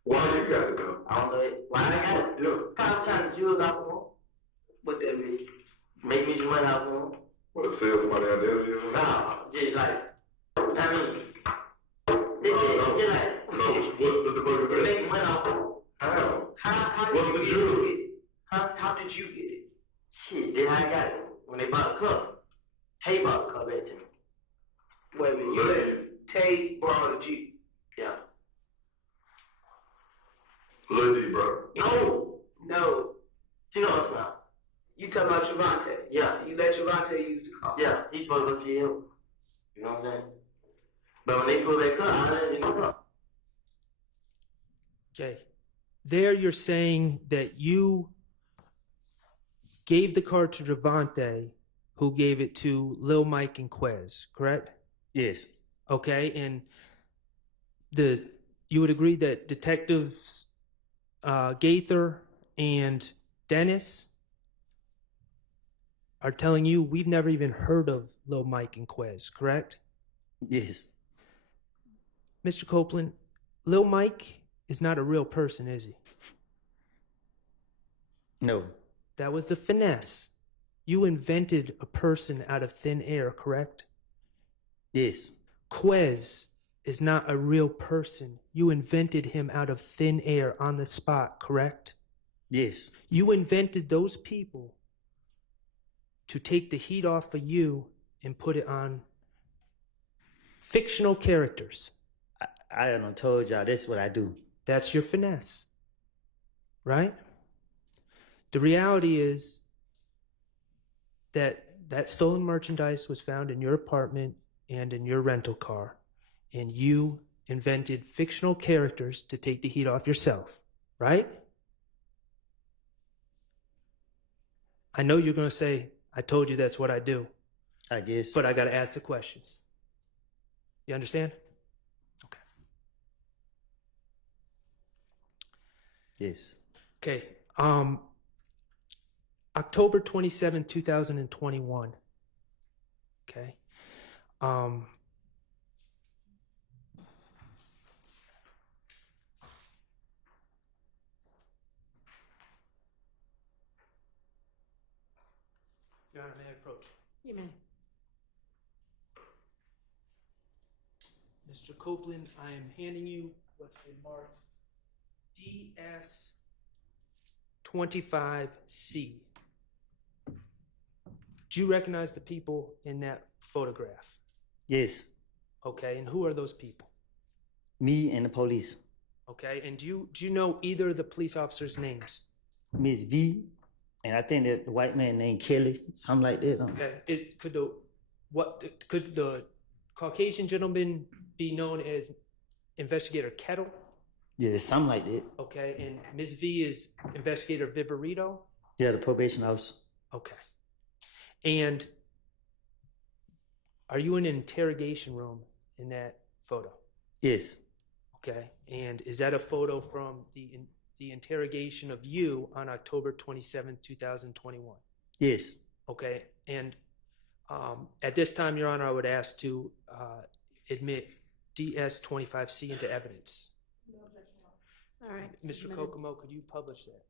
Why you got it though? I don't know it. Why I got it? Yeah. Kind of trying to jewels out for them. What that mean? Make me some money out for them. What, sell somebody out there? Nah, just like, I mean, just like, What's the burger? make money out for them. How? How What's did the you jewel? get it? How did you get it? Shit, then I got it. When they bought the cup, Tay bought the cup at them. Wait a minute, you let Tay borrow the Jeep. Yeah. Lil D, bro. No. You know what I'm talking about. You talking about Trevante. Yeah. You let Trevante use the car. Yeah, he's supposed to go to jail. You know what I'm saying? But when they pull that car, I let it in the car. Okay. There you're saying that you gave the car to Trevante, who gave it to Lil Mike and Quez, correct? Yes. Okay, and you would agree that Detectives Gaither and Dennis are telling you we've never even heard of Lil Mike and Quez, correct? Yes. Mr. Copeland, Lil Mike is not a real person, is he? No. That was the finesse. You invented a person out of thin air, correct? Yes. Quez is not a real person. You invented him out of thin air on the spot, correct? Yes. You invented those people to take the heat off of you and put it on fictional characters. I done told y'all that's what I do. That's your finesse, right? The reality is that that stolen merchandise was found in your apartment and in your rental car, and you invented fictional characters to take the heat off yourself, right? I know you're going to say, I told you that's what I do. I guess. But I got to ask the questions. You understand? Okay. Yes. Okay. October 27, 2021. Okay. Your Honor, may I approach? You may. Mr. Copeland, I am handing you what's been marked DS25C. Do you recognize the people in that photograph? Yes. Okay, and who are those people? Me and the police. Okay, and do you know either of the police officers' names? Miss V, and I think that the white man named Kelly, something like that. Okay, could the Caucasian gentleman be known as Investigator Kettle? Yeah, something like that. Okay, and Ms. V is Investigator Viverito? Yeah, the probation officer. Okay. And are you in an interrogation room in that photo? Yes. Okay, and is that a photo from the interrogation of you on October 27, 2021? Yes. Okay, and at this time, Your Honor, I would ask to admit DS25C into evidence. All right. Mr. submitted. Kokomo, could you publish that?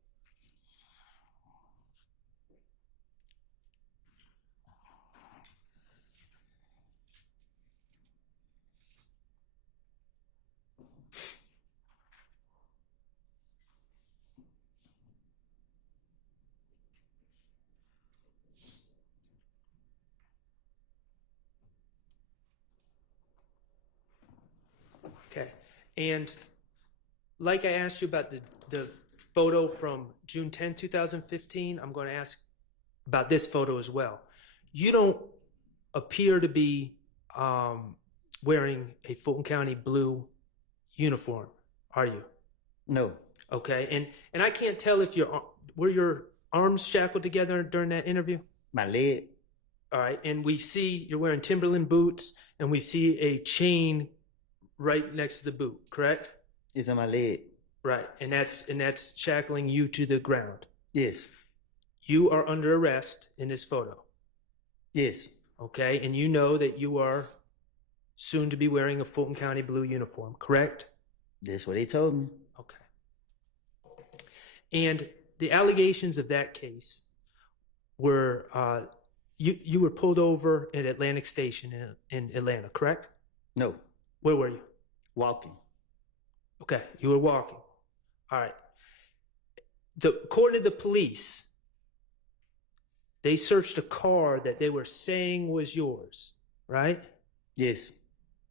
Okay, and like I asked you about the photo from June 10, 2015, I'm going to ask about this photo as well. You don't appear to be wearing a Fulton County blue uniform, are you? No. Okay, and I can't tell if were your arms shackled together during that interview? My leg. All right, and we see you're wearing Timberland boots, and we see a chain right next to the boot, correct? It's on my leg. Right, and that's shackling you to the ground. Yes. You are under arrest in this photo. Yes. Okay, and you know that you are soon to be wearing a Fulton County blue uniform, correct? That's what they told me. Okay. And the allegations of that case were you were pulled over at Atlantic Station in Atlanta, correct? No. Where were you? Walking. Okay, you were walking. All right. According to the police, they searched a car that they were saying was yours, right? Yes.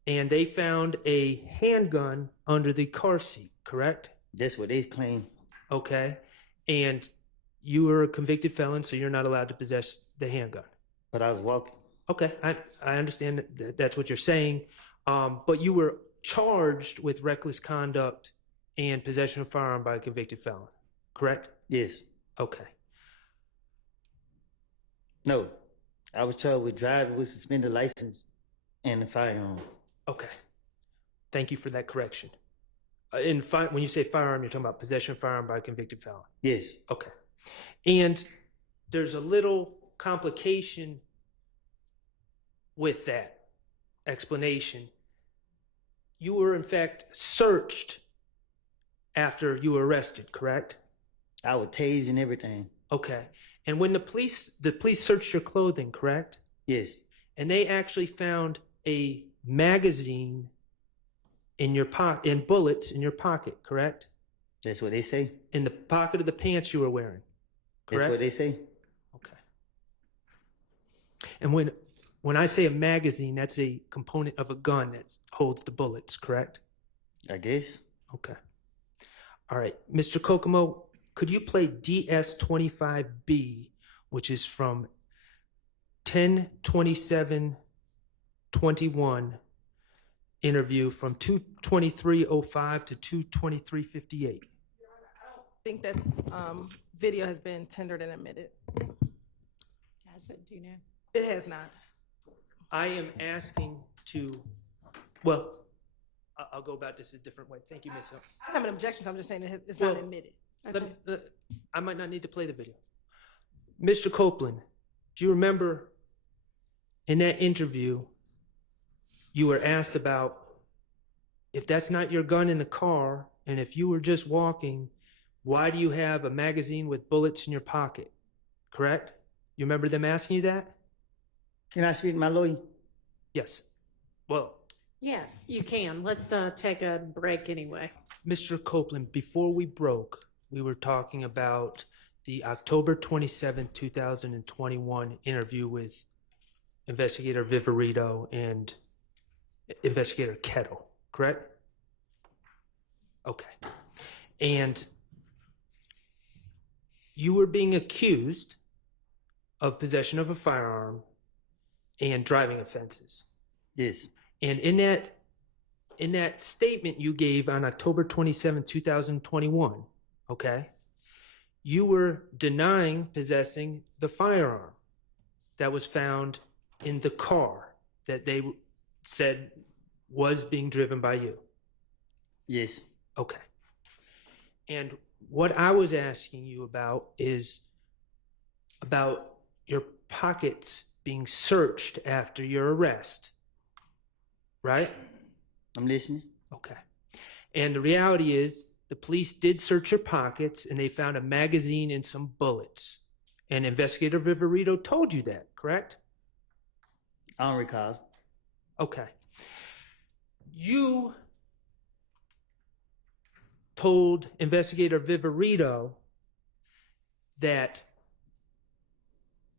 And they found a handgun under the car seat, correct? That's what they claim. Okay. And you were a convicted felon, so you're not allowed to possess the handgun. But I was walking. Okay, I understand that's what you're saying. But you were charged with reckless conduct and possession of firearm by a convicted felon, correct? Yes. Okay. No. I was charged with driving with suspended license and a firearm. Okay. Thank you for that correction. When you say firearm, you're talking about possession of firearm by a convicted felon. Yes. Okay. And there's a little complication with that explanation. You were in fact searched after you were arrested, correct? I was tased and everything. Okay. And when the police searched your clothing, correct? Yes. And they actually found a magazine in your pocket, and bullets in your pocket, correct? That's what they say. In the pocket of the pants you were wearing, correct? That's what they say. Okay. And when I say a magazine, that's a component of a gun that holds the bullets, correct? I guess. Okay. All right. Mr. Kokomo, could you play DS25B, which is from 10/27/21 interview from 2/23/05 to 2/23/58? I don't think that video has been tendered and admitted. Has it? Do you know? It has not. I am asking to, well, I'll go about this a different way. Thank you, Ms. Hill. I don't have an objection, so I'm just saying that it's not admitted. I might not need to play the video. Mr. Copeland, do you remember in that interview, you were asked about if that's not your gun in the car, and if you were just walking, why do you have a magazine with bullets in your pocket? Correct? You remember them asking you that? Can I speak to my lawyer? Yes. Well, Yes, you can. Let's take a break anyway. Mr. Copeland, before we broke, we were talking about the October 27, 2021 interview with Investigator Viverito and Investigator Kettle, correct? Okay. And you were being accused of possession of a firearm and driving offenses. Yes. And in that statement you gave on October 27, 2021, okay, you were denying possessing the firearm that was found in the car that they said was being driven by you. Yes. Okay. And what I was asking you about is about your pockets being searched after your arrest. Right? I'm listening. Okay. And the reality is the police did search your pockets and they found a magazine and some bullets. And Investigator Viverito told you that, correct? I don't recall. Okay. You told Investigator Viverito that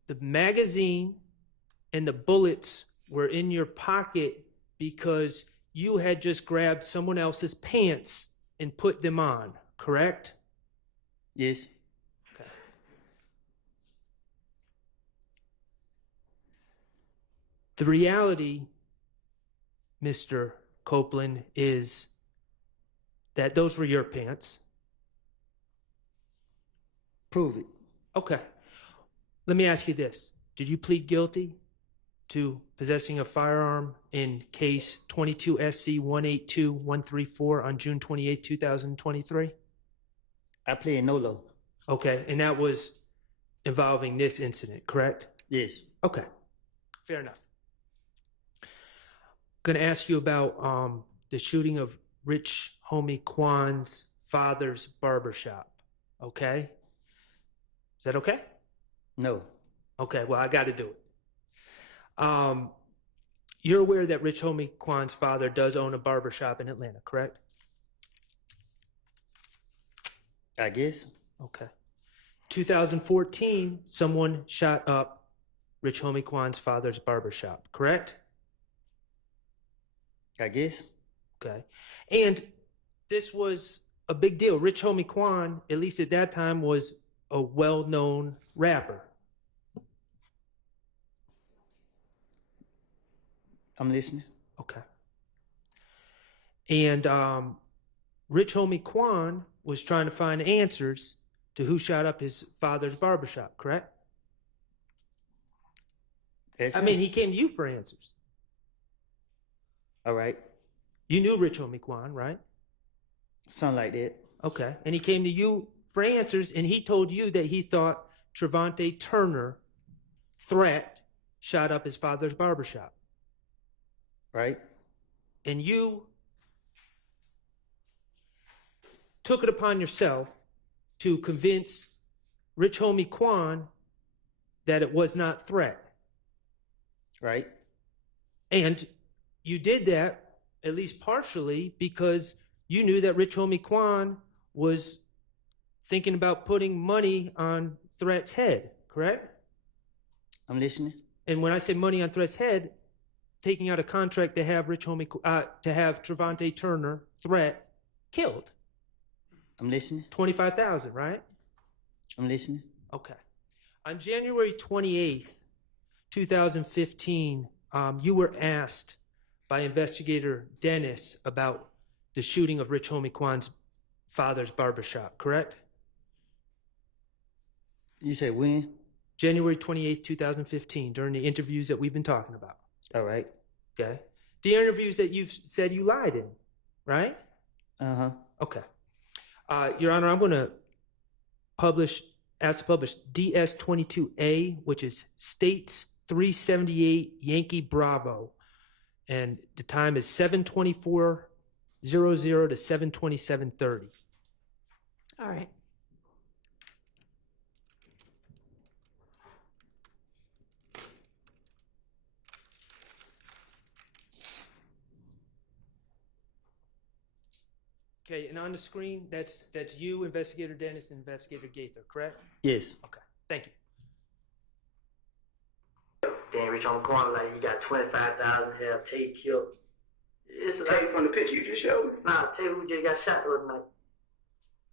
the magazine and the bullets were in your pocket because you had just grabbed someone else's pants and put them on, correct? Yes. Okay. The reality, Mr. Copeland, is that those were your pants. Prove it. Okay. Let me ask you this. Did you plead guilty to possessing a firearm in case 22 SC 182134 on June 28, 2023? I played NOLO. Okay, and that was involving this incident, correct? Yes. Okay, fair enough. Gonna ask you about the shooting of Rich Homie Kwan's father's barbershop, okay? Is that okay? No. Okay, well, I gotta do it. You're aware that Rich Homie Kwan's father does own a barbershop in Atlanta, correct? I guess. Okay. 2014, someone shot up Rich Homie Kwan's father's barbershop, correct? I guess. Okay. And this was a big deal. Rich Homie Kwan, at least at that time, was a well-known rapper. I'm listening. Okay. And Rich Homie Kwan was trying to find answers to who shot up his father's barbershop, correct? I mean, he came to you for answers. All right. You knew Rich Homie Kwan, right? Something like that. Okay. And he came to you for answers, and he told you that he thought Trevante Turner threat shot up his father's barbershop. Right. And you took it upon yourself to convince Rich Homie Quan that it was not threat. Right. And you did that, at least partially, because you knew that Rich Homie Quan was thinking about putting money on Threat's head, correct? I'm listening. And when I say money on Threat's head, taking out a contract to have to have Trevante Turner, Threat, killed. I'm listening. 25,000, right? I'm listening. Okay. On January 28th, 2015, you were asked by investigator Dennis about the shooting of Rich Homie Quan's father's barbershop, correct? You say when? January 28th, 2015, during the interviews that we've been talking about. All right. Okay. The interviews that you've said you lied in, right? Uh-huh. Okay. Your Honor, I'm going to ask to publish DS-22A, which is States 378 Yankee Bravo. And the time is 7/24/00 to 7/27/30. All right. Okay, and on the screen, that's you, Investigator Dennis, and Investigator Gaither, correct? Yes. Okay, thank you. Then Rich on the corner, like, you got 25,000 here, Tay killed. It's like from the picture you just showed me? Nah, Tay who just got shot the other night.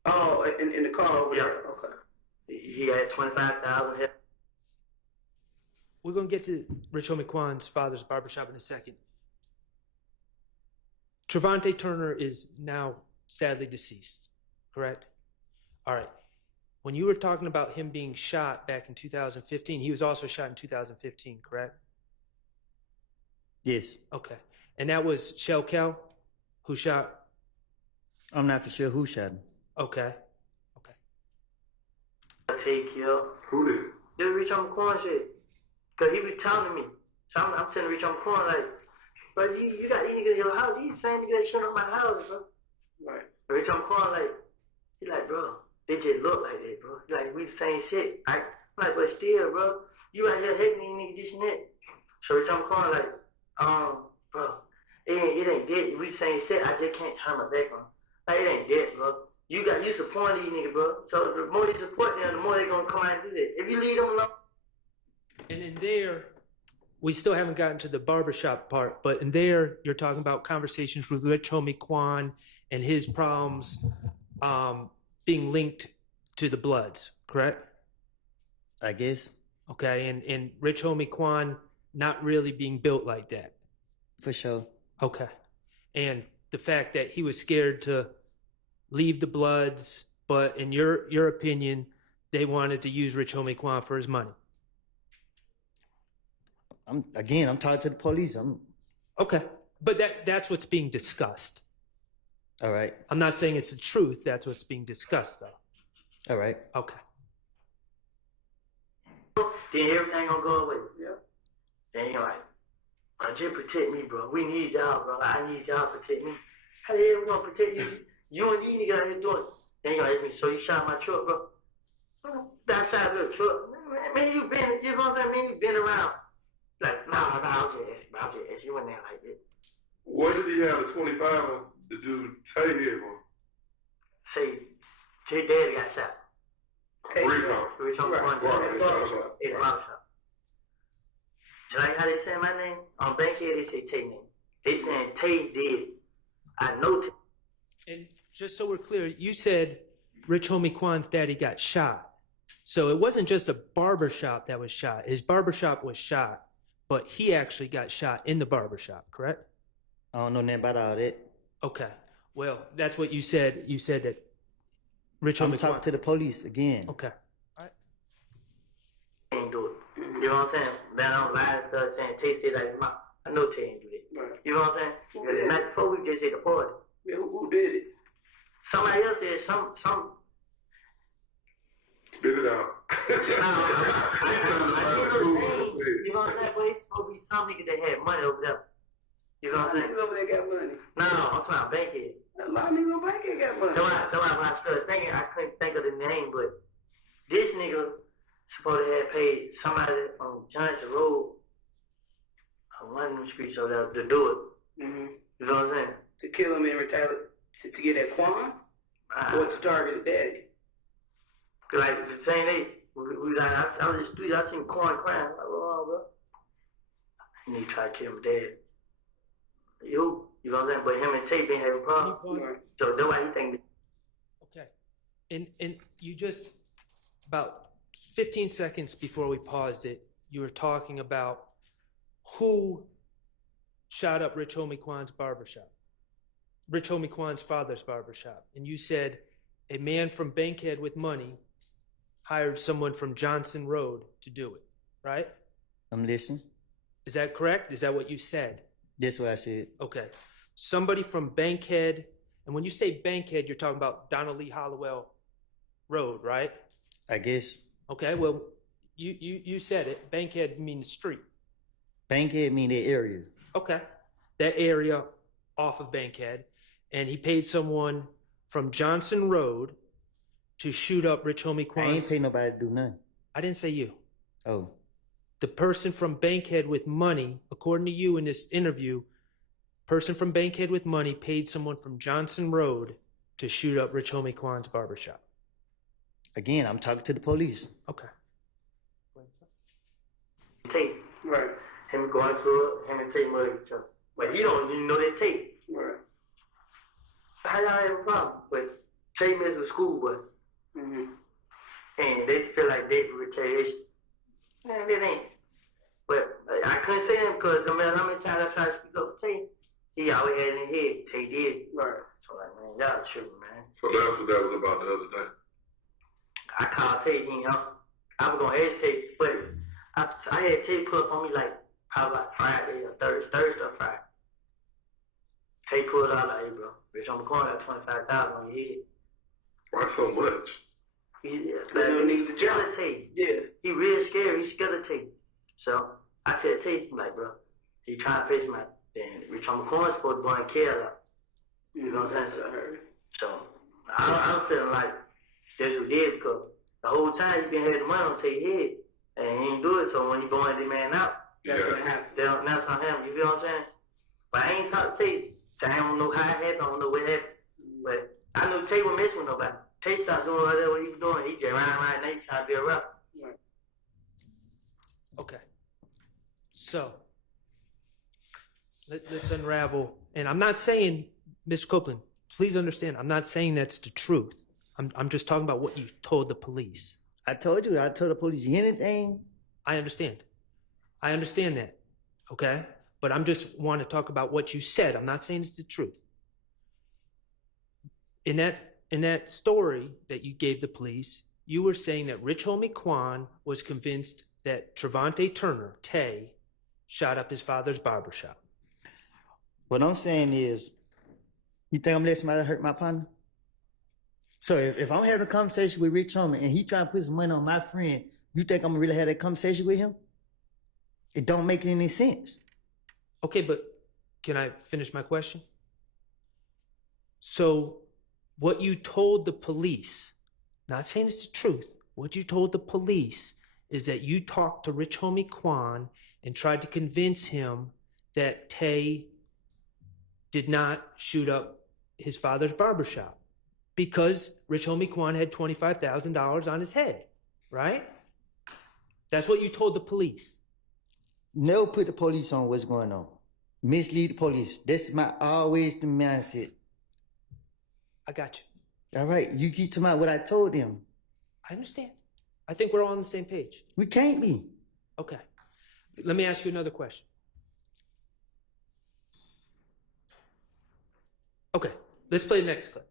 Oh, in the car over there? Okay. He had 25,000 here. We're going to get to Rich Homie Quan's father's barbershop in a second. Trevante Turner is now sadly deceased, correct? All right. When you were talking about him being shot back in 2015, he was also shot in 2015, correct? Yes. Okay. And that was Shell Kel who shot? I'm not for sure who shot him. Okay. Take you. Who did? Just Rich on the corner shit. Cause he was telling me. So I'm telling Rich on the corner like, bro, you got these niggas in your house. These same niggas that shut up my house, bro. Right. Rich on the corner like, he like, bro, they just look like that, bro. He like, we the same shit. I'm like, but still, bro, you out here hating these niggas this and that. So Rich on the corner like, bro, it ain't dead. We the same shit. I just can't turn my back on him. Like, it ain't dead, bro. You support these niggas, bro. So the more you support them, the more they gonna come out and do that. If you leave them alone. And in there, we still haven't gotten to the barbershop part, but in there, you're talking about conversations with Rich Homie Quan and his problems being linked to the Bloods, correct? I guess. Okay, and Rich Homie Quan not really being built like that. For sure. Okay. And the fact that he was scared to leave the Bloods, but in your opinion, they wanted to use Rich Homie Quan for his money. I'm talking to the police. Okay. But that's what's being discussed. All right. I'm not saying it's the truth. That's what's being discussed, though. All right. Okay. Then everything gonna go away. Yeah. Then you're like, bro, just protect me, bro. We need y'all, bro. I need y'all to protect me. How the hell we gonna protect you? You and these niggas out here doing it. Then you gonna ask me, so you shot my truck, bro? That side of the truck. Man, you know what I'm saying? Man, you been around. Like, nah, I'll just ask you in there like this. What did he have the 25 on to do Tay here for? Say, his daddy got shot. RICO. Rich on the front. In the barbershop. So like how they say my name? On Bankhead, they say Tay name. They saying Tay did. I know Tay. And just so we're clear, you said Rich Homie Quan's daddy got shot. So it wasn't just a barbershop that was shot. His barbershop was shot, but he actually got shot in the barbershop, correct? I don't know nothing about all that. Okay. Well, that's what you said. You said that Rich Homie Quan. I'm talking to the police again. Okay. Ain't do it. You know what I'm saying? Man, I don't lie and stuff saying Tay said like mom. I know Tay ain't do that. Right. You know what I'm saying? The night before we just hit the party. Yeah, who did it? somebody else said some. Spit it out. You know what I'm saying? But it's supposed to be some niggas that had money over there. You know what I'm saying? Niggas over there got money. No, I'm talking about bankhead. A lot of niggas over there got money. So when I started thinking, I couldn't think of the name, but this nigga supposed to have paid somebody on Johnson Road on one of them streets over there to do it. Mm-hmm. You know what I'm saying? To kill him and retaliate to get that Quan, or to target his daddy. Like the same day, we like I was in the street, I seen Quan crying. Like, oh, bro. And he tried to kill my dad. You know what I'm saying? But him and Tate didn't have a problem. Right. So that's why he think. Okay. And you just, about 15 seconds before we paused it, you were talking about who shot up Rich Homie Quan's barbershop. Rich Homie Quan's father's barbershop. And you said a man from Bankhead with money hired someone from Johnson Road to do it, right? I'm listening. Is that correct? Is that what you said? That's what I said. Okay. Somebody from Bankhead, and when you say Bankhead, you're talking about Donald Lee Hollowell Road, right? I guess. Okay, well, you said it. Bankhead means street. Bankhead mean that area. Okay. That area off of Bankhead. And he paid someone from Johnson Road to shoot up Rich Homie Quan's. I ain't pay nobody to do nothing. I didn't say you. Oh. The person from Bankhead with money, according to you in this interview, person from Bankhead with money paid someone from Johnson Road to shoot up Rich Homie Quan's barbershop. Again, I'm talking to the police. Okay. Tate. Right. Him going to it, him and Tate murdered each other. But he don't even know that Tate. Right. How y'all have a problem? But Tate is a schoolboy. Mm-hmm. And they feel like they for retaliation. Man, it ain't. But I couldn't say him because no matter how many times I tried to speak up to Tate, he always had in his head, Tate did. Right. So like, man, y'all tripping, man. So that's what that was about the other day. I called Tate, you know. I was gonna hesitate, but I had Tate put up on me like probably like Friday or Thursday or Friday. Tate pulled out like, hey bro, Rich on the corner got 25,000 on your head. Why so much? He don't need the scared of Tate. Yeah. He real scared, he's scared of Tate. So I said Tate, I'm like, bro, he trying to face my then Rich on the corner supposed to go and kill her. You know what I'm saying? So I was feeling like that's what he did because the whole time he been had the money on Tate's head and he ain't do it. So when he going the man out, that's what happened. That's on him. You feel what I'm saying? But I ain't talked to Tate. So I don't know how it happened. I don't know what happened. But I knew Tate wasn't messing with nobody. Tate started doing what he was doing. He just riding and he trying to be a rapper. Okay. So let's unravel. And I'm not saying, Mr. Copeland, please understand, I'm not saying that's the truth. I'm just talking about what you told the police. I told the police anything. I understand. I understand that. Okay? But I'm just want to talk about what you said. I'm not saying it's the truth. In that story that you gave the police, you were saying that Rich Homie Quan was convinced that Trevante Turner, Tay, shot up his father's barbershop. What I'm saying is, you think I'm letting somebody hurt my partner? So if I'm having a conversation with Rich Homie and he trying to put some money on my friend, you think I'm gonna really have that conversation with him? It don't make any sense. Okay, but can I finish my question? So what you told the police, not saying it's the truth, what you told the police is that you talked to Rich Homie Quan and tried to convince him that Tay did not shoot up his father's barbershop because Rich Homie Quan had $25,000 on his head, right? That's what you told the police. Never put the police on what's going on. Mislead the police. That's always the mindset. I got you. All right, you keep talking about what I told them. I understand. I think we're all on the same page. We can't be. Okay. Let me ask you another question. Okay, let's play the next clip.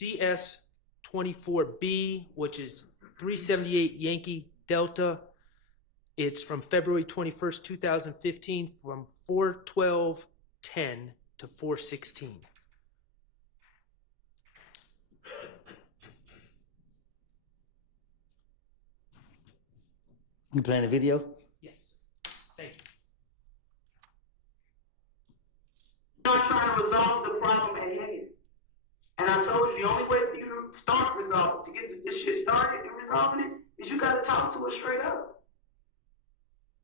DS24B, which is 378 Yankee Delta. It's from February 21st, 2015, from 4/12/10 to 4/16. You playing the video? Yes. Thank you. You're trying to resolve the problem at hand. And I told you the only way for you to start resolving, to get this shit started and resolving it, is you gotta talk to us straight up.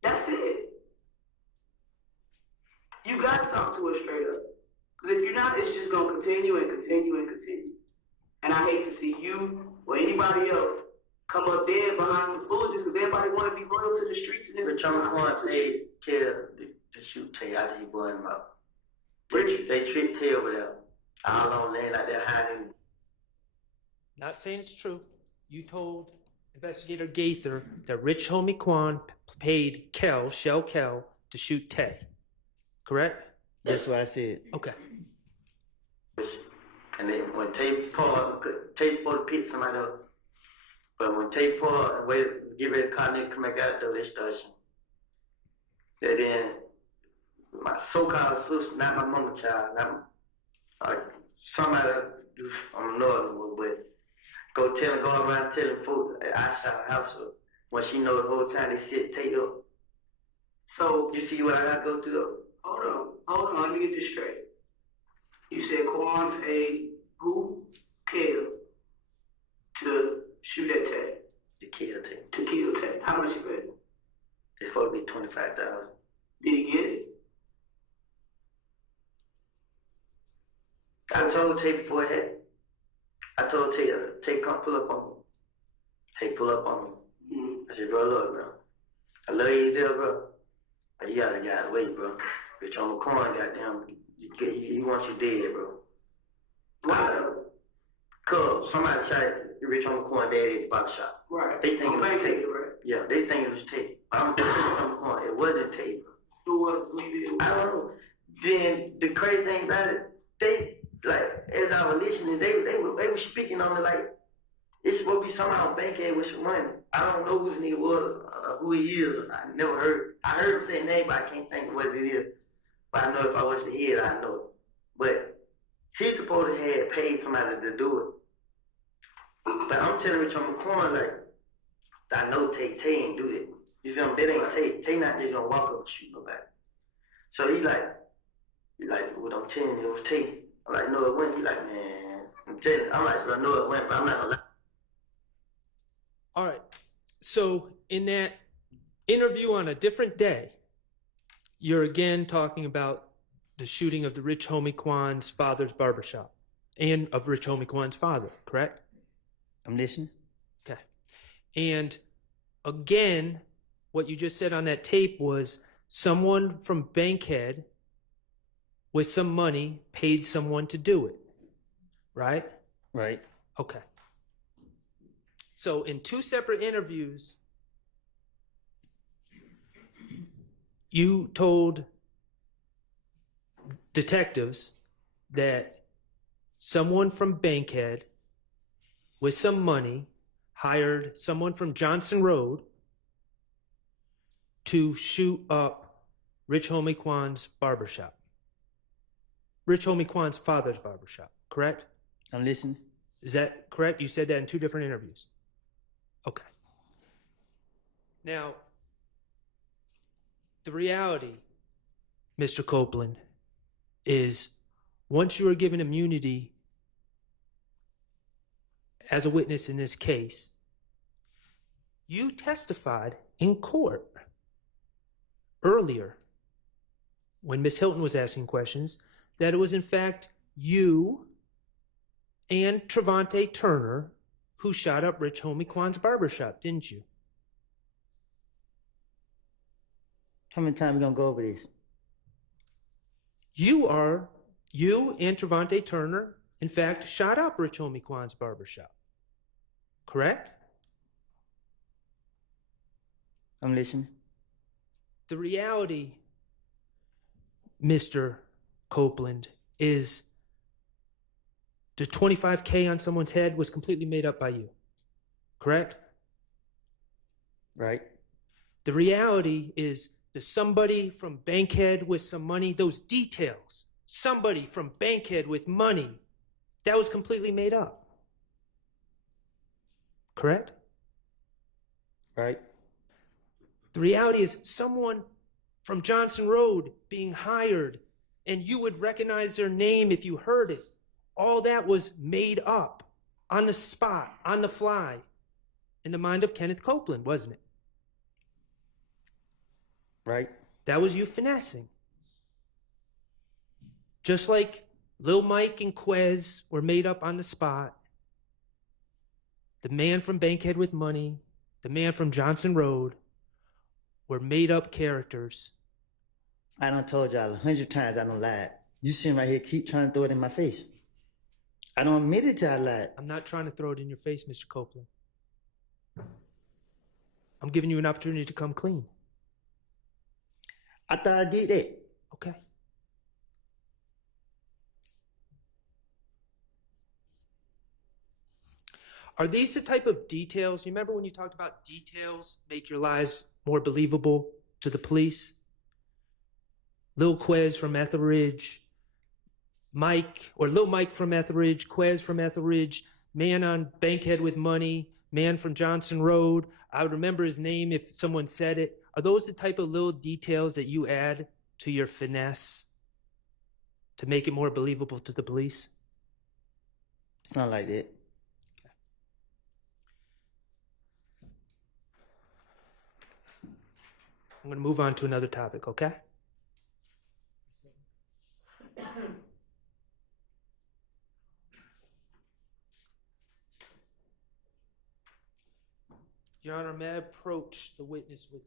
That's it. You gotta talk to us straight up. Because if you're not, it's just gonna continue and continue and continue. And I hate to see you or anybody else come up dead behind some foolishness because everybody want to be loyal to the streets and Rich Homie paid Kel to shoot Tay after he burned him up. They tricked Tay over there. All on land like that hiding. Not saying it's true. You told Investigator Gaither that Rich Homie Quan paid Shell Kel, to shoot Tay. Correct? That's what I said. Okay. And then when Tay supposed to pick somebody up. But when Tay paused and get ready to call nigga come back out there, they started shooting. Then my so-called sister, not my mama child, not my, somebody on the northern, but go around telling folks that I shot a house up. When she know the whole time they shit Tay up. So, you see what I gotta go through? Hold on, let me get this straight. You said Quan paid who? Kel to shoot at Tay. To kill Tay. To kill Tay. How much you paid? It's supposed to be $25,000. Did he get it? I told Tay before that. I told Tay, come pull up on me. Tay pull up on me. Mm-hmm. I said, bro, look, bro. I love you there, bro. But you gotta get away, bro. Bitch, on the corner, goddamn. You want you dead, bro. Why? Cause somebody shot Rich on the corner dead at the box shop. Right. They think it was Tay. Right? Yeah, they think it was Tay. I'm just on the corner. It wasn't Tay, bro. Who was it? I don't know. Then the crazy thing about it, they, like, as I was listening, they were speaking on it like, it's supposed to be somehow on Bankhead with some money. I don't know who this nigga was, who he is. I never heard. I heard him say a name, but I can't think of what it is. But I know if I was to hear it, I know it. But he supposed to have paid somebody to do it. But I'm telling Rich on the corner, like, I know Tay ain't do that. You feel me? That ain't Tay. Tay not just gonna walk up and shoot nobody. So he like, what I'm telling you, it was Tay. I'm like, no, it wasn't. He like, man, I'm like, bro, no, it wasn't, but I'm not gonna lie. All right. So in that interview on a different day, you're again talking about the shooting of the Rich Homie Quan's father's barbershop and of Rich Homie Quan's father, correct? I'm listening. Okay. And again, what you just said on that tape was someone from Bankhead with some money paid someone to do it, right? Right. Okay. So in two separate interviews, you told detectives that someone from Bankhead with some money hired someone from Johnson Road to shoot up Rich Homie Quan's barbershop. Rich Homie Quan's father's barbershop, correct? I'm listening. Is that correct? You said that in two different interviews. Okay. Now, the reality, Mr. Copeland, is once you are given immunity as a witness in this case, you testified in court earlier when Ms. Hilton was asking questions that it was in fact you and Trevante Turner who shot up Rich Homie Quan's barbershop, didn't you? How many times we gonna go over this? You and Trevante Turner, in fact, shot up Rich Homie Quan's barbershop. Correct? I'm listening. The reality, Mr. Copeland, is the $25K on someone's head was completely made up by you. Correct? Right. The reality is that somebody from Bankhead with some money, those details, somebody from Bankhead with money, that was completely made up. Correct? Right. The reality is someone from Johnson Road being hired, and you would recognize their name if you heard it. All that was made up on the spot, on the fly, in the mind of Kenneth Copeland, wasn't it? Right. That was you finessing. Just like Lil Mike and Quez were made up on the spot. The man from Bankhead with Money, the man from Johnson Road were made up characters. I done told y'all 100 times I don't lie. You sitting right here keep trying to throw it in my face. I don't admit it till I lied. I'm not trying to throw it in your face, Mr. Copeland. I'm giving you an opportunity to come clean. I thought I did that. Okay. Are these the type of details? You remember when you talked about details make your lies more believable to the police? Lil Quez from Etheridge, Mike, or Lil Mike from Etheridge, Quez from Etheridge, man on Bankhead with Money, man from Johnson Road. I would remember his name if someone said it. Are those the type of little details that you add to your finesse to make it more believable to the police? Sound like that. I'm going to move on to another topic, okay? Your Honor, may I approach the witness with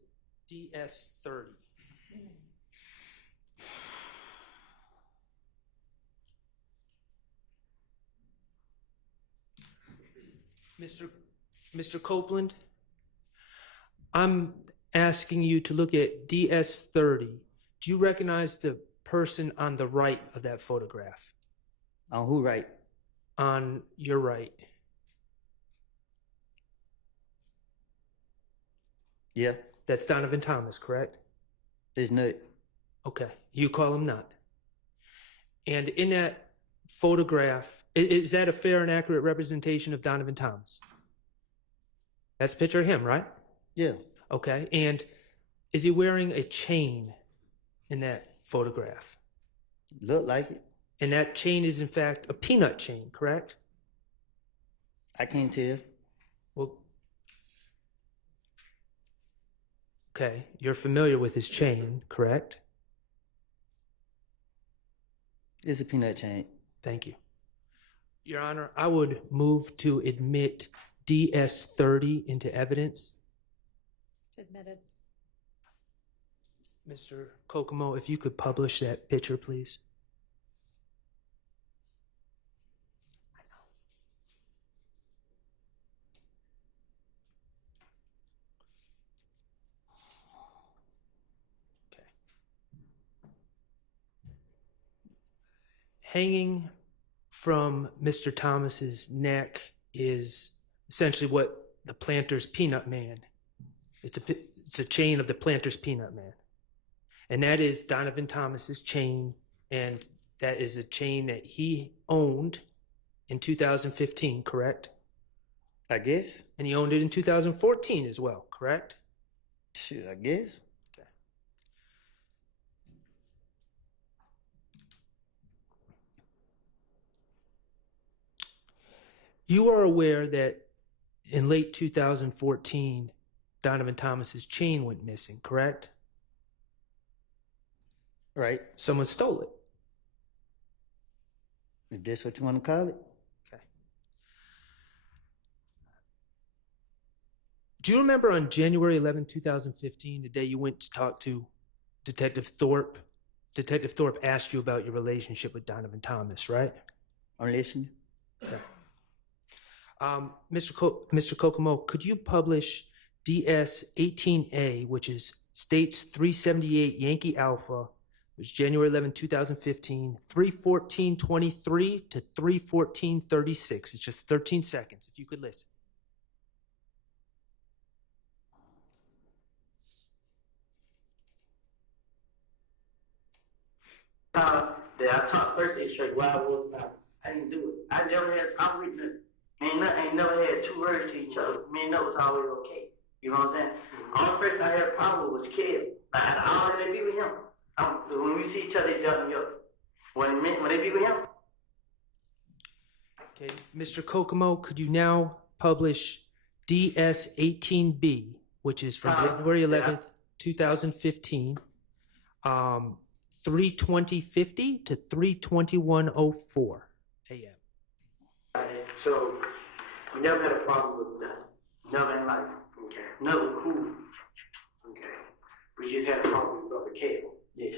DS-30? Mr. Copeland, I'm asking you to look at DS-30. Do you recognize the person on the right of that photograph? On who right? On your right. Yeah. That's Donovan Thomas, correct? There's no. Okay, you call him not. And in that photograph, is that a fair and accurate representation of Donovan Thomas? That's a picture of him, right? Yeah. Okay, and is he wearing a chain in that photograph? Look like it. And that chain is in fact a peanut chain, correct? I can't tell. Well, okay, you're familiar with his chain, correct? It's a peanut chain. Thank you. Your Honor, I would move to admit DS-30 into evidence. Admitted. Mr. Kokomo, if you could publish that picture, please. Okay. Hanging from Mr. Thomas's neck is essentially what the Planter's Peanut Man. It's a chain of the Planter's Peanut Man. And that is Donovan Thomas's chain, and that is a chain that he owned in 2015, correct? I guess. And he owned it in 2014 as well, correct? Shit, I guess. Okay. You are aware that in late 2014, Donovan Thomas's chain went missing, correct? Right. Someone stole it. If that's what you want to call it. Okay. Do you remember on January 11, 2015, the day you went to talk to Detective Thorpe? Detective Thorpe asked you about your relationship with Donovan Thomas, right? I'm listening. Okay. Mr. Kokomo, could you publish DS-18A, which is States 378 Yankee Alpha, which is January 11, 2015, 3:14:23 to 3:14:36. It's just 13 seconds, if you could listen. I talked Thursday straight while I was about. I didn't do it. I never had. I'm with the. Ain't never had two words to each other. Me and that was always okay. You know what I'm saying? Only person I had a problem with was Kev. I don't really be with him. When we see each other, they jump me up. When they be with him. Okay, Mr. Kokomo, could you now publish DS-18B, which is from January 11th, 2015, 3:20:50 to 3:21:04 a.m. So, we never had a problem with that. Never in life. Okay. Never cool. Okay. We just had a problem with Brother Cable. Yes.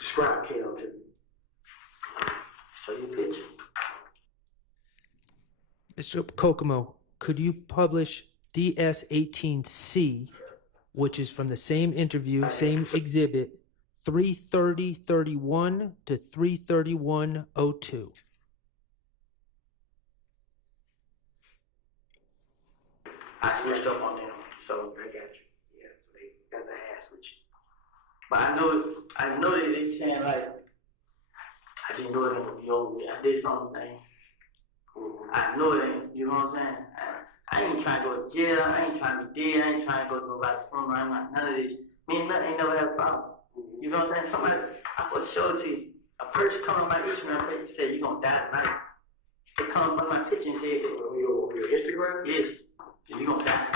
Describe Cable to me. Show you a picture. Mr. Kokomo, could you publish DS-18C, which is from the same interview, same exhibit, 3:30:31 to 3:31:02? I switched up on them, so I got you. Yeah, so they got the ass with you. But I know that they saying like, I didn't know it ain't gonna be over with. I did something. I know it ain't, you know what I'm saying? I ain't trying to go to jail, I ain't trying to be dead, I ain't trying to go to nobody's funeral, I ain't like none of this. Me and nothing ain't never had a problem. You know what I'm saying? Somebody, I put a show to you. A person come on my Instagram page and say, you gonna die tonight. They come on my picture and say, on your Instagram? Yes. You gonna die.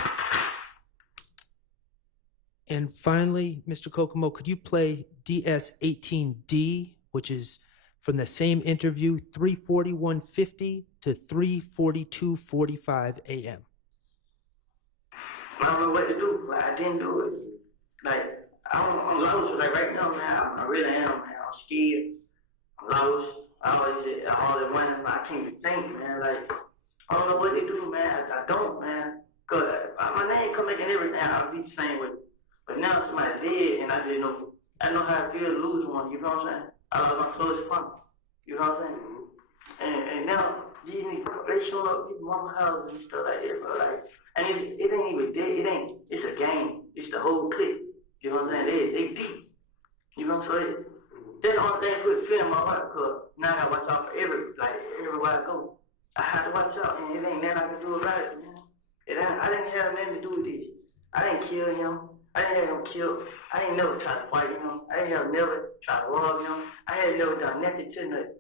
And finally, Mr. Kokomo, could you play DS-18D, which is from the same interview, 3:41:50 to 3:42:45 a.m.? I don't know what to do. Like, I didn't do it. Like, I'm lost. Like, right now, man, I really am, man. I'm scared. I'm lost. I always wondering, but I can't even think, man. Like, I don't know what to do, man. I don't, man. Cause my name come making everything. I'll be the same with it. But now somebody's dead, and I know how it feels to lose one. You know what I'm saying? I was my closest friend. You know what I'm saying? And now these niggas, they showing up people's mama houses and stuff like that, bro. Like, and it ain't even dead. It's a game. It's the whole clip. You know what I'm saying? They deep. You know what I'm saying? That's the only thing that put fear in my heart, cause now I gotta watch out for everywhere I go. I have to watch out, and it ain't nothing I can do about it, man. I didn't have nothing to do with this. I didn't kill him. I didn't have him killed. I ain't never tried to fight him. I ain't never tried to rob him. I had never done nothing to nothing.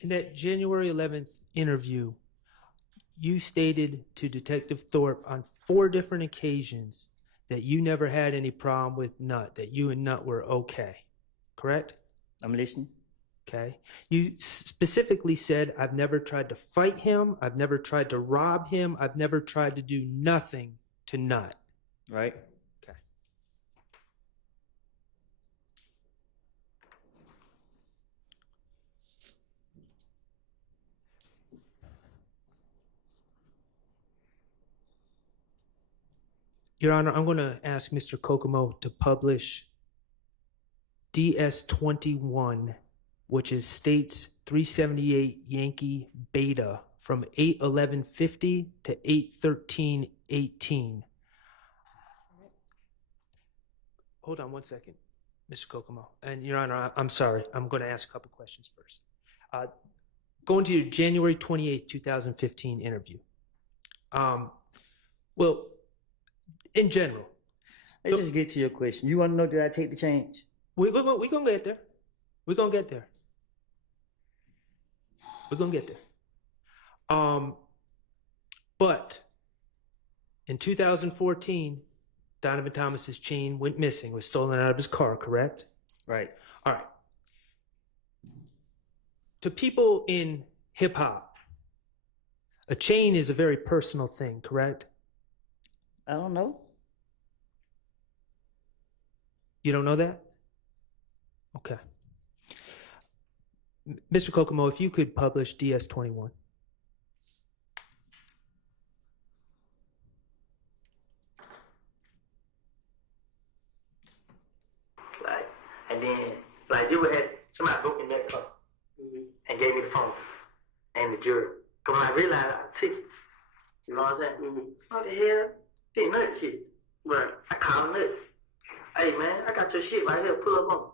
In that January 11th interview, you stated to Detective Thorpe on 4 different occasions that you never had any problem with Nut, that you and Nut were okay, correct? I'm listening. Okay. You specifically said, I've never tried to fight him. I've never tried to rob him. I've never tried to do nothing to Nut. Right. Okay. Your Honor, I'm going to ask Mr. Kokomo to publish DS-21, which is States 378 Yankee Beta from 8/11/50 to 8/13/18. Hold on one second, Mr. Kokomo. And Your Honor, I'm sorry. I'm going to ask a couple questions first. Going to your January 28th, 2015 interview. Well, in general. Let's just get to your question. You want to know, did I take the change? We're going to get there. We're going to get there. We're going to get there. But in 2014, Donovan Thomas's chain went missing, was stolen out of his car, correct? Right. All right. To people in hip hop, a chain is a very personal thing, correct? I don't know. You don't know that? Okay. Mr. Kokomo, if you could publish DS-21. Like, and then, like, they would have somebody broke in that car and gave me the phone and the jury. Because when I realized I took it, you know what I'm saying? What the hell? Did nut shit. But I called him nut. Hey, man, I got your shit right here. Pull up on me.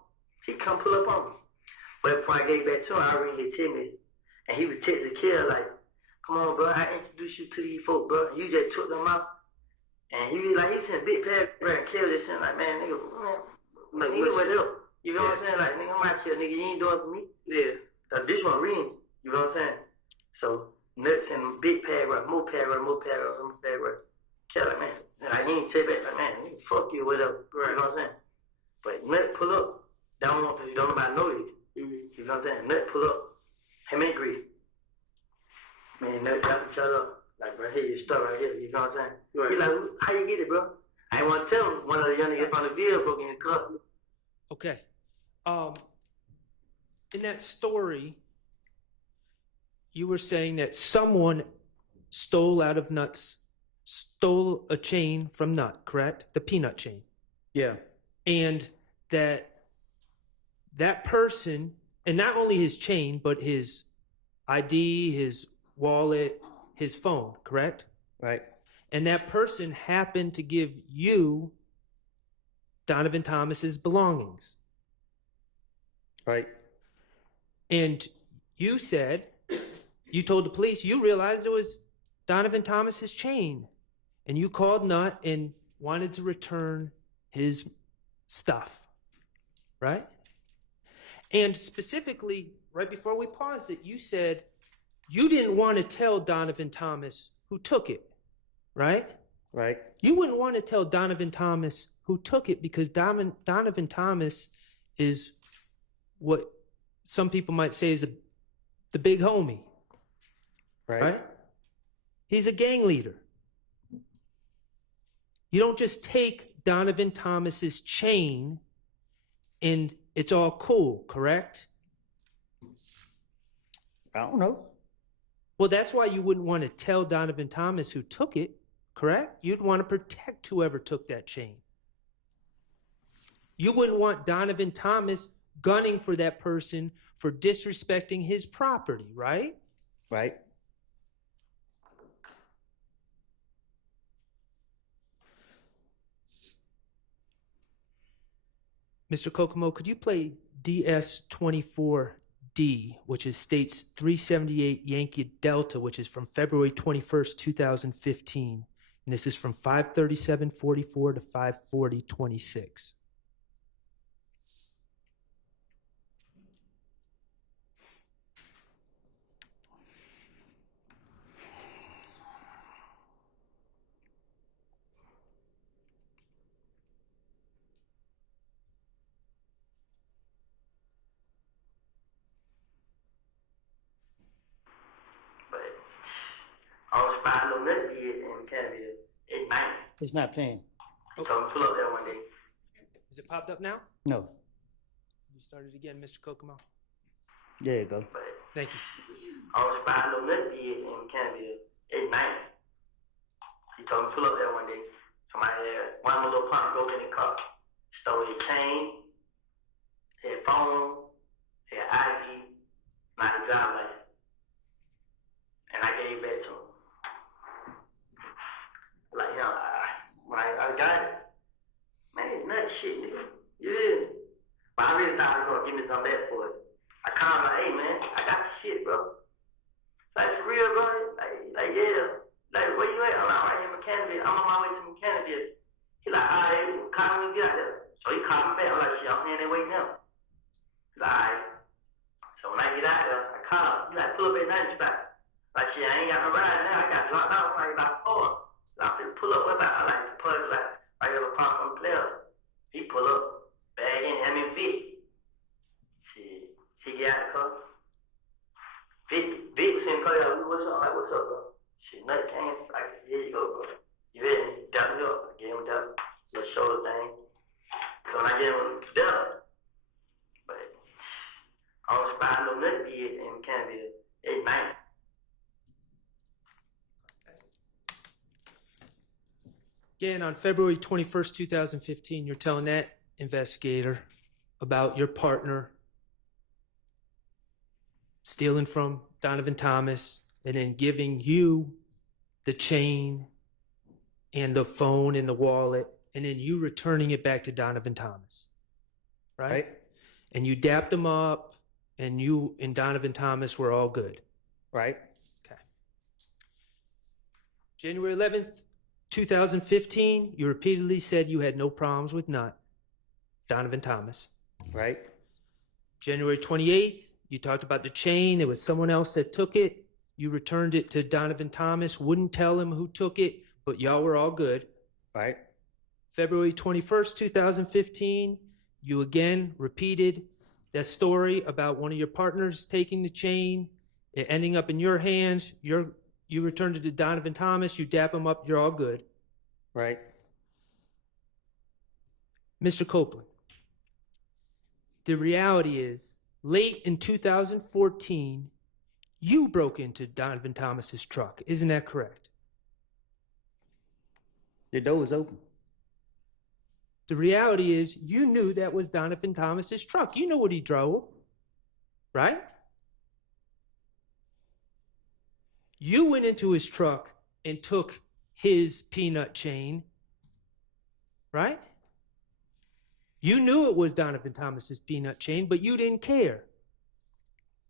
He come pull up on me. But before I gave back to him, I already hit Timmy. And he was texting Kill like, come on, bro, I introduced you to these folks, bro. You just took them out. And he sent big paragraph and killed this shit. Like, man, nigga, what up? You know what I'm saying? Like, nigga, I'm out here, nigga, you ain't doing it for me. Yeah. So this one reading, you know what I'm saying? So, nuts and big paragraph, more paragraph. Tell like, man, like, he ain't say back, like, man, nigga, fuck you, whatever. You know what I'm saying? But nut pull up. Don't nobody know you. You know what I'm saying? Nut pull up. Him and Grease. Man, nut got each other up. Like, bro, here, your stuff right here. You know what I'm saying? Right. He like, how you get it, bro? I ain't want to tell him. One of the young niggas on the vehicle broke in the car. Okay. In that story, you were saying that someone stole a chain from Nut, correct? The peanut chain. Yeah. And that person, and not only his chain, but his ID, his wallet, his phone, correct? Right. And that person happened to give you Donovan Thomas's belongings. Right. And you said, you told the police, you realized it was Donovan Thomas's chain. And you called Nut and wanted to return his stuff. Right? And specifically, right before we paused it, you said you didn't want to tell Donovan Thomas who took it. Right? Right. You wouldn't want to tell Donovan Thomas who took it because Donovan Thomas is what some people might say is the big homie. Right? He's a gang leader. You don't just take Donovan Thomas's chain and it's all cool, correct? I don't know. Well, that's why you wouldn't want to tell Donovan Thomas who took it, correct? You'd want to protect whoever took that chain. You wouldn't want Donovan Thomas gunning for that person for disrespecting his property, right? Right. Mr. Kokomo, could you play DS24D, which is states 378 Yankee Delta, which is from February 21st, 2015. And this is from 5:37:44 to 5:40:26. I was spying on that kid in Canada at night. It's not playing. He told me to pull up there one day. Is it popped up now? No. You started again, Mr. Kokomo. There you go. Thank you. I was spying on that kid in Canada at night. He told me to pull up there one day. Somebody had one of my little punk broke in the car. Stole his chain, his phone, his ID, not his driver's license. And I gave it back to him. Like, you know, I got it. Man, it's nut shit, nigga. Yeah. But I really thought I was gonna give me some back for it. I called him like, hey man, I got the shit, bro. Like, for real, bro? Like, yeah. Like, where you at? I'm out right here in McCannville. I'm on my way to McCannville. He like, all right, call me when you get out there. So he called me back. I'm like, shit, I'm here that way now. He's like, all right. So when I get out there, I call him. He like, pull up at nothing spot. Like, shit, I ain't got no ride now. I got locked out like about 4. So I'm finna pull up with my, I like to pull like, right here, pop on the player. He pull up, bag in, hand me a fit. Shit, she get out the car. Vic was in the car, like, what's up? I'm like, what's up, bro? Shit, nothing came. Like, here you go, bro. You ready? Dap me up. Get him down. Little shoulder thing. So when I get him down, but I was spying on that kid in Canada at night. Again, on February 21st, 2015, you're telling that investigator about your partner stealing from Donovan Thomas and then giving you the chain and the phone and the wallet, and then you returning it back to Donovan Thomas. Right? And you dapped him up, and you and Donovan Thomas were all good. Right. Okay. January 11th, 2015, you repeatedly said you had no problems with Donovan Thomas. Right. January 28th, you talked about the chain. There was someone else that took it. You returned it to Donovan Thomas, wouldn't tell him who took it, but y'all were all good. Right. February 21st, 2015, you again repeated that story about one of your partners taking the chain, it ending up in your hands. You returned it to Donovan Thomas. You dap him up. You're all good. Right. Mr. Copeland, the reality is, late in 2014, you broke into Donovan Thomas's truck. Isn't that correct? The door was open. The reality is, you knew that was Donovan Thomas's truck. You know what he drove, right? You went into his truck and took his peanut chain, right? You knew it was Donovan Thomas's peanut chain, but you didn't care.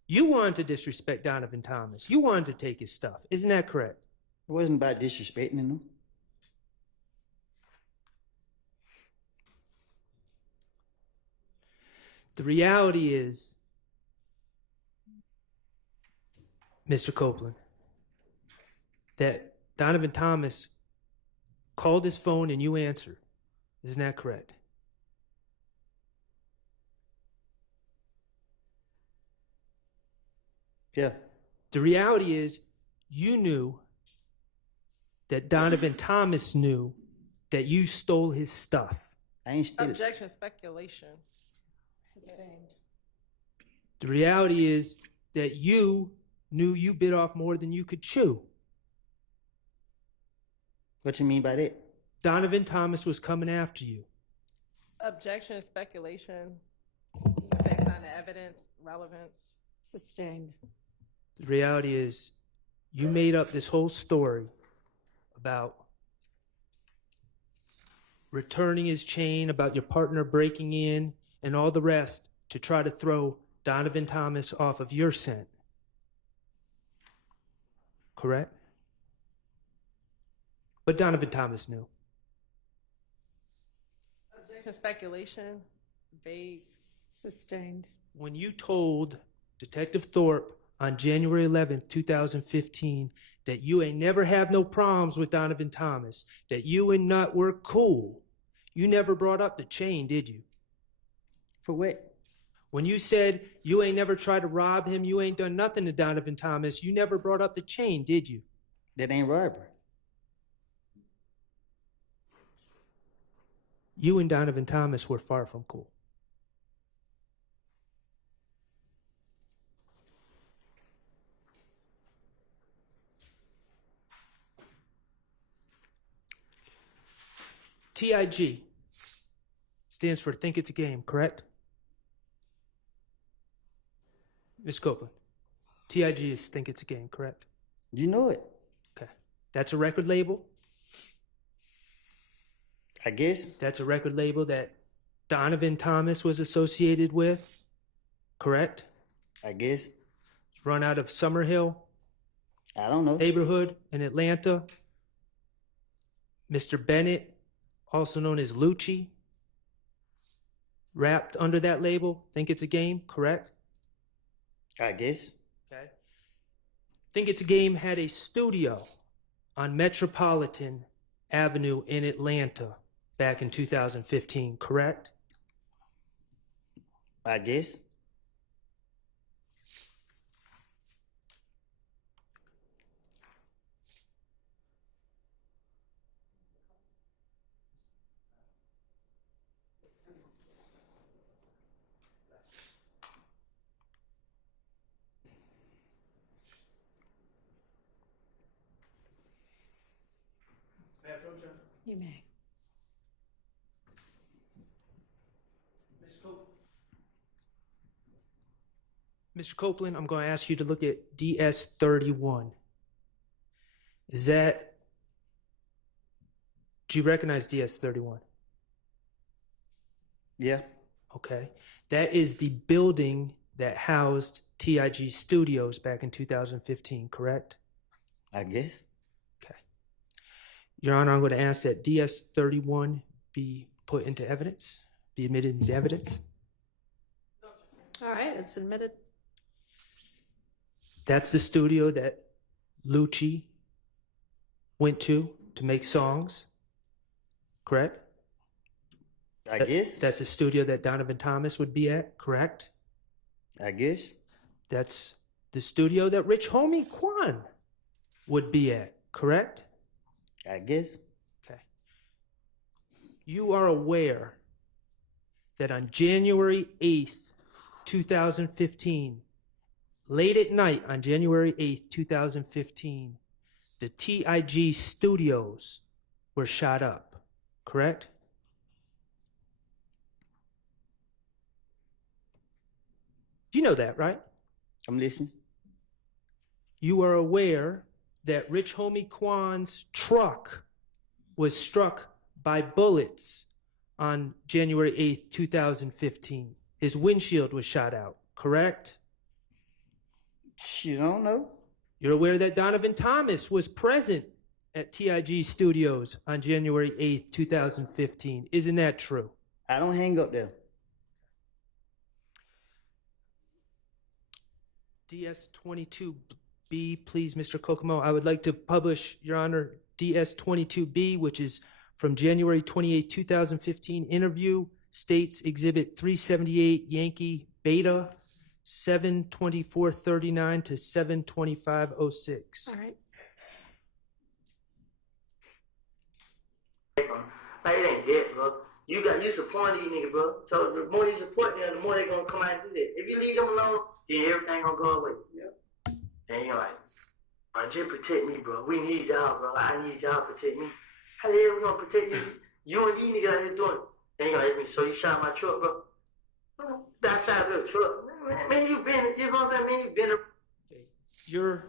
You wanted to disrespect Donovan Thomas. You wanted to take his stuff. Isn't that correct? It wasn't about disrespecting him. The reality is, Mr. Copeland, that Donovan Thomas called his phone and you answered. Isn't that correct? Yeah. The reality is, you knew that Donovan Thomas knew that you stole his stuff. I ain't steal it. Objection, speculation. Sustained. The reality is that you knew you bit off more than you could chew. What you mean by that? Donovan Thomas was coming after you. Objection, speculation. Based on the evidence, relevance. Sustained. The reality is, you made up this whole story about returning his chain, about your partner breaking in, and all the rest to try to throw Donovan Thomas off of your scent. Correct? But Donovan Thomas knew. Objection, speculation. Vague. Sustained. When you told Detective Thorpe on January 11th, 2015, that you ain't never have no problems with Donovan Thomas, that you and Nut were cool, you never brought up the chain, did you? For what? When you said you ain't never tried to rob him, you ain't done nothing to Donovan Thomas, you never brought up the chain, did you? That ain't robbery. You and Donovan Thomas were far from cool. TIG stands for Think It's a Game, correct? Ms. Copeland, TIG is Think It's a Game, correct? You know it. Okay. That's a record label? I guess. That's a record label that Donovan Thomas was associated with, correct? I guess. It's run out of Summerhill. I don't know. Neighborhood in Atlanta. Mr. Bennett, also known as Lucci, wrapped under that label. Think It's a Game, correct? I guess. Okay. Think It's a Game had a studio on Metropolitan Avenue in Atlanta back in 2015, correct? I guess. You may. Mr. Copeland, I'm going to ask you to look at DS31. Do you recognize DS31? Yeah. Okay. That is the building that housed TIG Studios back in 2015, correct? I guess. Okay. Your Honor, I'm going to ask that DS-31 be put into evidence, be admitted as evidence. All right, it's admitted. That's the studio that Lucci went to make songs, correct? I guess. That's the studio that Donovan Thomas would be at, correct? I guess. That's the studio that Rich Homie Quan would be at, correct? I guess. Okay. You are aware that on January 8th, 2015, late at night on January 8th, 2015, the TIG studios were shot up, correct? You know that, right? I'm listening. You are aware that Rich Homie Quan's truck was struck by bullets on January 8th, 2015. His windshield was shot out, correct? You don't know. You're aware that Donovan Thomas was present at TIG Studios on January 8th, 2015. Isn't that true? I don't hang up there. DS-22B, please, Mr. Kokomo. I would like to publish, Your Honor, DS-22B, which is from January 28, 2015 interview, states Exhibit 378 Yankee Beta 7/24/39 to 7/25/06. All right. Like, it ain't dead, bro. You support these niggas, bro. So the more you support them, the more they gonna come out and do that. If you leave them alone, then everything gonna go away. Yeah. And you're like, just protect me, bro. We need y'all, bro. I need y'all to protect me. How the hell we gonna protect you? You and these niggas out here doing it. Then you're like, so you shot my truck, bro. That side of the truck. Man, you been, you know what I'm saying? Man, you been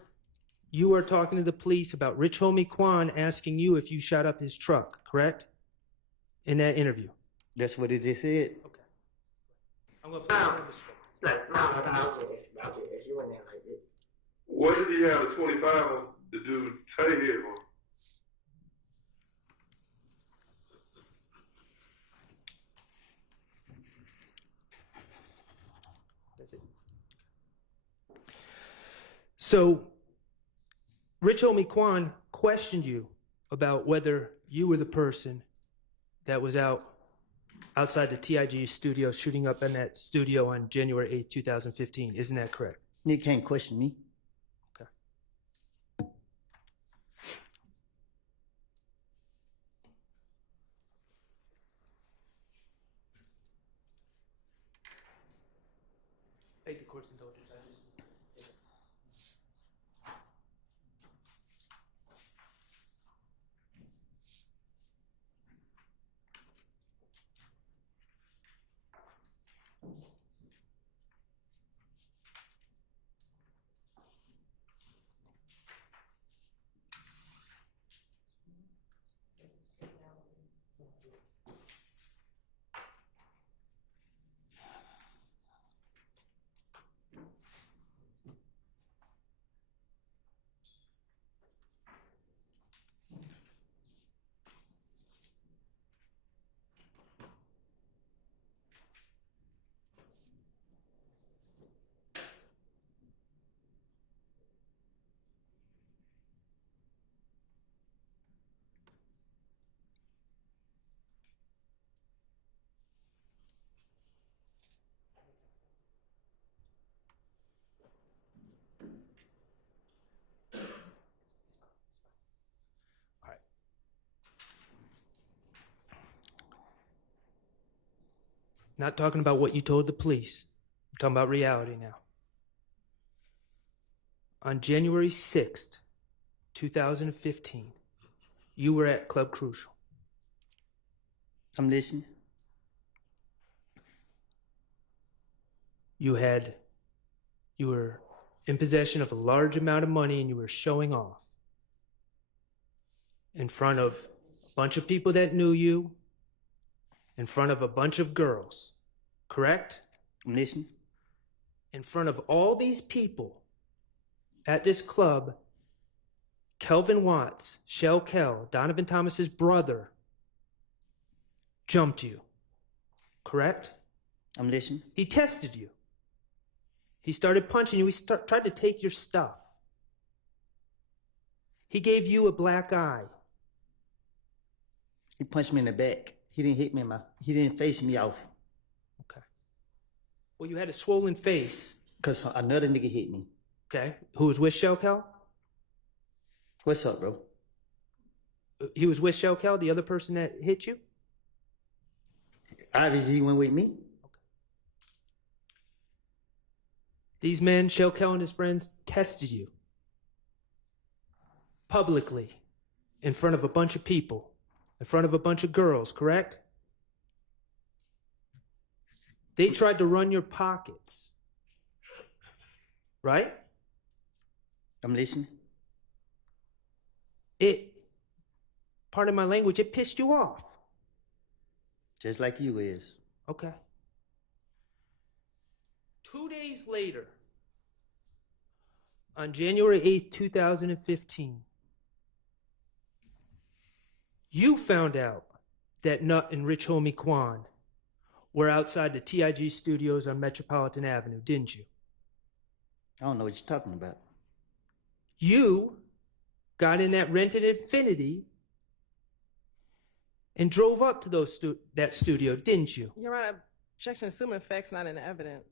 You are talking to the police about Rich Homie Quan asking you if you shot up his truck, correct? In that interview. That's what it just said. Okay. I'm gonna play it on the screen. like, no, I'll just ask you in there like this. What did he have a 25 on to do Tay hit on? That's it. So, Rich Homie Quan questioned you about whether you were the person that was outside the TIG studio shooting up in that studio on January 8th, 2015. Isn't that correct? You can't question me. Okay. Take the court's indulgence. Not talking about what you told the police. I'm talking about reality now. On January 6th, 2015, you were at Club Crucial. I'm listening. You were in possession of a large amount of money and you were showing off in front of a bunch of people that knew you, in front of a bunch of girls, correct? I'm listening. In front of all these people at this club, Kelvin Watts, Shell Kell, Donovan Thomas's brother, jumped you, correct? I'm listening. He tested you. He started punching you. He tried to take your stuff. He gave you a black eye. He punched me in the back. He didn't hit me he didn't face me off. Okay. Well, you had a swollen face. Because another nigga hit me. Okay. Who was with Shell Kell? What's up, bro? He was with Shell Kell, the other person that hit you? Obviously, he went with me. These men, Shell Kell and his friends, tested you. Publicly. In front of a bunch of people. In front of a bunch of girls, correct? They tried to run your pockets. Right? I'm listening. Pardon my language, it pissed you off. Just like you is. Okay. 2 days later, on January 8th, 2015, you found out that Nut and Rich Homie Quan were outside the TIG studios on Metropolitan Avenue, didn't you? I don't know what you're talking about. You got in that rented Infiniti and drove up to that studio, didn't you? Your Honor, objection assuming facts not in the evidence.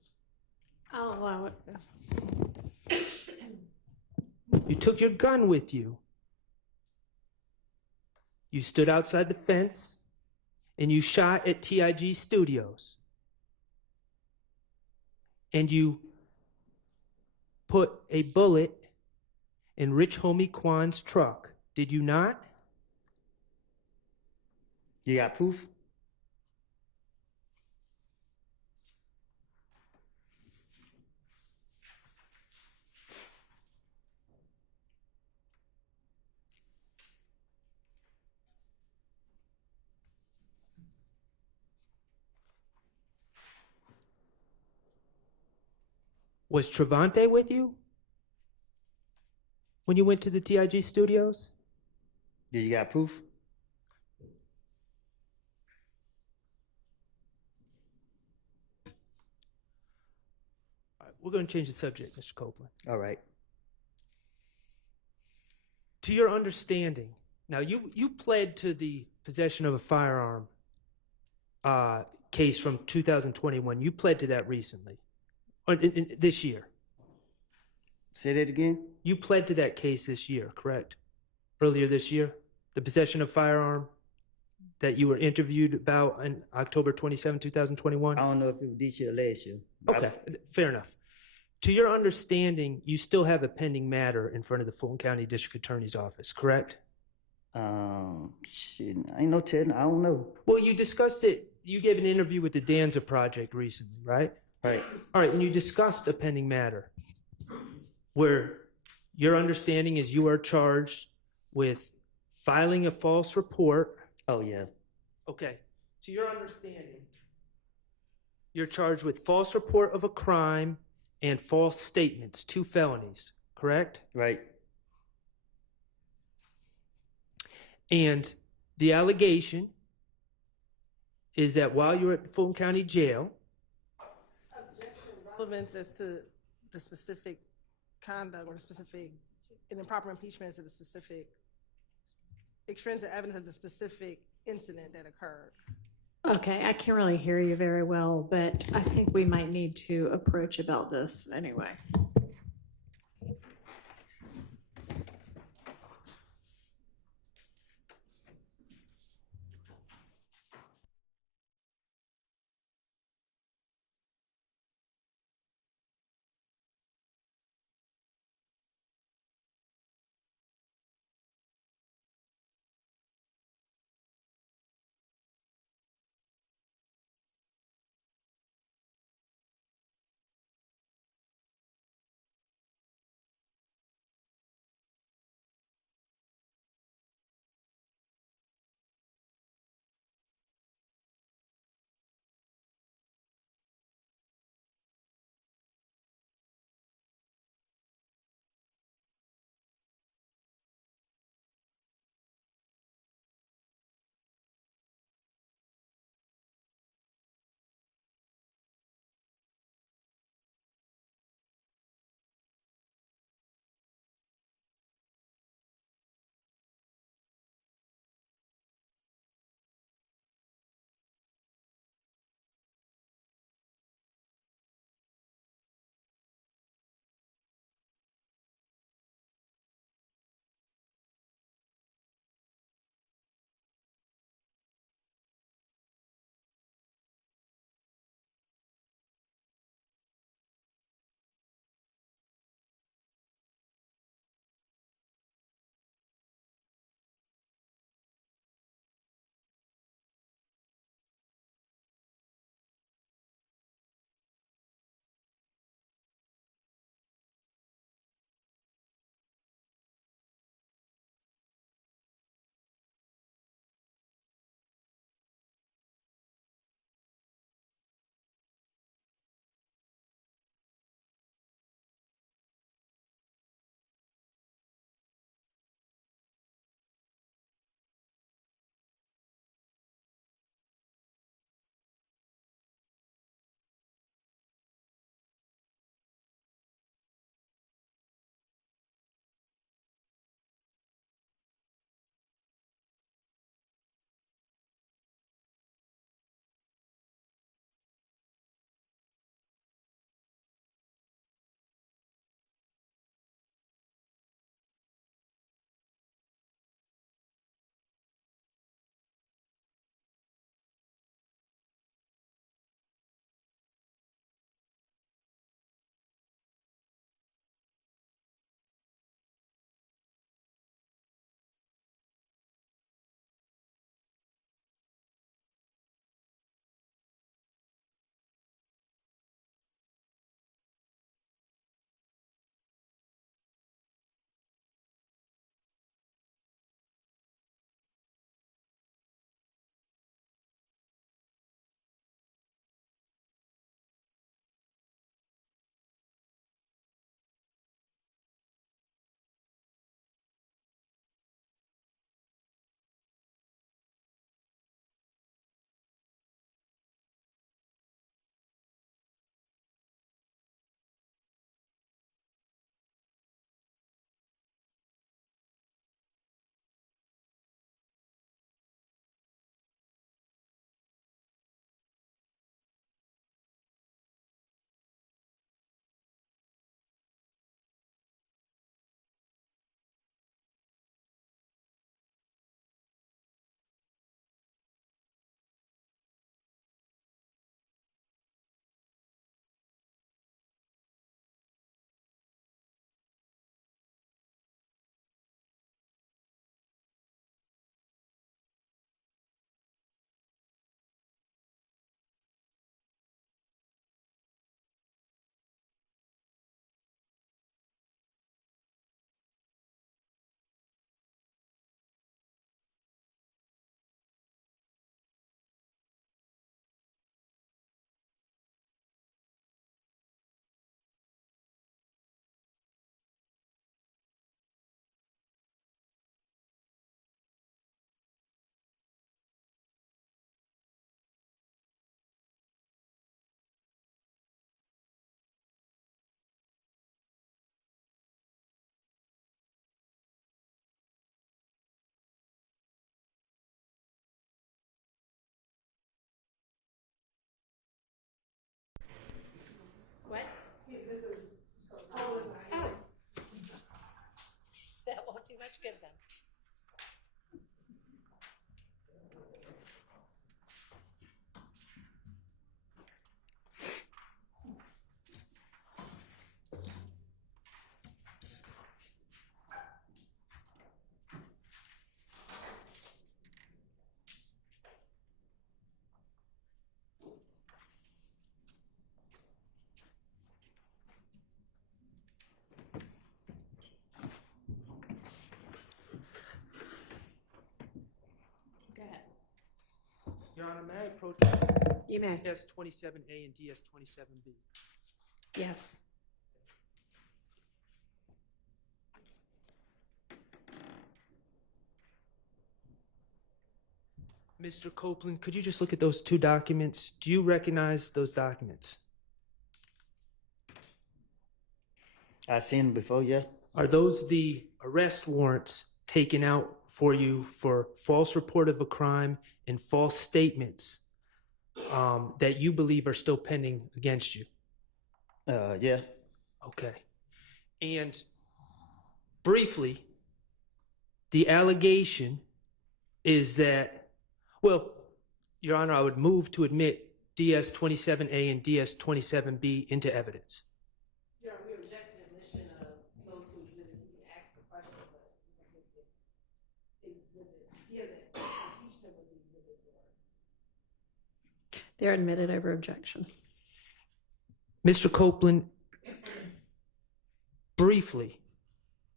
I'll allow it. You took your gun with you. You stood outside the fence and you shot at TIG Studios. And you put a bullet in Rich Homie Quan's truck. Did you not? You got proof? Was Trevante with you when you went to the TIG Studios? Did you got proof? All right, we're going to change the subject, Mr. Copeland. All right. To your understanding, now you pled to the possession of a firearm case from 2021. You pled to that recently, or this year. Say that again? You pled to that case this year, correct? Earlier this year? The possession of firearm that you were interviewed about on October 27, 2021? I don't know if it was this year or last year. Okay, fair enough. To your understanding, you still have a pending matter in front of the Fulton County District Attorney's Office, correct? Shit, I ain't no telling. I don't know. Well, you discussed it. You gave an interview with the Danza Project recently, right? Right. All right, and you discussed a pending matter where your understanding is you are charged with filing a false report. Oh, yeah. Okay. To your understanding, you're charged with false report of a crime and false statements, 2 felonies, correct? Right. And the allegation is that while you were at the Fulton County Jail, Relevance as to the specific conduct or the specific, an improper impeachment as to the specific extrinsic evidence of the specific incident that occurred. Okay, I can't really hear you very well, but I think we might need to approach about this anyway. Looks good then. Go ahead. Your Honor, may I approach You may. DS-27A and DS-27B? Yes. Mr. Copeland, could you just look at those two documents? Do you recognize those documents? I seen them before, yeah. Are those the arrest warrants taken out for you for false report of a crime and false statements that you believe are still pending against you? Yeah. Okay. And briefly, the allegation is that, well, Your Honor, I would move to admit DS-27A and DS-27B into evidence. Your Honor, we object to the admission of those two exhibits. You can ask the question, but we don't get the exhibit. Yeah, impeach them with the exhibits or. They're admitted over objection. Mr. Copeland, briefly,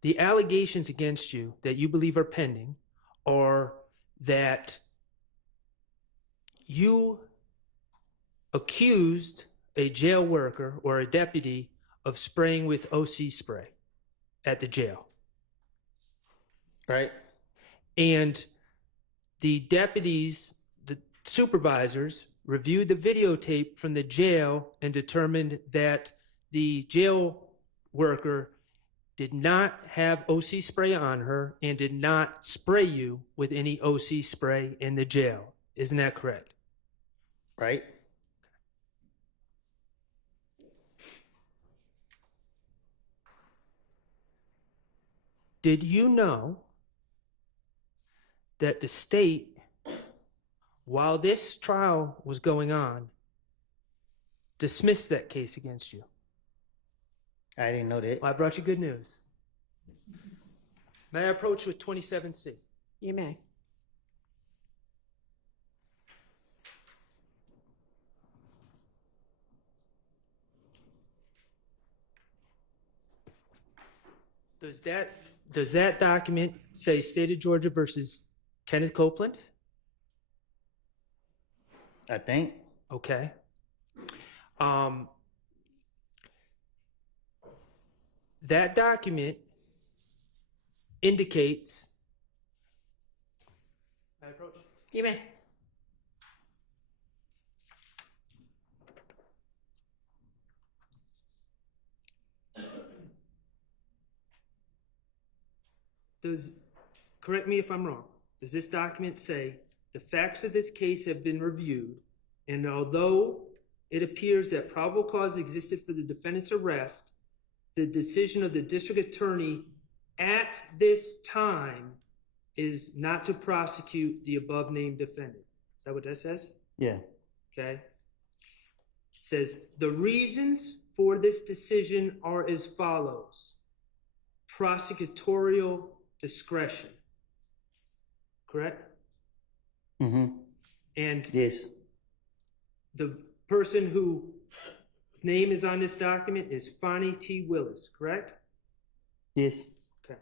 the allegations against you that you believe are pending are that you accused a jail worker or a deputy of spraying with OC spray at the jail. Right. And the deputies, the supervisors, reviewed the videotape from the jail and determined that the jail worker did not have OC spray on her and did not spray you with any OC spray in the jail. Isn't that correct? Right. Did you know that the state, while this trial was going on, dismissed that case against you? I didn't know that. Well, I brought you good news. May I approach with 27C? You may. Does that document say State of Georgia versus Kenneth Copeland? I think. Okay. That document indicates. May I approach? You may. Correct me if I'm wrong, does this document say the facts of this case have been reviewed, and although it appears that probable cause existed for the defendant's arrest, the decision of the district attorney at this time is not to prosecute the above named defendant? Is that what that says? Yeah. Okay. It says the reasons for this decision are as follows: prosecutorial discretion. Correct? Mm-hmm. And yes, the person whose name is on this document is Fonnie T. Willis, correct? yes. Okay.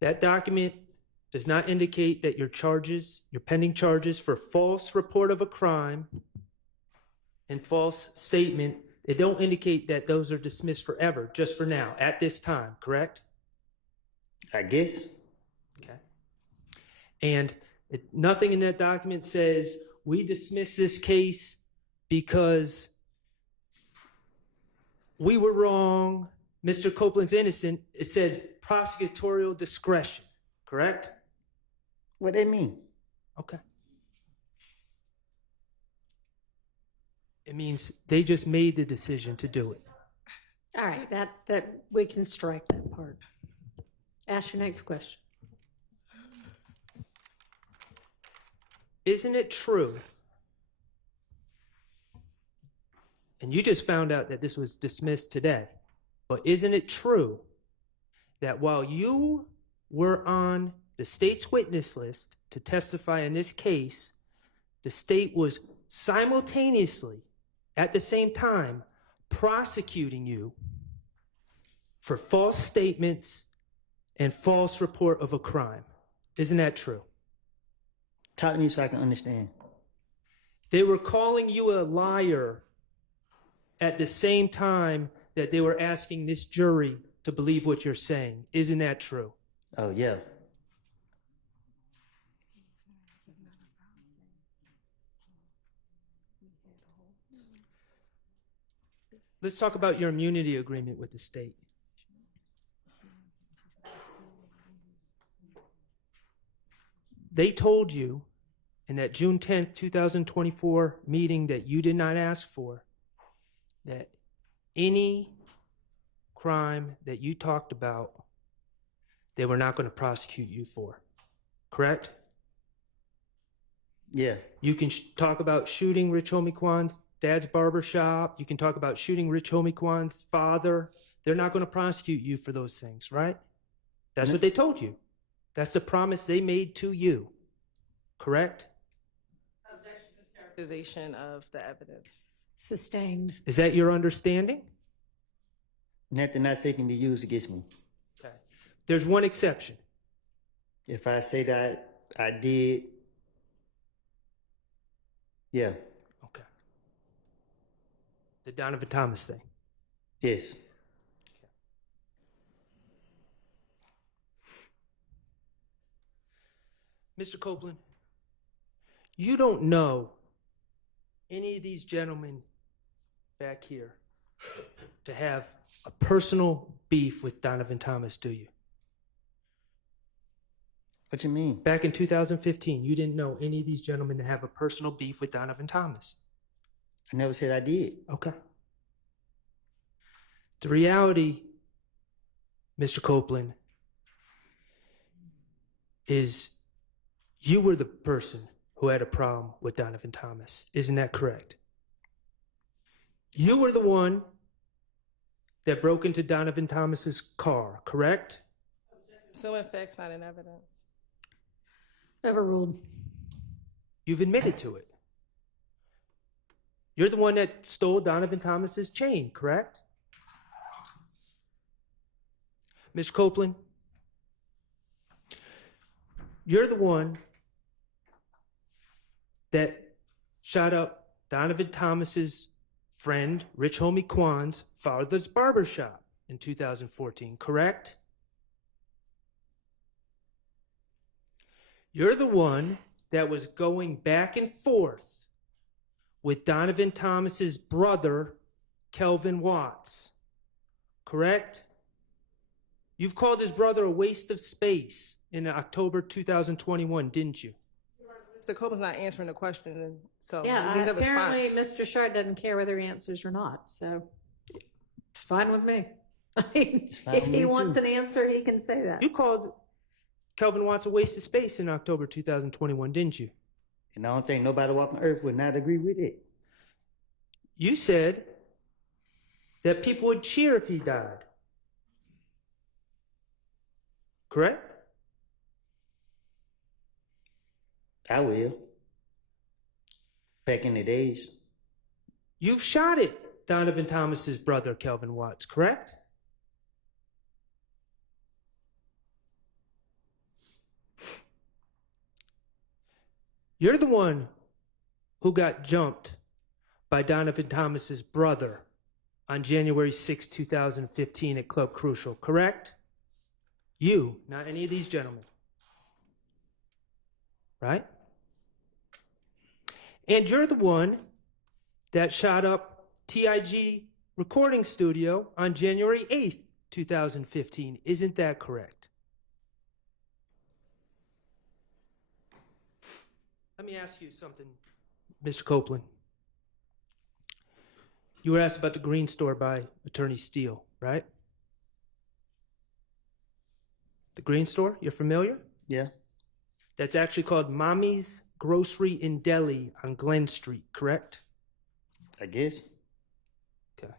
That document does not indicate that your pending charges for false report of a crime and false statement, they don't indicate that those are dismissed forever, just for now, at this time, correct? I guess. Okay. And nothing in that document says we dismiss this case because we were wrong, Mr. Copeland's innocent. It said prosecutorial discretion, correct? What they mean? Okay. It means they just made the decision to do it. All right, that we can strike that part. Ask your next question. Isn't it true? And you just found out that this was dismissed today. But isn't it true that while you were on the state's witness list to testify in this case, the state was simultaneously, at the same time, prosecuting you for false statements and false report of a crime? Isn't that true? Talk to me so I can understand. They were calling you a liar at the same time that they were asking this jury to believe what you're saying. Isn't that true? Oh, yeah. Let's talk about your immunity agreement with the state. They told you in that June 10th, 2024 meeting that you did not ask for, that any crime that you talked about, they were not going to prosecute you for. Correct? Yeah. You can talk about shooting Rich Homie Kwan's dad's barbershop. You can talk about shooting Rich Homie Kwan's father. They're not going to prosecute you for those things, right? That's what they told you. That's the promise they made to you. Correct? Characterization of the evidence. Sustained. Is that your understanding? Nothing I say can be used against me. Okay. There's one exception. If I say that I did, yeah. Okay. The Donovan Thomas thing. Yes. Mr. Copeland, you don't know any of these gentlemen back here to have a personal beef with Donovan Thomas, do you? What you mean? Back in 2015, you didn't know any of these gentlemen to have a personal beef with Donovan Thomas. I never said I did. Okay. The reality, Mr. Copeland, is you were the person who had a problem with Donovan Thomas. Isn't that correct? You were the one that broke into Donovan Thomas's car, correct? So in facts, not in evidence. Overruled. You've admitted to it. You're the one that stole Donovan Thomas's chain, correct? Ms. Copeland, you're the one that shot up Donovan Thomas's friend, Rich Homie Kwan's father's barbershop in 2014, correct? You're the one that was going back and forth with Donovan Thomas's brother, Kelvin Watts, correct? You've called his brother a waste of space in October 2021, didn't you? Mr. Copeland's not answering the question, so Yeah, he needs a apparently response. Mr. Schardt doesn't care whether he answers or not, so it's fine with me. I mean, fine if with he me wants too. an answer, he can say that. You called Kelvin Watts a waste of space in October 2021, didn't you? And I don't think nobody walking earth would not agree with it. You said that people would cheer if he died. Correct? I will. Back in the days. You've shot at Donovan Thomas's brother, Kelvin Watts, correct? You're the one who got jumped by Donovan Thomas's brother on January 6, 2015 at Club Crucial, correct? You, not any of these gentlemen. Right? And you're the one that shot up TIG Recording Studio on January 8th, 2015. Isn't that correct? Let me ask you something, Mr. Copeland. You were asked about the Green Store by Attorney Steele, right? The Green Store, you're familiar? Yeah. That's actually called Mommy's Grocery in Delhi on Glen Street, correct? I guess. Okay.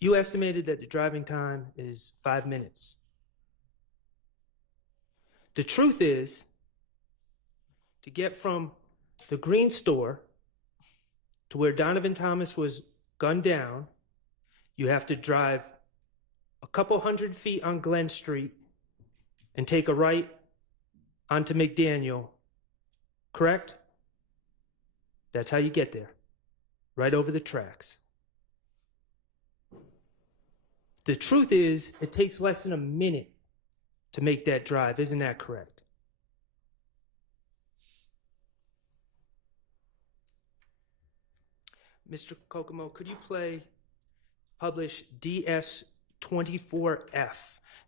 You estimated that the driving time is 5 minutes. The truth is, to get from the Green Store to where Donovan Thomas was gunned down, you have to drive a couple 100 feet on Glen Street and take a right onto McDaniel, correct? That's how you get there, right over the tracks. The truth is, it takes less than a minute to make that drive, isn't that correct? Mr. Kokomo, could you publish DS24F?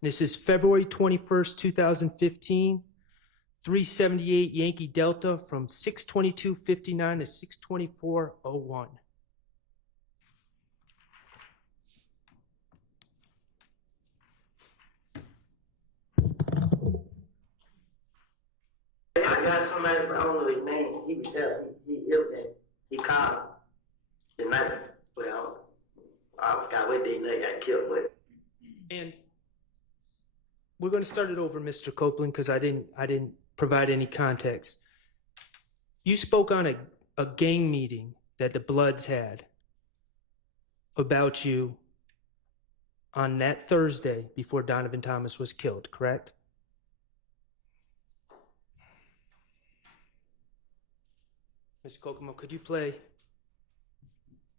This is February 21st, 2015, 378 Yankee Delta from 622.59 to 624.01. I got somebody, but I don't know his name. He was there. He everything. He called the night. Well, I forgot what day they got killed, but. And we're going to start it over, Mr. Copeland, because I didn't provide any context. You spoke on a gang meeting that the Bloods had about you on that Thursday before Donovan Thomas was killed, correct? Mr. Kokomo, could you play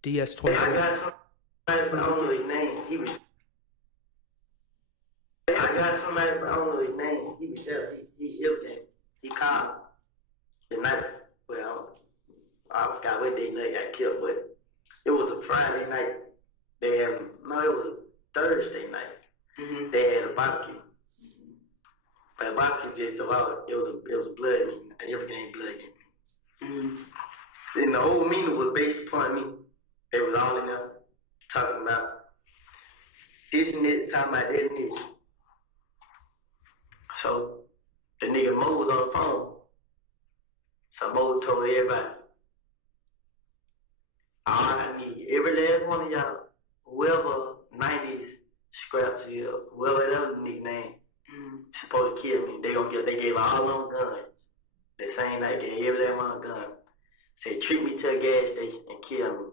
DS24? I got somebody, but I don't know his name. He was. I got somebody, but I don't know his name. He was there. He everything. He called the night. Well, I forgot what day they got killed, but it was a Friday night. It was a Thursday night. Mm-hmm. They had a barbecue. But the barbecue just about it was a blood meeting. Everything ain't blood meeting. Mm-hmm. Then the whole meeting was based upon me. They was all in there talking about this and this, talking about this and this. So the nigga Mo was on the phone. So Mo told everybody, I need every last one of y'all, whoever 90s scraps here, whoever that other nickname, supposed to kill me. They gave all them guns. The same night, gave every last one a gun. Said, treat me to a gas station and kill me.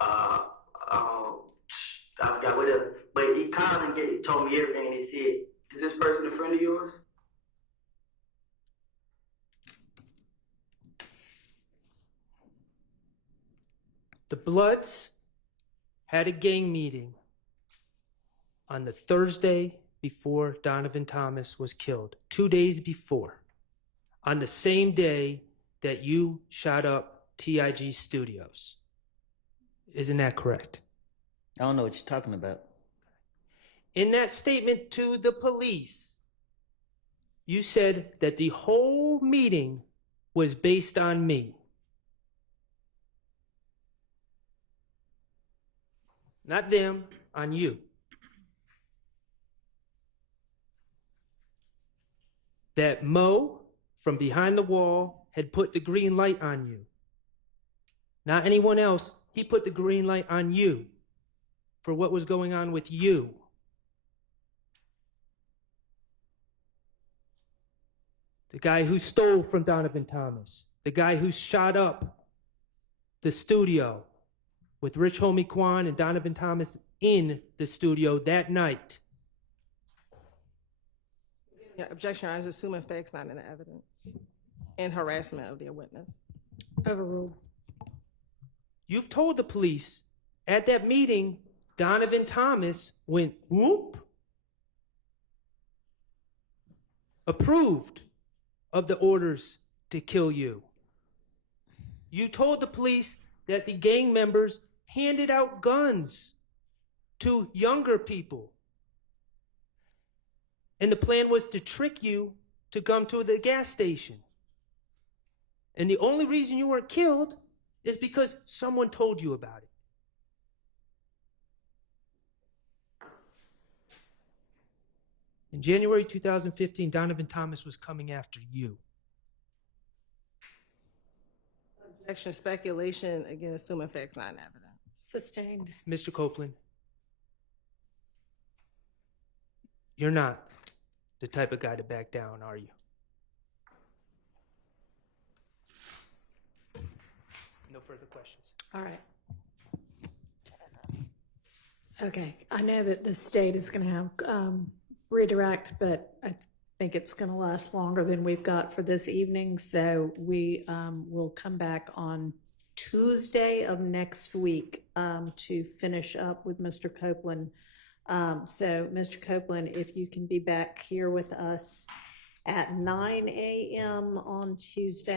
I forgot what else. But he called and told me everything, and he said, is this person a friend of yours? The Bloods had a gang meeting on the Thursday before Donovan Thomas was killed, 2 days before, on the same day that you shot up TIG Studios. Isn't that correct? I don't know what you're talking about. In that statement to the police, you said that the whole meeting was based on me. Not them, on you. That Mo, from behind the wall, had put the green light on you. Not anyone else. He put the green light on you for what was going on with you. The guy who stole from Donovan Thomas. The guy who shot up the studio with Rich Homie Quan and Donovan Thomas in the studio that night. Yeah, objection, I was assuming facts not in the evidence and harassment of their witness. Overruled. You've told the police at that meeting, Donovan Thomas went whoop, approved of the orders to kill you. You told the police that the gang members handed out guns to younger people. And the plan was to trick you to come to the gas station. And the only reason you weren't killed is because someone told you about it. In January 2015, Donovan Thomas was coming after you. Objection, speculation, again, assuming facts, not evidence. Sustained. Mr. Copeland, you're not the type of guy to back down, are you? No further questions. All right. Okay, I know that the state is gonna have, redirect, but I think it's gonna last longer than we've got for this evening, so we, will come back on Tuesday of next week, to finish up with Mr. Copeland. So, Mr. Copeland, if you can be back here with us at 9 a.m. on Tuesday.